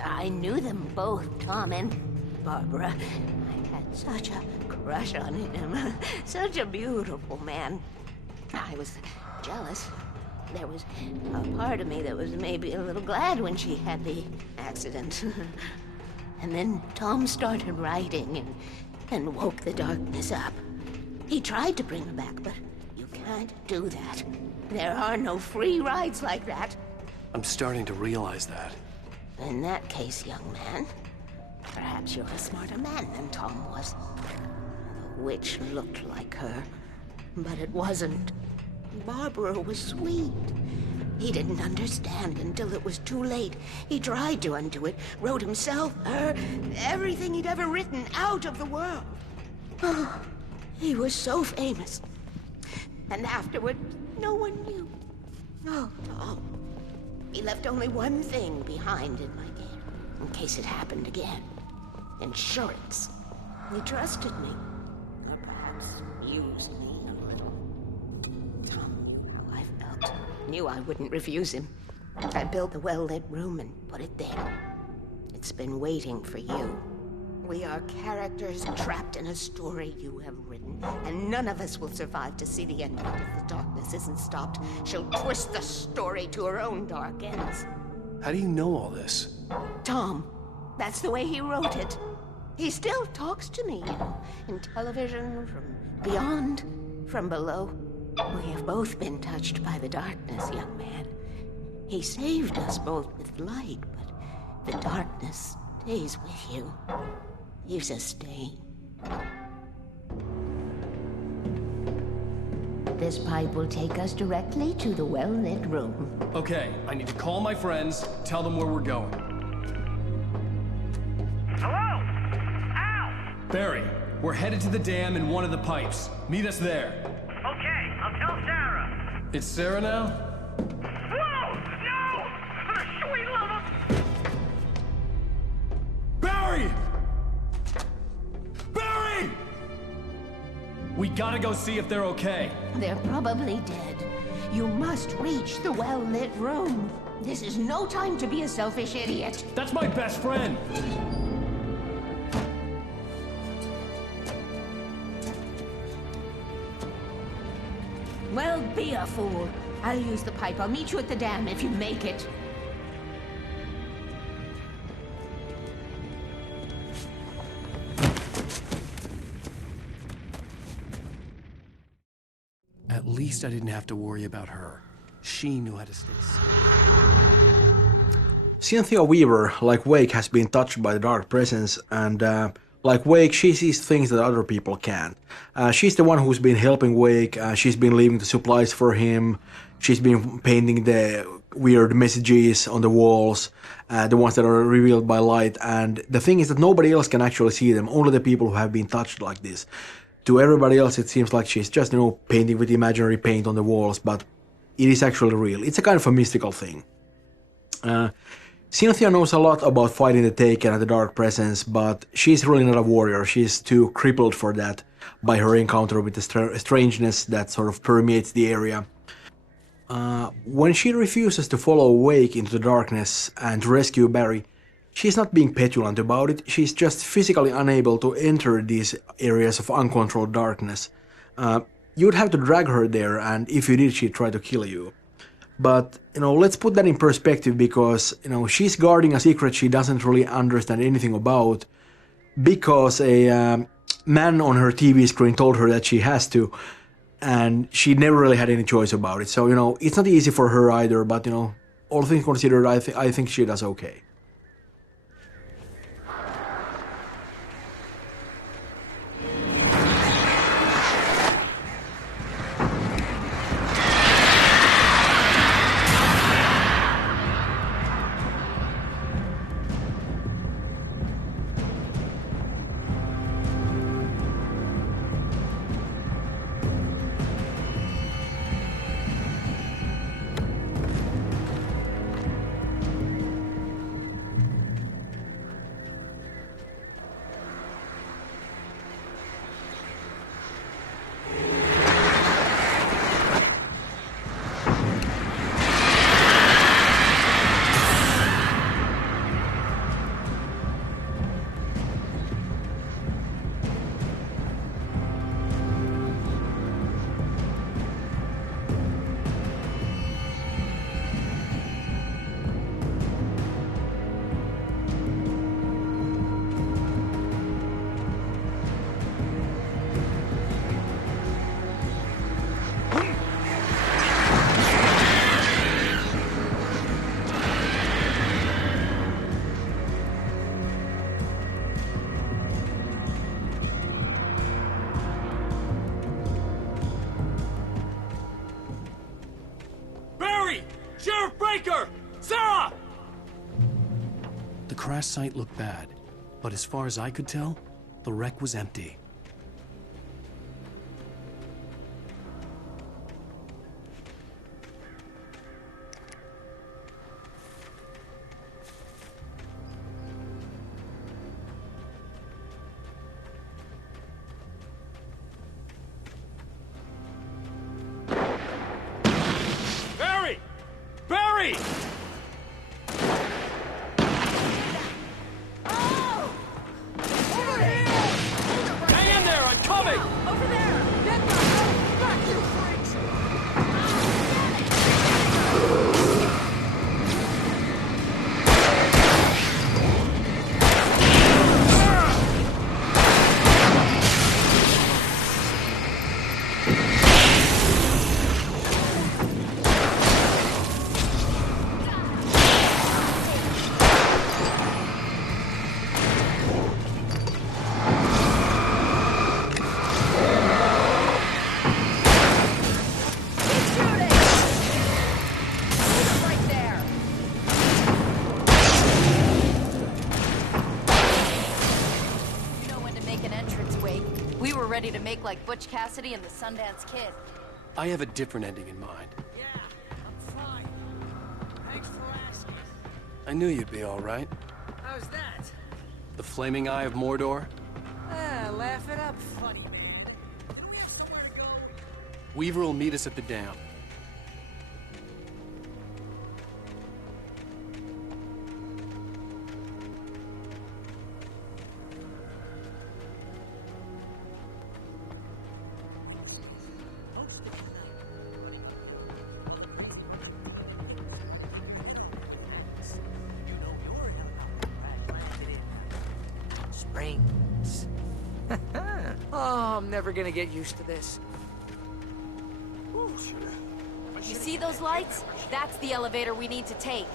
I knew them both, Tom and Barbara. I had such a crush on him. Such a beautiful man. I was jealous. There was a part of me that was maybe a little glad when she had the accident. And then Tom started writing and woke the darkness up. He tried to bring her back, but you can't do that. There are no free rides like that. I'm starting to realize that. In that case, young man, perhaps you're a smarter man than Tom was. The witch looked like her, but it wasn't. Barbara was sweet. He didn't understand until it was too late. He tried to undo it, wrote himself, her, everything he'd ever written out of the world. Oh, he was so famous. And afterward, no one knew. Oh, Tom. He left only one thing behind in my game, in case it happened again. Insurance. He trusted me. Or perhaps used me a little. Tom knew how I felt. Knew I wouldn't refuse him. I built the well-lit room and put it there. It's been waiting for you. We are characters trapped in a story you have written, and none of us will survive to see the end of it if the darkness isn't stopped. She'll twist the story to her own dark ends. How do you know all this? Tom, that's the way he wrote it. He still talks to me, you know, in television, from beyond, from below. We have both been touched by the darkness, young man. He saved us both with light, but the darkness stays with you. Leaves a stain. This pipe will take us directly to the well-lit room. Okay, I need to call my friends, tell them where we're going. Hello? Al! Barry, we're headed to the dam in one of the pipes. Meet us there. Okay, I'll tell Sarah. It's Sarah now? Whoa! No! For the sweet love of... Barry! Barry! We gotta go see if they're okay. They're probably dead. You must reach the well-lit room. This is no time to be a selfish idiot. That's my best friend. Well, be a fool. I'll use the pipe. I'll meet you at the dam if you make it. At least I didn't have to worry about her. She knew how to stay safe. Cynthia Weaver, like Wake, has been touched by the dark presence, and Like Wake, she sees things that other people can't. She's the one who's been helping Wake. She's been leaving the supplies for him. She's been painting the weird messages on the walls, the ones that are revealed by light. And the thing is that nobody else can actually see them, only the people who have been touched like this. To everybody else, it seems like she's just, painting with imaginary paint on the walls, but it is actually real. It's a kind of a mystical thing. Cynthia knows a lot about fighting the Taken and the Dark Presence, but she's really not a warrior. She's too crippled for that by her encounter with the strangeness that sort of permeates the area. When she refuses to follow Wake into the darkness and to rescue Barry, she's not being petulant about it. She's just physically unable to enter these areas of uncontrolled darkness. You'd have to drag her there, and if you did, she'd try to kill you. But, let's put that in perspective because, she's guarding a secret she doesn't really understand anything about because a man on her TV screen told her that she has to, and she never really had any choice about it. So, it's not easy for her either, but, all things considered, I think she does okay. Sarah! The crash site looked bad, but as far as I could tell, the wreck was empty. Barry! Hang in there, I'm coming! Over there! Get back, you freaks! Ready to make like Butch Cassidy and the Sundance Kid. I have a different ending in mind. Yeah, I'm fine. Thanks for asking. I knew you'd be all right. How's that? The flaming eye of Mordor? Laugh it up, funny. Didn't we have somewhere to go? Weaver will meet us at the dam. Springs. Oh, I'm never gonna get used to this. You see those lights? That's the elevator we need to take.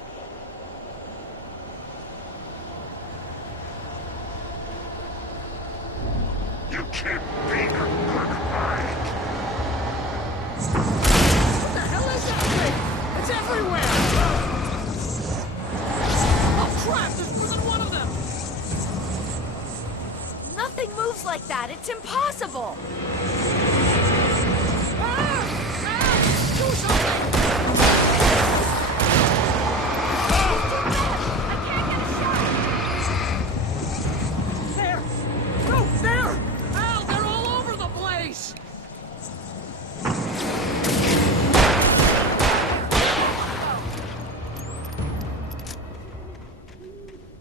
You can't beat a good fight! What the hell is that thing? It's everywhere! Oh crap, there's more than one of them! Nothing moves like that. It's impossible. Do something! There! No, there! Al, they're all over the place!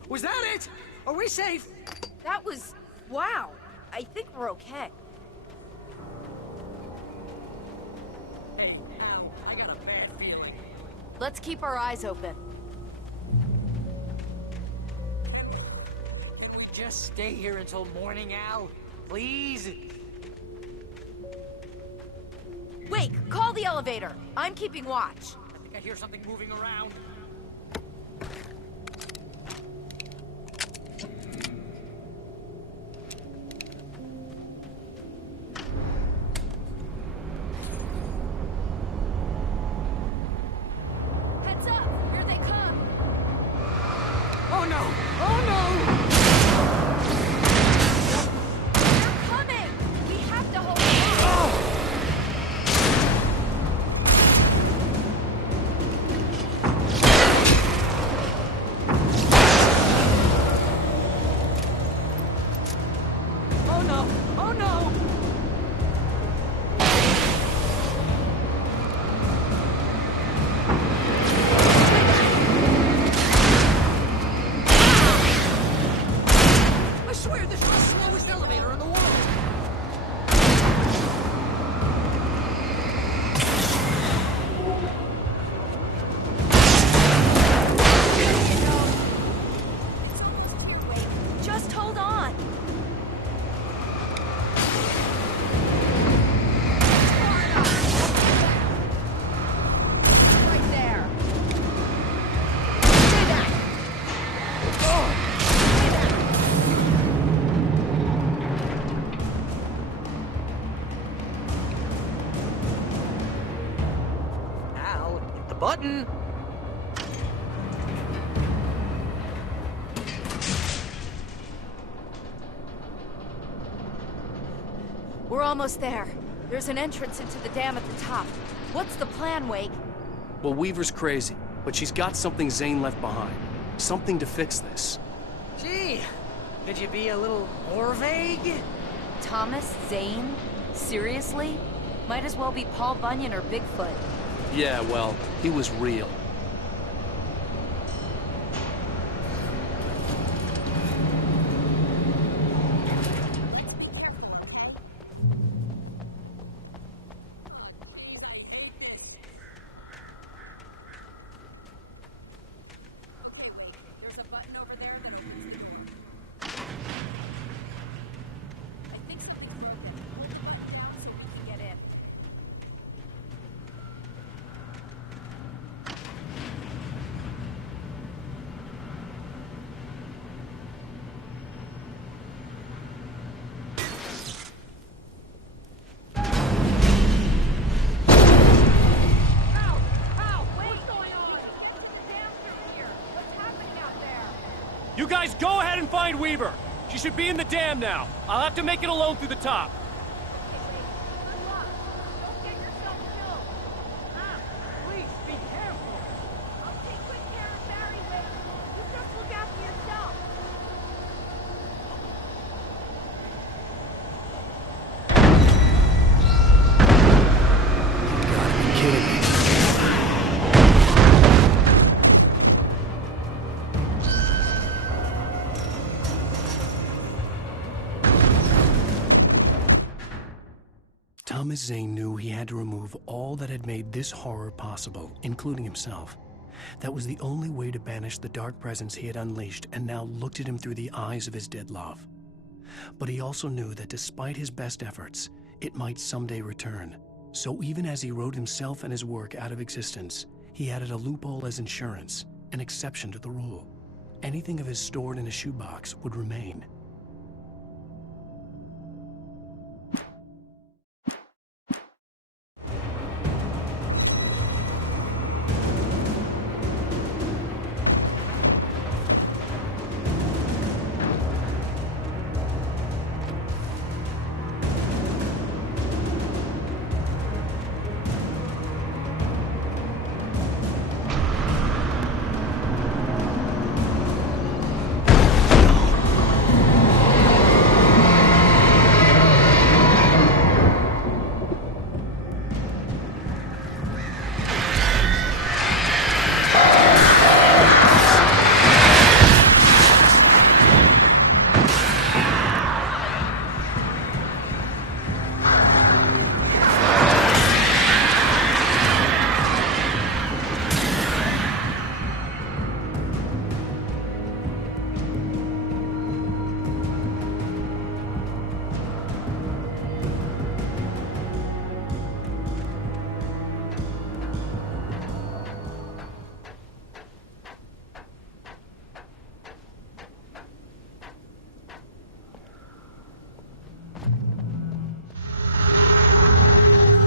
Was that it? Are we safe? That was... wow. I think we're okay. Hey, Al, I got a bad feeling. Let's keep our eyes open. Can we just stay here until morning, Al? Please? Wake, call the elevator. I'm keeping watch. I think I hear something moving around. Heads up! Here they come! Oh no! Oh no! They're coming! We have to hold on! Oh no! Oh no! I swear this is the slowest elevator in the world! Just hold on! Right there. Stay back. Al, hit the button! We're almost there. There's an entrance into the dam at the top. What's the plan, Wake? Well, Weaver's crazy, but she's got something Zane left behind. Something to fix this. Gee, could you be a little more vague? Thomas Zane? Seriously? Might as well be Paul Bunyan or Bigfoot. Yeah, well, he was real. There's a button over there that'll... I think something's broken. Down so we can get in. You guys go ahead and find Weaver. She should be in the dam now. I'll have to make it alone through the top. Please, be careful! I'll take good care of Barry, Wake. You just look after yourself. You gotta be kidding me. Thomas Zane knew he had to remove all that had made this horror possible, including himself. That was the only way to banish the dark presence he had unleashed and now looked at him through the eyes of his dead love. But he also knew that despite his best efforts, it might someday return. So even as he wrote himself and his work out of existence, he added a loophole as insurance, an exception to the rule. Anything of his stored in a shoebox would remain.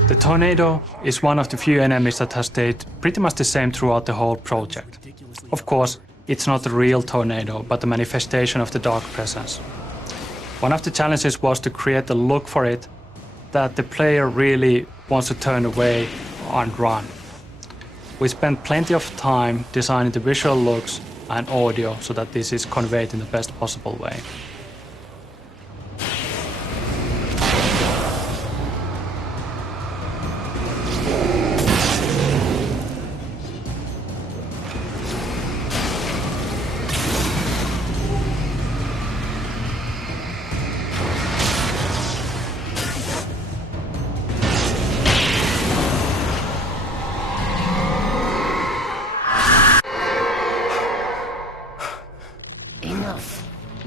The tornado is one of the few enemies that has stayed pretty much the same throughout the whole project. Of course, it's not a real tornado, but a manifestation of the dark presence. One of the challenges was to create a look for it that the player really wants to turn away and run. We spent plenty of time designing the visual looks and audio so that this is conveyed in the best possible way.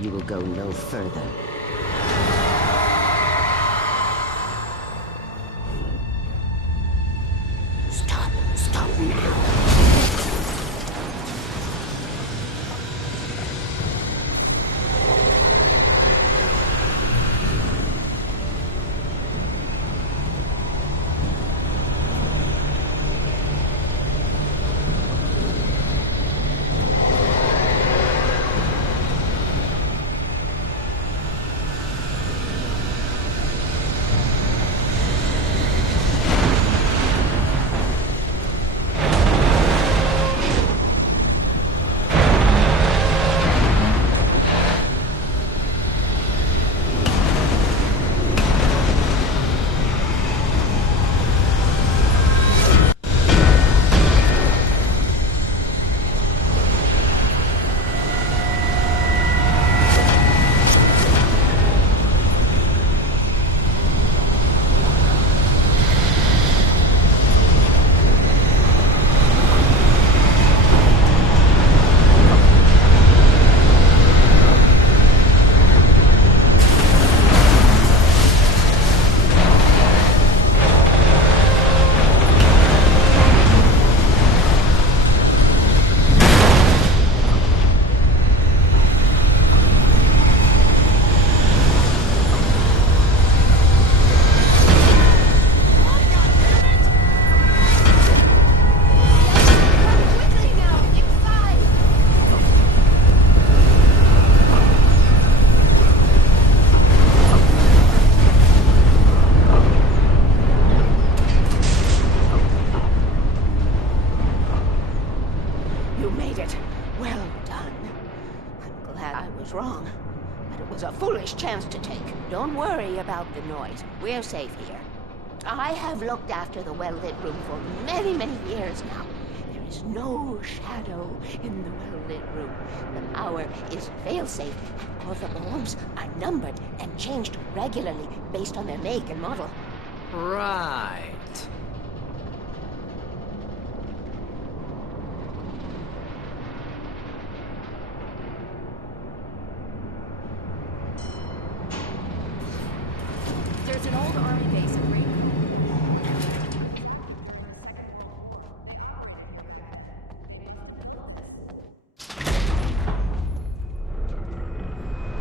You will go no further. Stop now. Chance to take. Don't worry about the noise. We're safe here. I have looked after the well-lit room for many, many years now. There is no shadow in the well-lit room. The power is fail-safe. All the bulbs are numbered and changed regularly based on their make and model. Right. There's an old army base in Reunited.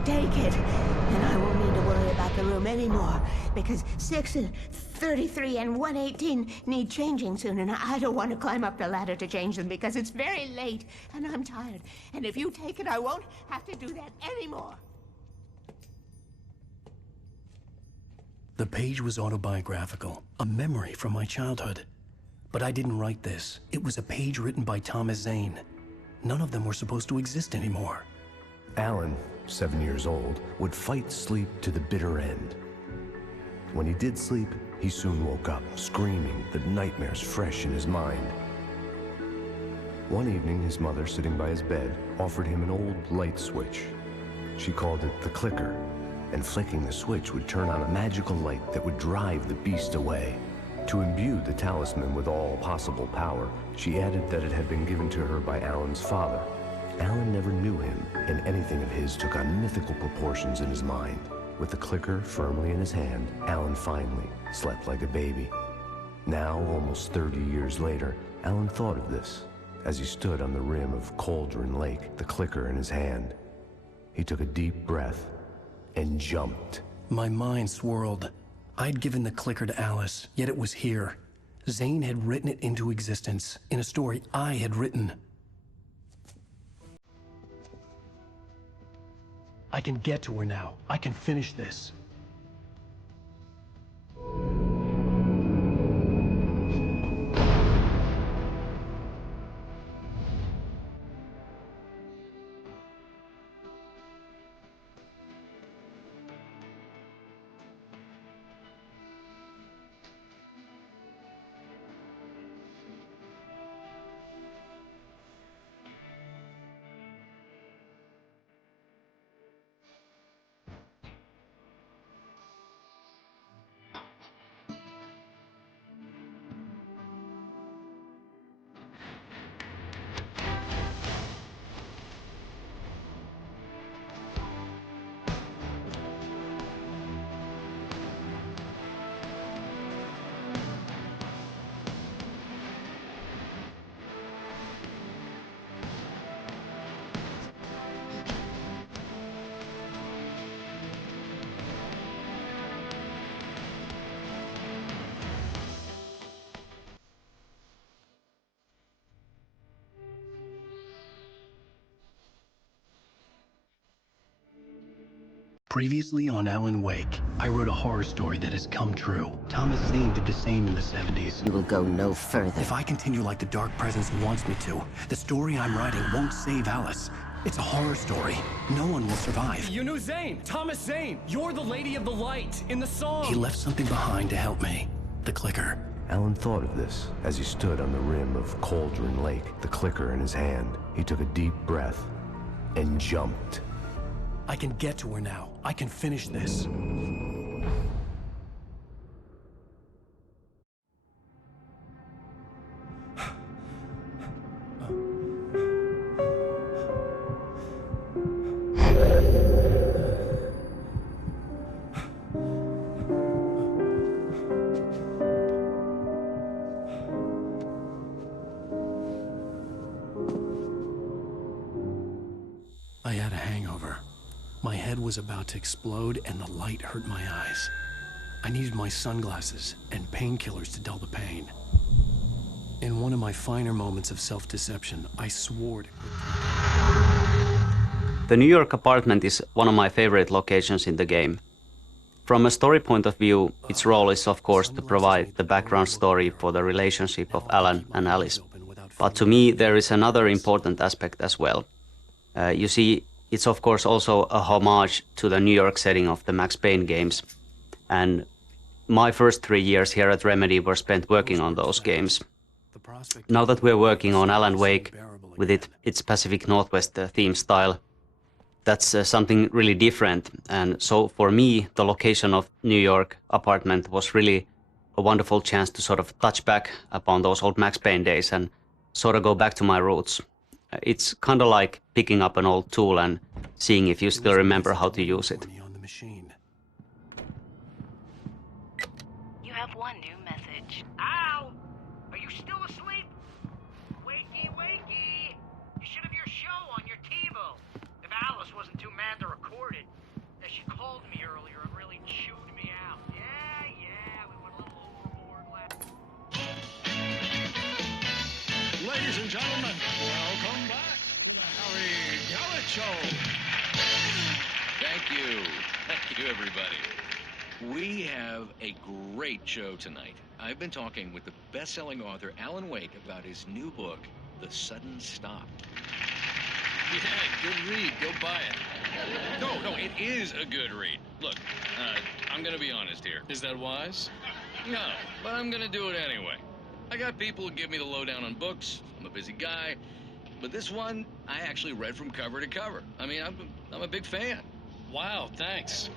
Take it, and I won't need to worry about the room anymore, because 6 and 33 and 118 need changing soon, and I don't want to climb up the ladder to change them because it's very late, and I'm tired. And if you take it, I won't have to do that anymore. The page was autobiographical, a memory from my childhood. But I didn't write this. It was a page written by Thomas Zane. None of them were supposed to exist anymore. Alan, 7 years old, would fight sleep to the bitter end. When he did sleep, he soon woke up, screaming, the nightmares fresh in his mind. One evening, his mother, sitting by his bed, offered him an old light switch. She called it the clicker, and flicking the switch would turn on a magical light that would drive the beast away. To imbue the talisman with all possible power, she added that it had been given to her by Alan's father. Alan never knew him, and anything of his took on mythical proportions in his mind. With the clicker firmly in his hand, Alan finally slept like a baby. Now, almost 30 years later, Alan thought of this as he stood on the rim of Cauldron Lake, the clicker in his hand. He took a deep breath and jumped. My mind swirled. I'd given the clicker to Alice, yet it was here. Zane had written it into existence, in a story I had written. I can get to her now. I can finish this. Previously on Alan Wake, I wrote a horror story that has come true. Thomas Zane did the same in the 70s. You will go no further. If I continue like the Dark Presence wants me to, the story I'm writing won't save Alice. It's a horror story. No one will survive. You knew Zane! Thomas Zane! You're the Lady of the Light in the song! He left something behind to help me. The clicker. Alan thought of this as he stood on the rim of Cauldron Lake, the clicker in his hand. He took a deep breath and jumped. I can get to her now. I can finish this. I had a hangover. My head was about to explode and the light hurt my eyes. I needed my sunglasses and painkillers to dull the pain. In one of my finer moments of self-deception, I swore to... The New York apartment is one of my favorite locations in the game. From a story point of view, its role is of course to provide the background story for the relationship of Alan and Alice. But to me there is another important aspect as well. You see, it's of course also a homage to the New York setting of the Max Payne games. And my first 3 years here at Remedy were spent working on those games. Now that we're working on Alan Wake with its Pacific Northwest theme style, that's something really different. And so for me, the location of New York apartment was really a wonderful chance to sort of touch back upon those old Max Payne days and sort of go back to my roots. It's kind of like picking up an old tool and seeing if you still remember how to use it. You have one new message. Ow! Are you still asleep? Wakey, wakey! You should have your show on your TiVo. If Alice wasn't too mad to record it. As she called me earlier and really chewed me out. Yeah, we went a little overboard last... Ladies and gentlemen, welcome back to the Harry Gallet Show. Thank you. Thank you, everybody. We have a great show tonight. I've been talking with the best-selling author Alan Wake about his new book, The Sudden Stop. Yeah, good read. Go buy it. No, it is a good read. Look, I'm gonna be honest here. Is that wise? No, but I'm gonna do it anyway. I got people who give me the lowdown on books. I'm a busy guy. But this one, I actually read from cover to cover. I mean, I'm a big fan. Wow, thanks.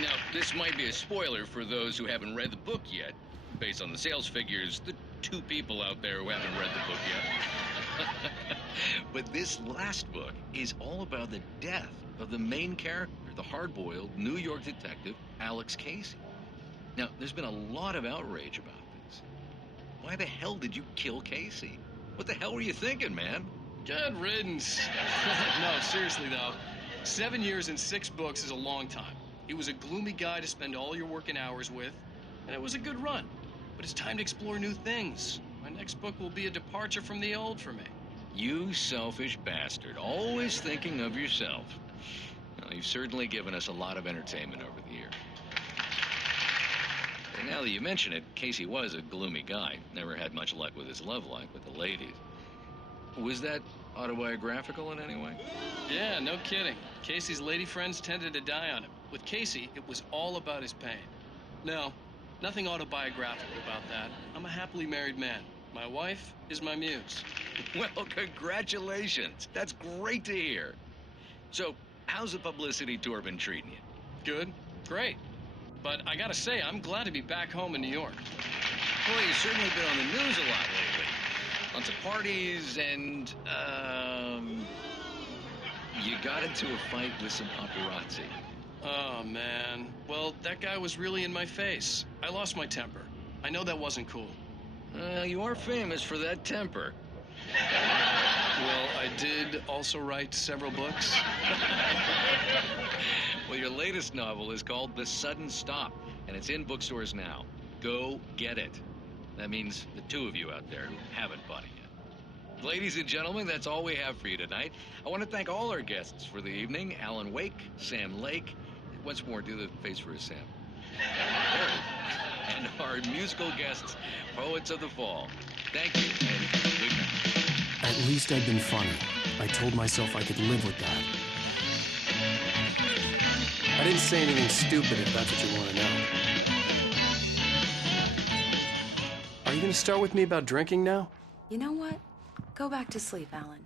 Now, this might be a spoiler for those who haven't read the book yet. Based on the sales figures, the 2 people out there who haven't read the book yet. But this last book is all about the death of the main character, the hard-boiled New York detective, Alex Casey. Now, there's been a lot of outrage about this. Why the hell did you kill Casey? What the hell were you thinking, man? Good riddance. No, seriously, though. 7 years and 6 books is a long time. He was a gloomy guy to spend all your working hours with. and it was a good run. But it's time to explore new things. My next book will be a departure from the old for me. You selfish bastard, always thinking of yourself. Well, you've certainly given us a lot of entertainment over the years. And now that you mention it, Casey was a gloomy guy. Never had much luck with his love life with the ladies. Was that autobiographical in any way? Yeah, no kidding. Casey's lady friends tended to die on him. With Casey, it was all about his pain. No, nothing autobiographical about that. I'm a happily married man. My wife is my muse. Well, congratulations. That's great to hear. So, how's the publicity tour been treating you? Good, great. But I gotta say, I'm glad to be back home in New York. Well, you've certainly been on the news a lot lately. Lots of parties and, you got into a fight with some paparazzi. Oh, man. Well, that guy was really in my face. I lost my temper. I know that wasn't cool. You are famous for that temper. Well, I did also write several books. Well, your latest novel is called The Sudden Stop, and it's in bookstores now. Go get it. That means the two of you out there who haven't bought it yet. Ladies and gentlemen, that's all we have for you tonight. I want to thank all our guests for the evening. Alan Wake, Sam Lake. Once more, do the face for a Sam. There it is. And our musical guests, Poets of the Fall. Thank you, and good night. At least I'd been funny. I told myself I could live with that. I didn't say anything stupid, if that's what you want to know. Are you going to start with me about drinking now? You know what? Go back to sleep, Alan.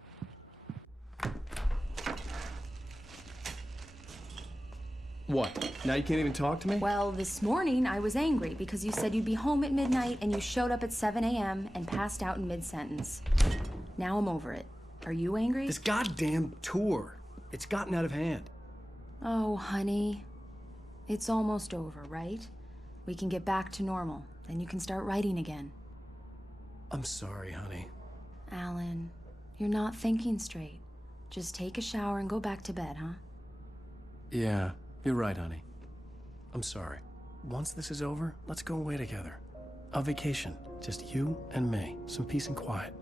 What? Now you can't even talk to me? Well, this morning I was angry because you said you'd be home at midnight and you showed up at 7 a.m. and passed out in mid-sentence. Now I'm over it. Are you angry? This goddamn tour. It's gotten out of hand. Oh, honey. It's almost over, right? We can get back to normal. Then you can start writing again. I'm sorry, honey. Alan, you're not thinking straight. Just take a shower and go back to bed, huh? Yeah, you're right, honey. I'm sorry. Once this is over, let's go away together. A vacation. Just you and me. Some peace and quiet.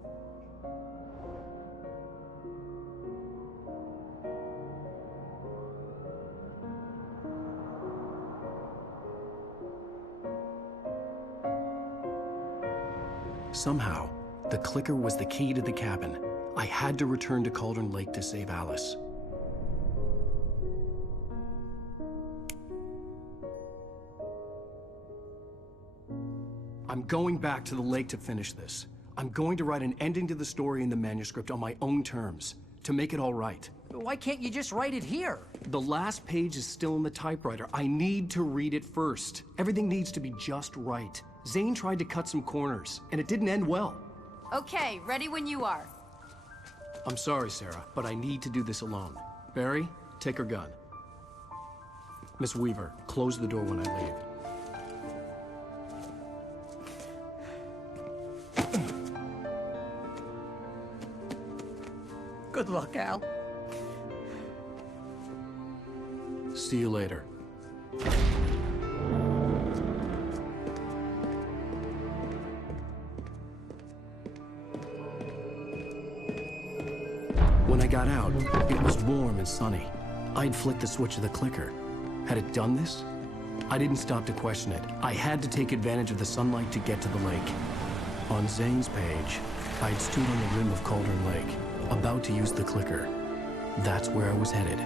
Somehow, the clicker was the key to the cabin. I had to return to Cauldron Lake to save Alice. I'm going back to the lake to finish this. I'm going to write an ending to the story in the manuscript on my own terms, to make it all right. Why can't you just write it here? The last page is still in the typewriter. I need to read it first. Everything needs to be just right. Zane tried to cut some corners, and it didn't end well. Okay, ready when you are. I'm sorry, Sarah, but I need to do this alone. Barry, take her gun. Miss Weaver, close the door when I leave. Good luck, Al. See you later. When I got out, it was warm and sunny. I'd flicked the switch of the clicker. Had it done this? I didn't stop to question it. I had to take advantage of the sunlight to get to the lake. On Zane's page, I'd stood on the rim of Cauldron Lake, about to use the clicker. That's where I was headed.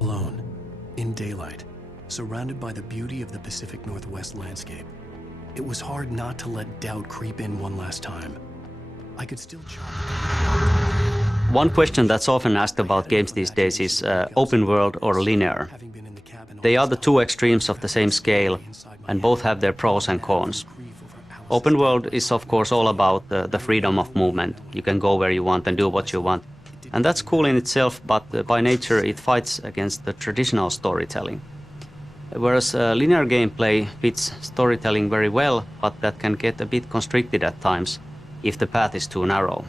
Alone, in daylight, surrounded by the beauty of the Pacific Northwest landscape. It was hard not to let doubt creep in one last time. I could still One question that's often asked about games these days is open world or linear. They are the two extremes of the same scale, and both have their pros and cons. Open world is of course all about the freedom of movement. You can go where you want and do what you want. And that's cool in itself, but by nature it fights against the traditional storytelling. Whereas linear gameplay fits storytelling very well, but that can get a bit constricted at times if the path is too narrow.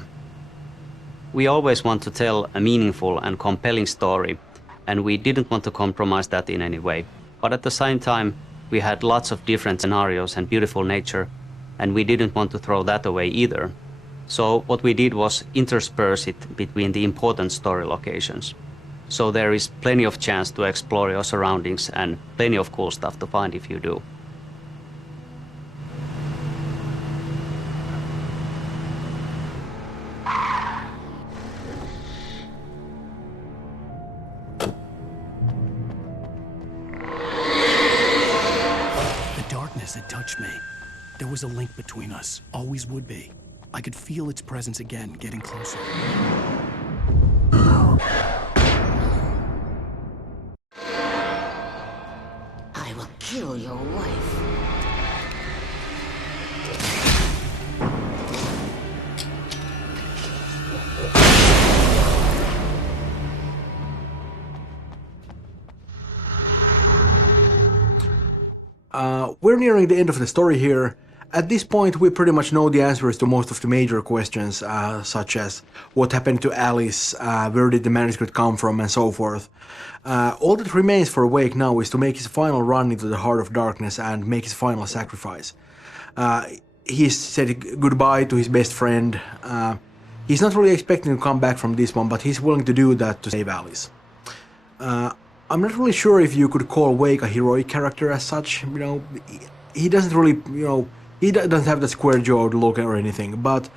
We always want to tell a meaningful and compelling story, and we didn't want to compromise that in any way. But at the same time, we had lots of different scenarios and beautiful nature, and we didn't want to throw that away either. So what we did was intersperse it between the important story locations. So there is plenty of chance to explore your surroundings and plenty of cool stuff to find if you do. The darkness had touched me. There was a link between us, always would be. I could feel its presence again, getting closer. I will kill your wife. We're nearing the end of the story here. At this point, we pretty much know the answers to most of the major questions, such as what happened to Alice, where did the manuscript come from, and so forth. All that remains for Wake now is to make his final run into the heart of darkness and make his final sacrifice. He's said goodbye to his best friend. He's not really expecting to come back from this one, but he's willing to do that to save Alice. I'm not really sure if you could call Wake a heroic character as such. You know, he doesn't really, he doesn't have that square-jawed look or anything, but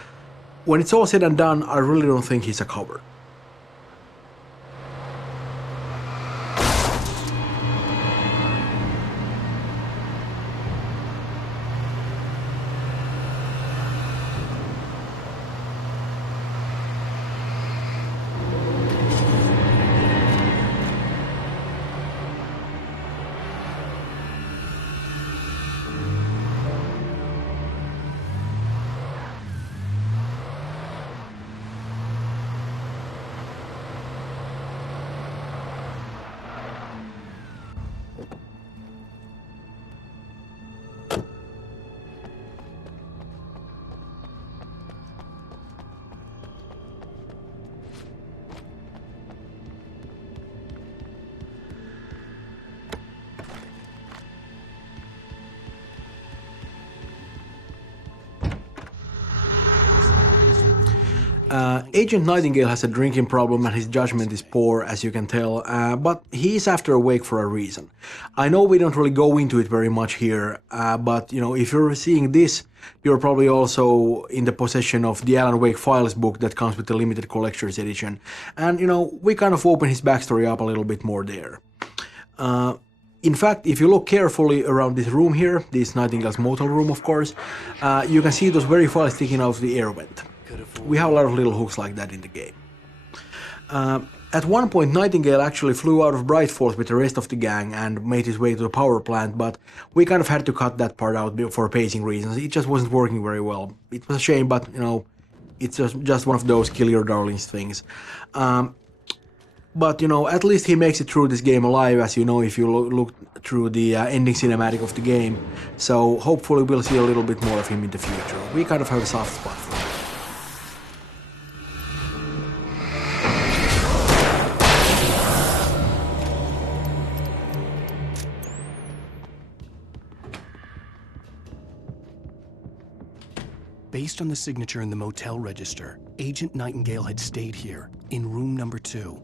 when it's all said and done, I really don't think he's a coward. Agent Nightingale has a drinking problem and his judgment is poor, as you can tell, but he's after Wake for a reason. I know we don't really go into it very much here, but if you're seeing this, you're probably also in the possession of the Alan Wake Files book that comes with the limited collector's edition, and we kind of open his backstory up a little bit more there. In fact, if you look carefully around this room here, this Nightingale's motel room of course, you can see those very files sticking out of the air vent. We have a lot of little hooks like that in the game. At one point, Nightingale actually flew out of Bright Falls with the rest of the gang and made his way to the power plant, but we kind of had to cut that part out for pacing reasons. It just wasn't working very well. It was a shame, but it's just one of those kill your darlings things. But at least he makes it through this game alive, as you know if you look through the ending cinematic of the game. So hopefully we'll see a little bit more of him in the future. We kind of have a soft spot for him. Based on the signature in the motel register, Agent Nightingale had stayed here, in room number 2.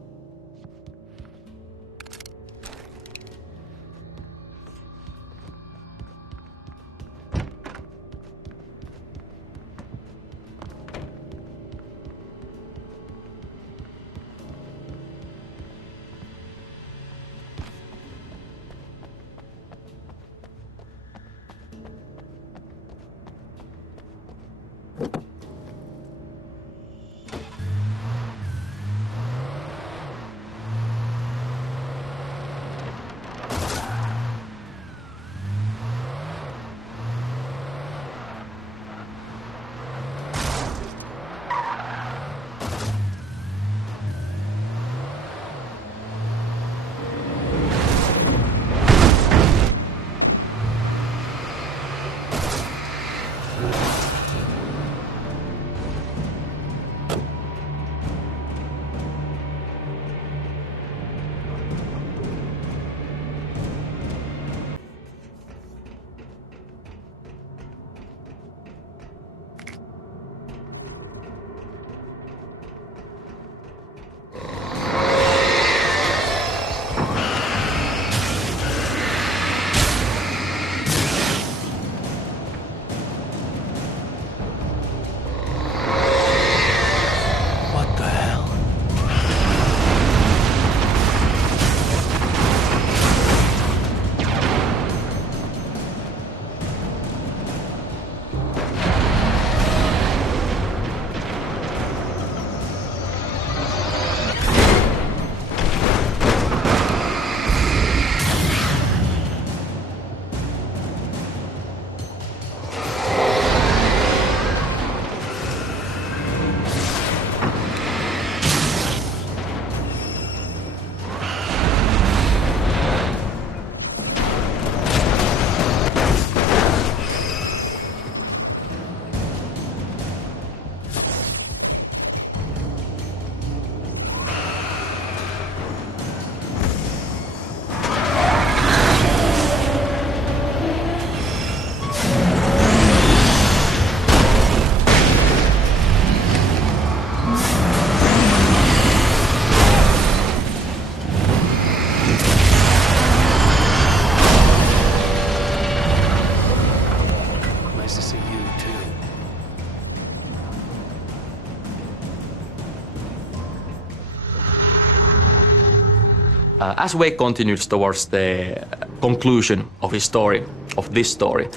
As Wake continues towards the conclusion of his story, of this story,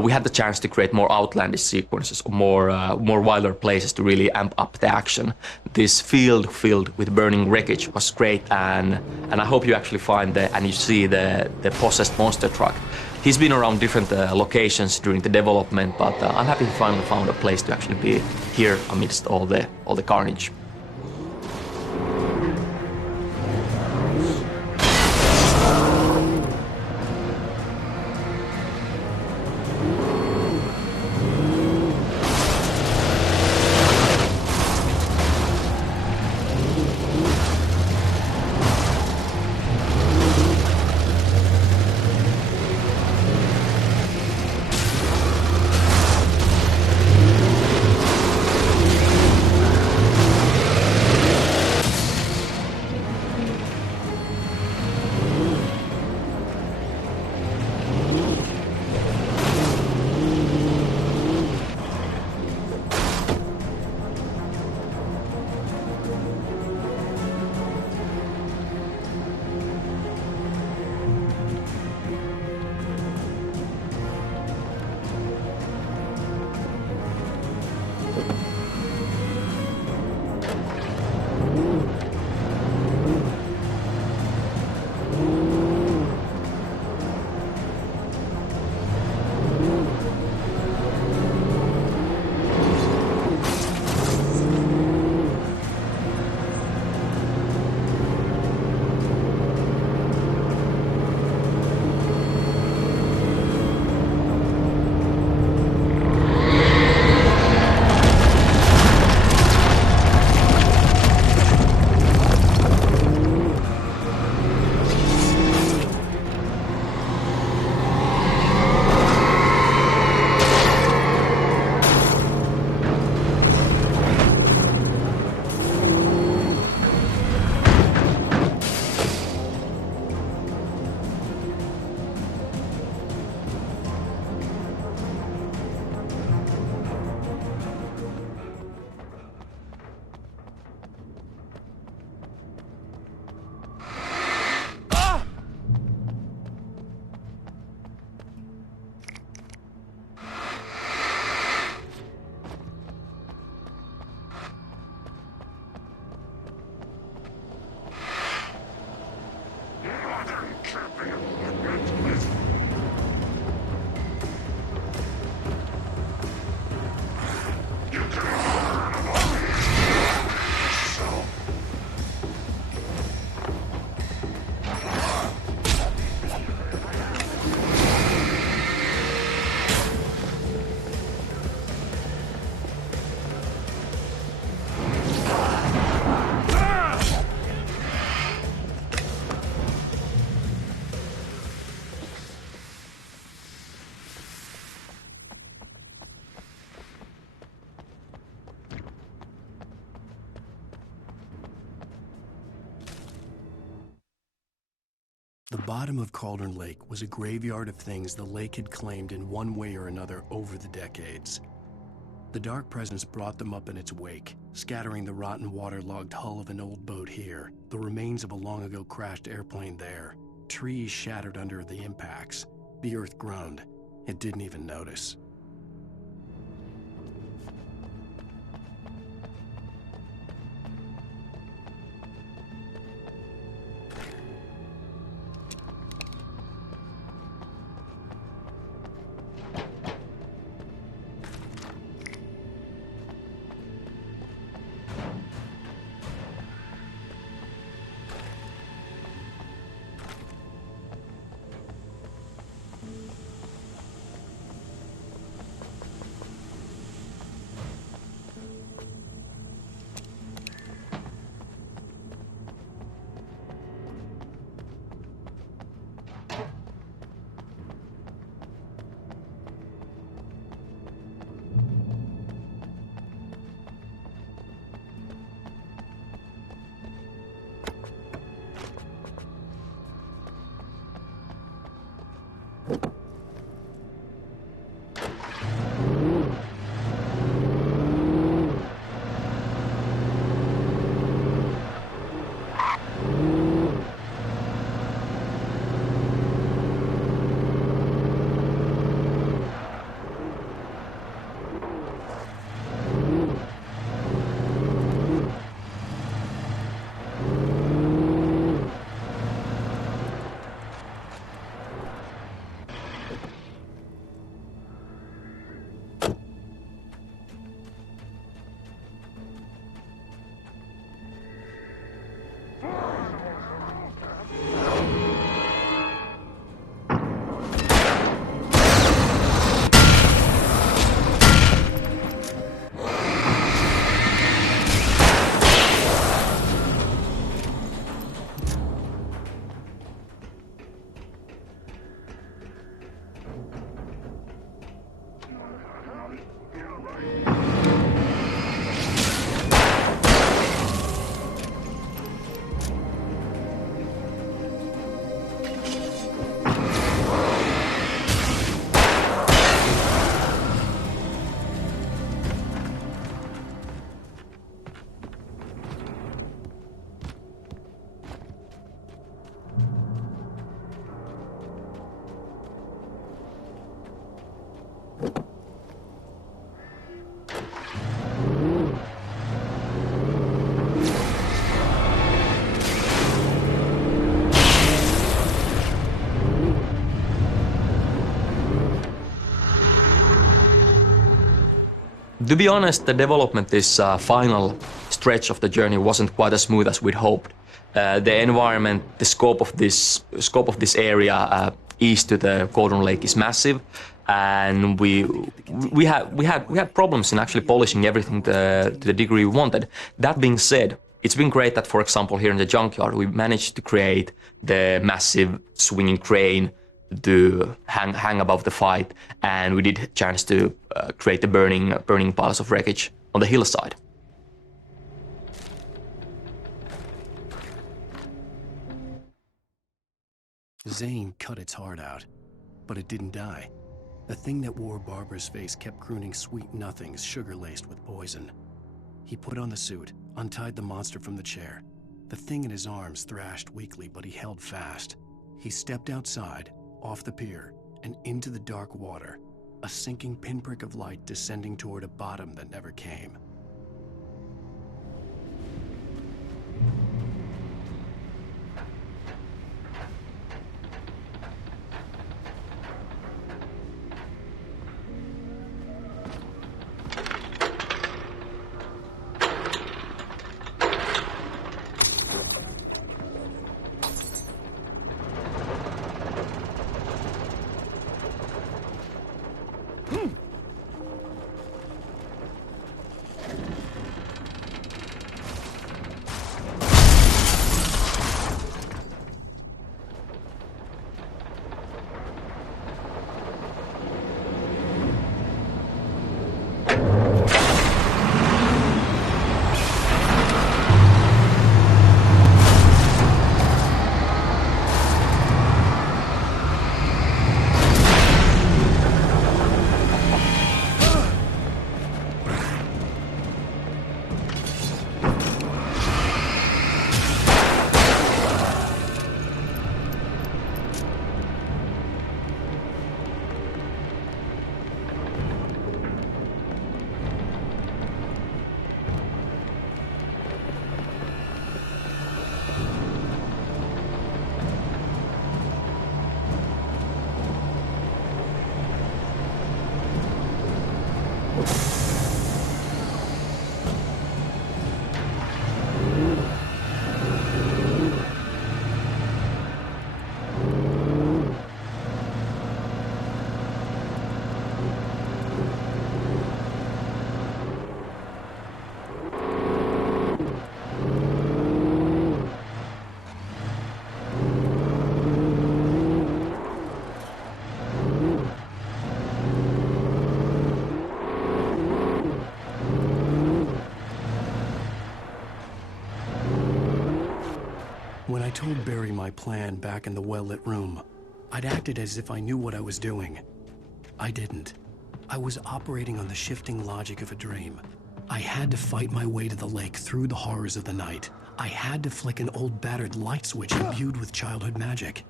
we had the chance to create more outlandish sequences, more wilder places to really amp up the action. This field filled with burning wreckage was great, and I hope you actually find and you see the possessed monster truck. He's been around different locations during the development, but I'm happy he finally found a place to actually be here amidst all the carnage. The bottom of Cauldron Lake was a graveyard of things the lake had claimed in one way or another over the decades. The dark presence brought them up in its wake, scattering the rotten waterlogged hull of an old boat here, the remains of a long-ago crashed airplane there, trees shattered under the impacts. The earth groaned. It didn't even notice. To be honest, the development this final stretch of the journey wasn't quite as smooth as we'd hoped. The environment, the scope of this area east to the Cauldron Lake is massive, and we had problems in actually polishing everything to the degree we wanted. That being said, it's been great that, for example, here in the junkyard, we managed to create the massive swinging crane to hang above the fight, and we did chance to create the burning piles of wreckage on the hillside. Zane cut its heart out, but it didn't die. The thing that wore Barbara's face kept crooning sweet nothings sugar-laced with poison. He put on the suit, untied the monster from the chair. The thing in his arms thrashed weakly, but he held fast. He stepped outside, off the pier, and into the dark water, a sinking pinprick of light descending toward a bottom that never came. When I told Barry my plan back in the well-lit room, I'd acted as if I knew what I was doing. I didn't. I was operating on the shifting logic of a dream. I had to fight my way to the lake through the horrors of the night. I had to flick an old battered light switch imbued with childhood magic.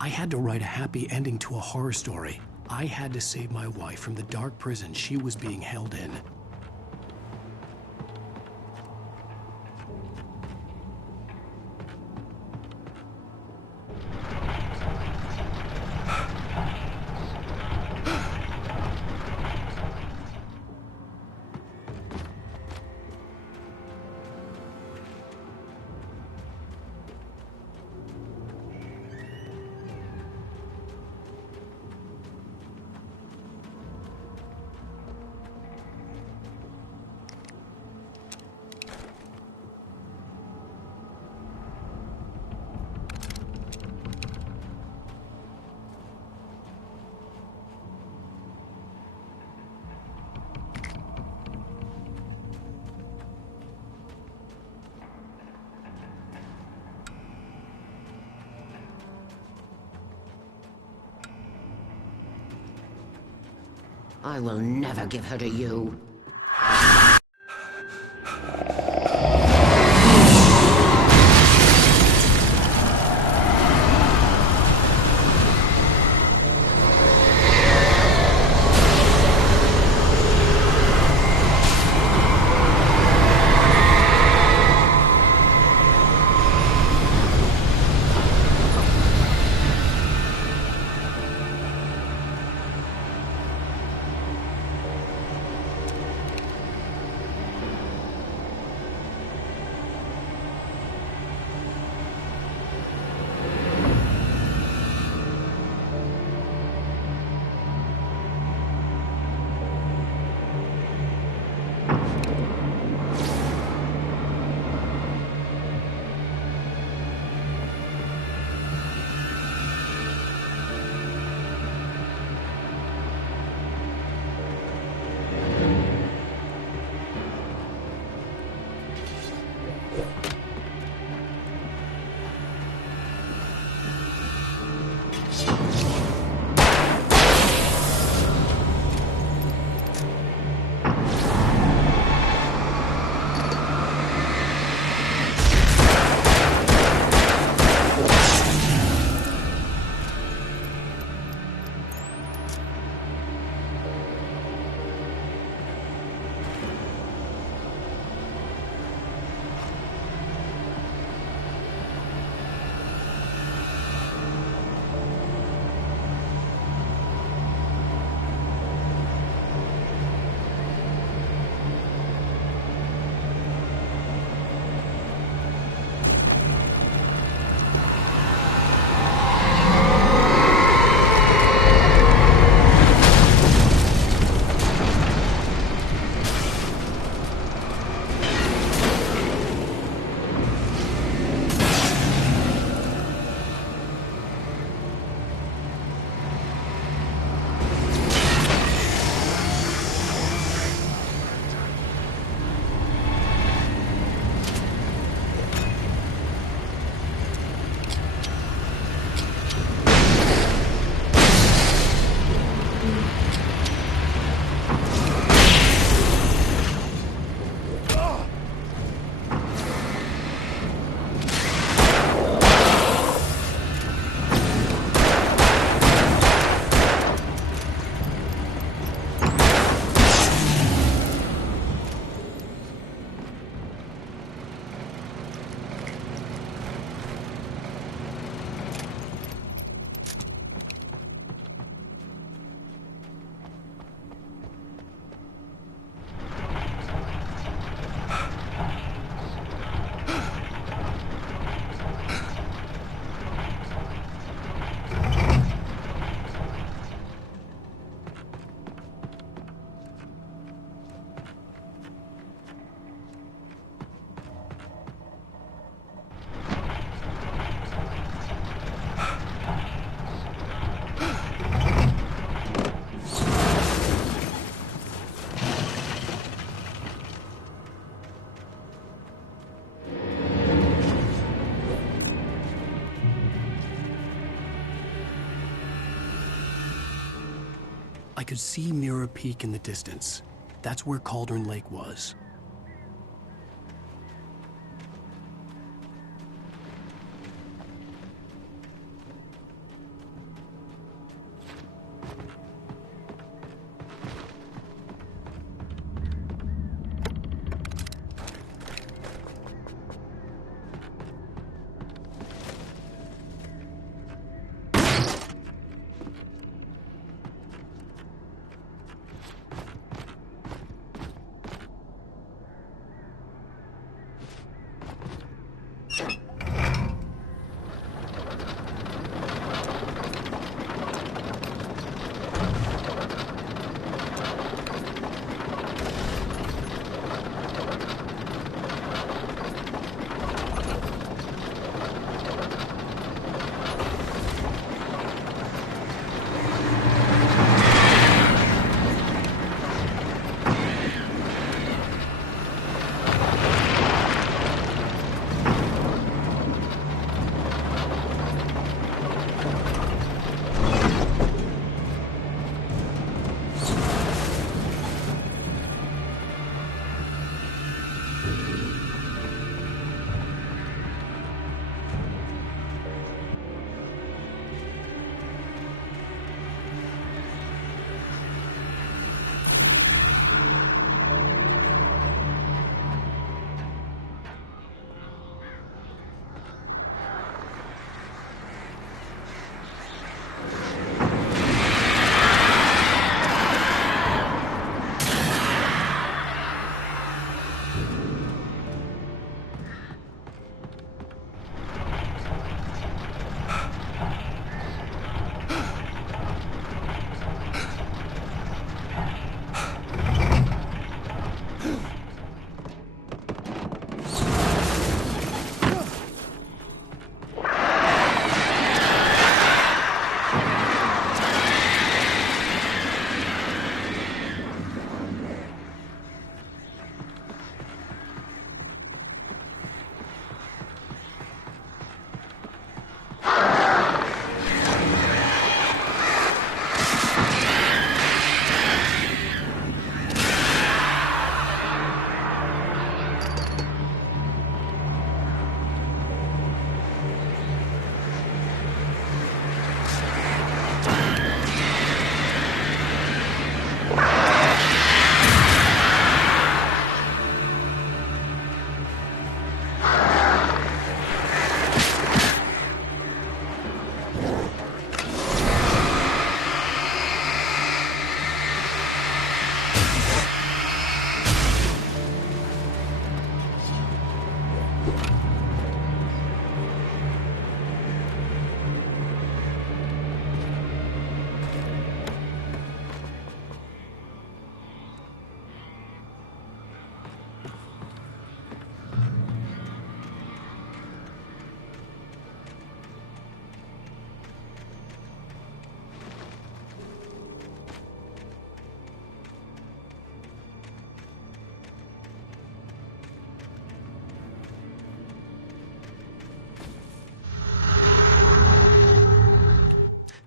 I had to write a happy ending to a horror story. I had to save my wife from the dark prison she was being held in. I will never give her to you. I could see Mirror Peak in the distance. That's where Cauldron Lake was.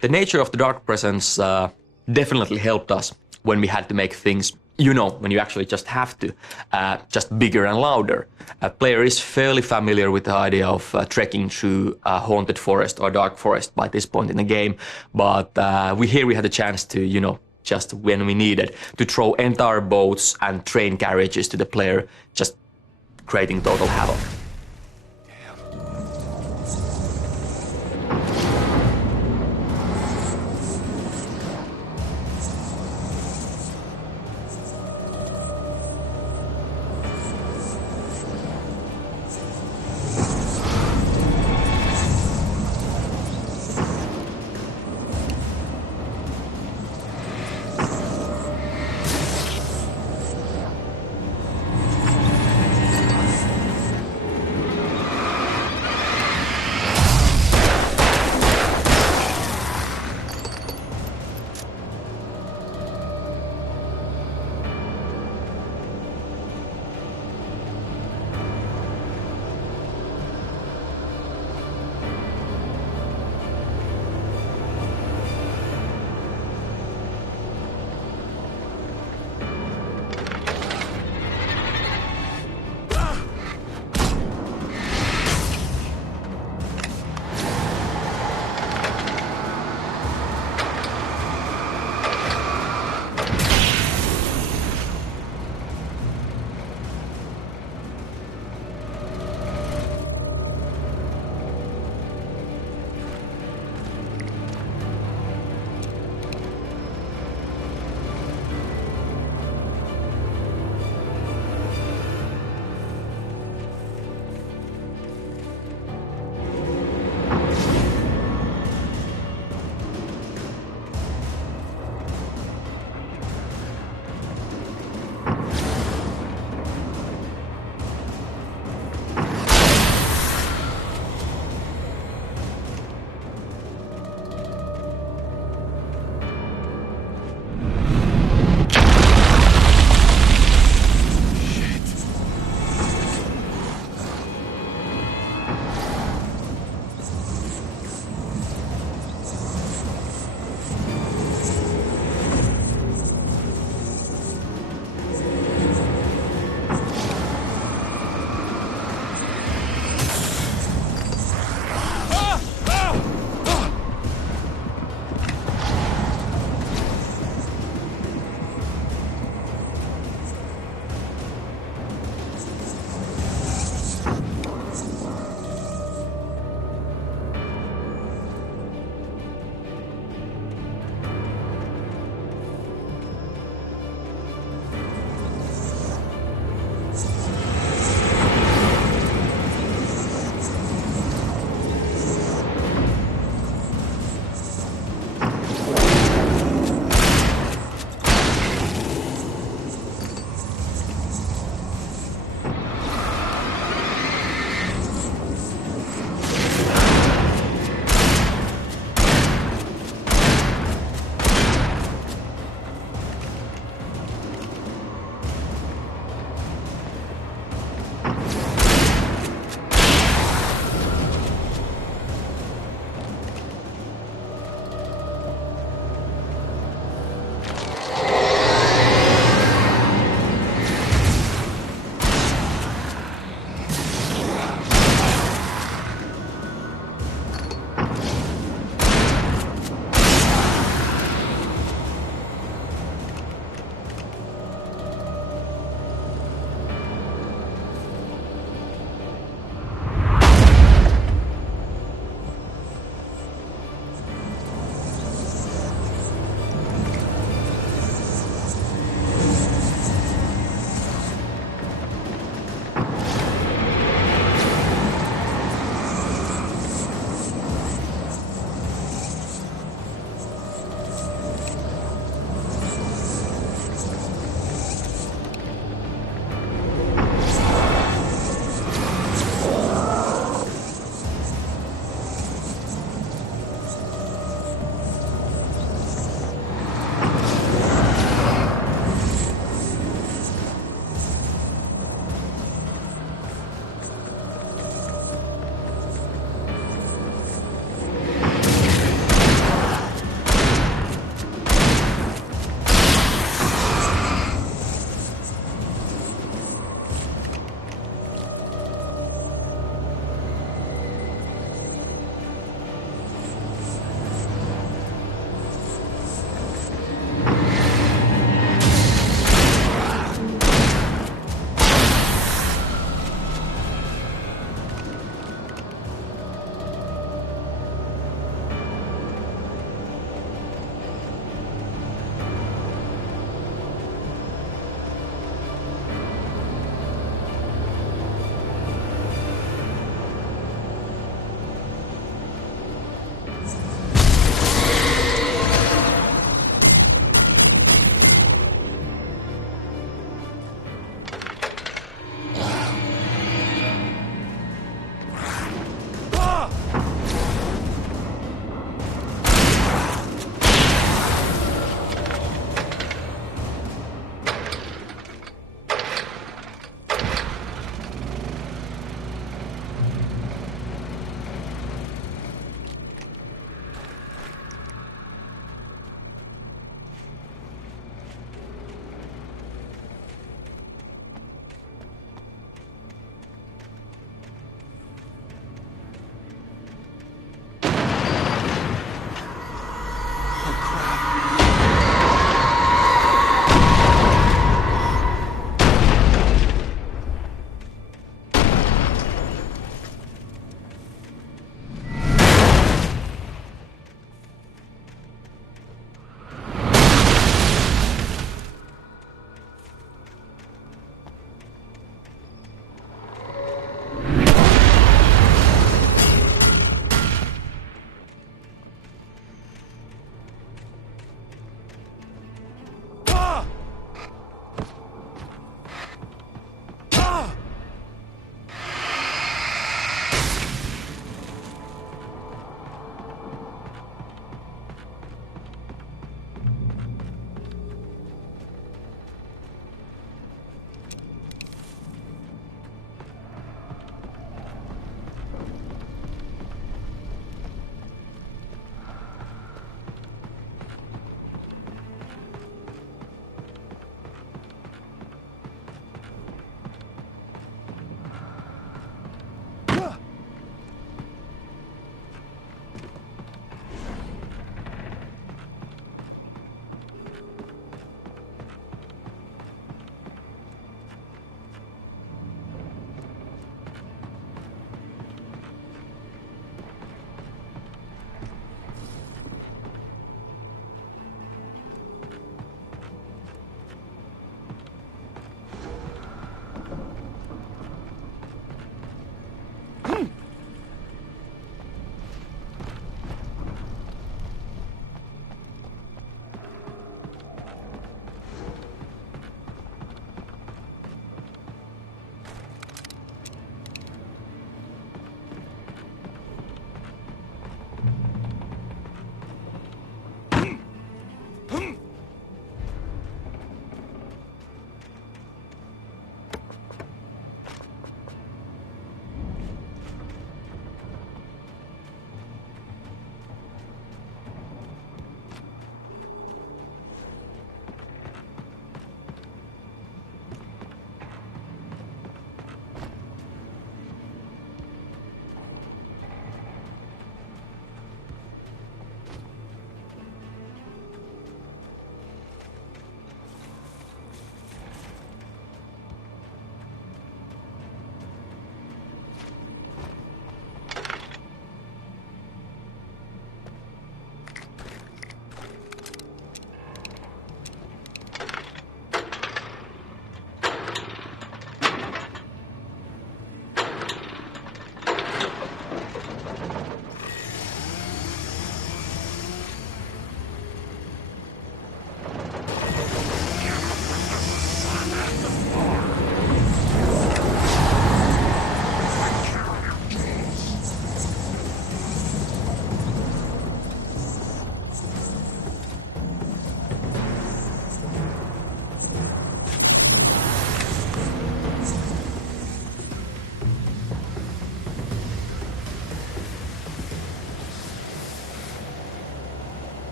The nature of the dark presence definitely helped us when we had to make things, you know, when you actually just have to, just bigger and louder. A player is fairly familiar with the idea of trekking through a haunted forest or dark forest by this point in the game, but we had a chance to, you know, just when we needed, to throw entire boats and train carriages to the player, just creating total havoc.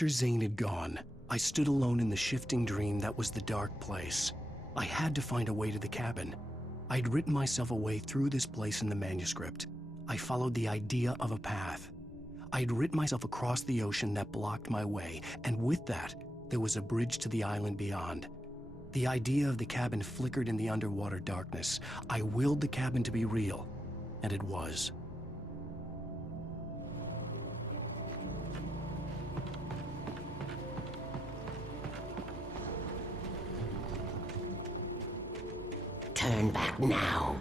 After Zane had gone, I stood alone in the shifting dream that was the dark place. I had to find a way to the cabin. I'd written myself a way through this place in the manuscript. I followed the idea of a path. I'd written myself across the ocean that blocked my way, and with that, there was a bridge to the island beyond. The idea of the cabin flickered in the underwater darkness. I willed the cabin to be real, and it was. Turn back now.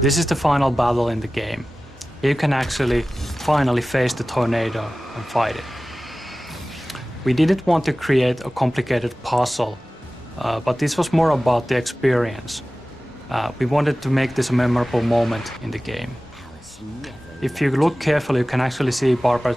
This is the final battle in the game. You can actually finally face the tornado and fight it. We didn't want to create a complicated puzzle, but this was more about the experience. We wanted to make this a memorable moment in the game. If you look carefully, you can actually see Barbara.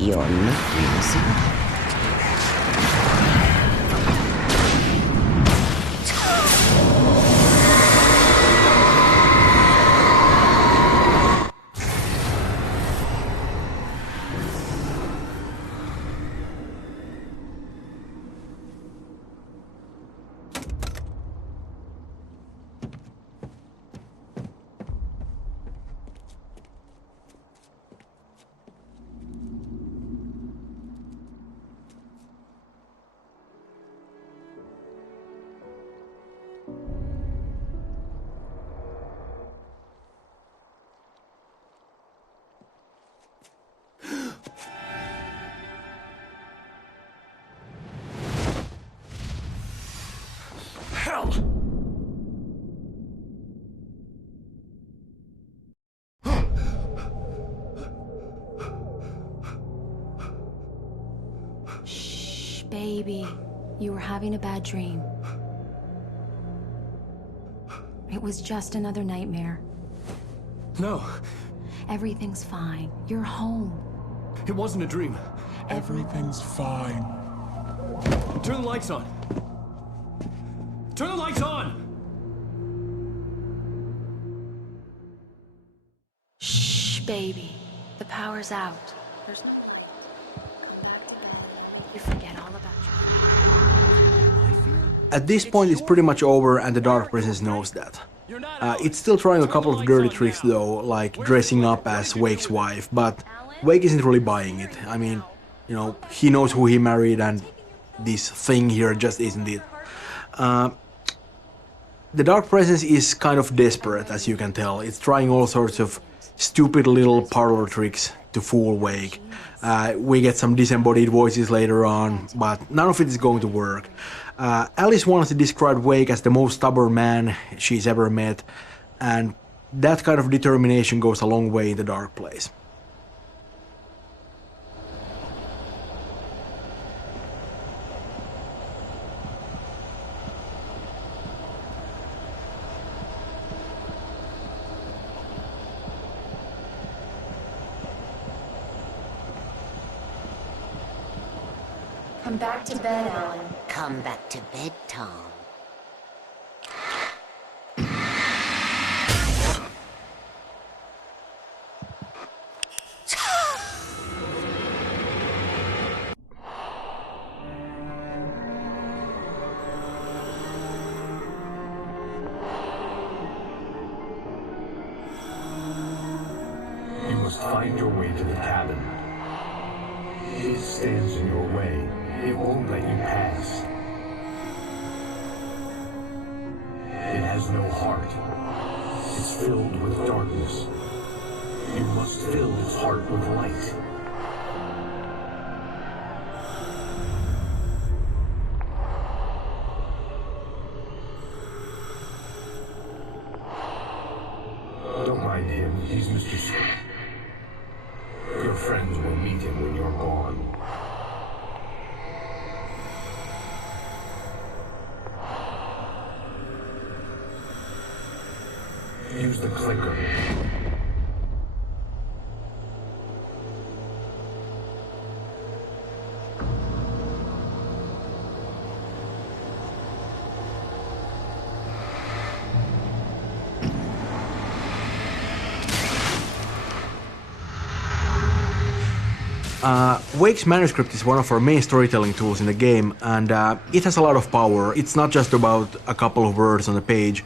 You're not losing. Shh, baby. You were having a bad dream. It was just another nightmare. No. Everything's fine. You're home. It wasn't a dream. Everything's fine. Turn the lights on. Turn the lights on! Shh, baby. The power's out. There's no... Come back together. You forget all about your... My fear? At this point, it's pretty much over, and the Dark Presence knows that. It's still trying a couple of dirty tricks though, like dressing up as Wake's wife, but Wake isn't really buying it. I mean, you know, he knows who he married, and this thing here just isn't it. The Dark Presence is kind of desperate, as you can tell. It's trying all sorts of stupid little parlor tricks to fool Wake. We get some disembodied voices later on, but none of it is going to work. Alice wants to describe Wake as the most stubborn man she's ever met, and that kind of determination goes a long way in the Dark Place. Come back to bed, Alan. Come back to bed, Tom. You must find your way to the cabin. It stands in your way. It won't let you pass. It has no heart. It's filled with darkness. You must fill its heart with light. Don't mind him. He's Mr. Your friends will meet him when you're gone. Use the clicker. Wake's manuscript is one of our main storytelling tools in the game, and it has a lot of power. It's not just about a couple of words on the page,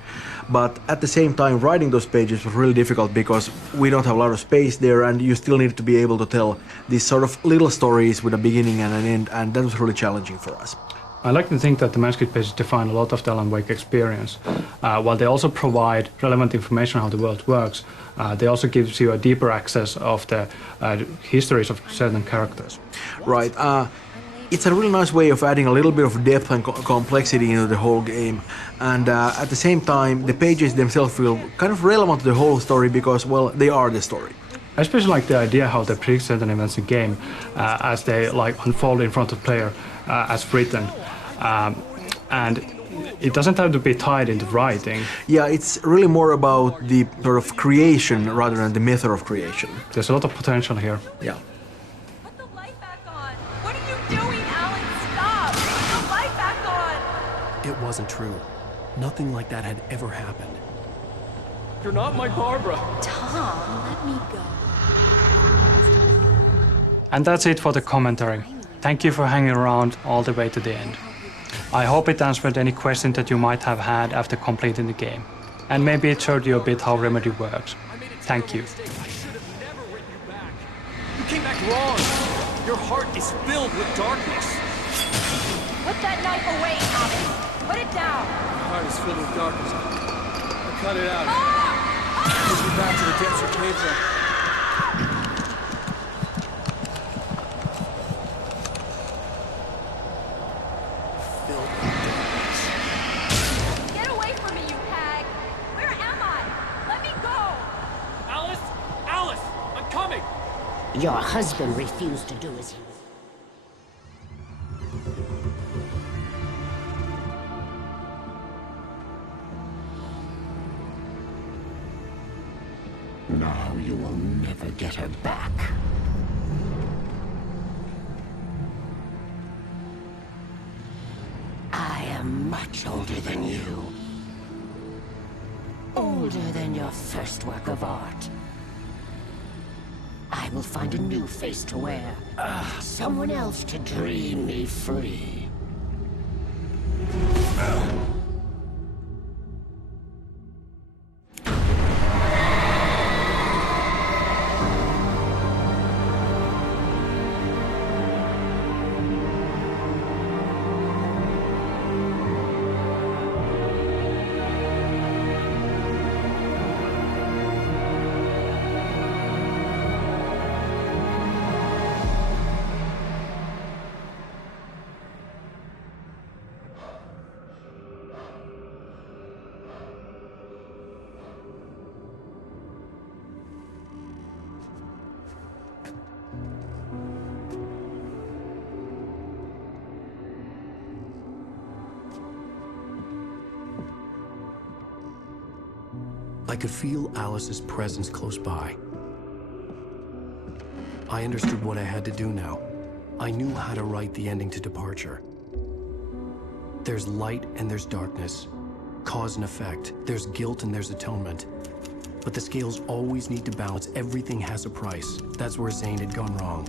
but at the same time writing those pages was really difficult because we don't have a lot of space there, and you still need to be able to tell these sort of little stories with a beginning and an end, and that was really challenging for us. I like to think that the manuscript pages define a lot of the Alan Wake experience. While they also provide relevant information on how the world works, they also gives you a deeper access of the histories of certain characters. Right. It's a really nice way of adding a little bit of depth and complexity into the whole game, and at the same time, the pages themselves feel kind of relevant to the whole story because, well, they are the story. I especially like the idea how they predict certain events in the game as they unfold in front of the player as written. And it doesn't have to be tied into writing. Yeah, it's really more about the sort of creation rather than the method of creation. There's a lot of potential here. Yeah. Put the light back on! What are you doing, Alan? Stop! Put the light back on! It wasn't true. Nothing like that had ever happened. You're not my Barbara. Tom, let me go. And that's it for the commentary. Thank you for hanging around all the way to the end. I hope it answered any questions that you might have had after completing the game. And maybe it showed you a bit how Remedy works. Thank you. You came back wrong. Your heart is filled with darkness. Put that knife away, Alan. Put it down. My heart is filled with darkness. I cut it out. Take me back to the depths you came from. Get away from me, you hag! Where am I? Let me go! Alice! Alice! I'm coming! Your husband refused to do as he was. Now you will never get her back. I am much older than you. Older than your first work of art. I will find a new face to wear. Someone else to dream me free. I could feel Alice's presence close by. I understood what I had to do now. I knew how to write the ending to Departure. There's light and there's darkness. Cause and effect. There's guilt and there's atonement. But the scales always need to balance. Everything has a price. That's where Zane had gone wrong.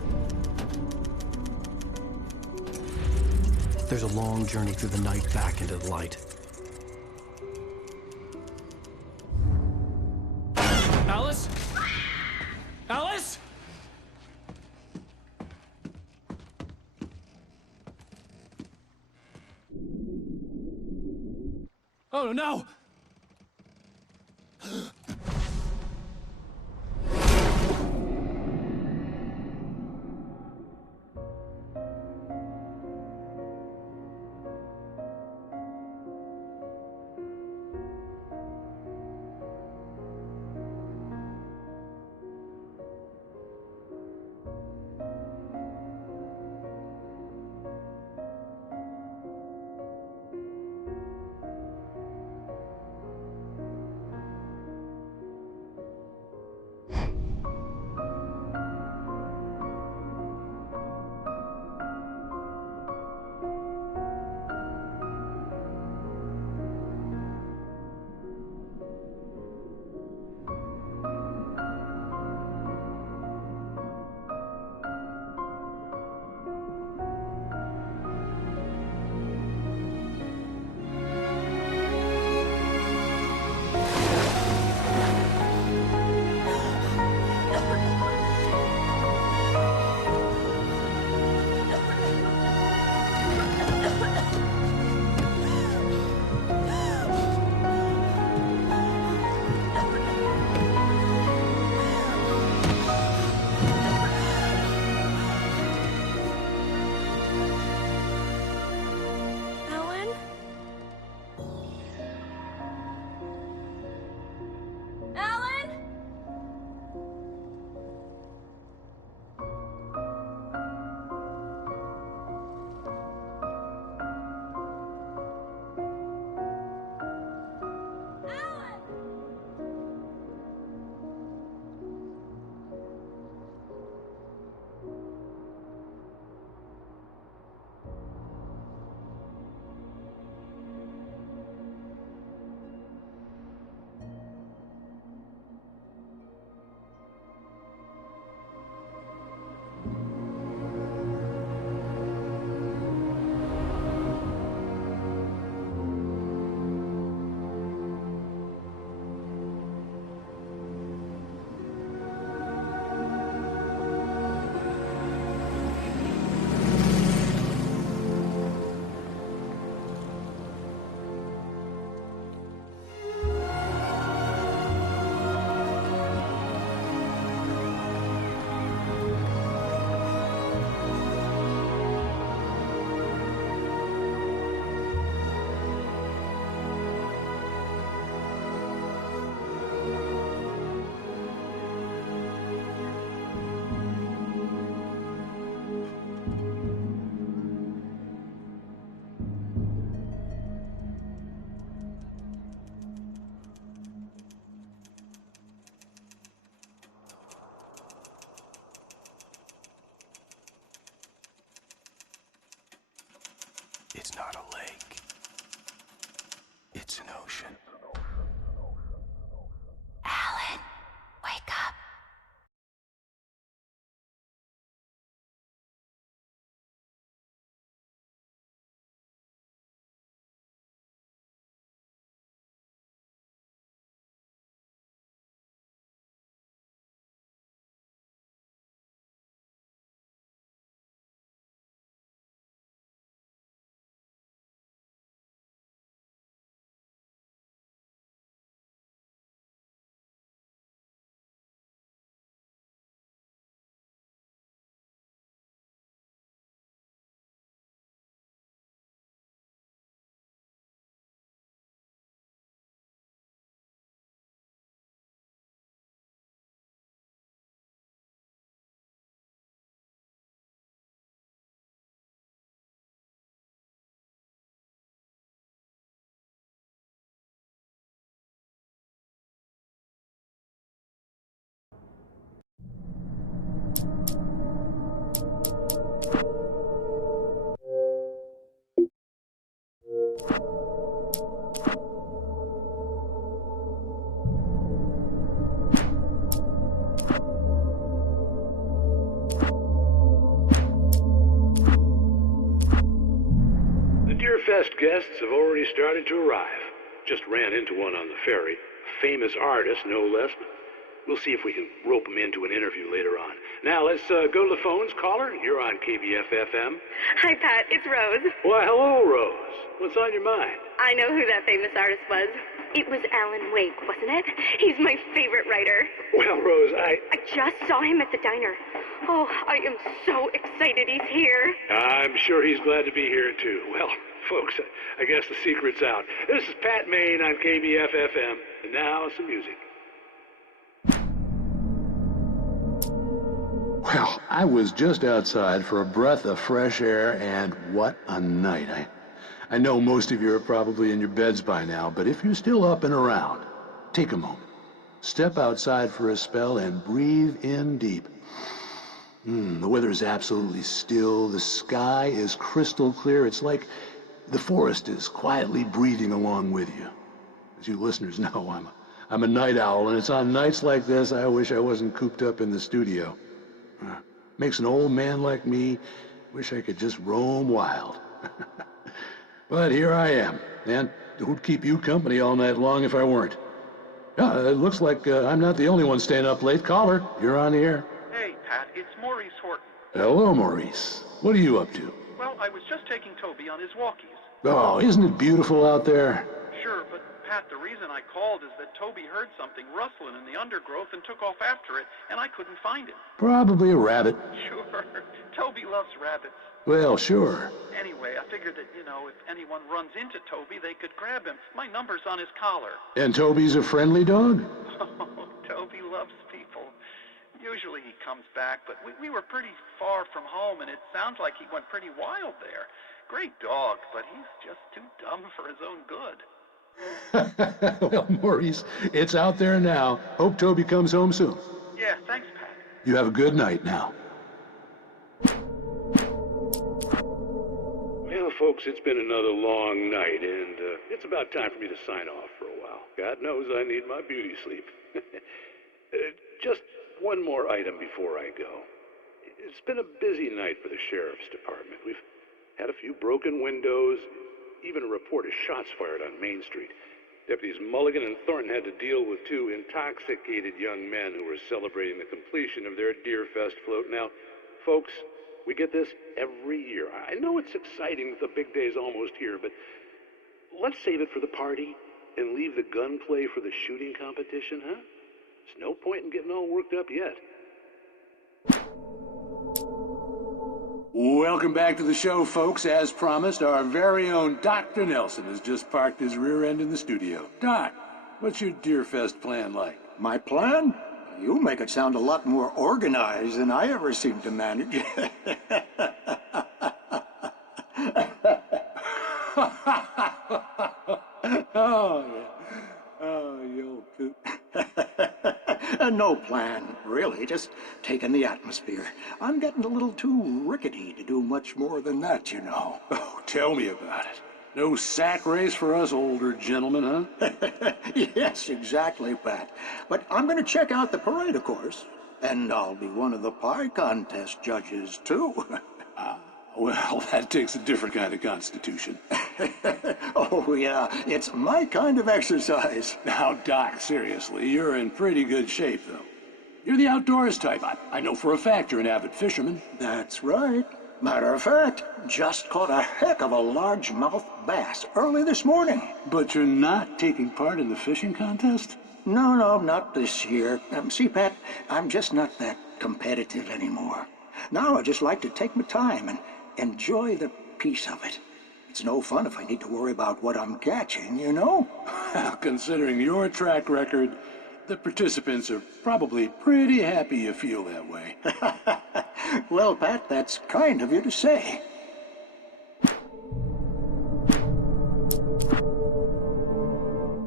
There's a long journey through the night back into the light. Alice? Alice? Oh no! Fest guests have already started to arrive. Just ran into one on the ferry. A famous artist, no less. We'll see if we can rope him into an interview later on. Now, let's go to the phones. Caller, you're on KBF-FM. Hi, Pat. It's Rose. Why, hello, Rose. What's on your mind? I know who that famous artist was. It was Alan Wake, wasn't it? He's my favorite writer. Well, Rose, I just saw him at the diner. Oh, I am so excited he's here. I'm sure he's glad to be here, too. Well, folks, I guess the secret's out. This is Pat Maine on KBF-FM. And now, some music. Well, I was just outside for a breath of fresh air, and what a night. I know most of you are probably in your beds by now, but if you're still up and around, take a moment. Step outside for a spell and breathe in deep. The weather is absolutely still. The sky is crystal clear. It's like the forest is quietly breathing along with you. As you listeners know, I'm a night owl, and it's on nights like this I wish I wasn't cooped up in the studio. Makes an old man like me wish I could just roam wild. But here I am, and who'd keep you company all night long if I weren't? Yeah, it looks like I'm not the only one staying up late. Caller, you're on the air. Hey, Pat, it's Maurice Horton. Hello, Maurice. What are you up to? Well, I was just taking Toby on his walkies. Oh, isn't it beautiful out there? Sure, but Pat, the reason I called is that Toby heard something rustling in the undergrowth and took off after it, and I couldn't find him. Probably a rabbit. Sure. Toby loves rabbits. Well, sure. Anyway, I figured that, if anyone runs into Toby, they could grab him. My number's on his collar. And Toby's a friendly dog? Oh, Toby loves people. Usually he comes back, but we were pretty far from home, and it sounds like he went pretty wild there. Great dog, but he's just too dumb for his own good. Well, Maurice, it's out there now. Hope Toby comes home soon. Yeah, thanks, Pat. You have a good night now. Well, folks, it's been another long night, and it's about time for me to sign off for a while. God knows I need my beauty sleep. Just one more item before I go. It's been a busy night for the Sheriff's Department. We've had a few broken windows, even a report of shots fired on Main Street. Deputies Mulligan and Thornton had to deal with two intoxicated young men who were celebrating the completion of their Deer Fest float. Now, folks, we get this every year. I know it's exciting that the big day's almost here, but let's save it for the party and leave the gunplay for the shooting competition, huh? There's no point in getting all worked up yet. Welcome back to the show, folks. As promised, our very own Dr. Nelson has just parked his rear end in the studio. Doc, what's your Deerfest plan like? My plan? You make it sound a lot more organized than I ever seem to manage. Oh, yeah. Oh, you old coot. No plan, really. Just taking the atmosphere. I'm getting a little too rickety to do much more than that, you know. Oh, tell me about it. No sack race for us older gentlemen, huh? Yes, exactly, Pat. But I'm going to check out the parade, of course. And I'll be one of the pie contest judges, too. Well, that takes a different kind of constitution. Oh, yeah. It's my kind of exercise. Now, Doc, seriously, you're in pretty good shape, though. You're the outdoors type. I know for a fact you're an avid fisherman. That's right. Matter of fact, just caught a heck of a largemouth bass early this morning. But you're not taking part in the fishing contest? No, not this year. See, Pat, I'm just not that competitive anymore. Now I just like to take my time and enjoy the peace of it. It's no fun if I need to worry about what I'm catching, you know? Well, considering your track record, the participants are probably pretty happy you feel that way. Well, Pat, that's kind of you to say.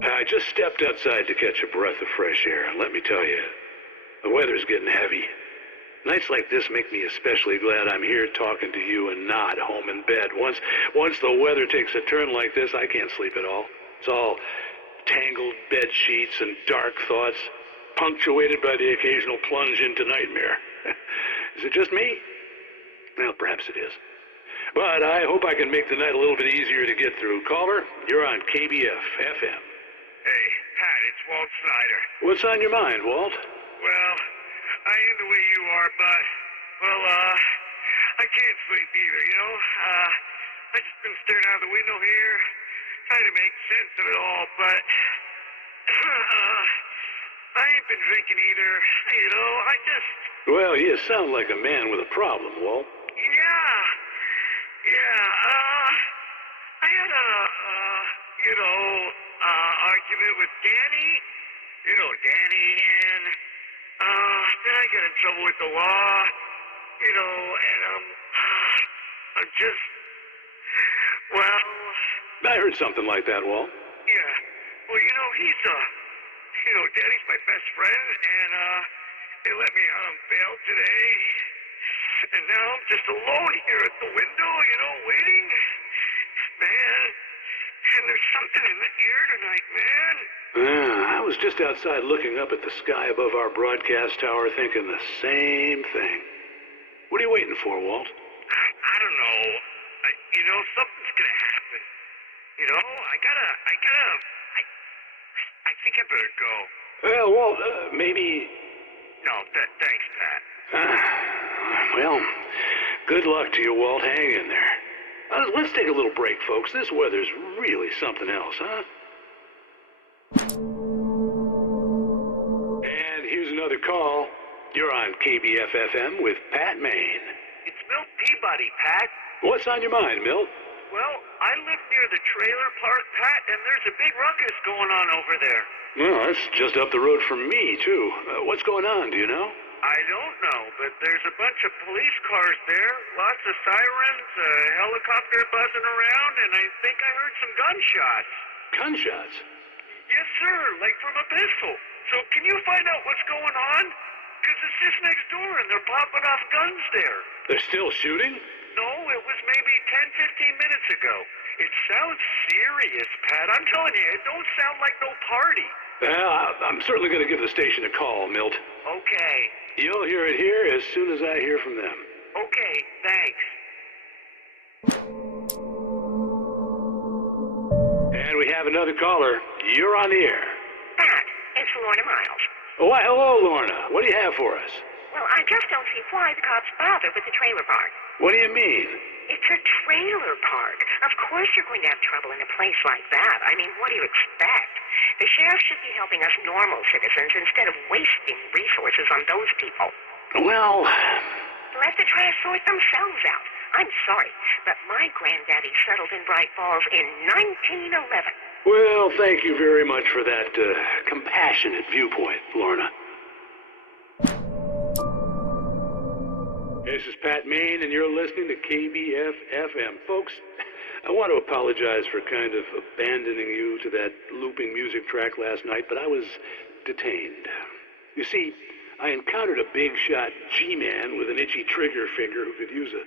I just stepped outside to catch a breath of fresh air, and let me tell you, the weather's getting heavy. Nights like this make me especially glad I'm here talking to you and not home in bed. Once the weather takes a turn like this, I can't sleep at all. It's all tangled bed sheets and dark thoughts, punctuated by the occasional plunge into nightmare. Is it just me? Well, perhaps it is. But I hope I can make the night a little bit easier to get through. Caller, you're on KBF FM. Hey, Pat, it's Walt Snyder. What's on your mind, Walt? Well, I ain't the way you are, but, well, I can't sleep either, you know? I just been staring out the window here, trying to make sense of it all, but, I ain't been drinking either, you know, I just... Well, you sound like a man with a problem, Walt. I had a, argument with Danny. You know Danny, and, then I got in trouble with the law, you know, and, I'm just, well... I heard something like that, Walt. Yeah, well, you know, he's, Danny's my best friend, and, they let me out on bail today. And now I'm just alone here at the window, you know, waiting. Man, and there's something in the air tonight, man. I was just outside looking up at the sky above our broadcast tower thinking the same thing. What are you waiting for, Walt? I don't know. Something's gonna happen. You know, I think I better go. Well, Walt, maybe... No, thanks, Pat. Well, good luck to you, Walt. Hang in there. Let's take a little break, folks. This weather's really something else, huh? And here's another call. You're on KBF FM with Pat Maine. It's Milt Peabody, Pat. What's on your mind, Milt? Well, I live near the trailer park, Pat, and there's a big ruckus going on over there. Well, that's just up the road from me, too. What's going on, do you know? I don't know, but there's a bunch of police cars there, lots of sirens, a helicopter buzzing around, and I think I heard some gunshots. Gunshots? Yes, sir, like from a pistol. So can you find out what's going on? Because it's just next door, and they're popping off guns there. They're still shooting? No, it was maybe 10, 15 minutes ago. It sounds serious, Pat. I'm telling you, it don't sound like no party. Well, I'm certainly going to give the station a call, Milt. Okay. You'll hear it here as soon as I hear from them. Okay, thanks. And we have another caller. You're on the air. Pat, it's Lorna Miles. Oh, why, hello, Lorna. What do you have for us? Well, I just don't see why the cops bother with the trailer park. What do you mean? It's a trailer park. Of course you're going to have trouble in a place like that. I mean, what do you expect? The sheriff should be helping us normal citizens instead of wasting resources on those people. Well... Let the trash sort themselves out. I'm sorry, but my granddaddy settled in Bright Falls in 1911. Well, thank you very much for that compassionate viewpoint, Lorna. This is Pat Maine, and you're listening to KBF FM. Folks, I want to apologize for kind of abandoning you to that looping music track last night, but I was detained. You see, I encountered a big-shot G-man with an itchy trigger finger who could use a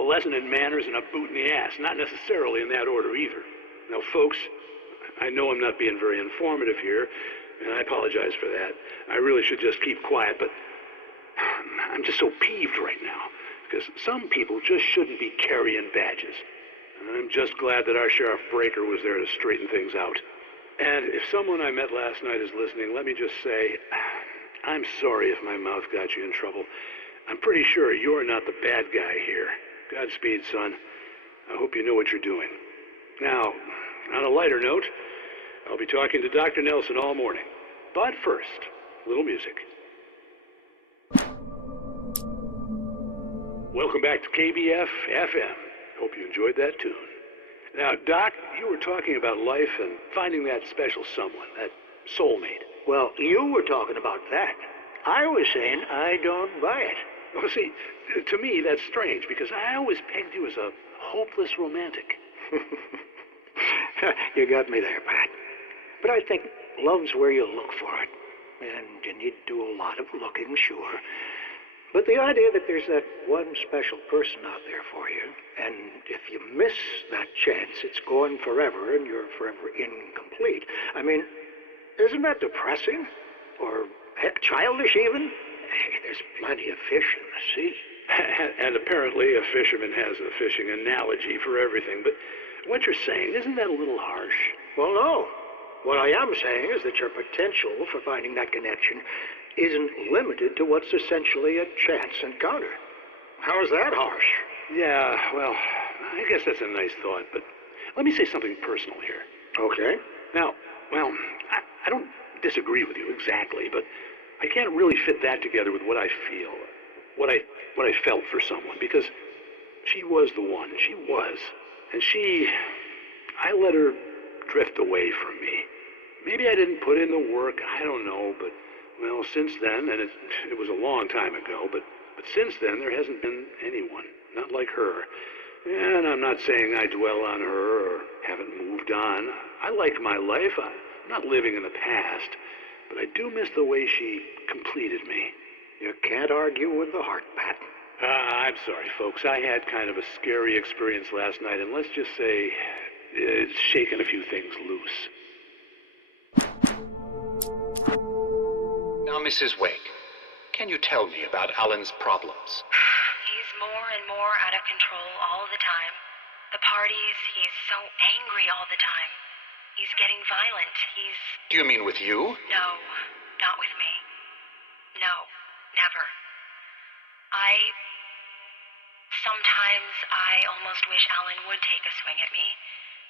lesson in manners and a boot in the ass. Not necessarily in that order, either. Now, folks, I know I'm not being very informative here, and I apologize for that. I really should just keep quiet, but I'm just so peeved right now, because some people just shouldn't be carrying badges. I'm just glad that our Sheriff Breaker was there to straighten things out. And if someone I met last night is listening, let me just say, I'm sorry if my mouth got you in trouble. I'm pretty sure you're not the bad guy here. Godspeed, son. I hope you know what you're doing. Now, on a lighter note, I'll be talking to Dr. Nelson all morning. But first, a little music. Welcome back to KBF FM. Hope you enjoyed that tune. Now, Doc, you were talking about life and finding that special someone, that soulmate. Well, you were talking about that. I was saying I don't buy it. Well, see, to me, that's strange, because I always pegged you as a hopeless romantic. You got me there, Pat. But I think love's where you look for it. And you need to do a lot of looking, sure. But the idea that there's that one special person out there for you, and if you miss that chance, it's gone forever and you're forever incomplete. I mean, isn't that depressing? Or heck, childish even? Hey, there's plenty of fish in the sea. And apparently a fisherman has a fishing analogy for everything. But what you're saying, isn't that a little harsh? Well, no. What I am saying is that your potential for finding that connection isn't limited to what's essentially a chance encounter. How is that harsh? Yeah, well, I guess that's a nice thought, but let me say something personal here. Okay. Now, well, I don't disagree with you exactly, but I can't really fit that together with what I feel, what I felt for someone, because she was the one. She was. And I let her drift away from me. Maybe I didn't put in the work, I don't know, but, well, since then, and it was a long time ago, but since then there hasn't been anyone, not like her. And I'm not saying I dwell on her or haven't moved on. I like my life. I'm not living in the past, but I do miss the way she completed me. You can't argue with the heart, Pat. I'm sorry, folks. I had kind of a scary experience last night, and let's just say it's shaken a few things loose. Now, Mrs. Wake, can you tell me about Alan's problems? He's more and more out of control all the time. The parties, he's so angry all the time. He's getting violent. Do you mean with you? No, not with me. No, never. Sometimes I almost wish Alan would take a swing at me,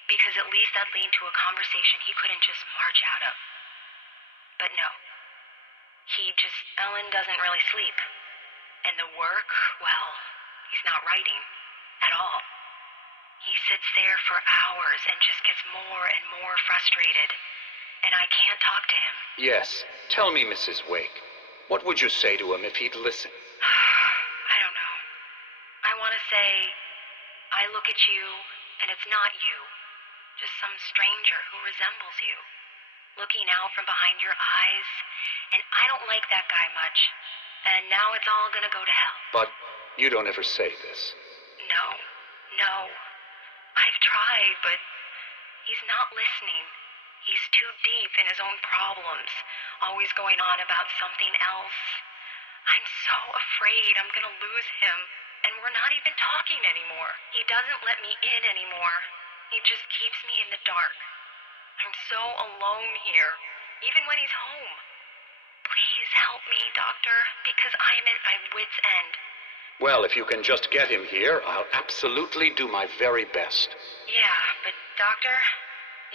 because at least that'd lead to a conversation he couldn't just march out of. But no. Alan doesn't really sleep. And the work, well, he's not writing at all. He sits there for hours and just gets more and more frustrated. And I can't talk to him. Yes. Tell me, Mrs. Wake, what would you say to him if he'd listen? I don't know. I want to say, I look at you, and it's not you. Just some stranger who resembles you. Looking out from behind your eyes, and I don't like that guy much. And now it's all gonna go to hell. But you don't ever say this. No. I've tried, but he's not listening. He's too deep in his own problems, always going on about something else. I'm so afraid I'm gonna lose him, and we're not even talking anymore. He doesn't let me in anymore. He just keeps me in the dark. I'm so alone here, even when he's home. Please help me, Doctor, because I'm at my wit's end. Well, if you can just get him here, I'll absolutely do my very best. Yeah, but Doctor,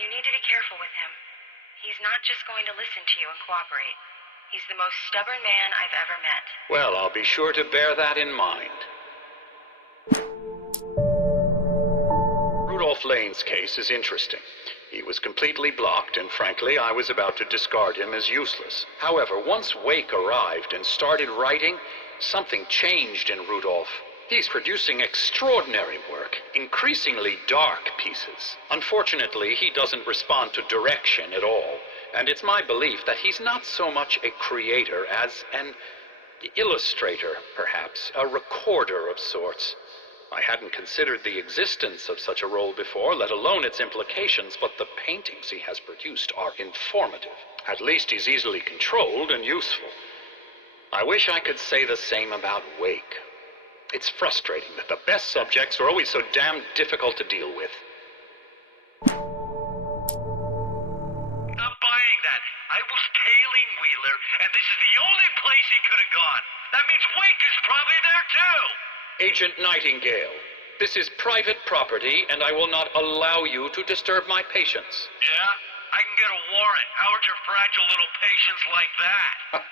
you need to be careful with him. He's not just going to listen to you and cooperate. He's the most stubborn man I've ever met. Well, I'll be sure to bear that in mind. Rudolph Lane's case is interesting. He was completely blocked, and frankly, I was about to discard him as useless. However, once Wake arrived and started writing, something changed in Rudolph. He's producing extraordinary work, increasingly dark pieces. Unfortunately, he doesn't respond to direction at all, and it's my belief that he's not so much a creator as an illustrator, perhaps, a recorder of sorts. I hadn't considered the existence of such a role before, let alone its implications, but the paintings he has produced are informative. At least he's easily controlled and useful. I wish I could say the same about Wake. It's frustrating that the best subjects are always so damn difficult to deal with. Not buying that. I was tailing Wheeler, and this is the only place he could have gone. That means Wake is probably there too. Agent Nightingale, this is private property, and I will not allow you to disturb my patients. Yeah? I can get a warrant. How would your fragile little patients like that?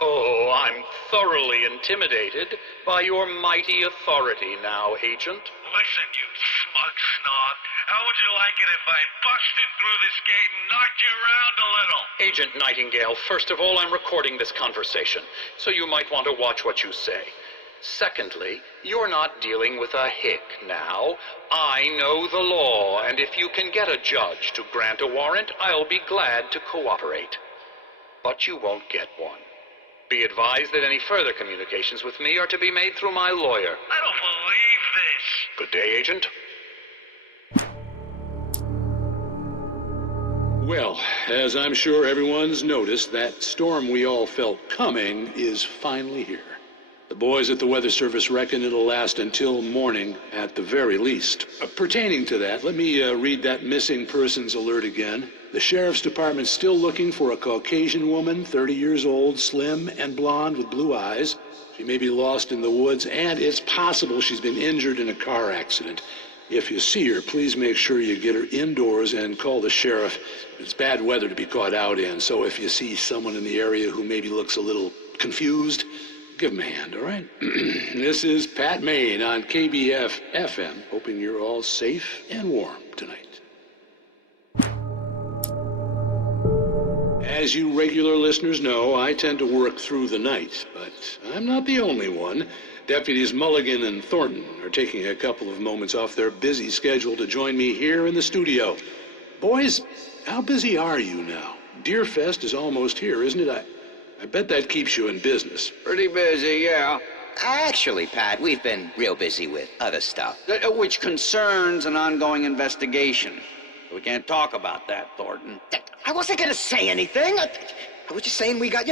Oh, I'm thoroughly intimidated by your mighty authority now, Agent. Listen, you smug snob. How would you like it if I busted through this gate and knocked you around a little? Agent Nightingale, first of all, I'm recording this conversation, so you might want to watch what you say. Secondly, you're not dealing with a hick now. I know the law, and if you can get a judge to grant a warrant, I'll be glad to cooperate. But you won't get one. Be advised that any further communications with me are to be made through my lawyer. I don't believe this. Good day, Agent. Well, as I'm sure everyone's noticed, that storm we all felt coming is finally here. The boys at the Weather Service reckon it'll last until morning at the very least. Pertaining to that, let me read that missing persons alert again. The Sheriff's Department's still looking for a Caucasian woman, 30 years old, slim and blonde with blue eyes. She may be lost in the woods, and it's possible she's been injured in a car accident. If you see her, please make sure you get her indoors and call the sheriff. It's bad weather to be caught out in, so if you see someone in the area who maybe looks a little confused, give him a hand, all right? This is Pat Maine on KBF FM, hoping you're all safe and warm tonight. As you regular listeners know, I tend to work through the night, but I'm not the only one. Deputies Mulligan and Thornton are taking a couple of moments off their busy schedule to join me here in the studio. Boys, how busy are you now? Deerfest is almost here, isn't it? I bet that keeps you in business. Pretty busy, yeah. Actually, Pat, we've been real busy with other stuff. Which concerns an ongoing investigation. We can't talk about that, Thornton. I wasn't gonna say anything. I was just saying we got,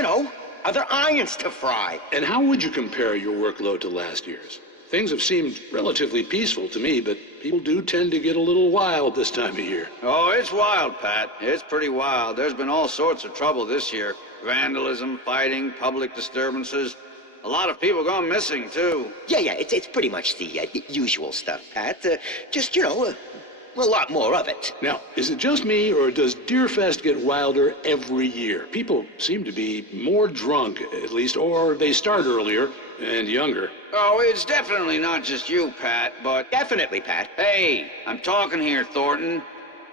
other irons to fry. And how would you compare your workload to last year's? Things have seemed relatively peaceful to me, but people do tend to get a little wild this time of year. Oh, it's wild, Pat. It's pretty wild. There's been all sorts of trouble this year. Vandalism, fighting, public disturbances. A lot of people gone missing, too. Yeah, it's pretty much the usual stuff, Pat. Just, a lot more of it. Now, is it just me, or does Deerfest get wilder every year? People seem to be more drunk, at least, or they start earlier and younger. Oh, it's definitely not just you, Pat, but... Definitely, Pat. Hey, I'm talking here, Thornton.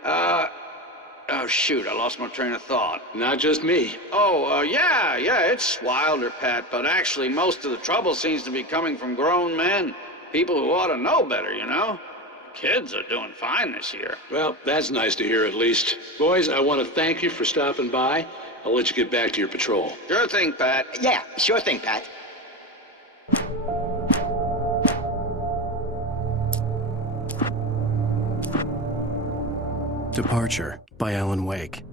Oh, shoot, I lost my train of thought. Not just me. Oh, yeah, it's wilder, Pat, but actually most of the trouble seems to be coming from grown men. People who ought to know better, Kids are doing fine this year. Well, that's nice to hear at least. Boys, I want to thank you for stopping by. I'll let you get back to your patrol. Sure thing, Pat. Yeah, sure thing, Pat. Departure by Alan Wake.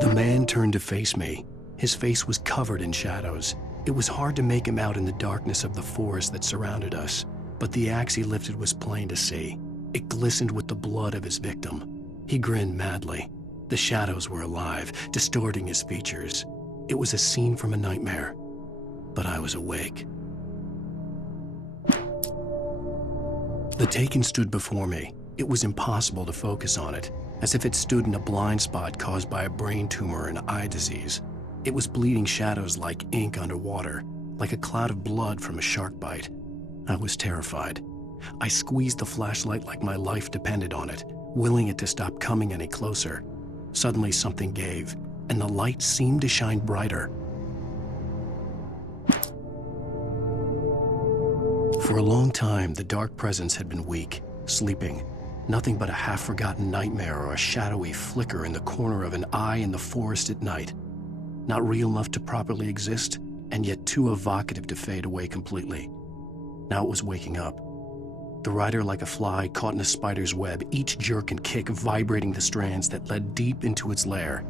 The man turned to face me. His face was covered in shadows. It was hard to make him out in the darkness of the forest that surrounded us, but the axe he lifted was plain to see. It glistened with the blood of his victim. He grinned madly. The shadows were alive, distorting his features. It was a scene from a nightmare, but I was awake. The Taken stood before me. It was impossible to focus on it, as if it stood in a blind spot caused by a brain tumor and eye disease. It was bleeding shadows like ink underwater, like a cloud of blood from a shark bite. I was terrified. I squeezed the flashlight like my life depended on it, willing it to stop coming any closer. Suddenly something gave, and the light seemed to shine brighter. For a long time, the dark presence had been weak, sleeping. Nothing but a half-forgotten nightmare or a shadowy flicker in the corner of an eye in the forest at night. Not real enough to properly exist, and yet too evocative to fade away completely. Now it was waking up. The rider like a fly caught in a spider's web, each jerk and kick vibrating the strands that led deep into its lair.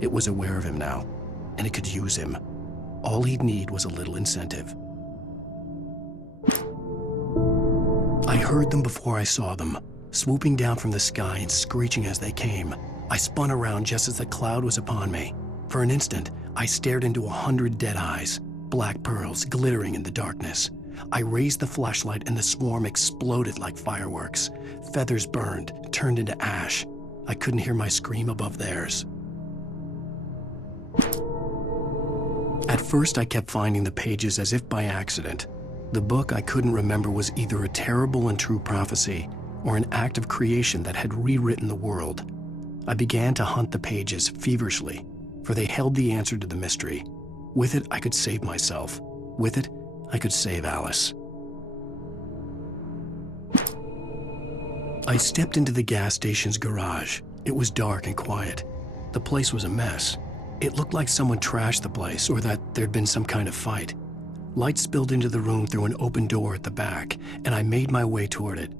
It was aware of him now, and it could use him. All he'd need was a little incentive. I heard them before I saw them, swooping down from the sky and screeching as they came. I spun around just as the cloud was upon me. For an instant, I stared into 100 dead eyes, black pearls glittering in the darkness. I raised the flashlight and the swarm exploded like fireworks. Feathers burned, turned into ash. I couldn't hear my scream above theirs. At first, I kept finding the pages as if by accident. The book I couldn't remember was either a terrible and true prophecy or an act of creation that had rewritten the world. I began to hunt the pages feverishly, for they held the answer to the mystery. With it, I could save myself. With it, I could save Alice. I stepped into the gas station's garage. It was dark and quiet. The place was a mess. It looked like someone trashed the place or that there'd been some kind of fight. Light spilled into the room through an open door at the back, and I made my way toward it.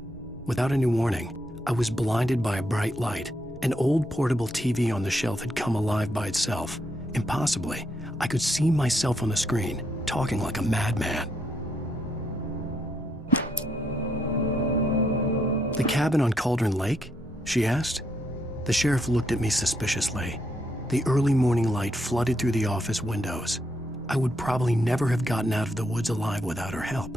Without any warning, I was blinded by a bright light. An old portable TV on the shelf had come alive by itself. Impossibly, I could see myself on the screen, talking like a madman. The cabin on Cauldron Lake? She asked. The sheriff looked at me suspiciously. The early morning light flooded through the office windows. I would probably never have gotten out of the woods alive without her help,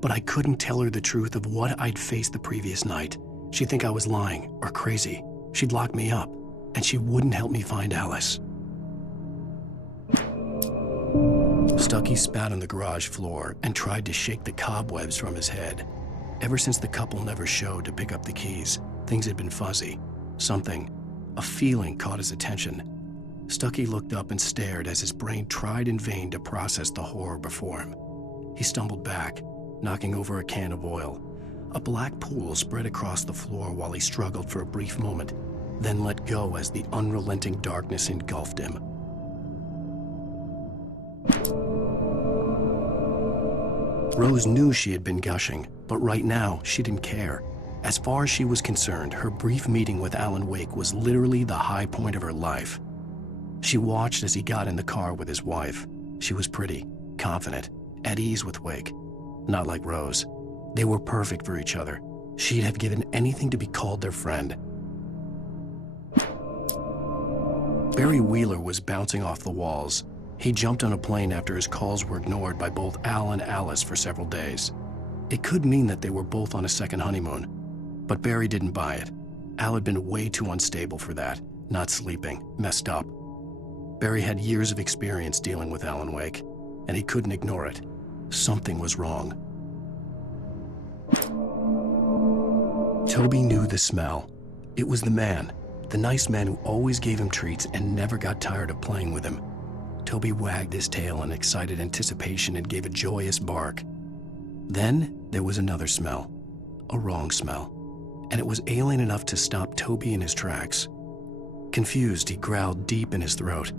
but I couldn't tell her the truth of what I'd faced the previous night. She'd think I was lying or crazy. She'd lock me up, and she wouldn't help me find Alice. Stucky spat on the garage floor and tried to shake the cobwebs from his head. Ever since the couple never showed to pick up the keys, things had been fuzzy. Something, a feeling, caught his attention. Stucky looked up and stared as his brain tried in vain to process the horror before him. He stumbled back, knocking over a can of oil. A black pool spread across the floor while he struggled for a brief moment, then let go as the unrelenting darkness engulfed him. Rose knew she had been gushing, but right now she didn't care. As far as she was concerned, her brief meeting with Alan Wake was literally the high point of her life. She watched as he got in the car with his wife. She was pretty, confident, at ease with Wake. Not like Rose. They were perfect for each other. She'd have given anything to be called their friend. Barry Wheeler was bouncing off the walls. He jumped on a plane after his calls were ignored by both Al and Alice for several days. It could mean that they were both on a second honeymoon, but Barry didn't buy it. Al had been way too unstable for that, not sleeping, messed up. Barry had years of experience dealing with Alan Wake, and he couldn't ignore it. Something was wrong. Toby knew the smell. It was the man, the nice man who always gave him treats and never got tired of playing with him. Toby wagged his tail in excited anticipation and gave a joyous bark. Then there was another smell, a wrong smell, and it was alien enough to stop Toby in his tracks. Confused, he growled deep in his throat.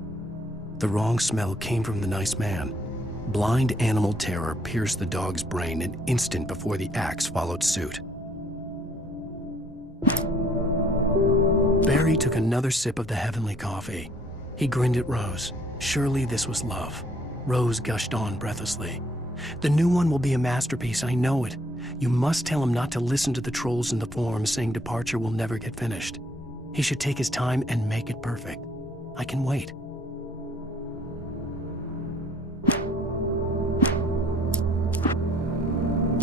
The wrong smell came from the nice man. Blind animal terror pierced the dog's brain an instant before the axe followed suit. Barry took another sip of the heavenly coffee. He grinned at Rose. Surely this was love. Rose gushed on breathlessly. The new one will be a masterpiece, I know it. You must tell him not to listen to the trolls in the forums saying Departure will never get finished. He should take his time and make it perfect. I can wait.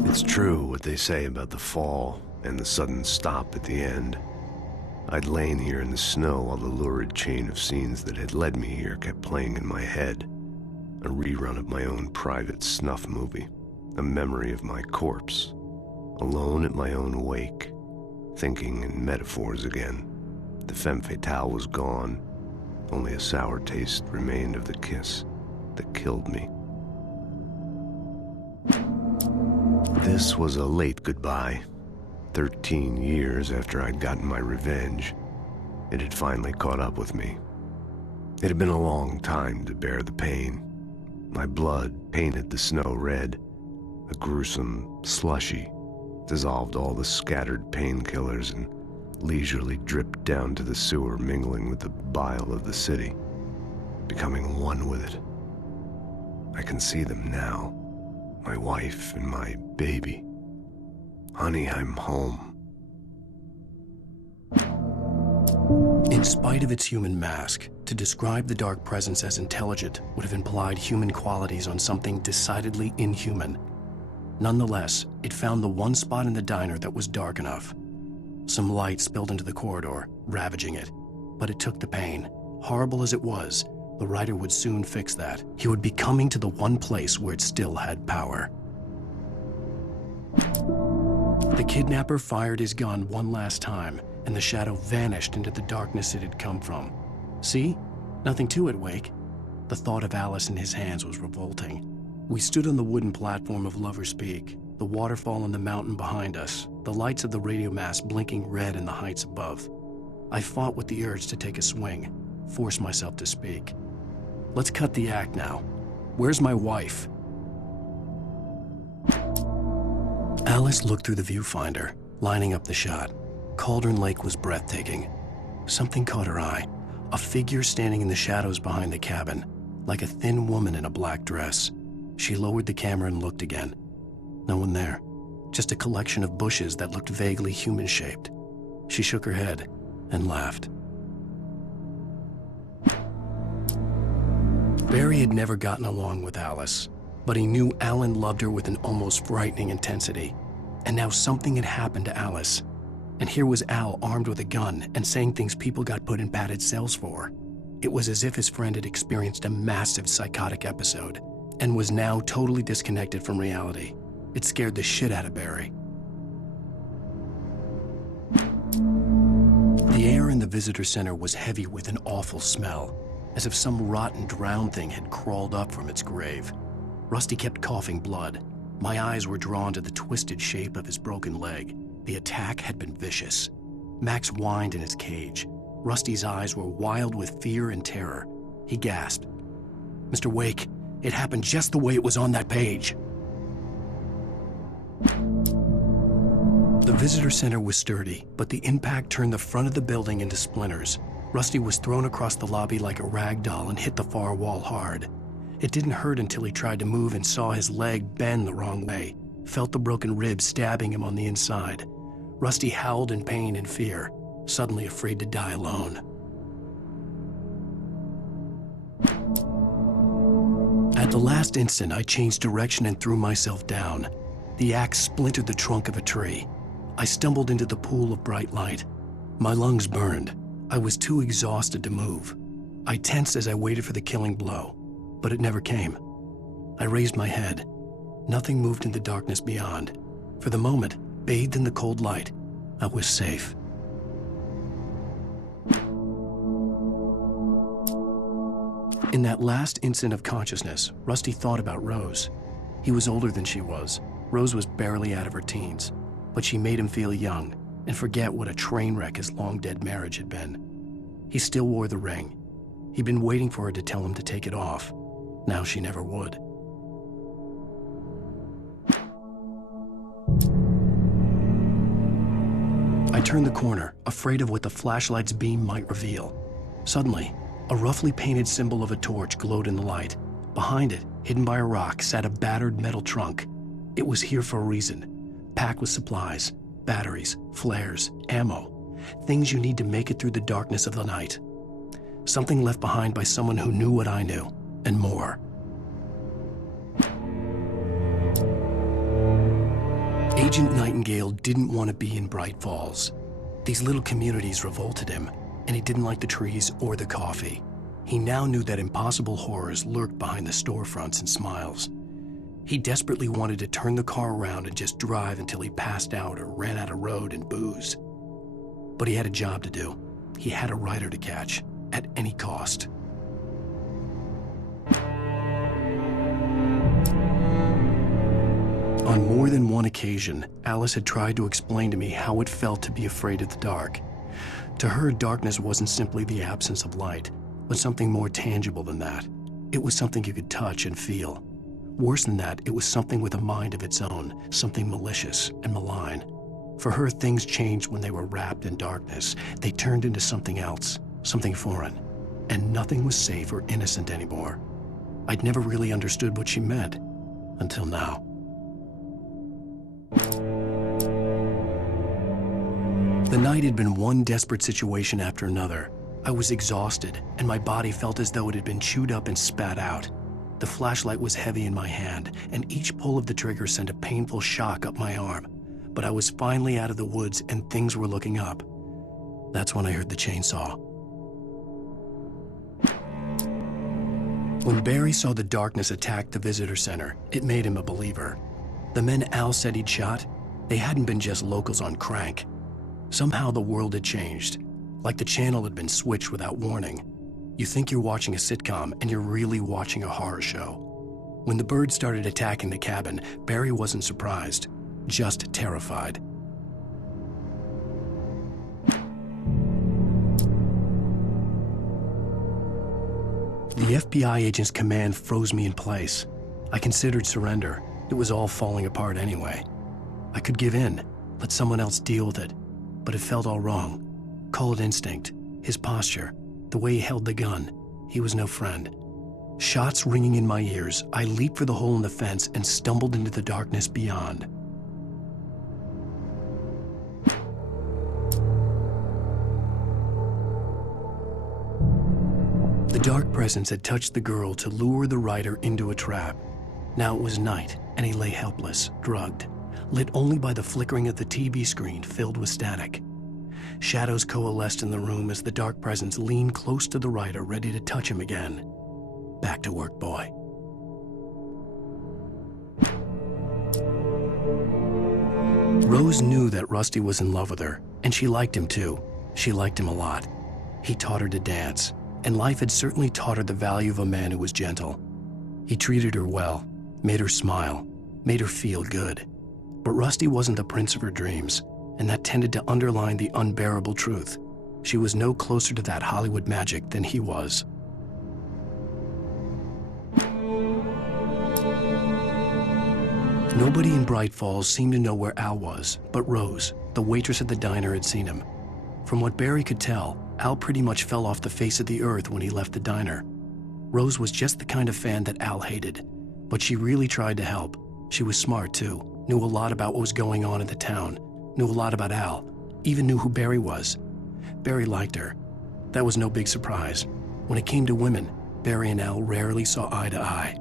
It's true what they say about the fall and the sudden stop at the end. I'd lain here in the snow while the lurid chain of scenes that had led me here kept playing in my head. A rerun of my own private snuff movie. A memory of my corpse. Alone at my own wake. Thinking in metaphors again. The femme fatale was gone. Only a sour taste remained of the kiss that killed me. This was a late goodbye. 13 years after I'd gotten my revenge, it had finally caught up with me. It had been a long time to bear the pain. My blood painted the snow red. A gruesome slushy dissolved all the scattered painkillers and leisurely dripped down to the sewer, mingling with the bile of the city, becoming one with it. I can see them now, my wife and my baby. Honey, I'm home. In spite of its human mask, to describe the dark presence as intelligent would have implied human qualities on something decidedly inhuman. Nonetheless, it found the one spot in the diner that was dark enough. Some light spilled into the corridor, ravaging it. But it took the pain. Horrible as it was, the writer would soon fix that. He would be coming to the one place where it still had power. The kidnapper fired his gun one last time, and the shadow vanished into the darkness it had come from. See? Nothing to it, Wake. The thought of Alice in his hands was revolting. We stood on the wooden platform of Lover's Peak, the waterfall in the mountain behind us, the lights of the radio mast blinking red in the heights above. I fought with the urge to take a swing, force myself to speak. Let's cut the act now. Where's my wife? Alice looked through the viewfinder, lining up the shot. Cauldron Lake was breathtaking. Something caught her eye. a figure standing in the shadows behind the cabin, like a thin woman in a black dress. She lowered the camera and looked again. No one there, just a collection of bushes that looked vaguely human-shaped. She shook her head and laughed. Barry had never gotten along with Alice, but he knew Alan loved her with an almost frightening intensity. And now something had happened to Alice. And here was Al armed with a gun and saying things people got put in padded cells for. It was as if his friend had experienced a massive psychotic episode and was now totally disconnected from reality. It scared the shit out of Barry. The air in the visitor center was heavy with an awful smell, as if some rotten drowned thing had crawled up from its grave. Rusty kept coughing blood. My eyes were drawn to the twisted shape of his broken leg. The attack had been vicious. Max whined in his cage. Rusty's eyes were wild with fear and terror. He gasped, "Mr. Wake, it happened just the way it was on that page." The visitor center was sturdy, but the impact turned the front of the building into splinters. Rusty was thrown across the lobby like a rag doll and hit the far wall hard. It didn't hurt until he tried to move and saw his leg bend the wrong way, felt the broken ribs stabbing him on the inside. Rusty howled in pain and fear, suddenly afraid to die alone. At the last instant, I changed direction and threw myself down. The axe splintered the trunk of a tree. I stumbled into the pool of bright light. My lungs burned. I was too exhausted to move. I tensed as I waited for the killing blow, but it never came. I raised my head. Nothing moved in the darkness beyond. For the moment, bathed in the cold light, I was safe. In that last instant of consciousness, Rusty thought about Rose. He was older than she was. Rose was barely out of her teens, but she made him feel young and forget what a train wreck his long-dead marriage had been. He still wore the ring. He'd been waiting for her to tell him to take it off. Now she never would. I turned the corner, afraid of what the flashlight's beam might reveal. Suddenly, a roughly painted symbol of a torch glowed in the light. Behind it, hidden by a rock, sat a battered metal trunk. It was here for a reason, packed with supplies, batteries, flares, ammo, things you need to make it through the darkness of the night. Something left behind by someone who knew what I knew, and more. Agent Nightingale didn't want to be in Bright Falls. These little communities revolted him, and he didn't like the trees or the coffee. He now knew that impossible horrors lurked behind the storefronts and smiles. He desperately wanted to turn the car around and just drive until he passed out or ran out of road and booze. But he had a job to do. He had a rider to catch, at any cost. On more than one occasion, Alice had tried to explain to me how it felt to be afraid of the dark. To her, darkness wasn't simply the absence of light, but something more tangible than that. It was something you could touch and feel. Worse than that, it was something with a mind of its own, something malicious and malign. For her, things changed when they were wrapped in darkness. They turned into something else, something foreign, and nothing was safe or innocent anymore. I'd never really understood what she meant, until now. The night had been one desperate situation after another. I was exhausted, and my body felt as though it had been chewed up and spat out. The flashlight was heavy in my hand, and each pull of the trigger sent a painful shock up my arm. But I was finally out of the woods, and things were looking up. That's when I heard the chainsaw. When Barry saw the darkness attack the visitor center, it made him a believer. The men Al said he'd shot, they hadn't been just locals on crank. Somehow the world had changed, like the channel had been switched without warning. You think you're watching a sitcom, and you're really watching a horror show. When the birds started attacking the cabin, Barry wasn't surprised, just terrified. The FBI agent's command froze me in place. I considered surrender. It was all falling apart anyway. I could give in, let someone else deal with it, but it felt all wrong. Call it instinct, his posture. the way he held the gun. He was no friend. Shots ringing in my ears, I leaped for the hole in the fence and stumbled into the darkness beyond. The dark presence had touched the girl to lure the rider into a trap. Now it was night, and he lay helpless, drugged, lit only by the flickering of the TV screen filled with static. Shadows coalesced in the room as the dark presence leaned close to the rider, ready to touch him again. Back to work, boy. Rose knew that Rusty was in love with her, and she liked him too. She liked him a lot. He taught her to dance, and life had certainly taught her the value of a man who was gentle. He treated her well, made her smile, made her feel good. But Rusty wasn't the prince of her dreams, and that tended to underline the unbearable truth. She was no closer to that Hollywood magic than he was. Nobody in Bright Falls seemed to know where Al was, but Rose, the waitress at the diner, had seen him. From what Barry could tell, Al pretty much fell off the face of the earth when he left the diner. Rose was just the kind of fan that Al hated, but she really tried to help. She was smart too, knew a lot about what was going on in the town, knew a lot about Al, even knew who Barry was. Barry liked her. That was no big surprise. When it came to women, Barry and Al rarely saw eye to eye.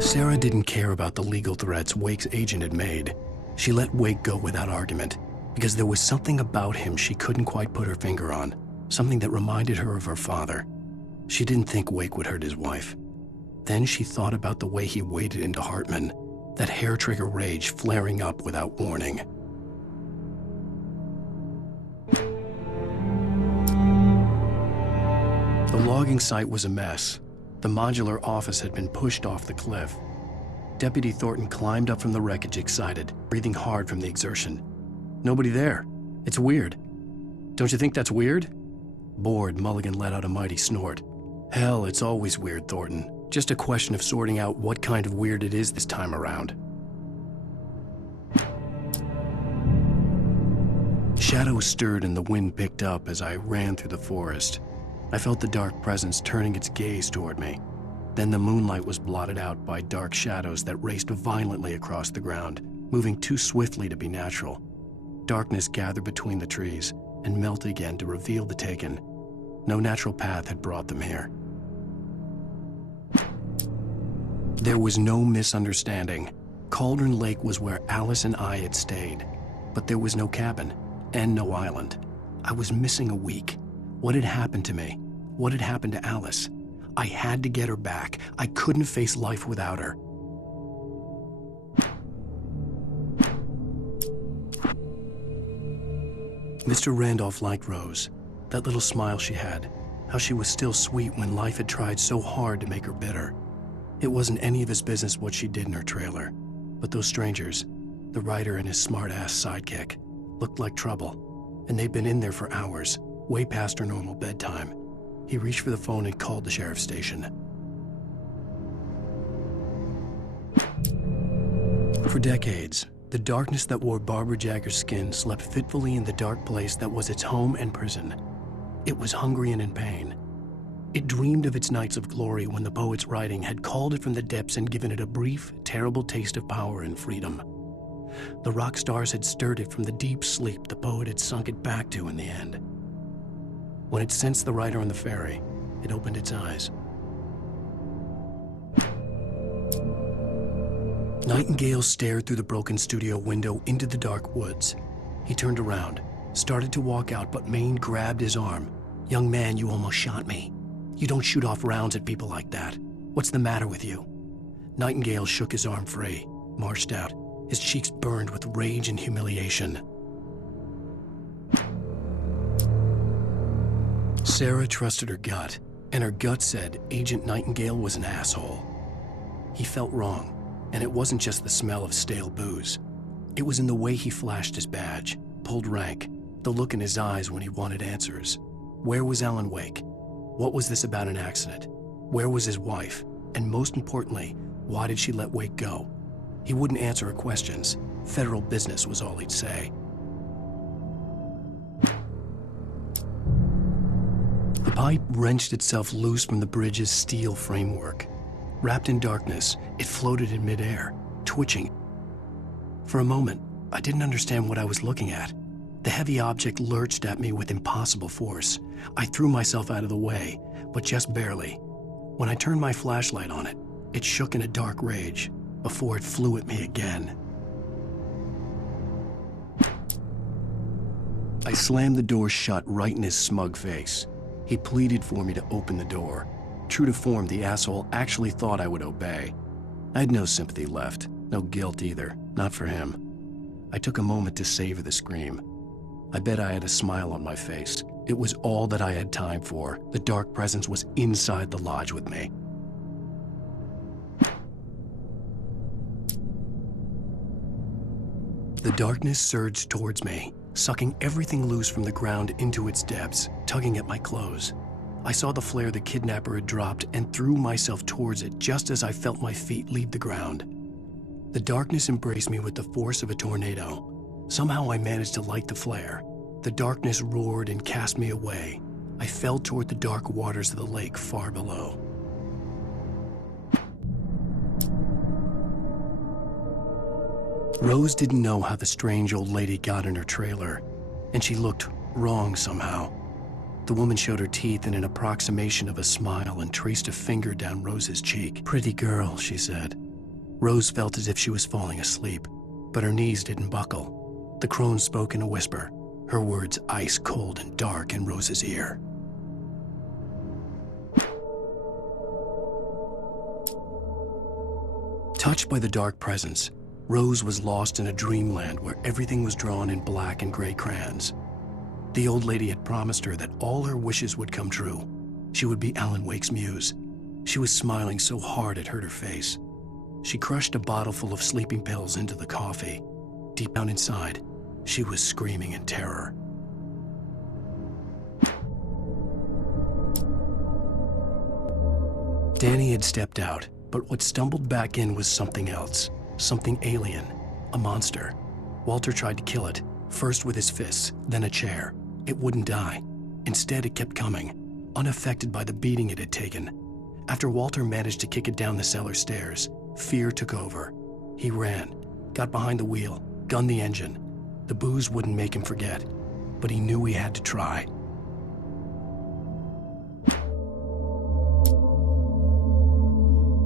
Sarah didn't care about the legal threats Wake's agent had made. She let Wake go without argument, because there was something about him she couldn't quite put her finger on, something that reminded her of her father. She didn't think Wake would hurt his wife. Then she thought about the way he waded into Hartman, that hair-trigger rage flaring up without warning. The logging site was a mess. The modular office had been pushed off the cliff. Deputy Thornton climbed up from the wreckage excited, breathing hard from the exertion. Nobody there. It's weird. Don't you think that's weird? Bored, Mulligan let out a mighty snort. Hell, it's always weird, Thornton. Just a question of sorting out what kind of weird it is this time around. Shadows stirred and the wind picked up as I ran through the forest. I felt the dark presence turning its gaze toward me. Then the moonlight was blotted out by dark shadows that raced violently across the ground, moving too swiftly to be natural. Darkness gathered between the trees and melted again to reveal the Taken. No natural path had brought them here. There was no misunderstanding. Cauldron Lake was where Alice and I had stayed, but there was no cabin and no island. I was missing a week. What had happened to me? What had happened to Alice? I had to get her back. I couldn't face life without her. Mr. Randolph liked Rose. That little smile she had. How she was still sweet when life had tried so hard to make her bitter. It wasn't any of his business what she did in her trailer. But those strangers, the writer and his smart-ass sidekick, looked like trouble. And they'd been in there for hours, way past her normal bedtime. He reached for the phone and called the sheriff's station. For decades, the darkness that wore Barbara Jagger's skin slept fitfully in the dark place that was its home and prison. It was hungry and in pain. It dreamed of its nights of glory when the poet's writing had called it from the depths and given it a brief, terrible taste of power and freedom. The rock stars had stirred it from the deep sleep the poet had sunk it back to in the end. When it sensed the writer on the ferry, it opened its eyes. Nightingale stared through the broken studio window into the dark woods. He turned around, started to walk out, but Maine grabbed his arm. "Young man, you almost shot me. You don't shoot off rounds at people like that. What's the matter with you?" Nightingale shook his arm free, marched out. His cheeks burned with rage and humiliation. Sarah trusted her gut, and her gut said Agent Nightingale was an asshole. He felt wrong, and it wasn't just the smell of stale booze. It was in the way he flashed his badge, pulled rank, the look in his eyes when he wanted answers. Where was Alan Wake? What was this about an accident? Where was his wife? And most importantly, why did she let Wake go? He wouldn't answer her questions. Federal business was all he'd say. pipe wrenched itself loose from the bridge's steel framework. Wrapped in darkness, it floated in midair, twitching. For a moment, I didn't understand what I was looking at. The heavy object lurched at me with impossible force. I threw myself out of the way, but just barely. When I turned my flashlight on it, it shook in a dark rage before it flew at me again. I slammed the door shut right in his smug face. He pleaded for me to open the door. True to form, the asshole actually thought I would obey. I had no sympathy left, no guilt either, not for him. I took a moment to savor the scream. I bet I had a smile on my face. It was all that I had time for. The dark presence was inside the lodge with me. The darkness surged towards me, sucking everything loose from the ground into its depths, tugging at my clothes. I saw the flare the kidnapper had dropped and threw myself towards it just as I felt my feet leave the ground. The darkness embraced me with the force of a tornado. Somehow I managed to light the flare. The darkness roared and cast me away. I fell toward the dark waters of the lake far below. Rose didn't know how the strange old lady got in her trailer, and she looked wrong somehow. The woman showed her teeth in an approximation of a smile and traced a finger down Rose's cheek. "Pretty girl," she said. Rose felt as if she was falling asleep, but her knees didn't buckle. The crone spoke in a whisper, her words ice cold and dark in Rose's ear. Touched by the dark presence, Rose was lost in a dreamland where everything was drawn in black and gray crayons. The old lady had promised her that all her wishes would come true. She would be Alan Wake's muse. She was smiling so hard it hurt her face. She crushed a bottle full of sleeping pills into the coffee. Deep down inside, she was screaming in terror. Danny had stepped out, but what stumbled back in was something else. Something alien, a monster. Walter tried to kill it, first with his fists, then a chair. It wouldn't die. Instead, it kept coming, unaffected by the beating it had taken. After Walter managed to kick it down the cellar stairs, fear took over. He ran, got behind the wheel, gunned the engine. The booze wouldn't make him forget, but he knew he had to try.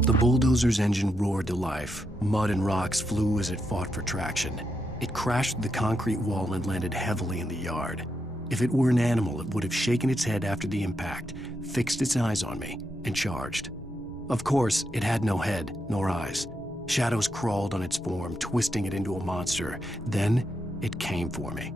The bulldozer's engine roared to life. Mud and rocks flew as it fought for traction. It crashed through the concrete wall and landed heavily in the yard. If it were an animal, it would have shaken its head after the impact, fixed its eyes on me, and charged. Of course, it had no head, nor eyes. Shadows crawled on its form, twisting it into a monster. Then, it came for me.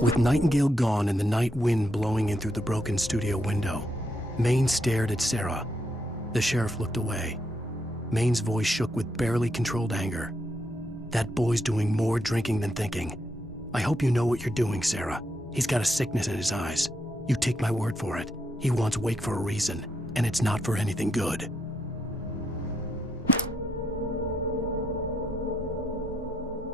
With Nightingale gone and the night wind blowing in through the broken studio window, Maine stared at Sarah. The sheriff looked away. Maine's voice shook with barely controlled anger. "That boy's doing more drinking than thinking. I hope you know what you're doing, Sarah. He's got a sickness in his eyes. You take my word for it. He wants Wake for a reason, and it's not for anything good."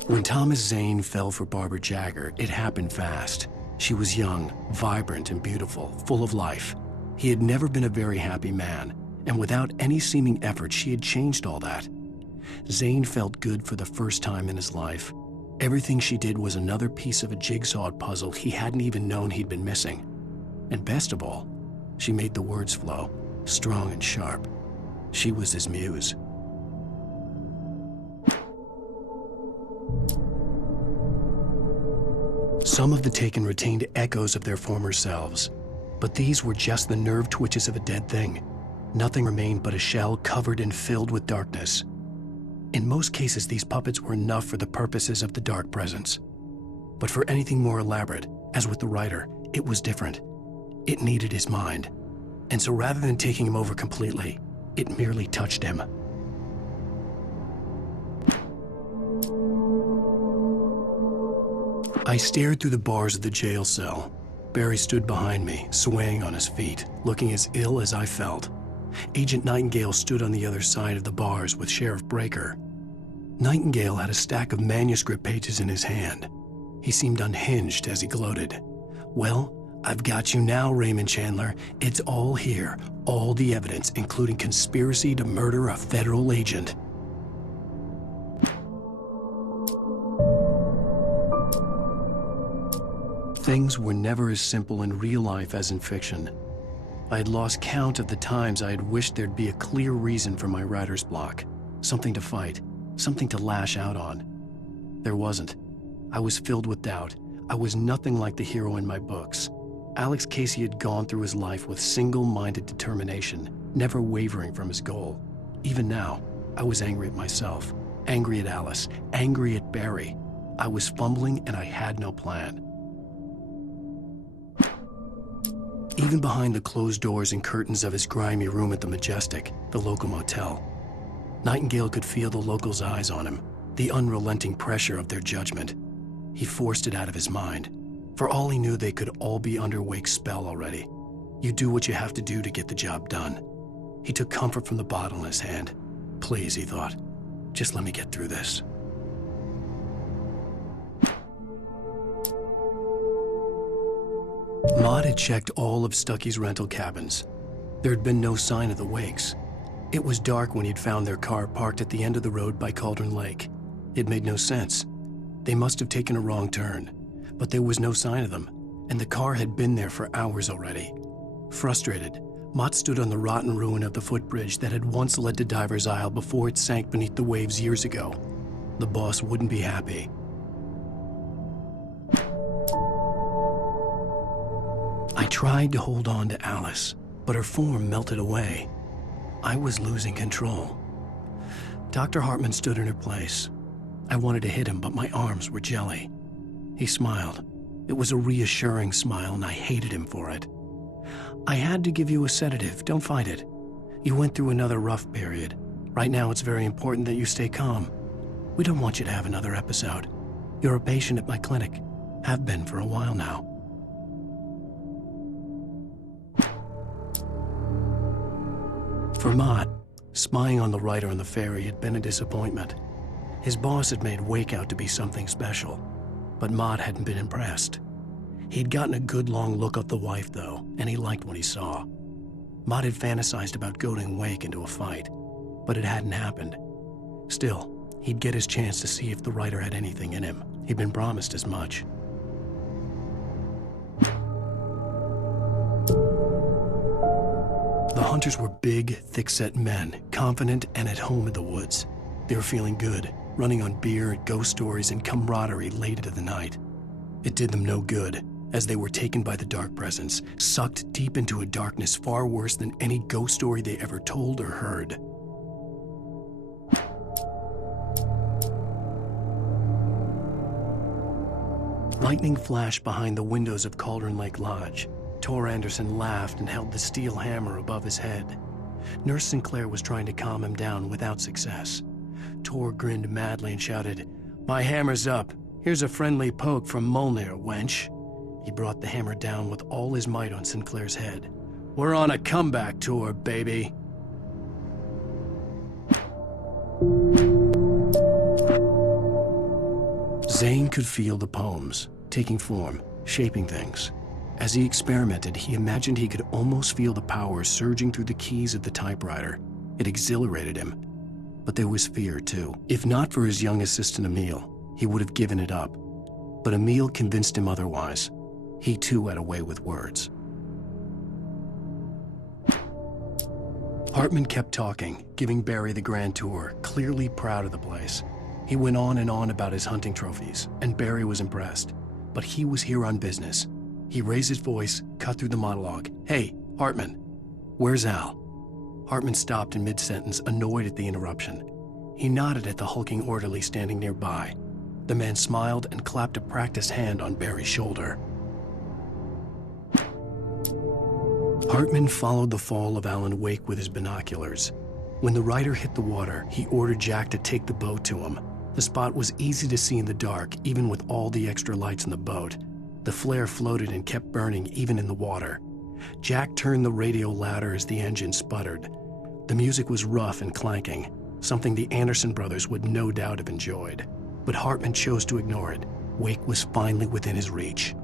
When Thomas Zane fell for Barbara Jagger, it happened fast. She was young, vibrant, and beautiful, full of life. He had never been a very happy man, and without any seeming effort, she had changed all that. Zane felt good for the first time in his life. Everything she did was another piece of a jigsaw puzzle he hadn't even known he'd been missing. And best of all, she made the words flow, strong and sharp. She was his muse. Some of the taken retained echoes of their former selves, but these were just the nerve twitches of a dead thing. Nothing remained but a shell covered and filled with darkness. In most cases, these puppets were enough for the purposes of the dark presence. But for anything more elaborate, as with the writer, it was different. It needed his mind. And so rather than taking him over completely, it merely touched him. I stared through the bars of the jail cell. Barry stood behind me, swaying on his feet, looking as ill as I felt. Agent Nightingale stood on the other side of the bars with Sheriff Breaker. Nightingale had a stack of manuscript pages in his hand. He seemed unhinged as he gloated. Well, I've got you now, Raymond Chandler. It's all here. All the evidence, including conspiracy to murder a federal agent. Things were never as simple in real life as in fiction. I had lost count of the times I had wished there'd be a clear reason for my writer's block. Something to fight, something to lash out on. There wasn't. I was filled with doubt. I was nothing like the hero in my books. Alex Casey had gone through his life with single-minded determination, never wavering from his goal. Even now, I was angry at myself, angry at Alice, angry at Barry. I was fumbling and I had no plan. Even behind the closed doors and curtains of his grimy room at the Majestic, the local motel, Nightingale could feel the locals' eyes on him, the unrelenting pressure of their judgment. He forced it out of his mind. For all he knew, they could all be under Wake's spell already. You do what you have to do to get the job done. He took comfort from the bottle in his hand. Please, he thought, just let me get through this. Maud had checked all of Stucky's rental cabins. There had been no sign of the Wakes. It was dark when he'd found their car parked at the end of the road by Cauldron Lake. It made no sense. They must have taken a wrong turn, but there was no sign of them, and the car had been there for hours already. Frustrated, Mott stood on the rotten ruin of the footbridge that had once led to Diver's Isle before it sank beneath the waves years ago. The boss wouldn't be happy. I tried to hold on to Alice, but her form melted away. I was losing control. Dr. Hartman stood in her place. I wanted to hit him, but my arms were jelly. He smiled. It was a reassuring smile, and I hated him for it. I had to give you a sedative. Don't fight it. You went through another rough period. Right now, it's very important that you stay calm. We don't want you to have another episode. You're a patient at my clinic. Have been for a while now. For Mott, spying on the writer on the ferry had been a disappointment. His boss had made Wake out to be something special, but Mott hadn't been impressed. He'd gotten a good long look at the wife, though, and he liked what he saw. Mott had fantasized about goading Wake into a fight, but it hadn't happened. Still, he'd get his chance to see if the writer had anything in him. He'd been promised as much. The hunters were big, thick-set men, confident and at home in the woods. They were feeling good, running on beer, ghost stories, and camaraderie late into the night. It did them no good, as they were taken by the dark presence, sucked deep into a darkness far worse than any ghost story they ever told or heard. Lightning flashed behind the windows of Cauldron Lake Lodge. Tor Anderson laughed and held the steel hammer above his head. Nurse Sinclair was trying to calm him down without success. Tor grinned madly and shouted, "My hammer's up. Here's a friendly poke from Molnir, wench." He brought the hammer down with all his might on Sinclair's head. "We're on a comeback tour, baby." Zane could feel the poems, taking form, shaping things. As he experimented, he imagined he could almost feel the power surging through the keys of the typewriter. It exhilarated him. But there was fear, too. If not for his young assistant, Emil, he would have given it up. But Emil convinced him otherwise. He, too, had a way with words. Hartman kept talking, giving Barry the grand tour, clearly proud of the place. He went on and on about his hunting trophies, and Barry was impressed. But he was here on business. He raised his voice, cut through the monologue. "Hey, Hartman, where's Al?" Hartman stopped in mid-sentence, annoyed at the interruption. He nodded at the hulking orderly standing nearby. The man smiled and clapped a practiced hand on Barry's shoulder. Hartman followed the fall of Alan Wake with his binoculars. When the rider hit the water, he ordered Jack to take the boat to him. The spot was easy to see in the dark, even with all the extra lights in the boat. The flare floated and kept burning even in the water. Jack turned the radio louder as the engine sputtered. The music was rough and clanking, something the Anderson brothers would no doubt have enjoyed. But Hartman chose to ignore it. Wake was finally within his reach.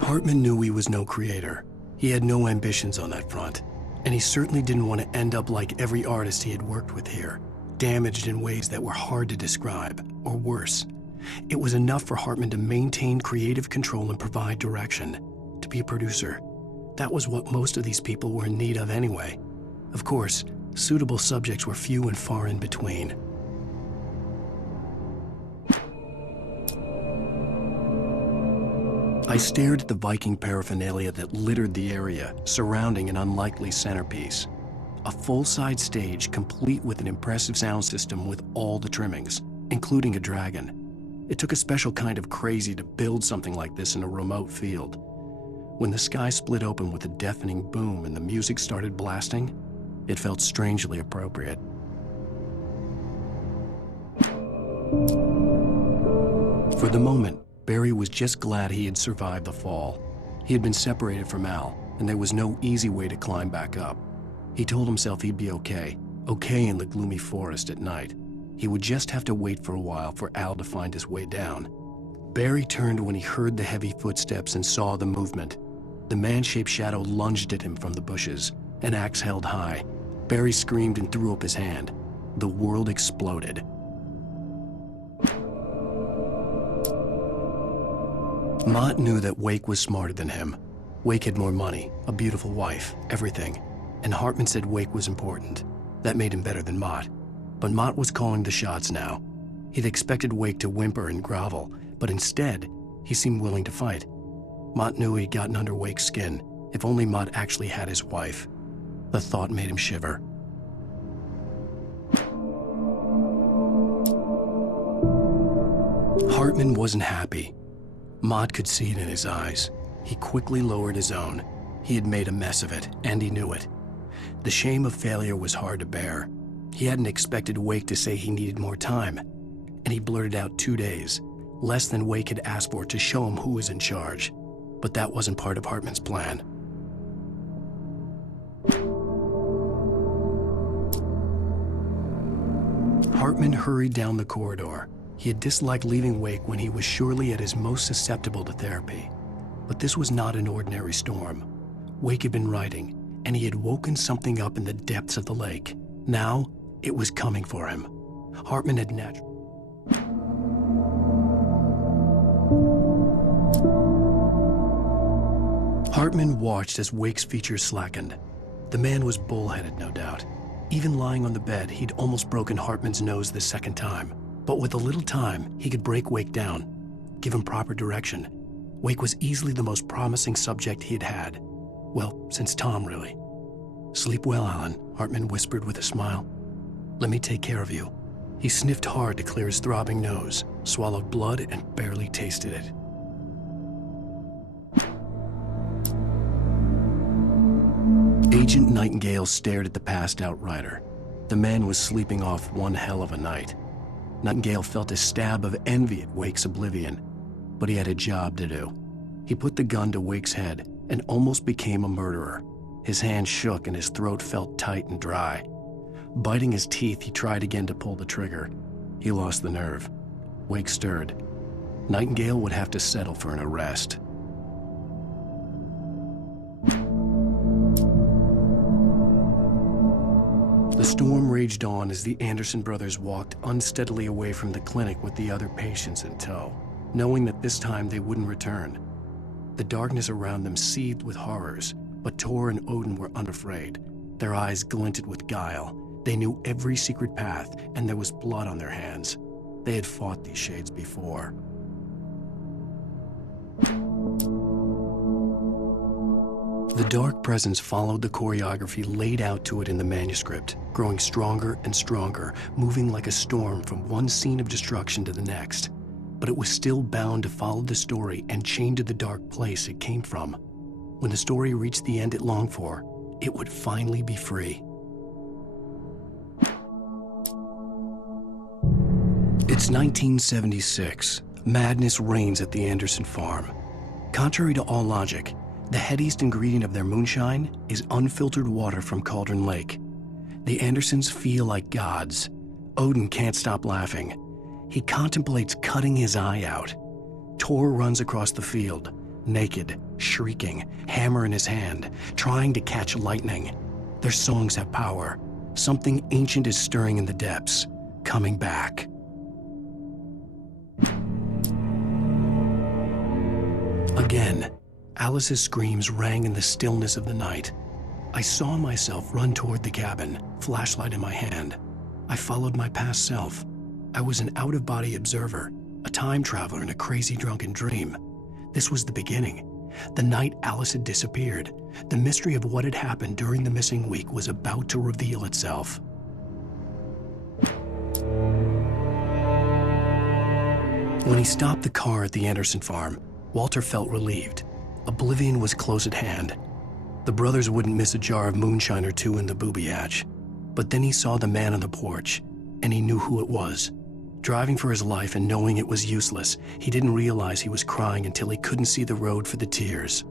Hartman knew he was no creator. He had no ambitions on that front, and he certainly didn't want to end up like every artist he had worked with here, damaged in ways that were hard to describe, or worse. It was enough for Hartman to maintain creative control and provide direction, to be a producer. That was what most of these people were in need of anyway. Of course, suitable subjects were few and far in between. I stared at the Viking paraphernalia that littered the area, surrounding an unlikely centerpiece. A full-size stage complete with an impressive sound system with all the trimmings, including a dragon. It took a special kind of crazy to build something like this in a remote field. When the sky split open with a deafening boom and the music started blasting, it felt strangely appropriate. For the moment, Barry was just glad he had survived the fall. He had been separated from Al, and there was no easy way to climb back up. He told himself he'd be okay in the gloomy forest at night. He would just have to wait for a while for Al to find his way down. Barry turned when he heard the heavy footsteps and saw the movement. The man-shaped shadow lunged at him from the bushes, an axe held high. Barry screamed and threw up his hand. The world exploded. Mott knew that Wake was smarter than him. Wake had more money, a beautiful wife, everything. And Hartman said Wake was important. That made him better than Mott. But Mott was calling the shots now. He'd expected Wake to whimper and grovel, but instead, he seemed willing to fight. Mott knew he'd gotten under Wake's skin. If only Mott actually had his wife. The thought made him shiver. Hartman wasn't happy. Mott could see it in his eyes. He quickly lowered his own. He had made a mess of it, and he knew it. The shame of failure was hard to bear. He hadn't expected Wake to say he needed more time, and he blurted out 2 days, less than Wake had asked for to show him who was in charge. But that wasn't part of Hartman's plan. Hartman hurried down the corridor. He had disliked leaving Wake when he was surely at his most susceptible to therapy. But this was not an ordinary storm. Wake had been writing, and he had woken something up in the depths of the lake. Now, it was coming for him. Hartman had Hartman watched as Wake's features slackened. The man was bullheaded, no doubt. Even lying on the bed, he'd almost broken Hartman's nose the second time. But with a little time, he could break Wake down, give him proper direction. Wake was easily the most promising subject he had had. Well, since Tom, really. "Sleep well, Alan," Hartman whispered with a smile. "Let me take care of you." He sniffed hard to clear his throbbing nose, swallowed blood, and barely tasted it. Agent Nightingale stared at the passed-out rider. The man was sleeping off one hell of a night. Nightingale felt a stab of envy at Wake's oblivion, but he had a job to do. He put the gun to Wake's head and almost became a murderer. His hand shook and his throat felt tight and dry. Biting his teeth, he tried again to pull the trigger. He lost the nerve. Wake stirred. Nightingale would have to settle for an arrest. The storm raged on as the Anderson brothers walked unsteadily away from the clinic with the other patients in tow, knowing that this time they wouldn't return. The darkness around them seethed with horrors, but Tor and Odin were unafraid. Their eyes glinted with guile. They knew every secret path, and there was blood on their hands. They had fought these shades before. The dark presence followed the choreography laid out to it in the manuscript, growing stronger and stronger, moving like a storm from one scene of destruction to the next. But it was still bound to follow the story and chained to the dark place it came from. When the story reached the end it longed for, it would finally be free. It's 1976. Madness reigns at the Anderson farm. Contrary to all logic, the headiest ingredient of their moonshine is unfiltered water from Cauldron Lake. The Andersons feel like gods. Odin can't stop laughing. He contemplates cutting his eye out. Tor runs across the field, naked, shrieking, hammer in his hand, trying to catch lightning. Their songs have power. Something ancient is stirring in the depths, coming back. Again, Alice's screams rang in the stillness of the night. I saw myself run toward the cabin, flashlight in my hand. I followed my past self. I was an out-of-body observer, a time traveler in a crazy drunken dream. This was the beginning. The night Alice had disappeared. The mystery of what had happened during the missing week was about to reveal itself. When he stopped the car at the Anderson farm, Walter felt relieved. Oblivion was close at hand. The brothers wouldn't miss a jar of moonshine or two in the booby hatch. But then he saw the man on the porch, and he knew who it was. Driving for his life and knowing it was useless, he didn't realize he was crying until he couldn't see the road for the tears.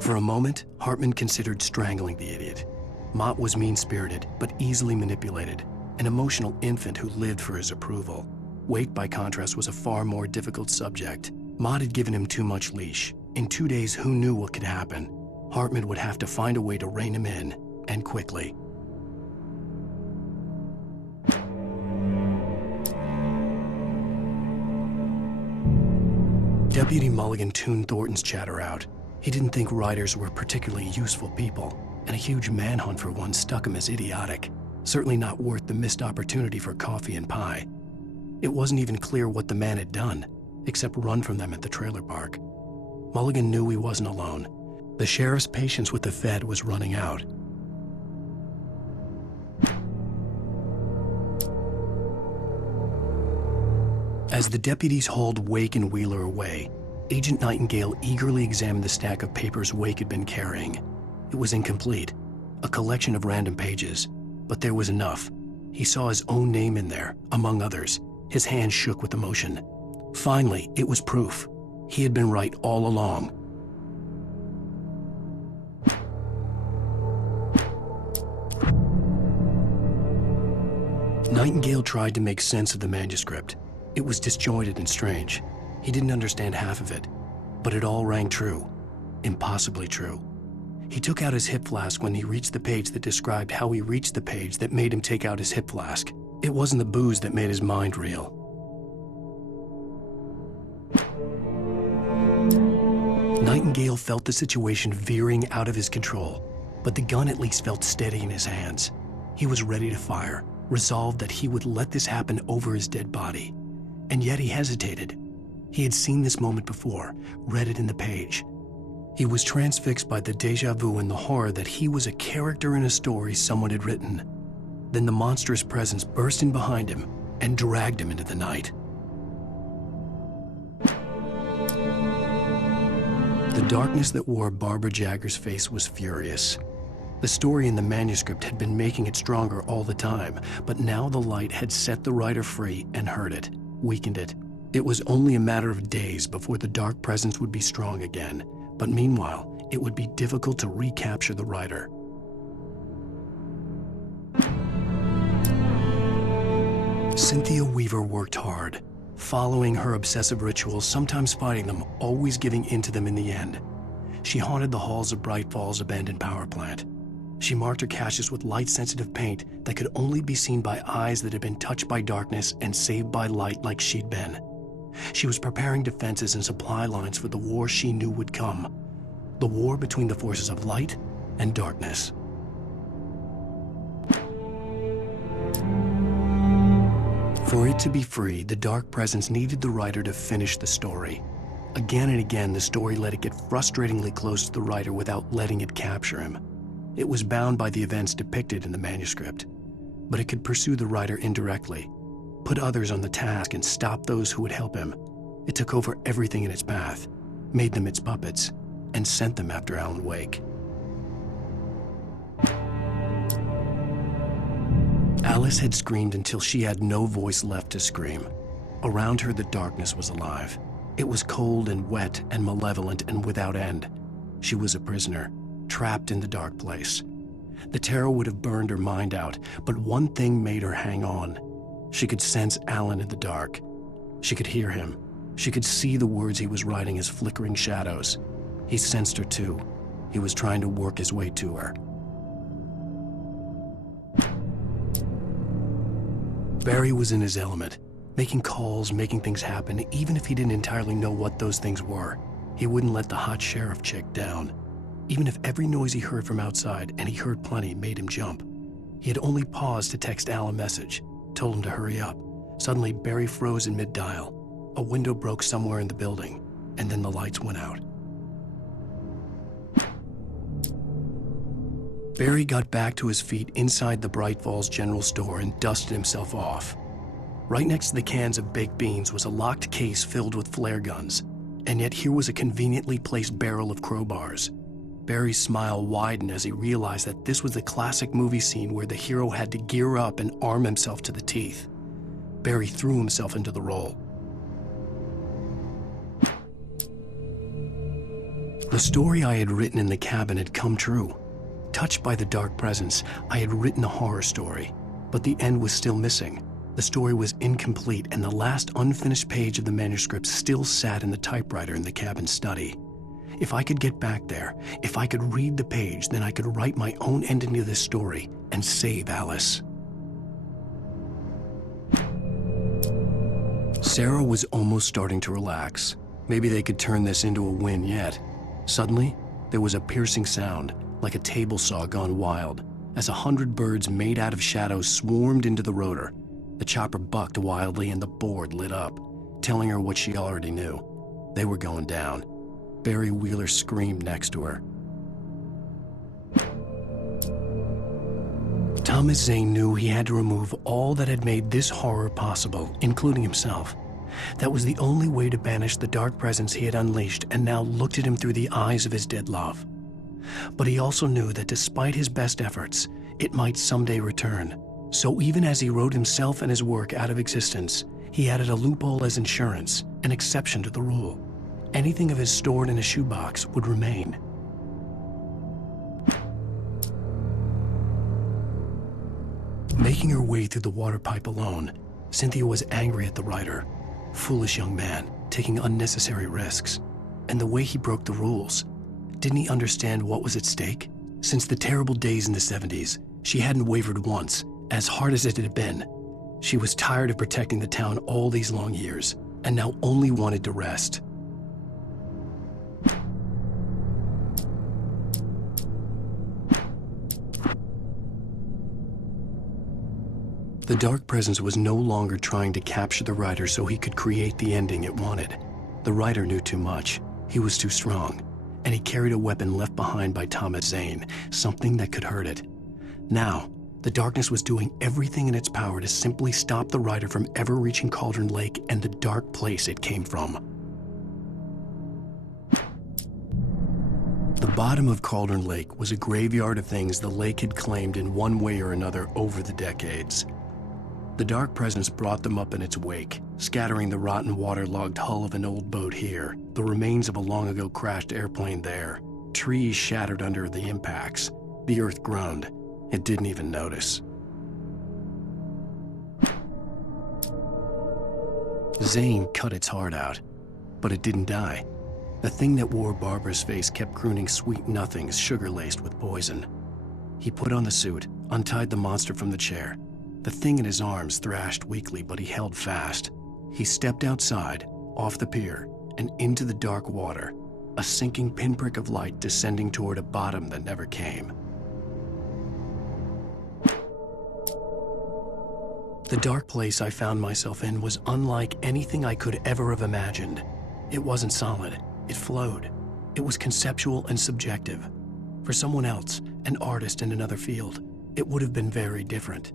For a moment, Hartman considered strangling the idiot. Mott was mean-spirited, but easily manipulated, an emotional infant who lived for his approval. Wake, by contrast, was a far more difficult subject. Mott had given him too much leash. In 2 days, who knew what could happen? Hartman would have to find a way to rein him in, and quickly. Deputy Mulligan tuned Thornton's chatter out. He didn't think writers were particularly useful people, and a huge manhunt for one struck him as idiotic. Certainly not worth the missed opportunity for coffee and pie. It wasn't even clear what the man had done, except run from them at the trailer park. Mulligan knew he wasn't alone. The sheriff's patience with the Fed was running out. As the deputies hauled Wake and Wheeler away, Agent Nightingale eagerly examined the stack of papers Wake had been carrying. It was incomplete, a collection of random pages, but there was enough. He saw his own name in there, among others. His hand shook with emotion. Finally, it was proof. He had been right all along. Nightingale tried to make sense of the manuscript. It was disjointed and strange. He didn't understand half of it, but it all rang true. Impossibly true. He took out his hip flask when he reached the page that described how he reached the page that made him take out his hip flask. It wasn't the booze that made his mind reel. Nightingale felt the situation veering out of his control, but the gun at least felt steady in his hands. He was ready to fire, resolved that he would let this happen over his dead body. And yet he hesitated. He had seen this moment before, read it in the page. He was transfixed by the déjà vu and the horror that he was a character in a story someone had written. Then the monstrous presence burst in behind him and dragged him into the night. The darkness that wore Barbara Jagger's face was furious. The story in the manuscript had been making it stronger all the time, but now the light had set the writer free and hurt it, weakened it. It was only a matter of days before the dark presence would be strong again, but meanwhile, it would be difficult to recapture the writer. Cynthia Weaver worked hard, following her obsessive rituals, sometimes fighting them, always giving in to them in the end. She haunted the halls of Bright Falls abandoned power plant. She marked her caches with light-sensitive paint that could only be seen by eyes that had been touched by darkness and saved by light like she'd been. She was preparing defenses and supply lines for the war she knew would come. The war between the forces of light and darkness. For it to be free, the dark presence needed the writer to finish the story. Again and again, the story let it get frustratingly close to the writer without letting it capture him. It was bound by the events depicted in the manuscript, but it could pursue the writer indirectly, put others on the task and stop those who would help him. It took over everything in its path, made them its puppets, and sent them after Alan Wake. Alice had screamed until she had no voice left to scream. Around her, the darkness was alive. It was cold and wet and malevolent and without end. She was a prisoner, trapped in the dark place. The terror would have burned her mind out, but one thing made her hang on. She could sense Alan in the dark. She could hear him. She could see the words he was writing as flickering shadows. He sensed her too. He was trying to work his way to her. Barry was in his element, making calls, making things happen, even if he didn't entirely know what those things were. He wouldn't let the hot sheriff chick down. Even if every noise he heard from outside, and he heard plenty, made him jump. He had only paused to text Al a message, told him to hurry up. Suddenly, Barry froze in mid-dial. A window broke somewhere in the building, and then the lights went out. Barry got back to his feet inside the Bright Falls General Store and dusted himself off. Right next to the cans of baked beans was a locked case filled with flare guns, and yet here was a conveniently placed barrel of crowbars. Barry's smile widened as he realized that this was the classic movie scene where the hero had to gear up and arm himself to the teeth. Barry threw himself into the role. The story I had written in the cabin had come true. Touched by the dark presence, I had written a horror story, but the end was still missing. The story was incomplete, and the last unfinished page of the manuscript still sat in the typewriter in the cabin study. If I could get back there, if I could read the page, then I could write my own ending to this story and save Alice. Sarah was almost starting to relax. Maybe they could turn this into a win yet. Suddenly, there was a piercing sound, like a table saw gone wild, as 100 birds made out of shadows swarmed into the rotor. The chopper bucked wildly and the board lit up, telling her what she already knew. They were going down. Barry Wheeler screamed next to her. Thomas Zane knew he had to remove all that had made this horror possible, including himself. That was the only way to banish the dark presence he had unleashed and now looked at him through the eyes of his dead love. But he also knew that despite his best efforts, it might someday return. So even as he wrote himself and his work out of existence, he added a loophole as insurance, an exception to the rule. Anything of his stored in a shoebox would remain. Making her way through the water pipe alone, Cynthia was angry at the writer. Foolish young man, taking unnecessary risks. And the way he broke the rules. Didn't he understand what was at stake? Since the terrible days in the 70s, she hadn't wavered once, as hard as it had been. She was tired of protecting the town all these long years, and now only wanted to rest. The dark presence was no longer trying to capture the writer so he could create the ending it wanted. The writer knew too much. He was too strong. And he carried a weapon left behind by Thomas Zane, something that could hurt it. Now, the darkness was doing everything in its power to simply stop the writer from ever reaching Cauldron Lake and the dark place it came from. The bottom of Cauldron Lake was a graveyard of things the lake had claimed in one way or another over the decades. The dark presence brought them up in its wake, scattering the rotten waterlogged hull of an old boat here, the remains of a long-ago crashed airplane there, trees shattered under the impacts. The earth groaned. It didn't even notice. Zane cut its heart out, but it didn't die. The thing that wore Barbara's face kept crooning sweet nothings sugar-laced with poison. He put on the suit, untied the monster from the chair. The thing in his arms thrashed weakly, but he held fast. He stepped outside, off the pier, and into the dark water, a sinking pinprick of light descending toward a bottom that never came. The dark place I found myself in was unlike anything I could ever have imagined. It wasn't solid. It flowed. It was conceptual and subjective. For someone else, an artist in another field, it would have been very different.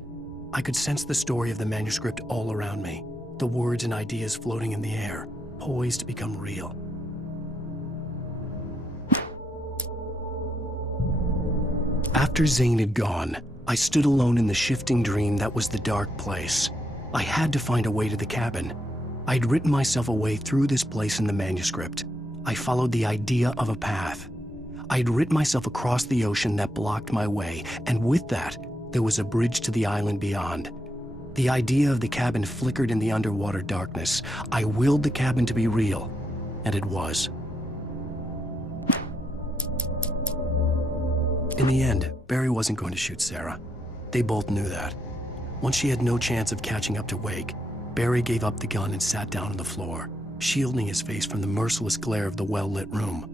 I could sense the story of the manuscript all around me, the words and ideas floating in the air, poised to become real. After Zane had gone, I stood alone in the shifting dream that was the dark place. I had to find a way to the cabin. I'd written myself a way through this place in the manuscript. I followed the idea of a path. I'd written myself across the ocean that blocked my way, and with that, there was a bridge to the island beyond. The idea of the cabin flickered in the underwater darkness. I willed the cabin to be real, and it was. In the end, Barry wasn't going to shoot Sarah. They both knew that. Once she had no chance of catching up to Wake, Barry gave up the gun and sat down on the floor, shielding his face from the merciless glare of the well-lit room.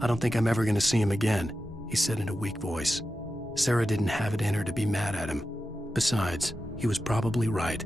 "I don't think I'm ever going to see him again," he said in a weak voice. Sarah didn't have it in her to be mad at him. Besides, he was probably right.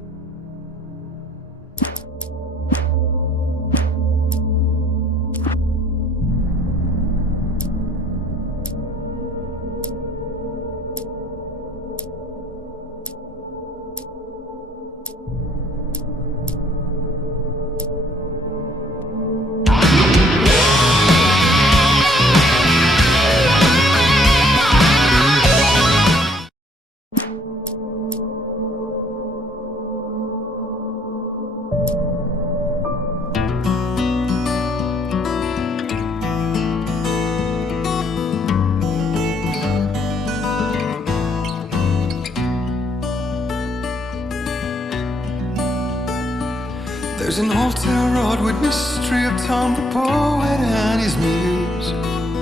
There's an altar wrought with mystery of Tom the poet and his muse,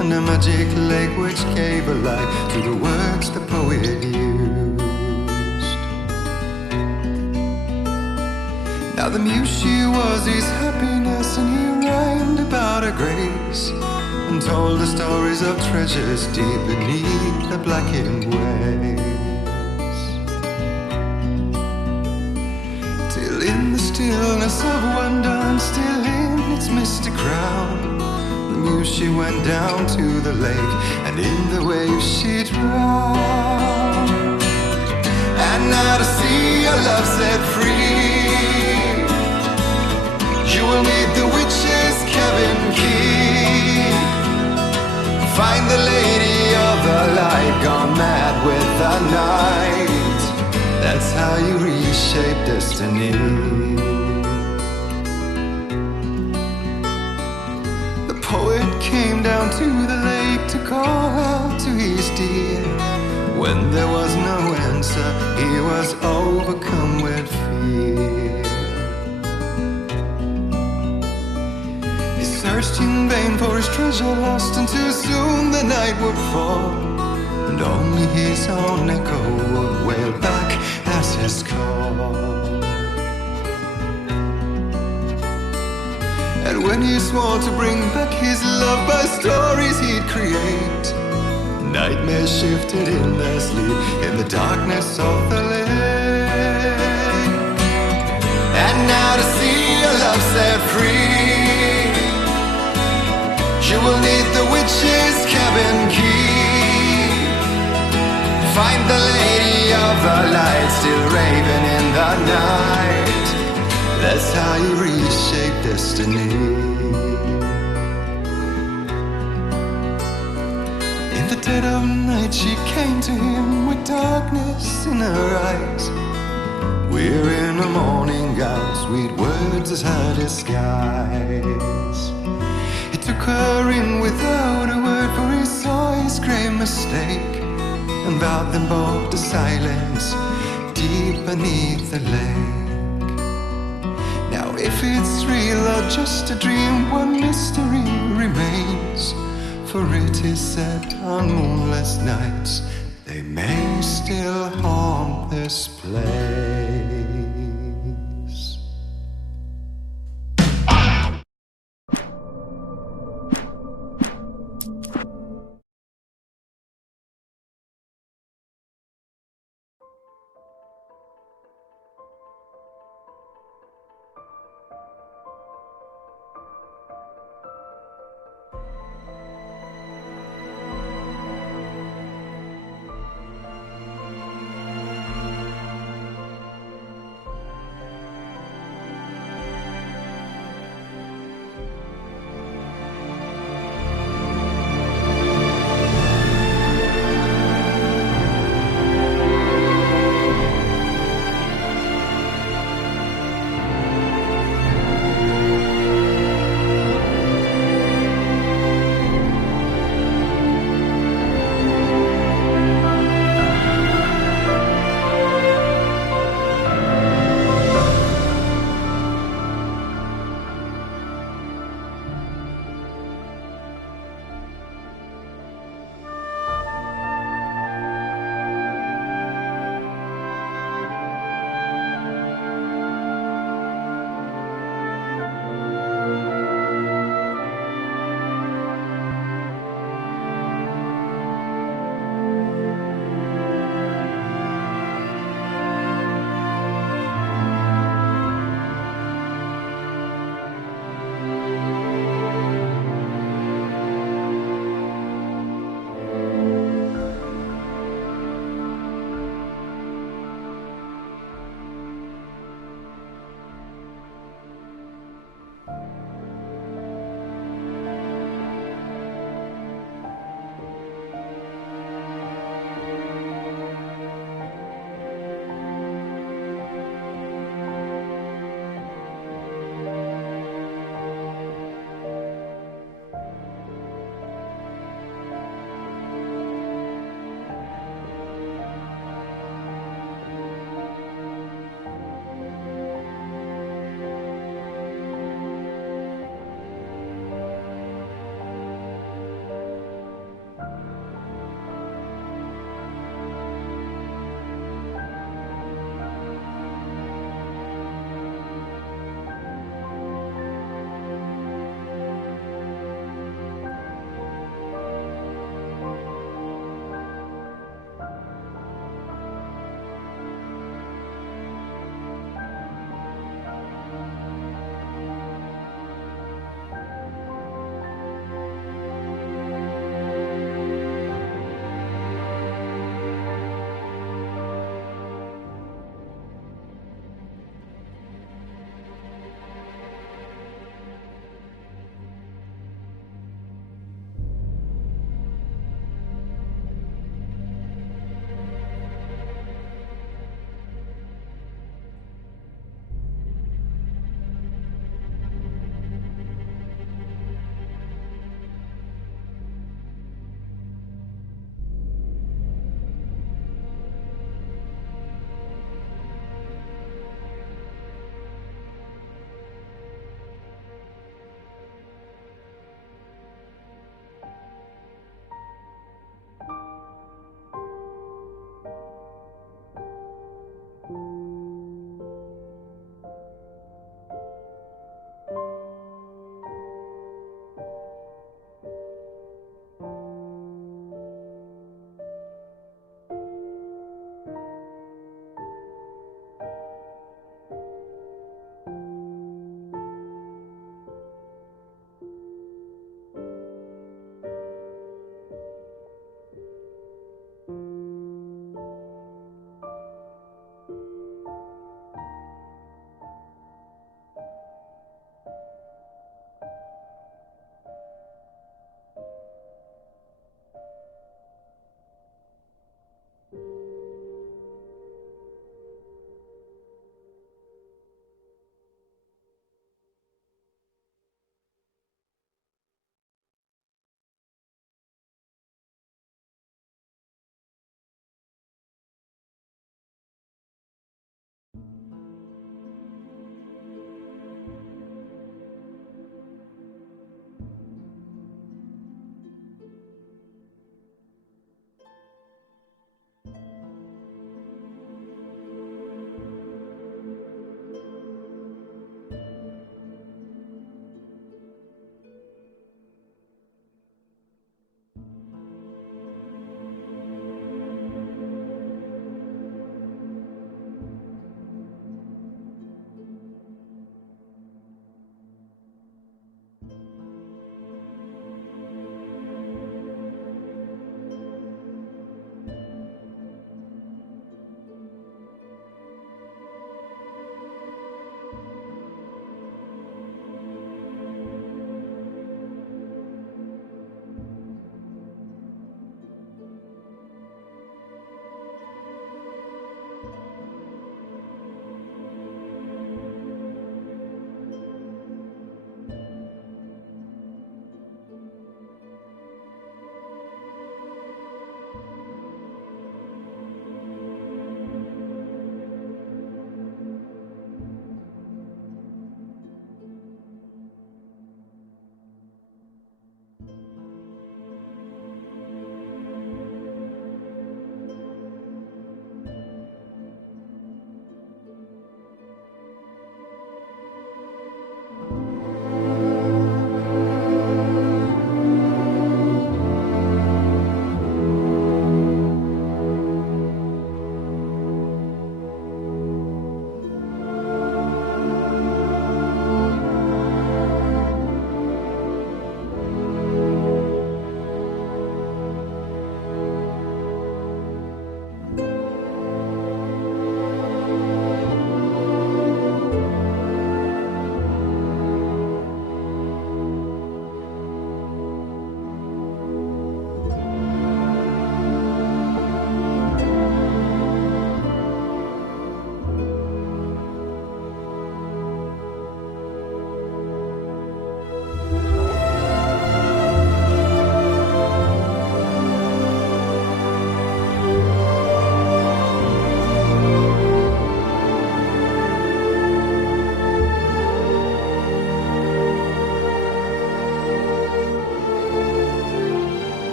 and a magic lake which gave a light to the words the poet used. Now the muse she was his happiness, and he rhymed about her grace, and told the stories of treasures deep beneath the blackened waves. In the stillness of wonder and still in its misty crown, the muse she went down to the lake, and in the waves she drowned. And now to see your love set free, you will need the witch's cabin key. Find the lady of the light, gone mad with the night. That's how you reshape destiny. The poet came down to the lake to call out to his dear. When there was no answer, he was overcome with fear. He searched in vain for his treasure lost, and too soon the night would fall, and only his own echo would wail back as his call. And when he swore to bring back his love by stories he'd create, nightmares shifted in their sleep in the darkness of the lake. And now to see your love set free, you will need the witch's cabin key. Find the lady of the light still raving in the night. That's how you reshape destiny. In the dead of night she came to him with darkness in her eyes. We're in a morning gown, sweet words as her disguise. He took her in without a word, for he saw his grave mistake, and vowed them both to silence deep beneath the lake. Now if it's real or just a dream, one mystery remains, for it is said on moonless nights they may still haunt this place.